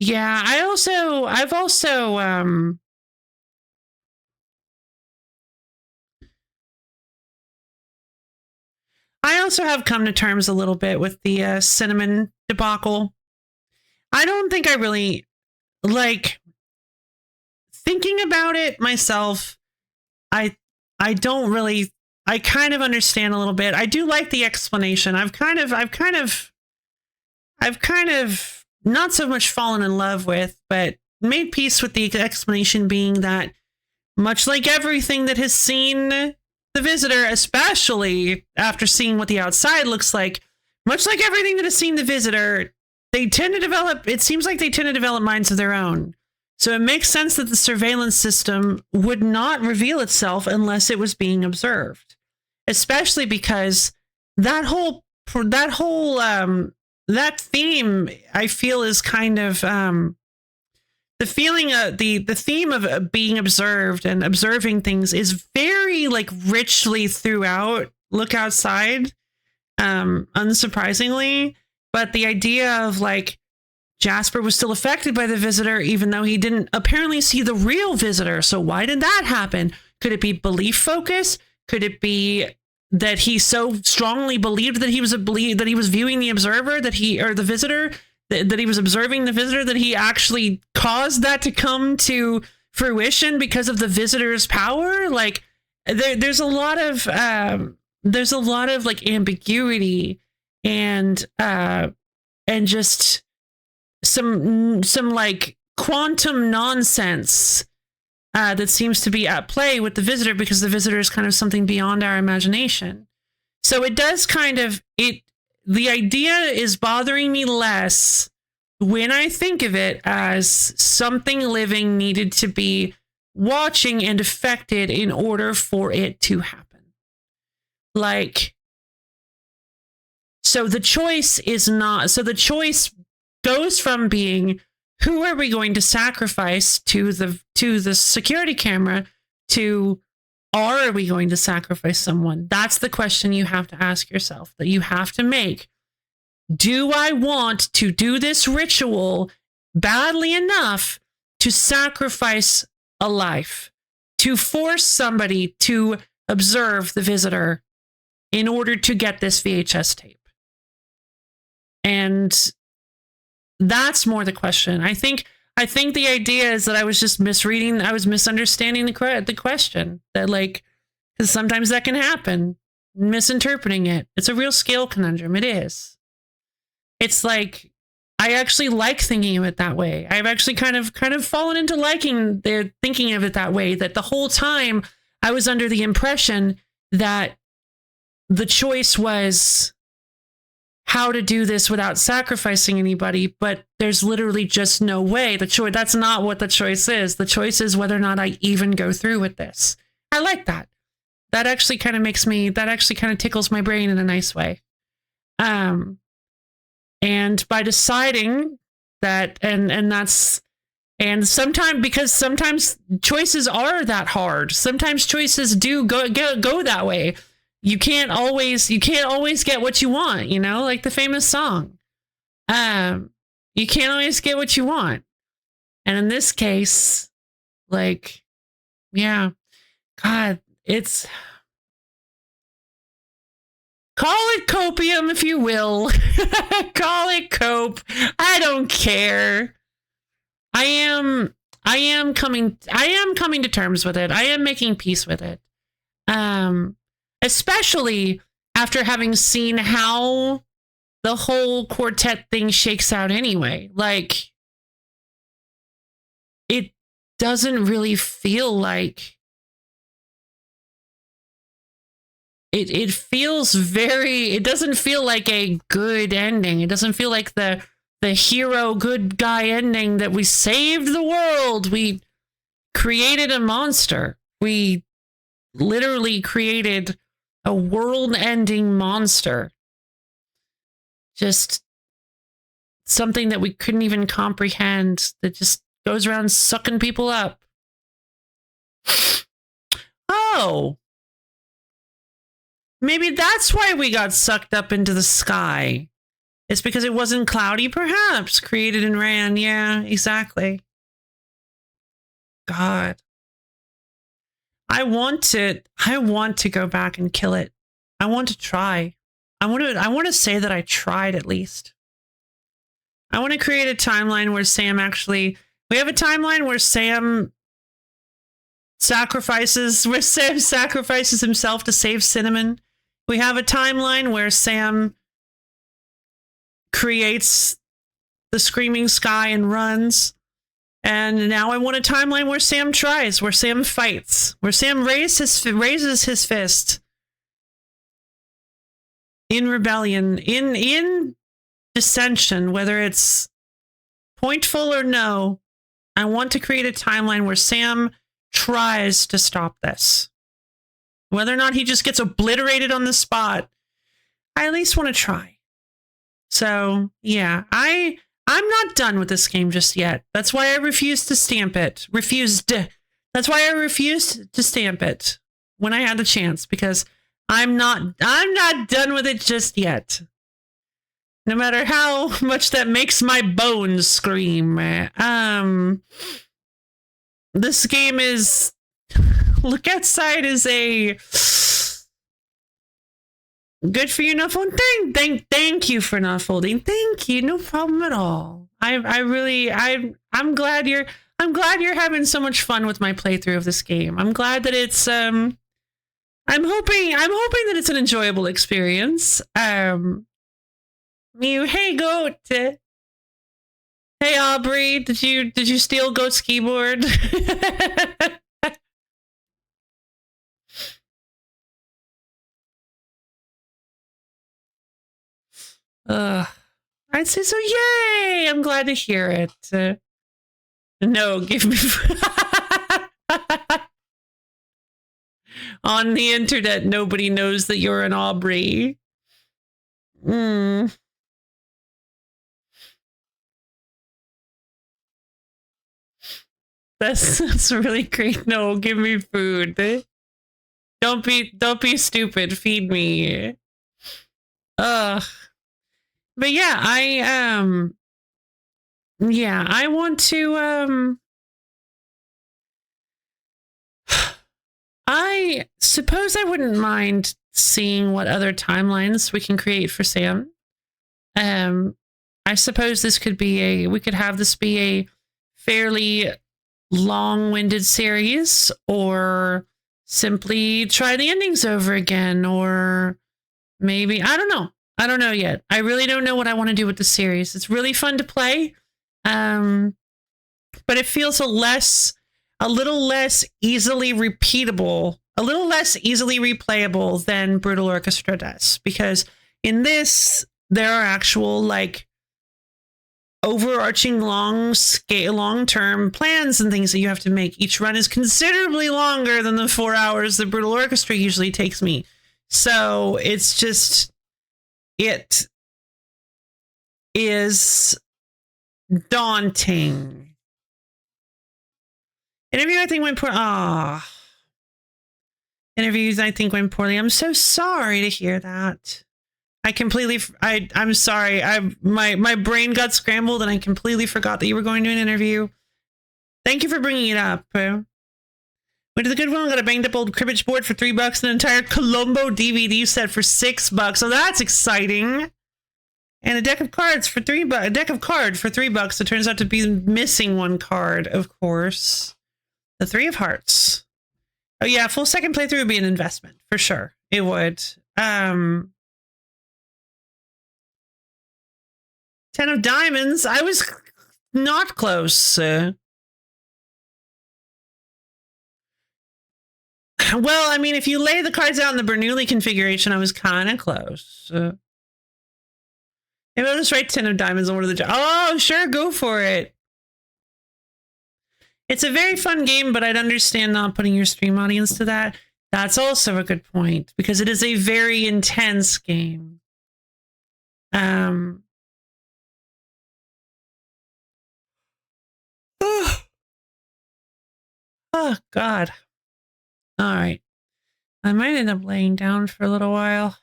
Yeah, I've also have come to terms a little bit with the cinnamon debacle. I don't think I really, like, thinking about it myself, I don't really, I kind of understand a little bit. I do like the explanation. I've kind of not so much fallen in love with, but made peace with the explanation being that, much like everything that has seen the visitor, especially after seeing what the outside looks like, much like everything that has seen the visitor, it seems like they tend to develop minds of their own. So it makes sense that the surveillance system would not reveal itself unless it was being observed, especially because that theme, I feel, is kind of the feeling the theme of being observed and observing things is very like richly throughout Look Outside, unsurprisingly. But the idea of like Jasper was still affected by the visitor, even though he didn't apparently see the real visitor. So why did that happen? Could it be belief focus? Could it be that he so strongly believed that he was viewing the observer, that he was observing the visitor, that he actually caused that to come to fruition because of the visitor's power? Like there's a lot of like ambiguity and just some like quantum nonsense that seems to be at play with the visitor, because the visitor is kind of something beyond our imagination. So it does the idea is bothering me less when I think of it as something living needed to be watching and affected in order for it to happen. Like, so the choice goes from being, who are we going to sacrifice to the security camera, to, are we going to sacrifice someone? That's the question you have to ask yourself, that you have to make. Do I want to do this ritual badly enough to sacrifice a life, to force somebody to observe the visitor in order to get this VHS tape? And that's more the question. I think the idea is that I was just misunderstanding the question. That, like, because sometimes that can happen, misinterpreting it. It's a real scale conundrum. It is. It's like, I actually like thinking of it that way. I've actually kind of fallen into liking thinking of it that way, that the whole time I was under the impression that the choice was how to do this without sacrificing anybody, but there's literally just no way. That's not what the choice is. The choice is whether or not I even go through with this. I like that. That actually kind of tickles my brain in a nice way. And by deciding that, and sometimes choices are that hard. Sometimes choices do go that way. You can't always get what you want, like the famous song. You can't always get what you want. And in this case, like, yeah, God, it's, call it copium if you will. Call it cope. I don't care. I am coming to terms with it. I am making peace with it. Especially after having seen how the whole quartet thing shakes out anyway. Like, it doesn't really feel like it doesn't feel like a good ending. It doesn't feel like the hero good guy ending, that we saved the world. We created a monster. We literally created a world-ending monster. Just something that we couldn't even comprehend, that just goes around sucking people up. Oh. Maybe that's why we got sucked up into the sky. It's because it wasn't cloudy, perhaps. Created and ran. Yeah, exactly. God. I want to go back and kill it. I want to try. I want to say that I tried, at least. I want to create a timeline where we have a timeline where Sam sacrifices himself to save Cinnamon. We have a timeline where Sam creates the screaming sky and runs. And now I want a timeline where Sam tries, where Sam fights, where Sam raises his fist in rebellion, in dissension, whether it's pointful or no. I want to create a timeline where Sam tries to stop this. Whether or not he just gets obliterated on the spot, I at least want to try. So, yeah, I'm not done with this game just yet. That's why I refused to stamp it. That's why I refused to stamp it when I had the chance, because I'm not done with it just yet. No matter how much that makes my bones scream. This game is... Look Outside is a... Good for you, not folding. Thank you for not folding. Thank you, no problem at all. I'm glad you're having so much fun with my playthrough of this game. I'm glad that it's I'm hoping that it's an enjoyable experience. Hey Goat. Hey Aubrey, did you steal Goat's keyboard? I'd say so. Yay! I'm glad to hear it. No, give me on the internet. Nobody knows that you're an Aubrey. That's really great. No, give me food. Don't be stupid. Feed me. Ugh. But yeah, I want to I suppose I wouldn't mind seeing what other timelines we can create for Sam. I suppose this could be we could have this be a fairly long-winded series, or simply try the endings over again, or maybe, I don't know yet. I really don't know what I want to do with the series. It's really fun to play, but it feels a little less easily repeatable, a little less easily replayable than Brutal Orchestra does, because in this there are actual like overarching long-term plans and things that you have to make. Each run is considerably longer than the 4 hours that Brutal Orchestra usually takes me. So it's just, it is daunting. Interview, I think, went poorly. Interviews, I think, went poorly. I'm so sorry to hear that. I'm sorry. My brain got scrambled and I completely forgot that you were going to an interview. Thank you for bringing it up. Went to the Goodwill and got a banged up old cribbage board for $3 and an entire Columbo DVD set for $6. So that's exciting. And a deck of cards for $3. A deck of cards for $3. It turns out to be missing one card, of course. The Three of Hearts. Oh yeah, full second playthrough would be an investment for sure. It would. 10 of Diamonds. I was not close. Well, I mean, if you lay the cards out in the Bernoulli configuration, I was kind of close. Maybe I'll just write 10 of Diamonds on one of the... Oh, sure, go for it. It's a very fun game, but I'd understand not putting your stream audience to that. That's also a good point, because it is a very intense game. Oh, God. All right. I might end up laying down for a little while.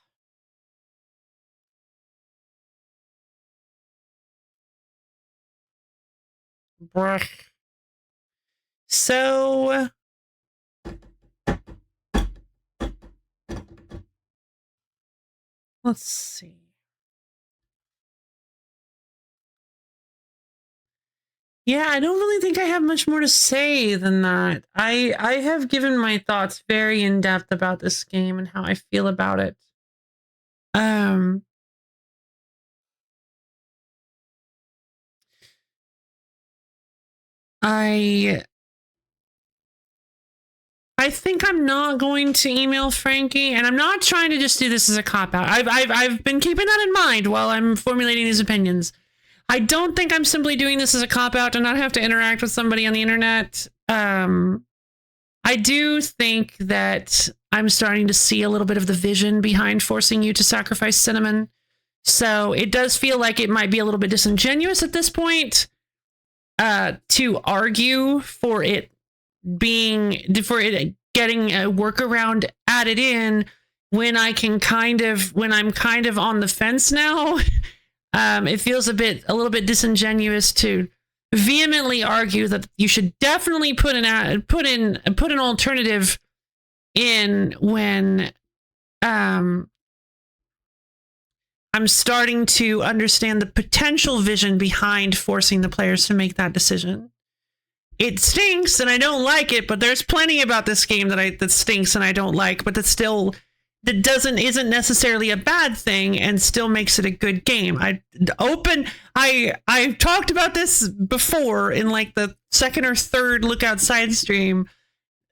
Bruh. So... let's see. Yeah, I don't really think I have much more to say than that. I have given my thoughts very in depth about this game and how I feel about it. I think I'm not going to email Frankie, and I'm not trying to just do this as a cop-out. I've been keeping that in mind while I'm formulating these opinions. I don't think I'm simply doing this as a cop-out to not have to interact with somebody on the internet. I do think that I'm starting to see a little bit of the vision behind forcing you to sacrifice Cinnamon. So it does feel like it might be a little bit disingenuous at this point to argue for it getting a workaround added in when I'm kind of on the fence now. It feels a little bit disingenuous to vehemently argue that you should definitely put an alternative in when I'm starting to understand the potential vision behind forcing the players to make that decision. It stinks and I don't like it, but there's plenty about this game that stinks and I don't like, but isn't necessarily a bad thing and still makes it a good game. I've talked about this before in like the second or third Look Outside stream.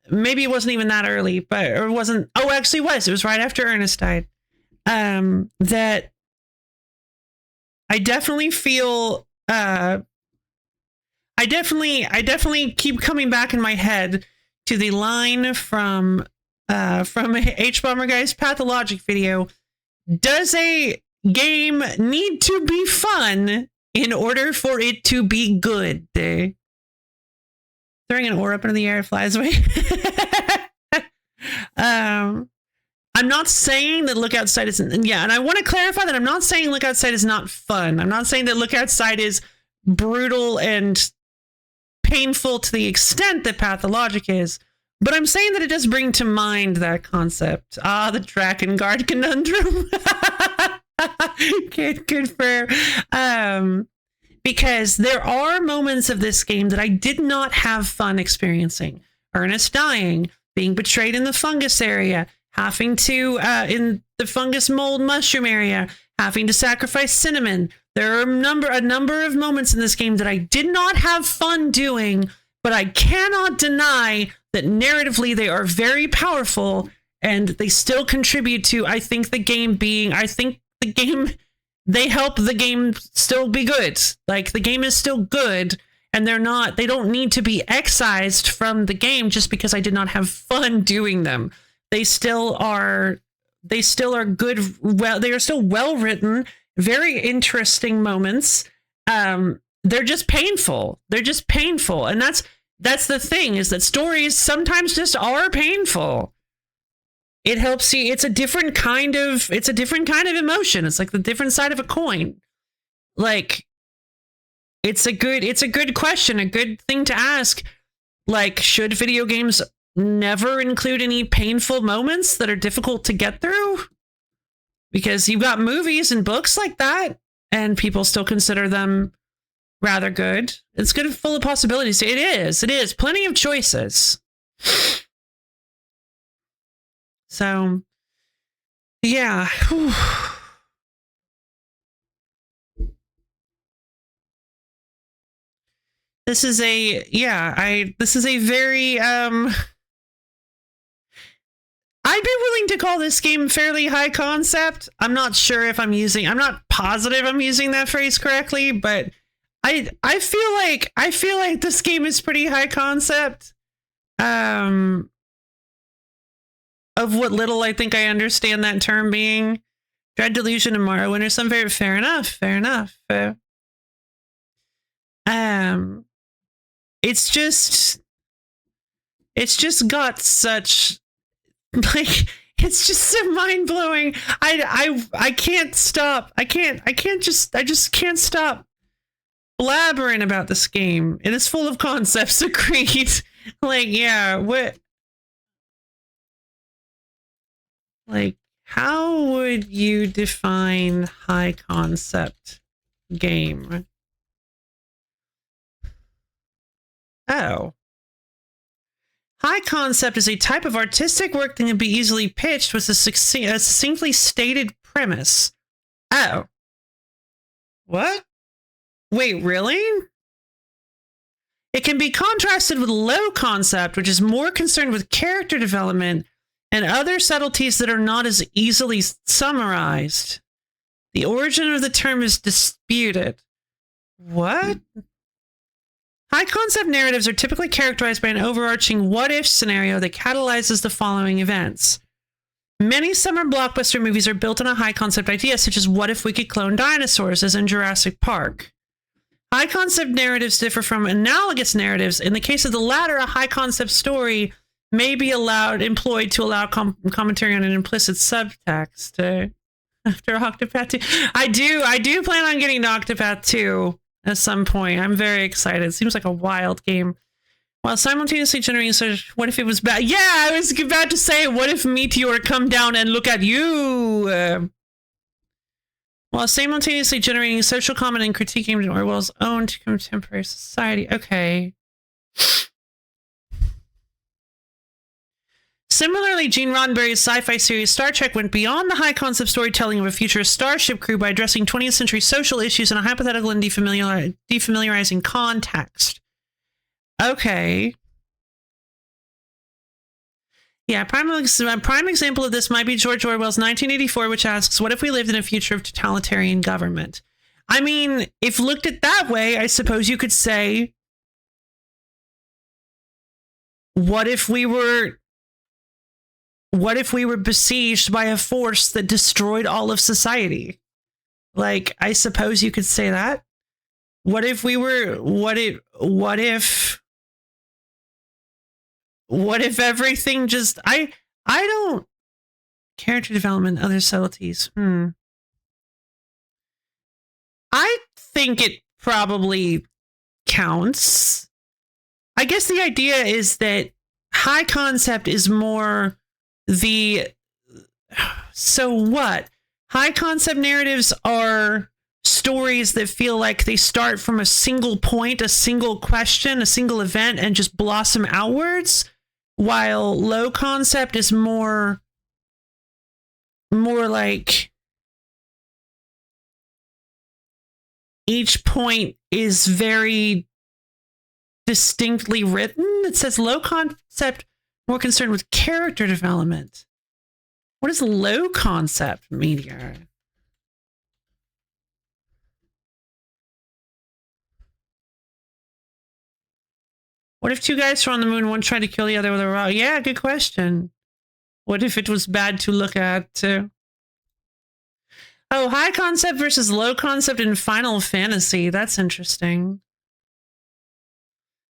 Maybe it wasn't even that early, it was right after Ernest died. That I definitely feel I definitely keep coming back in my head to the line from H Bomber Guy's Pathologic video. Does a game need to be fun in order for it to be good? Throwing an ore up into the air, it flies away. I'm not saying that Look Outside isn't, and I want to clarify that I'm not saying Look Outside is not fun. I'm not saying that Look Outside is brutal and painful to the extent that Pathologic is, but I'm saying that it does bring to mind that concept. The Drakengard conundrum. Good for because there are moments of this game that I did not have fun experiencing. Ernest dying, being betrayed in the fungus area, having to in the fungus mold mushroom area, having to sacrifice Cinnamon. There are a number of moments in this game that I did not have fun doing, but I cannot deny that narratively they are very powerful and they still contribute to, they help the game still be good. Like, the game is still good, and they don't need to be excised from the game just because I did not have fun doing them. They still are good. Well, they are still well written, very interesting moments. They're just painful. And that's the thing, is that stories sometimes just are painful. It helps you. It's a different kind of emotion. It's like the different side of a coin. Like, it's a good question, a good thing to ask. Like, should video games never include any painful moments that are difficult to get through? Because you've got movies and books like that, and people still consider them rather good. It's good, full of possibilities. It is. Plenty of choices. So, yeah. Whew. This is a very, I'd be willing to call this game fairly high concept. I'm not positive I'm using that phrase correctly, but I feel like this game is pretty high concept. Of what little I think I understand that term being. Dread Delusion and Morrowind or some very fair enough. It's just got such, like, it's just so mind-blowing. I can't stop. I just can't stop blabbering about this game. It is full of concepts, agreed. Like, yeah, what? Like, how would you define high concept game? Oh. High concept is a type of artistic work that can be easily pitched with a succinctly stated premise. Oh. What? Wait, really? It can be contrasted with low concept, which is more concerned with character development and other subtleties that are not as easily summarized. The origin of the term is disputed. What? High concept narratives are typically characterized by an overarching what-if scenario that catalyzes the following events. Many summer blockbuster movies are built on a high concept idea, such as what if we could clone dinosaurs, as in Jurassic Park. High concept narratives differ from analogous narratives. In the case of the latter, a high concept story may be employed to allow commentary on an implicit subtext. After Octopath 2, I do plan on getting to Octopath 2 at some point. I'm very excited. It seems like a wild game. While simultaneously generating such, what if it was bad? Yeah, I was about to say, what if Meteor come down and look at you? While simultaneously generating social comment and critiquing Orwell's own contemporary society. Okay. Similarly, Gene Roddenberry's sci-fi series Star Trek went beyond the high-concept storytelling of a future starship crew by addressing 20th century social issues in a hypothetical and defamiliarizing context. Okay. Yeah, prime example of this might be George Orwell's 1984, which asks, what if we lived in a future of totalitarian government? I mean, if looked at that way, I suppose you could say, what if we were besieged by a force that destroyed all of society? Like, I suppose you could say that. What if everything just, I don't, character development, other subtleties. I think it probably counts. I guess the idea is that high concept is more so what? High concept narratives are stories that feel like they start from a single point, a single question, a single event, and just blossom outwards, while low concept is more like each point is very distinctly written. It says low concept more concerned with character development. What is low concept media? What if two guys were on the moon, one tried to kill the other with a rock? Yeah, good question. What if it was bad to look at? Oh, high concept versus low concept in Final Fantasy. That's interesting.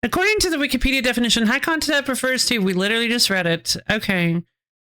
According to the Wikipedia definition, high concept refers to, we literally just read it. Okay.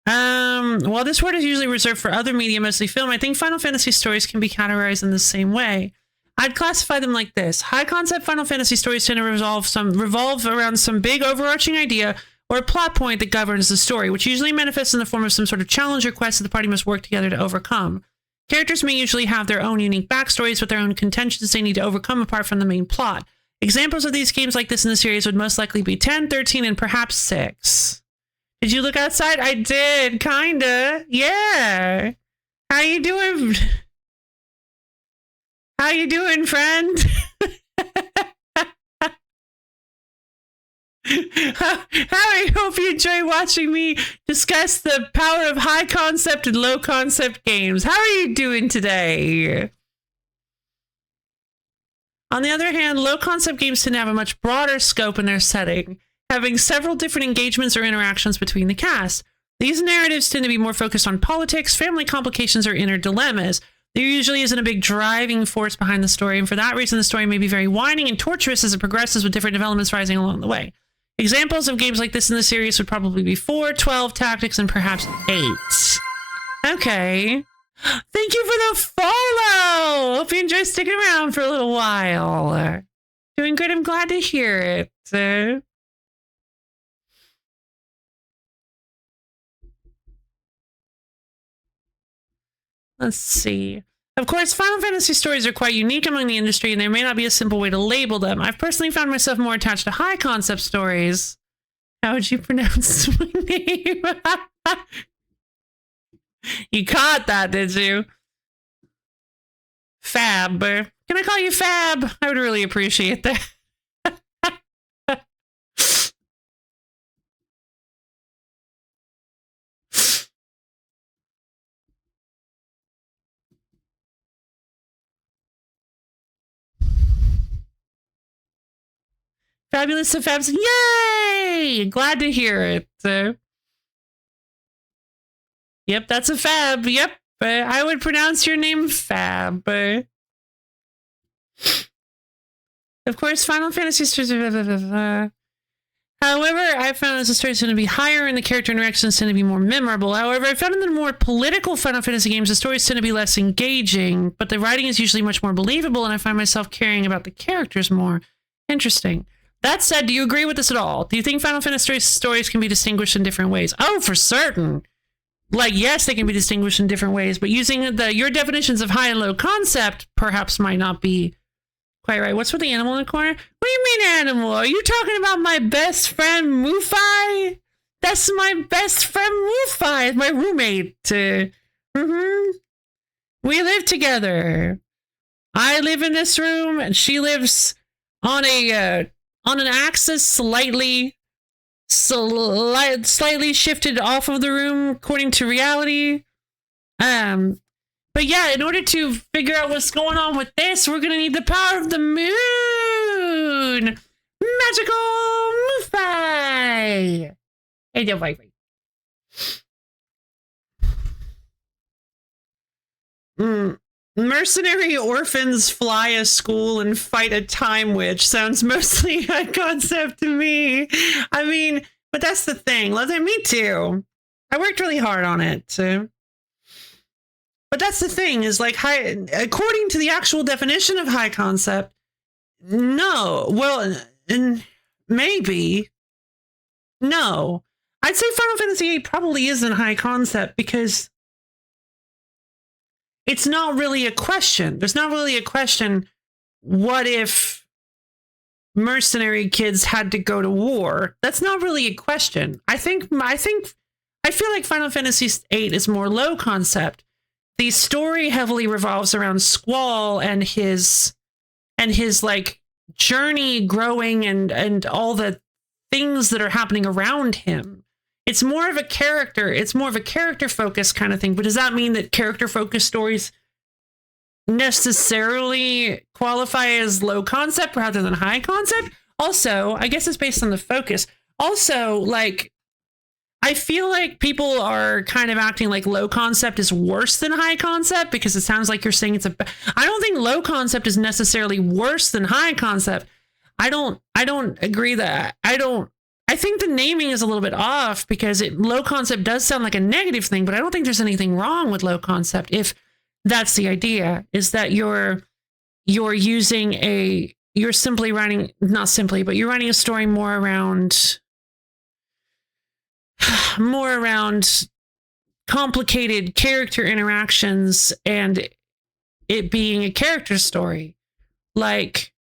While this word is usually reserved for other media, mostly film, I think Final Fantasy stories can be categorized in the same way. I'd classify them like this. High concept Final Fantasy stories tend to revolve around some big overarching idea or a plot point that governs the story, which usually manifests in the form of some sort of challenge or quest that the party must work together to overcome. Characters may usually have their own unique backstories with their own contentions they need to overcome apart from the main plot. Examples of these games like this in the series would most likely be 10, 13, and perhaps 6. Did you look outside? I did, kinda. Yeah. How you doing? How you doing, friend? I hope you enjoy watching me discuss the power of high concept and low concept games. How are you doing today? On the other hand, low concept games tend to have a much broader scope in their setting, having several different engagements or interactions between the cast. These narratives tend to be more focused on politics, family complications, or inner dilemmas. There usually isn't a big driving force behind the story, and for that reason, the story may be very winding and torturous as it progresses with different developments rising along the way. Examples of games like this in the series would probably be 4, 12, Tactics, and perhaps 8. Okay. Thank you for the follow! Hope you enjoy sticking around for a little while. Doing good, I'm glad to hear it. Let's see. Of course, Final Fantasy stories are quite unique among the industry, and there may not be a simple way to label them. I've personally found myself more attached to high concept stories. How would you pronounce my name? You caught that, did you? Fab. Can I call you Fab? I would really appreciate that. Fabulous of Fabs. Yay! Glad to hear it. Yep, that's a Fab. Yep. I would pronounce your name Fab. Of course, Final Fantasy stories. However, I found that the stories tend to be higher and the character interactions tend to be more memorable. However, I found in the more political Final Fantasy games, the stories tend to be less engaging, but the writing is usually much more believable, and I find myself caring about the characters more. Interesting. That said, do you agree with this at all? Do you think Final Fantasy stories can be distinguished in different ways? Oh, for certain. Like, yes, they can be distinguished in different ways, but using your definitions of high and low concept perhaps might not be quite right. What's with the animal in the corner? What do you mean animal? Are you talking about my best friend Mufai? That's my best friend Mufai, my roommate. We live together. I live in this room, and she lives on an axis slightly shifted off of the room according to reality. But yeah, in order to figure out what's going on with this, we're gonna need the power of the moon. Magical Mufai. Hey, don't fight me. Mercenary orphans fly a school and fight a time witch sounds mostly high concept to me. I mean, but that's the thing. Me too. I worked really hard on it. But that's the thing is like according to the actual definition of high concept, no. Well, maybe. No. I'd say Final Fantasy VIII probably isn't high concept because it's not really a question. There's not really a question. What if mercenary kids had to go to war? That's not really a question. I feel like Final Fantasy VIII is more low concept. The story heavily revolves around Squall and his like journey growing and all the things that are happening around him. It's more of a character focused kind of thing. But does that mean that character focused stories necessarily qualify as low concept rather than high concept? Also, I guess it's based on the focus. Also, like, I feel like people are kind of acting like low concept is worse than high concept because it sounds like you're saying I don't think low concept is necessarily worse than high concept. I don't agree that. I think the naming is a little bit off because low concept does sound like a negative thing, but I don't think there's anything wrong with low concept if that's the idea, is that you're simply writing, not simply, but you're writing a story more around complicated character interactions and it being a character story. Like,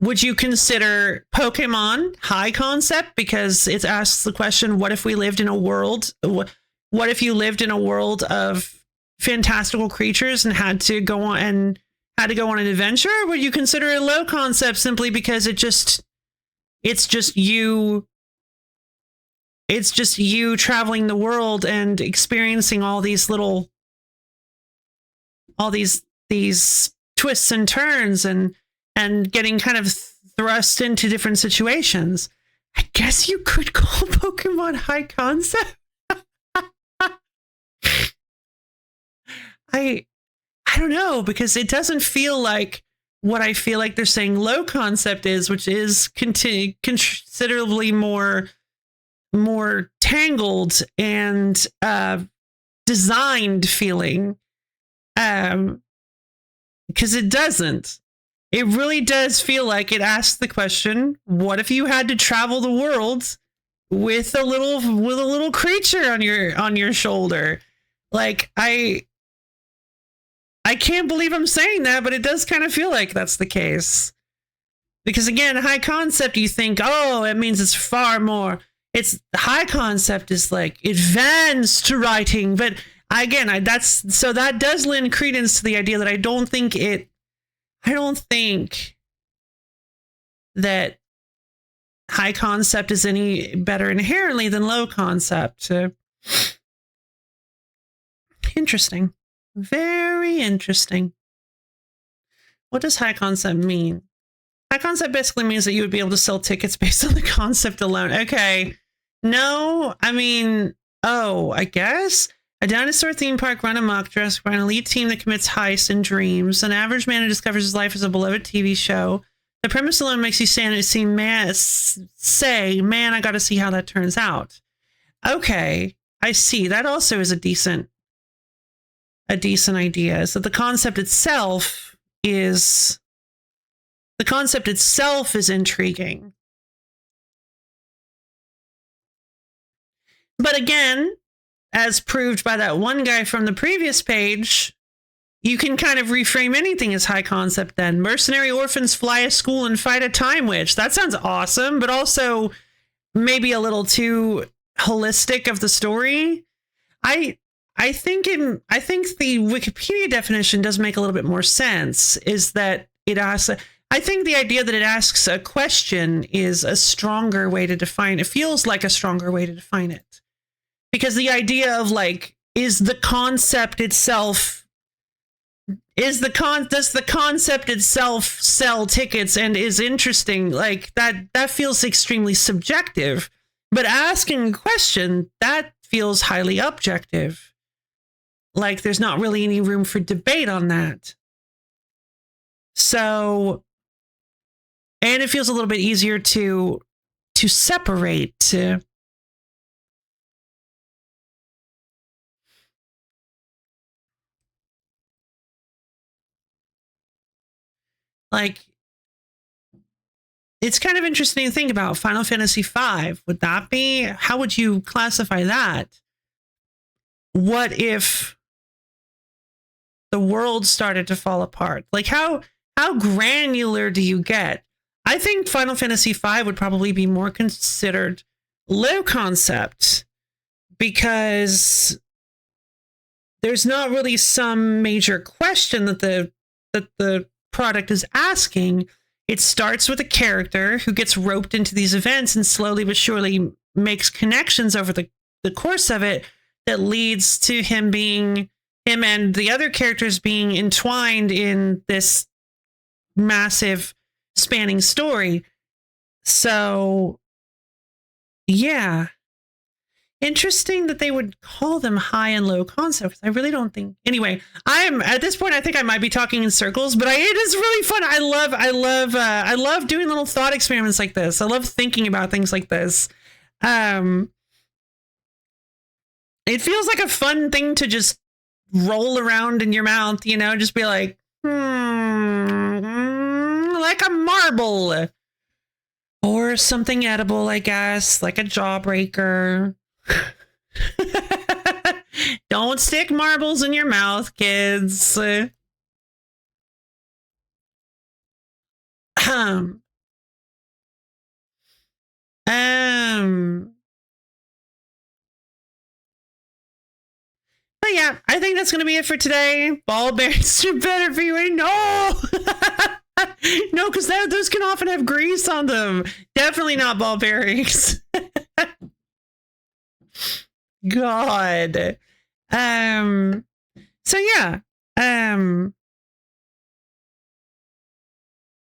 would you consider Pokemon high concept because it asks the question, what if we lived in a world? What if you lived in a world of fantastical creatures and had to go on an adventure? Or would you consider it low concept simply because it's just you traveling the world and experiencing all these twists and turns and getting kind of thrust into different situations? I guess you could call Pokemon high concept. I don't know, because it doesn't feel like what I feel like they're saying low concept is, which is considerably more tangled and designed feeling. Because it doesn't. It really does feel like it asks the question, what if you had to travel the world with a little creature on your shoulder? Like, I can't believe I'm saying that, but it does kind of feel like that's the case. Because again, high concept, you think, oh, it means it's far more. It's high concept is like advanced writing, but again, that does lend credence to the idea that I don't think that high concept is any better inherently than low concept. Interesting. Very interesting. What does high concept mean? High concept basically means that you would be able to sell tickets based on the concept alone. Okay. No, I mean, I guess. A dinosaur theme park run amok, dressed by an elite team that commits heists and dreams. An average man who discovers his life as a beloved TV show. The premise alone makes you say, man, I gotta see how that turns out. Okay, I see. That also is a decent idea. So the concept itself is intriguing. But again, as proved by that one guy from the previous page, you can kind of reframe anything as high concept then. Mercenary orphans fly a school and fight a time witch. That sounds awesome, but also maybe a little too holistic of the story. I think the Wikipedia definition does make a little bit more sense, is that it asks, I think the idea that it asks a question is a stronger way to define it. Feels like a stronger way to define it. Because the idea of like, does the concept itself sell tickets and is interesting? Like that feels extremely subjective. But asking a question, that feels highly objective. Like there's not really any room for debate on that. So, and it feels a little bit easier to separate. Like, it's kind of interesting to think about. Final Fantasy V, would that be? How would you classify that? What if the world started to fall apart? Like, how granular do you get? I think Final Fantasy V would probably be more considered low concept, because there's not really some major question that the product is asking. It starts with a character who gets roped into these events and slowly but surely makes connections over the course of it that leads to him and the other characters being entwined in this massive spanning story. So, yeah. Interesting that they would call them high and low concepts. I really don't think. Anyway, at this point, I think I might be talking in circles, but it is really fun. I love doing little thought experiments like this. I love thinking about things like this. It feels like a fun thing to just roll around in your mouth, just be like, like a marble or something edible, I guess, like a jawbreaker. Don't stick marbles in your mouth, kids. But yeah, I think that's going to be it for today. Ball bearings are better for you. No! No, because those can often have grease on them. Definitely not ball bearings. God. So yeah.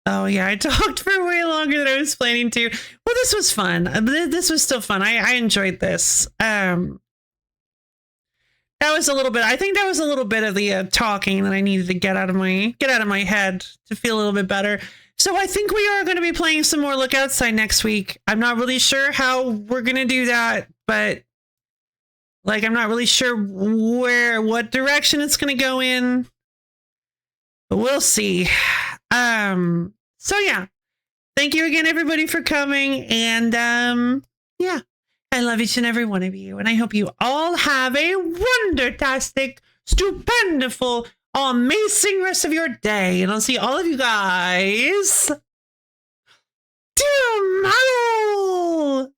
Oh yeah, I talked for way longer than I was planning to. Well, this was fun. This was still fun. I enjoyed this. That was a little bit. I think that was a little bit of the talking that I needed to get out of my head to feel a little bit better. So I think we are going to be playing some more Look Outside next week. I'm not really sure how we're going to do that, but I'm not really sure what direction it's going to go in. But we'll see. So yeah. Thank you again, everybody, for coming. And yeah. I love each and every one of you, and I hope you all have a wondertastic, stupendiful, amazing rest of your day. And I'll see all of you guys tomorrow.